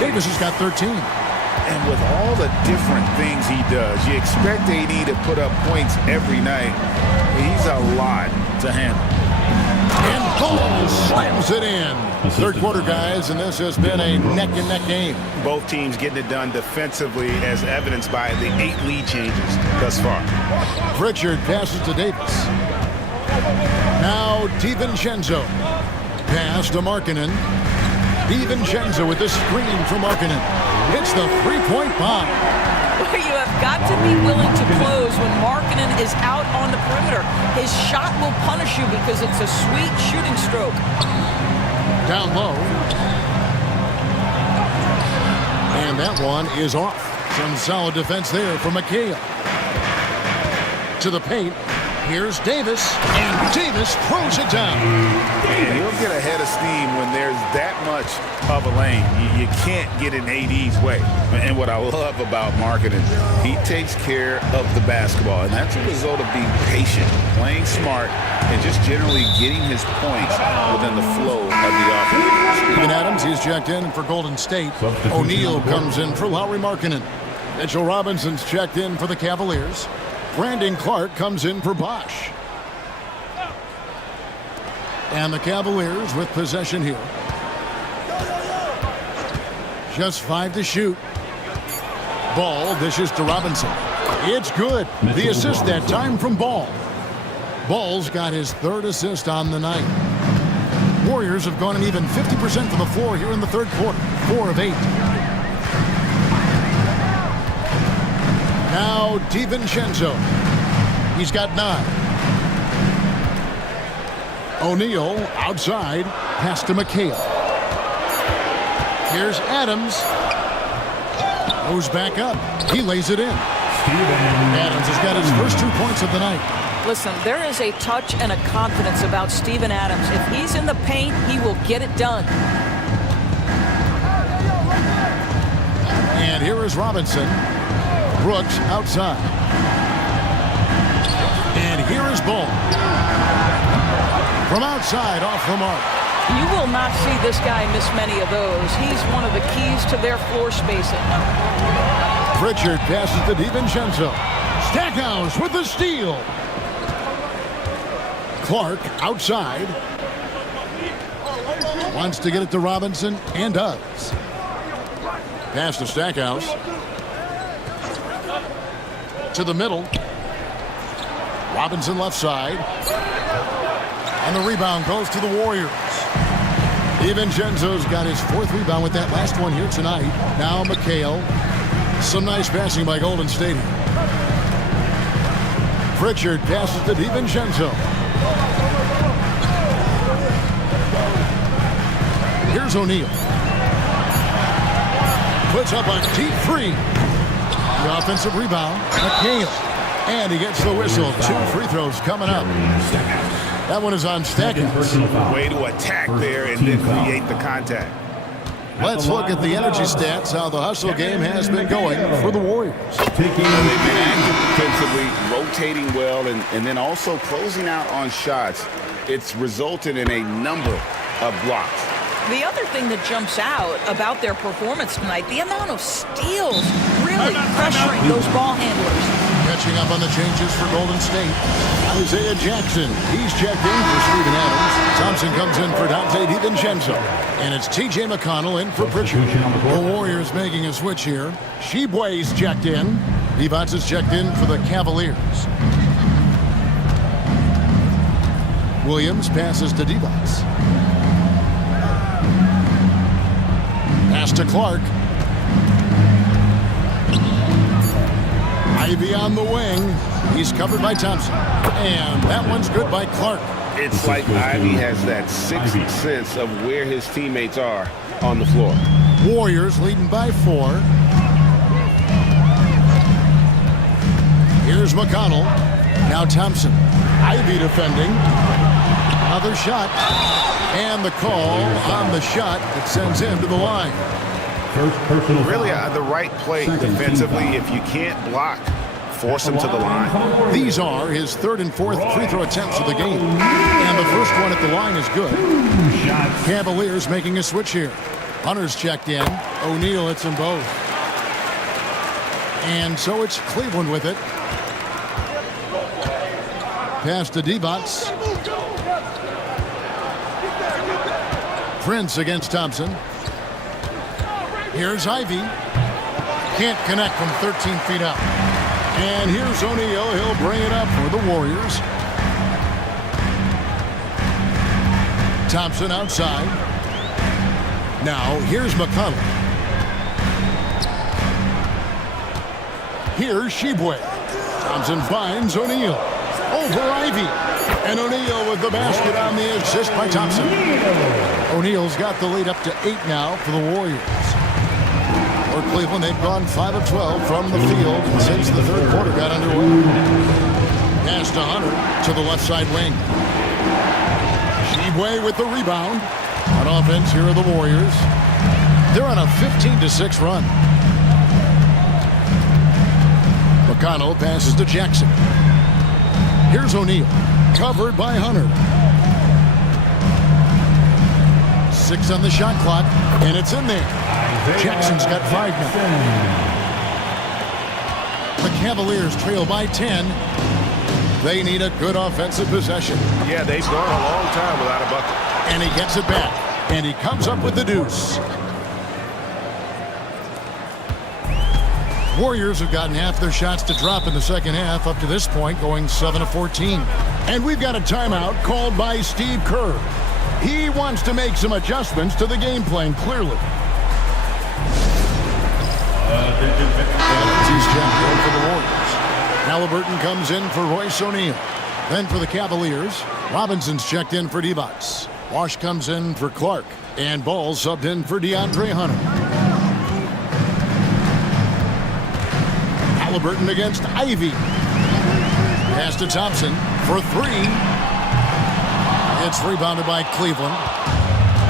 Davis has got 13. And with all the different things he does, you expect AD to put up points every night. He's a lot to handle. And Ball slams it in. Third quarter, guys, and this has been a neck-and-neck game. Both teams getting it done defensively, as evidenced by the 8 lead changes thus far. Pritchard passes to Davis. Now DiVincenzo. Pass to Markkanen. DiVincenzo with the screen from Markkanen. It's the three-point bomb. You have got to be willing to close when Markkanen is out on the perimeter. His shot will punish you because it's a sweet shooting stroke. Down low. And that one is off. Some solid defense there from McHale. To the paint. Here's Davis, and Davis throws it down. And he'll get a head of steam when there's that much of a lane. You can't get in AD's way. And what I love about Markkanen, he takes care of the basketball, and that's a result of being patient, playing smart, and just generally getting his points within the flow of the offense. Steven Adams, he's checked in for Golden State. O'Neal comes in for Lauri Markkanen. Mitchell Robinson's checked in for the Cavaliers. Brandon Clark comes in for Bosch. And the Cavaliers with possession here. Just 5 to shoot. Ball dishes to Robinson. It's good. The assist that time from Ball. Ball's got his 3rd assist on the night. Warriors have gone an even 50% from the floor here in the third quarter. 4 of 8. Now DiVincenzo. He's got 9. O'Neal outside. Pass to McHale. Here's Adams. Goes back up. He lays it in. Adams has got his first 2 points of the night. Listen, there is a touch and a confidence about Steven Adams. If he's in the paint, he will get it done. And here is Robinson. Brooks outside. And here is Ball. From outside, off the mark. You will not see this guy miss many of those. He's one of the keys to their floor spacing. Pritchard passes to DiVincenzo. Stackhouse with the steal. Clark outside. Wants to get it to Robinson and does. Pass to Stackhouse. To the middle. Robinson left side. And the rebound goes to the Warriors. DiVincenzo's got his 4th rebound with that last one here tonight. Now McHale. Some nice passing by Golden State. Pritchard passes to DiVincenzo. Here's O'Neal. Puts up a deep 3. The offensive rebound, McHale. And he gets the whistle. 2 free throws coming up. That one is on Stackhouse. Way to attack there and then create the contact. Let's look at the energy stats, how the hustle game has been going for the Warriors. They've been active defensively, rotating well, and then also closing out on shots. It's resulted in a number of blocks. The other thing that jumps out about their performance tonight, the amount of steals, really pressuring those ball handlers. Catching up on the changes for Golden State. Isaiah Jackson, he's checked in for Steven Adams. Thompson comes in for Dante DiVincenzo. And it's T.J. McConnell in for Pritchard. The Warriors making a switch here. Sheboy's checked in. Divac is checked in for the Cavaliers. Williams passes to Divac. Pass to Clark. Ivy on the wing. He's covered by Thompson. And that one's good by Clark. It's like Ivy has that sixth sense of where his teammates are on the floor. Warriors leading by 4. Here's McConnell. Now Thompson. Ivy defending. Another shot. And the call on the shot that sends him to the line. Really the right play defensively. If you can't block, force him to the line. These are his 3rd and 4th free throw attempts of the game. And the first one at the line is good. Cavaliers making a switch here. Hunter's checked in. O'Neal hits them both. And so it's Cleveland with it. Pass to Divac. Prince against Thompson. Here's Ivy. Can't connect from 13 feet out. And here's O'Neal. He'll bring it up for the Warriors. Thompson outside. Now here's McConnell. Here's Sheboy. Thompson finds O'Neal. Over Ivy. And O'Neal with the basket on the assist by Thompson. O'Neal's got the lead up to 8 now for the Warriors. For Cleveland, they've gone 5 of 12 from the field since the 3rd quarter got underway. Pass to Hunter to the left side wing. Sheboy with the rebound. On offense, here are the Warriors. They're on a 15-6 run. McConnell passes to Jackson. Here's O'Neal. Covered by Hunter. 6 on the shot clock, and it's in there. Jackson's got 5 now. The Cavaliers trail by 10. They need a good offensive possession. Yeah, they've gone a long time without a bucket. And he gets it back, and he comes up with the deuce. Warriors have gotten half their shots to drop in the second half up to this point, going 7 of 14. And we've got a timeout called by Steve Kerr. He wants to make some adjustments to the game plan, clearly. He's checked in for the Warriors. Halliburton comes in for Royce O'Neal. Then for the Cavaliers, Robinson's checked in for Divac. Wash comes in for Clark. And Ball subbed in for DeAndre Hunter. Halliburton against Ivy. Pass to Thompson for 3. It's rebounded by Cleveland.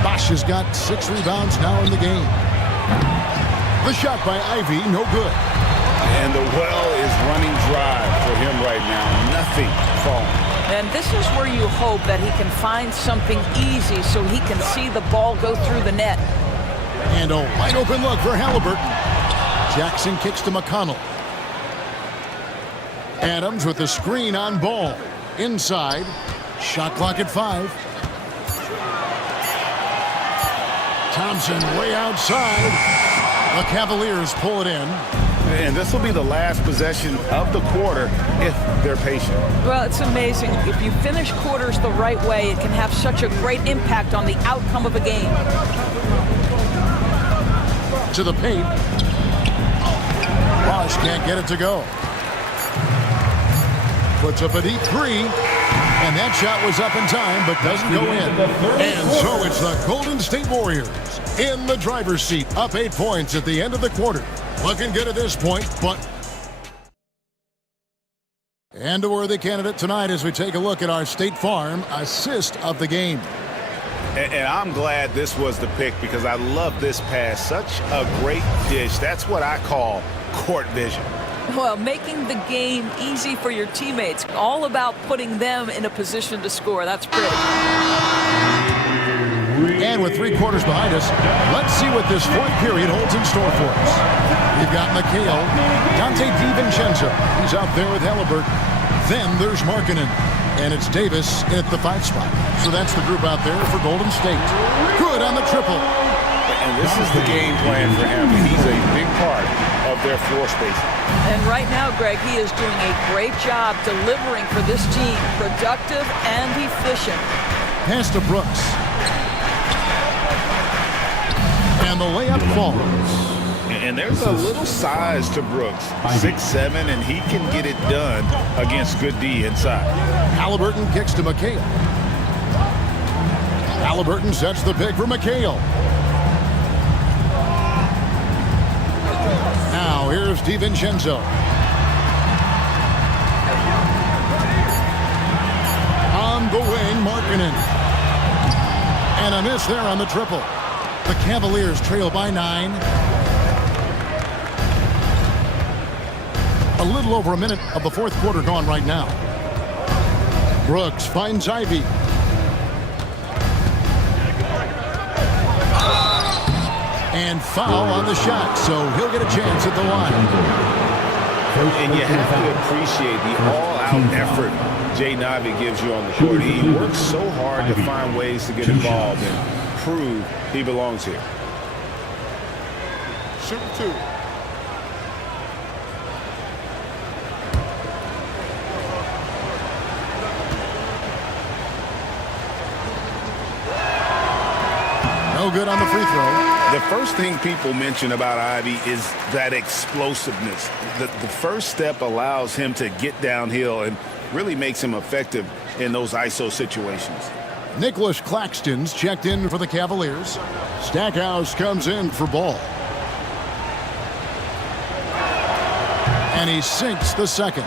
Bosch has got 6 rebounds now in the game. The shot by Ivy, no good. And the well is running dry for him right now. Nothing falling. And this is where you hope that he can find something easy so he can see the ball go through the net. And a wide open look for Halliburton. Jackson kicks to McConnell. Adams with the screen on Ball. Inside. Shot clock at 5. Thompson way outside. The Cavaliers pull it in. And this will be the last possession of the quarter if they're patient. Well, it's amazing. If you finish quarters the right way, it can have such a great impact on the outcome of a game. To the paint. Bosch can't get it to go. Puts up a deep 3. And that shot was up in time, but doesn't go in. And so it's the Golden State Warriors in the driver's seat, up 8 points at the end of the quarter. Looking good at this point, but... And a worthy candidate tonight as we take a look at our State Farm assist of the game. And I'm glad this was the pick because I love this pass. Such a great dish. That's what I call court vision. Well, making the game easy for your teammates. All about putting them in a position to score. That's pretty. And with 3 quarters behind us, let's see what this fourth period holds in store for us. We've got McHale, Dante DiVincenzo. He's out there with Halliburton. Then there's Markkanen. And it's Davis at the 5 spot. So that's the group out there for Golden State. Good on the triple. And this is the game plan for him. He's a big part of their floor spacing. And right now, Greg, he is doing a great job delivering for this team. Productive and efficient. Pass to Brooks. And the layup falls. And there's a little size to Brooks, 6'7", and he can get it done against good D inside. Halliburton kicks to McHale. Halliburton sets the pick for McHale. Now here's DiVincenzo. On the wing, Markkanen. And a miss there on the triple. The Cavaliers trail by 9. A little over a minute of the fourth quarter gone right now. Brooks finds Ivy. And foul on the shot, so he'll get a chance at the line. And you have to appreciate the all-out effort Jay Navi gives you on the court. He works so hard to find ways to get involved and prove he belongs here. Shoot 2. No good on the free throw. The first thing people mention about Ivy is that explosiveness. The first step allows him to get downhill and really makes him effective in those ISO situations. Nicholas Claxton's checked in for the Cavaliers. Stackhouse comes in for ball. And he sinks the second.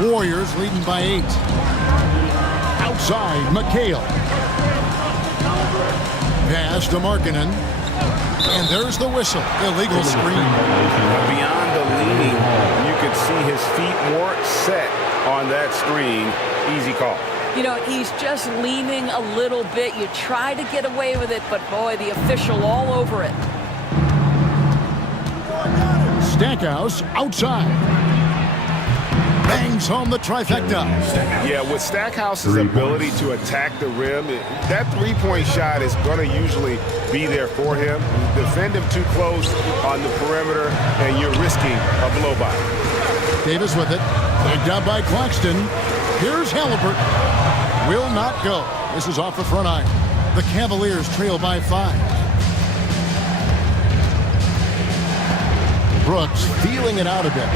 Warriors leading by 8. Outside, McHale. Pass to Markkanen. And there's the whistle. Illegal screen. Beyond the leaning, you could see his feet weren't set on that screen. Easy call. You know, he's just leaning a little bit. You try to get away with it, but boy, the official all over it. Stackhouse outside. Bangs home the trifecta. Yeah, with Stackhouse's ability to attack the rim, that three-point shot is going to usually be there for him. Defend him too close on the perimeter, and you're risking a blow-by. Davis with it. Picked up by Claxton. Here's Halliburton. Will not go. This is off the front iron. The Cavaliers trail by 5. Brooks feeling it out a bit.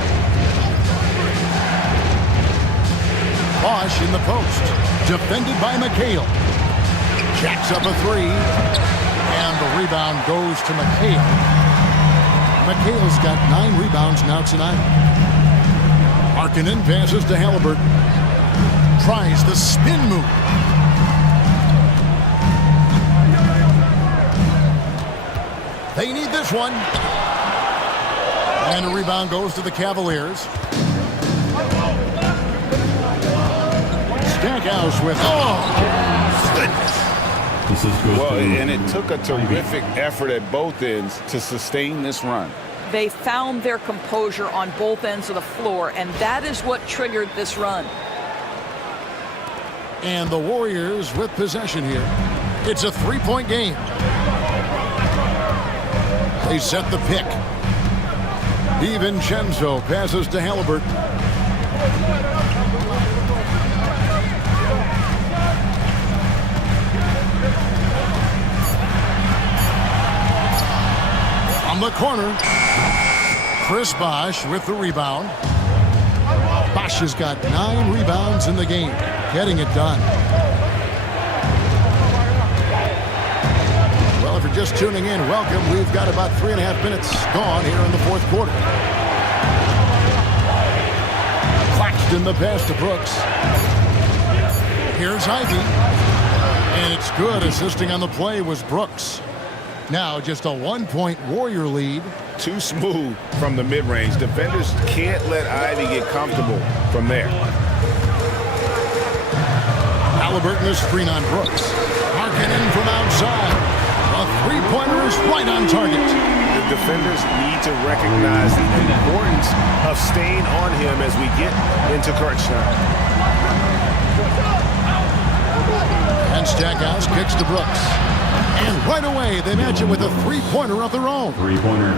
Bosch in the post. Defended by McHale. Jacks up a 3. And the rebound goes to McHale. McHale's got 9 rebounds now tonight. Markkanen passes to Halliburton. Tries the spin move. They need this one. And the rebound goes to the Cavaliers. Stackhouse with, goodness. Well, and it took a terrific effort at both ends to sustain this run. They found their composure on both ends of the floor, and that is what triggered this run. And the Warriors with possession here. It's a 3-point game. They set the pick. DiVincenzo passes to Halliburton. On the corner, Chris Bosch with the rebound. Bosch has got 9 rebounds in the game, getting it done. Well, if you're just tuning in, welcome. We've got about 3.5 minutes gone here in the fourth quarter. Claxton the pass to Brooks. Here's Ivy. And it's good. Assisting on the play was Brooks. Now just a 1-point Warrior lead. Too smooth from the mid-range. Defenders can't let Ivy get comfortable from there. Halliburton is screen on Brooks. Markkanen from outside. A three-pointer is right on target. The defenders need to recognize the importance of staying on him as we get into crunch time. And Stackhouse kicks to Brooks. And right away, they match it with a three-pointer of their own. Three-pointer.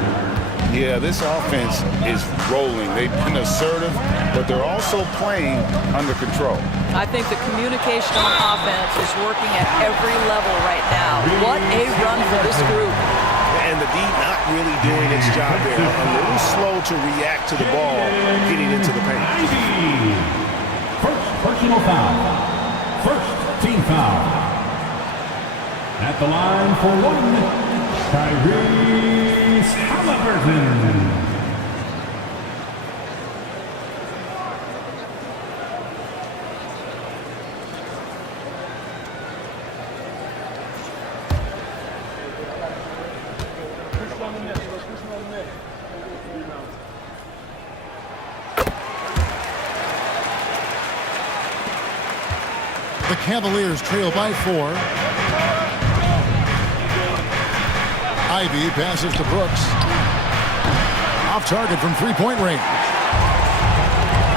Yeah, this offense is rolling. They've been assertive, but they're also playing under control. I think the communication on offense is working at every level right now. What a run for this group. And the D not really doing its job there. A little slow to react to the ball getting into the paint. First personal foul. First team foul. At the line for one, Tyrese Halliburton. The Cavaliers trail by 4. Ivy passes to Brooks. Off target from three-point range.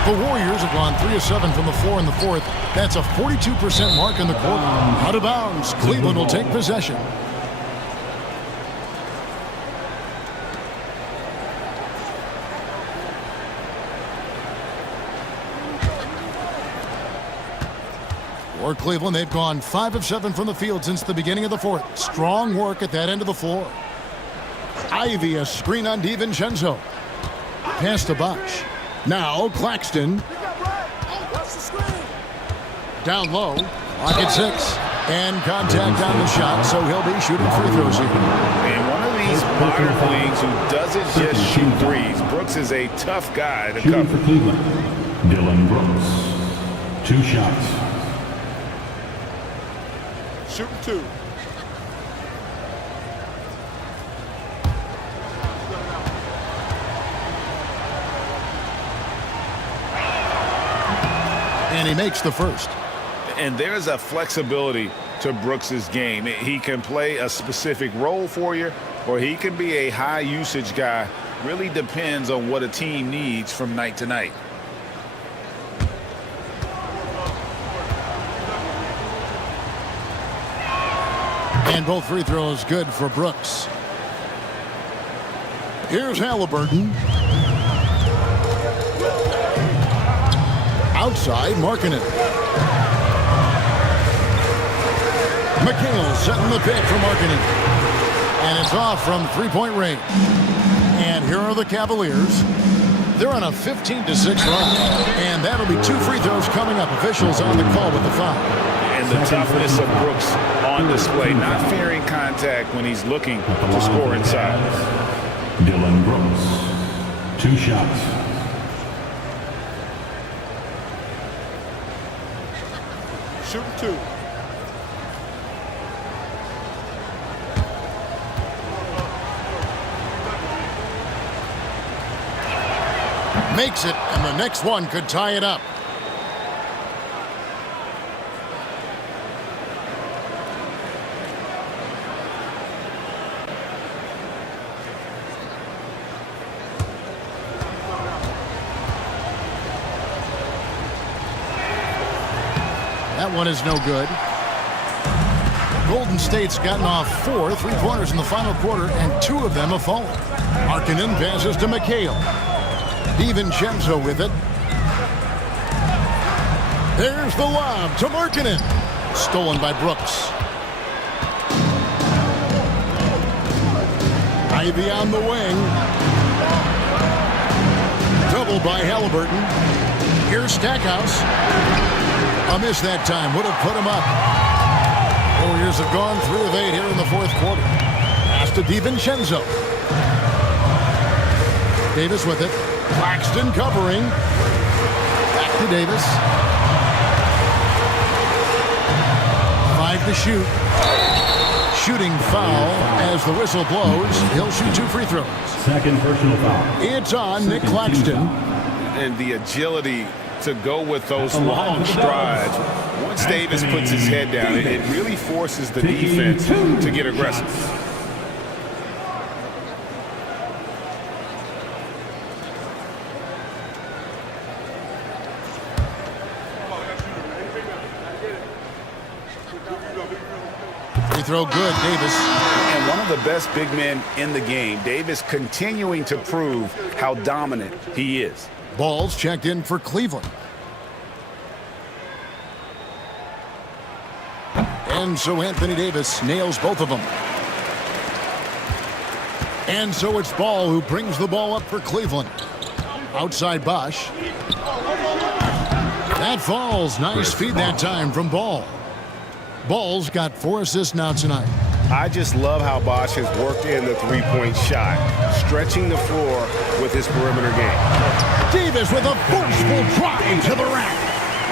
The Warriors have gone 3 of 7 from the floor in the fourth. That's a 42% mark in the quarter. Out of bounds. Cleveland will take possession. For Cleveland, they've gone 5 of 7 from the field since the beginning of the fourth. Strong work at that end of the floor. Ivy, a screen on DiVincenzo. Pass to Bosh. Now Claxton. Down low. Lock at 6. And contact on the shot, so he'll be shooting free throws here. And one of these modern leagues who doesn't just shoot threes. Brooks is a tough guy to Shooting cover. for Cleveland, Dillon Brooks. 2 shots. Shooting 2. And he makes the first. And there's a flexibility to Brooks's game. He can play a specific role for you, or he can be a high usage guy. Really depends on what a team needs from night to night. And both free throws good for Brooks. Here's Halliburton. Outside, Markkanen. McHale setting the pick for Markkanen. And it's off from three-point range. And here are the Cavaliers. They're on a 15-6 run. And that'll be 2 free throws coming up. Officials on the call with the foul. And the toughness of Brooks on display, not fearing contact when he's looking to score inside. Dillon Brooks. 2 shots. Shooting 2. Makes it, and the next one could tie it up. That one is no good. Golden State's gotten off 4 3-pointers in the final quarter, and 2 of them have fallen. Markkanen passes to McHale. DiVincenzo with it. There's the lob to Markkanen. Stolen by Brooks. Ivy on the wing. Double by Halliburton. Here's Stackhouse. A miss that time. Would have put him up. Warriors have gone 3 of 8 here in the fourth quarter. Pass to DiVincenzo. Davis with it. Claxton covering. Back to Davis. 5 to shoot. Shooting foul as the whistle blows. He'll shoot 2 free throws. Second personal foul. It's on Nick Claxton. And the agility to go with those long strides. Once Davis puts his head down, it really forces the defense to get aggressive. Free throw good, Davis. And one of the best big men in the game, Davis continuing to prove how dominant he is. Ball's checked in for Cleveland. And so Anthony Davis nails both of them. And so it's Ball who brings the ball up for Cleveland. Outside Bosch. That falls. Nice feed that time from Ball. Ball's got 4 assists now tonight. I just love how Bosch has worked in the three-point shot, stretching the floor with his perimeter game. Davis with a forceful drive to the rack.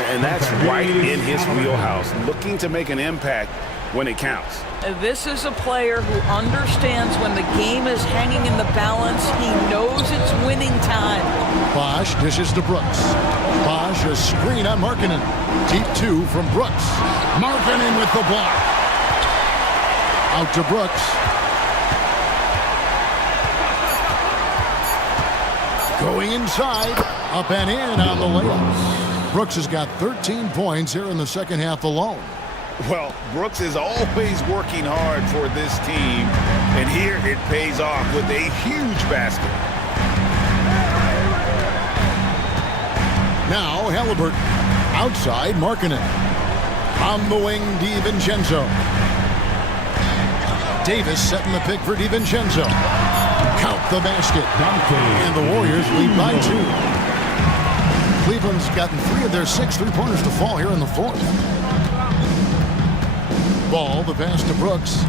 And that's right in his wheelhouse, looking to make an impact when it counts. This is a player who understands when the game is hanging in the balance. He knows it's winning time. Bosch dishes to Brooks. Bosch a screen on Markkanen. Deep 2 from Brooks. Markkanen with the block. Out to Brooks. Going inside. Up and in on the layups. Brooks has got 13 points here in the second half alone. Well, Brooks is always working hard for this team, and here it pays off with a huge basket. Now Halliburton. Outside Markkanen. On the wing, DiVincenzo. Davis setting the pick for DiVincenzo. Count the basket. And the Warriors lead by 2. Cleveland's gotten 3 of their 6 three-pointers to fall here in the fourth. Ball, the pass to Brooks.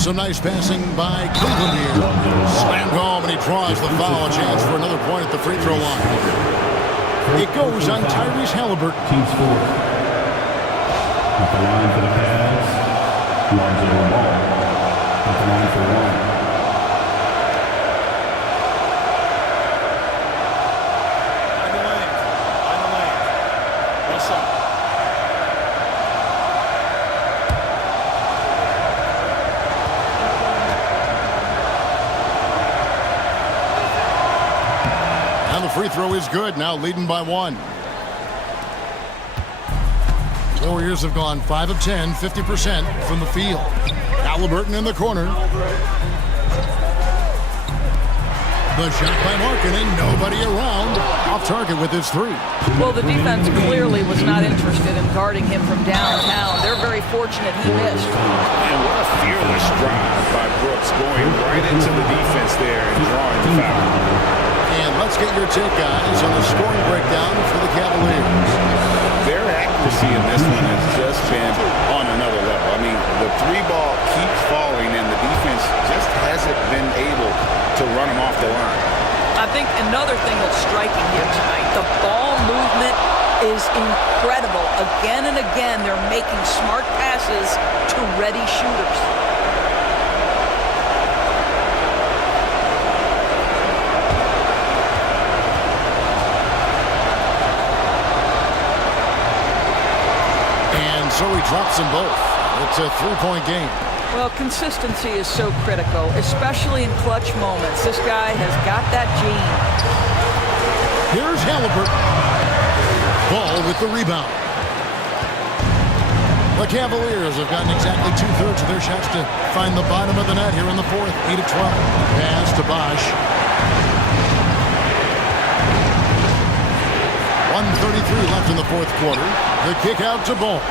Some nice passing by Cleveland here. Slammed home, and he draws the foul. A chance for another point at the free throw line. It goes on Tyrese Halliburton. Team score. At the line for the pass. Lonzo Ball. At the line for 1. Free throw is good, now leading by 1. Warriors have gone 5 of 10, 50% from the field. Halliburton in the corner. The shot by Markkanen, nobody around. Off target with his 3. Well, the defense clearly was not interested in guarding him from downtown. They're very fortunate he missed. And what a fearless drive by Brooks, going right into the defense there and drawing the foul. And let's get your take, guys, on the scoring breakdown for the Cavaliers. Their accuracy in this one has just been on another level. I mean, the 3-ball keeps falling, and the defense just hasn't been able to run them off the line. I think another thing that's striking here tonight, the ball movement is incredible. Again and again, they're making smart passes to ready shooters. So he drops them both. It's a 3-point game. Well, consistency is so critical, especially in clutch moments. This guy has got that gene. Here's Halliburton. Ball with the rebound. The Cavaliers have gotten exactly 2/3 of their shots to find the bottom of the net here in the fourth. 8 of 12. Pass to Bosch. 1:33 left in the fourth quarter. The kick out to Ball.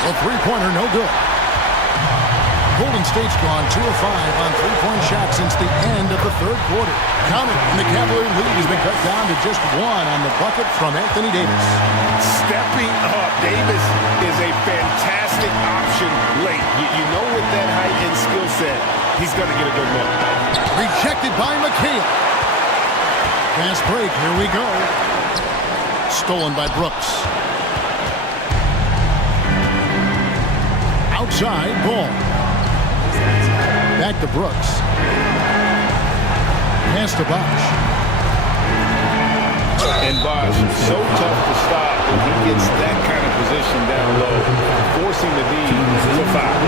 A 3-pointer, no good. Golden State's gone 2 of 5 on 3-point shots since the end of the third quarter. Count it, and the Cavalier lead has been cut down to just 1 on the bucket from Anthony Davis. Stepping up, Davis is a fantastic option late. You know, with that height and skill set, he's going to get a good look. Rejected by McHale. Fast break, here we go. Stolen by Brooks. outside, ball. Back to Brooks. Pass to Bosch. And Bosch, so tough to stop when he gets that kind of position down low, forcing the D to foul.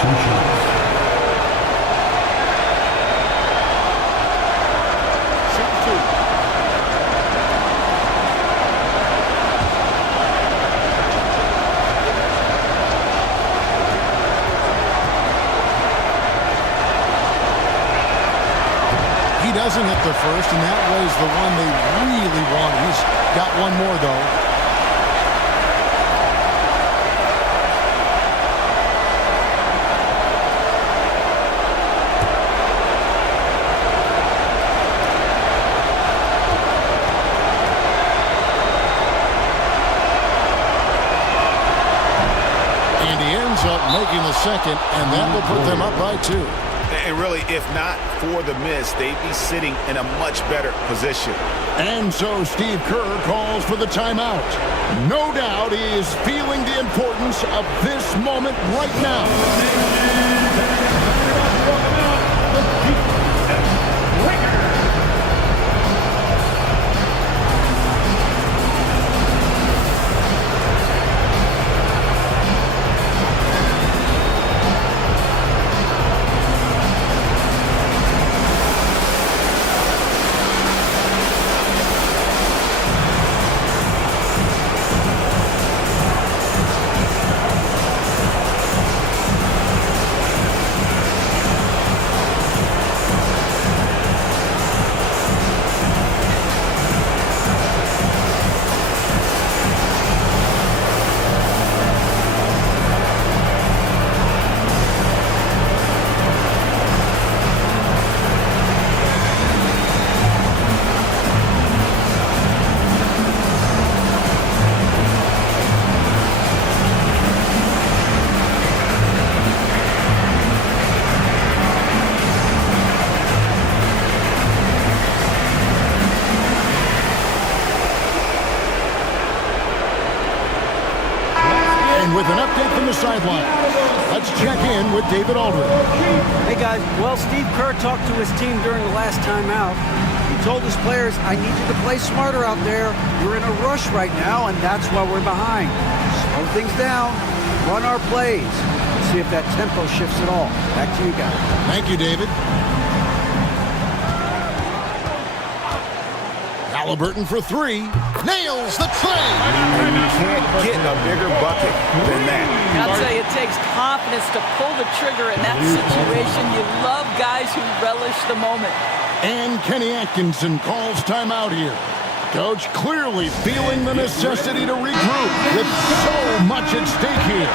Two shots. Doesn't hit the first, and that was the one they really wanted. He's got one more, though. And he ends up making the second, and that will put them up by 2. And really, if not for the miss, they'd be sitting in a much better position. And so Steve Kerr calls for the timeout. No doubt he is feeling the importance of this moment right now. With an update from the sideline, let's check in with David Aldridge. Hey guys, well, Steve Kerr talked to his team during the last timeout. He told his players, I need you to play smarter out there. We're in a rush right now, and that's why we're behind. Slow things down, run our plays. Let's see if that tempo shifts at all. Back to you guys. Thank you, David. Halliburton for 3. Nails the tray. You can't get a bigger bucket than that. I'll tell you, it takes confidence to pull the trigger in that situation. You love guys who relish the moment. And Kenny Atkinson calls timeout here. Coach clearly feeling the necessity to regroup with so much at stake here.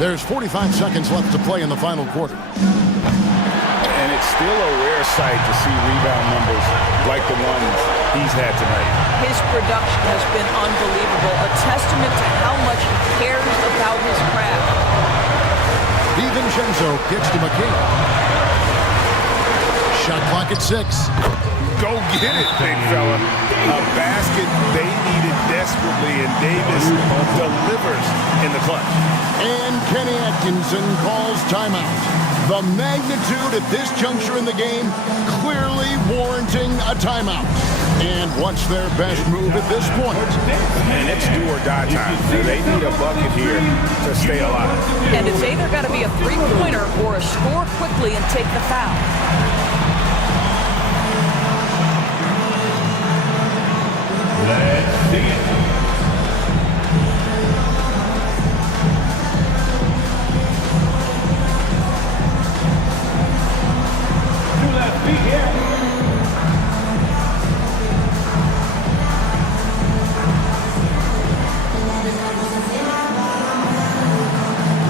There's 45 seconds left to play in the final quarter. And it's still a rare sight to see rebound numbers like the ones he's had tonight. His production has been unbelievable, a testament to how much he cares about his craft. DiVincenzo kicks to McKee. Shot clock at 6. Go get it, big fella. A basket they needed desperately, and Davis delivers in the clutch. And Kenny Atkinson calls timeout. The magnitude at this juncture in the game clearly warranting a timeout. And what's their best move at this point? And it's do or die time. They need a bucket here to stay alive. And it's either got to be a three-pointer or a score quickly and take the foul. Let's see it. To left feet here.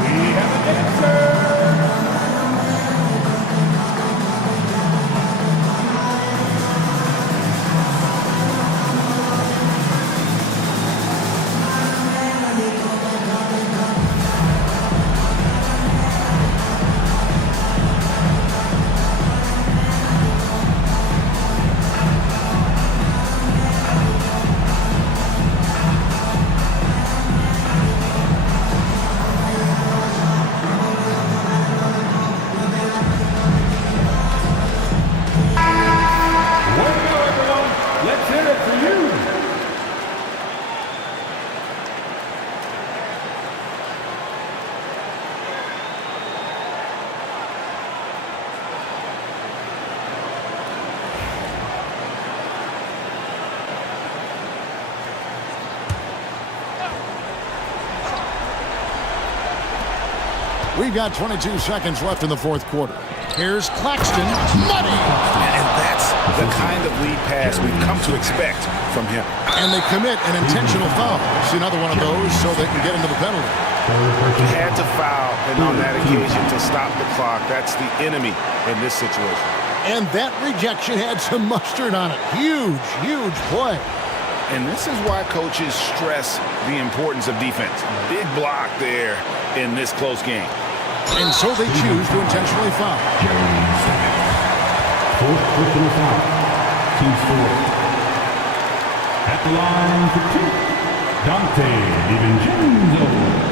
We have a dancer. We've got 22 seconds left in the fourth quarter. Here's Claxton. Money! And that's the kind of lead pass we've come to expect from him. And they commit an intentional foul. See another one of those so they can get into the penalty. He had to foul, and on that occasion to stop the clock. That's the enemy in this situation. And that rejection had some mustard on it. Huge, huge play. And this is why coaches stress the importance of defense. Big block there in this close game. And so they choose to intentionally foul. Fourth personal foul. Team score. At the line for two, Dante DiVincenzo.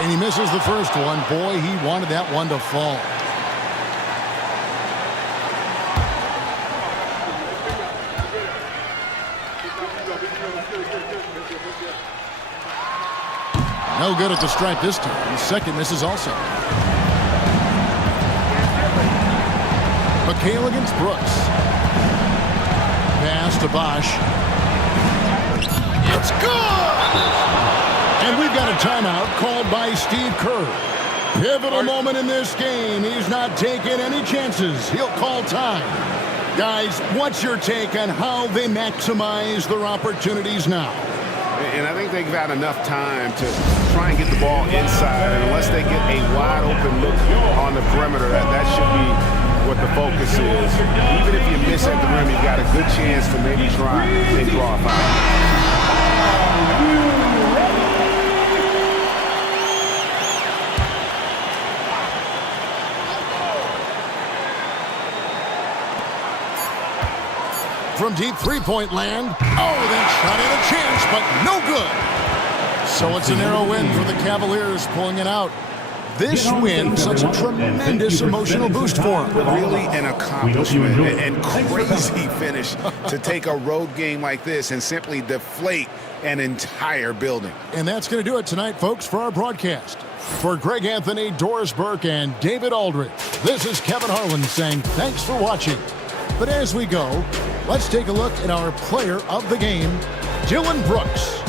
And he misses the first one. Boy, he wanted that one to fall. No good at the stripe this time. The second misses also. McHale against Brooks. Pass to Bosch. It's good! And we've got a timeout called by Steve Kerr. Pivotal moment in this game. He's not taking any chances. He'll call time. Guys, what's your take on how they maximize their opportunities now? And I think they've got enough time to try and get the ball inside. And unless they get a wide open look on the perimeter, that should be what the focus is. Even if you miss at the rim, you've got a good chance to maybe try and draw a foul. From deep three-point land. Oh, that shot had a chance, but no good. So it's a narrow win for the Cavaliers, pulling it out. This win, such a tremendous emotional boost for them. Really an accomplishment and crazy finish to take a road game like this and simply deflate an entire building. And that's going to do it tonight, folks, for our broadcast. For Greg Anthony, Doris Burke, and David Aldridge, this is Kevin Harlan saying thanks for watching. But as we go, let's take a look at our player of the game, Dillon Brooks.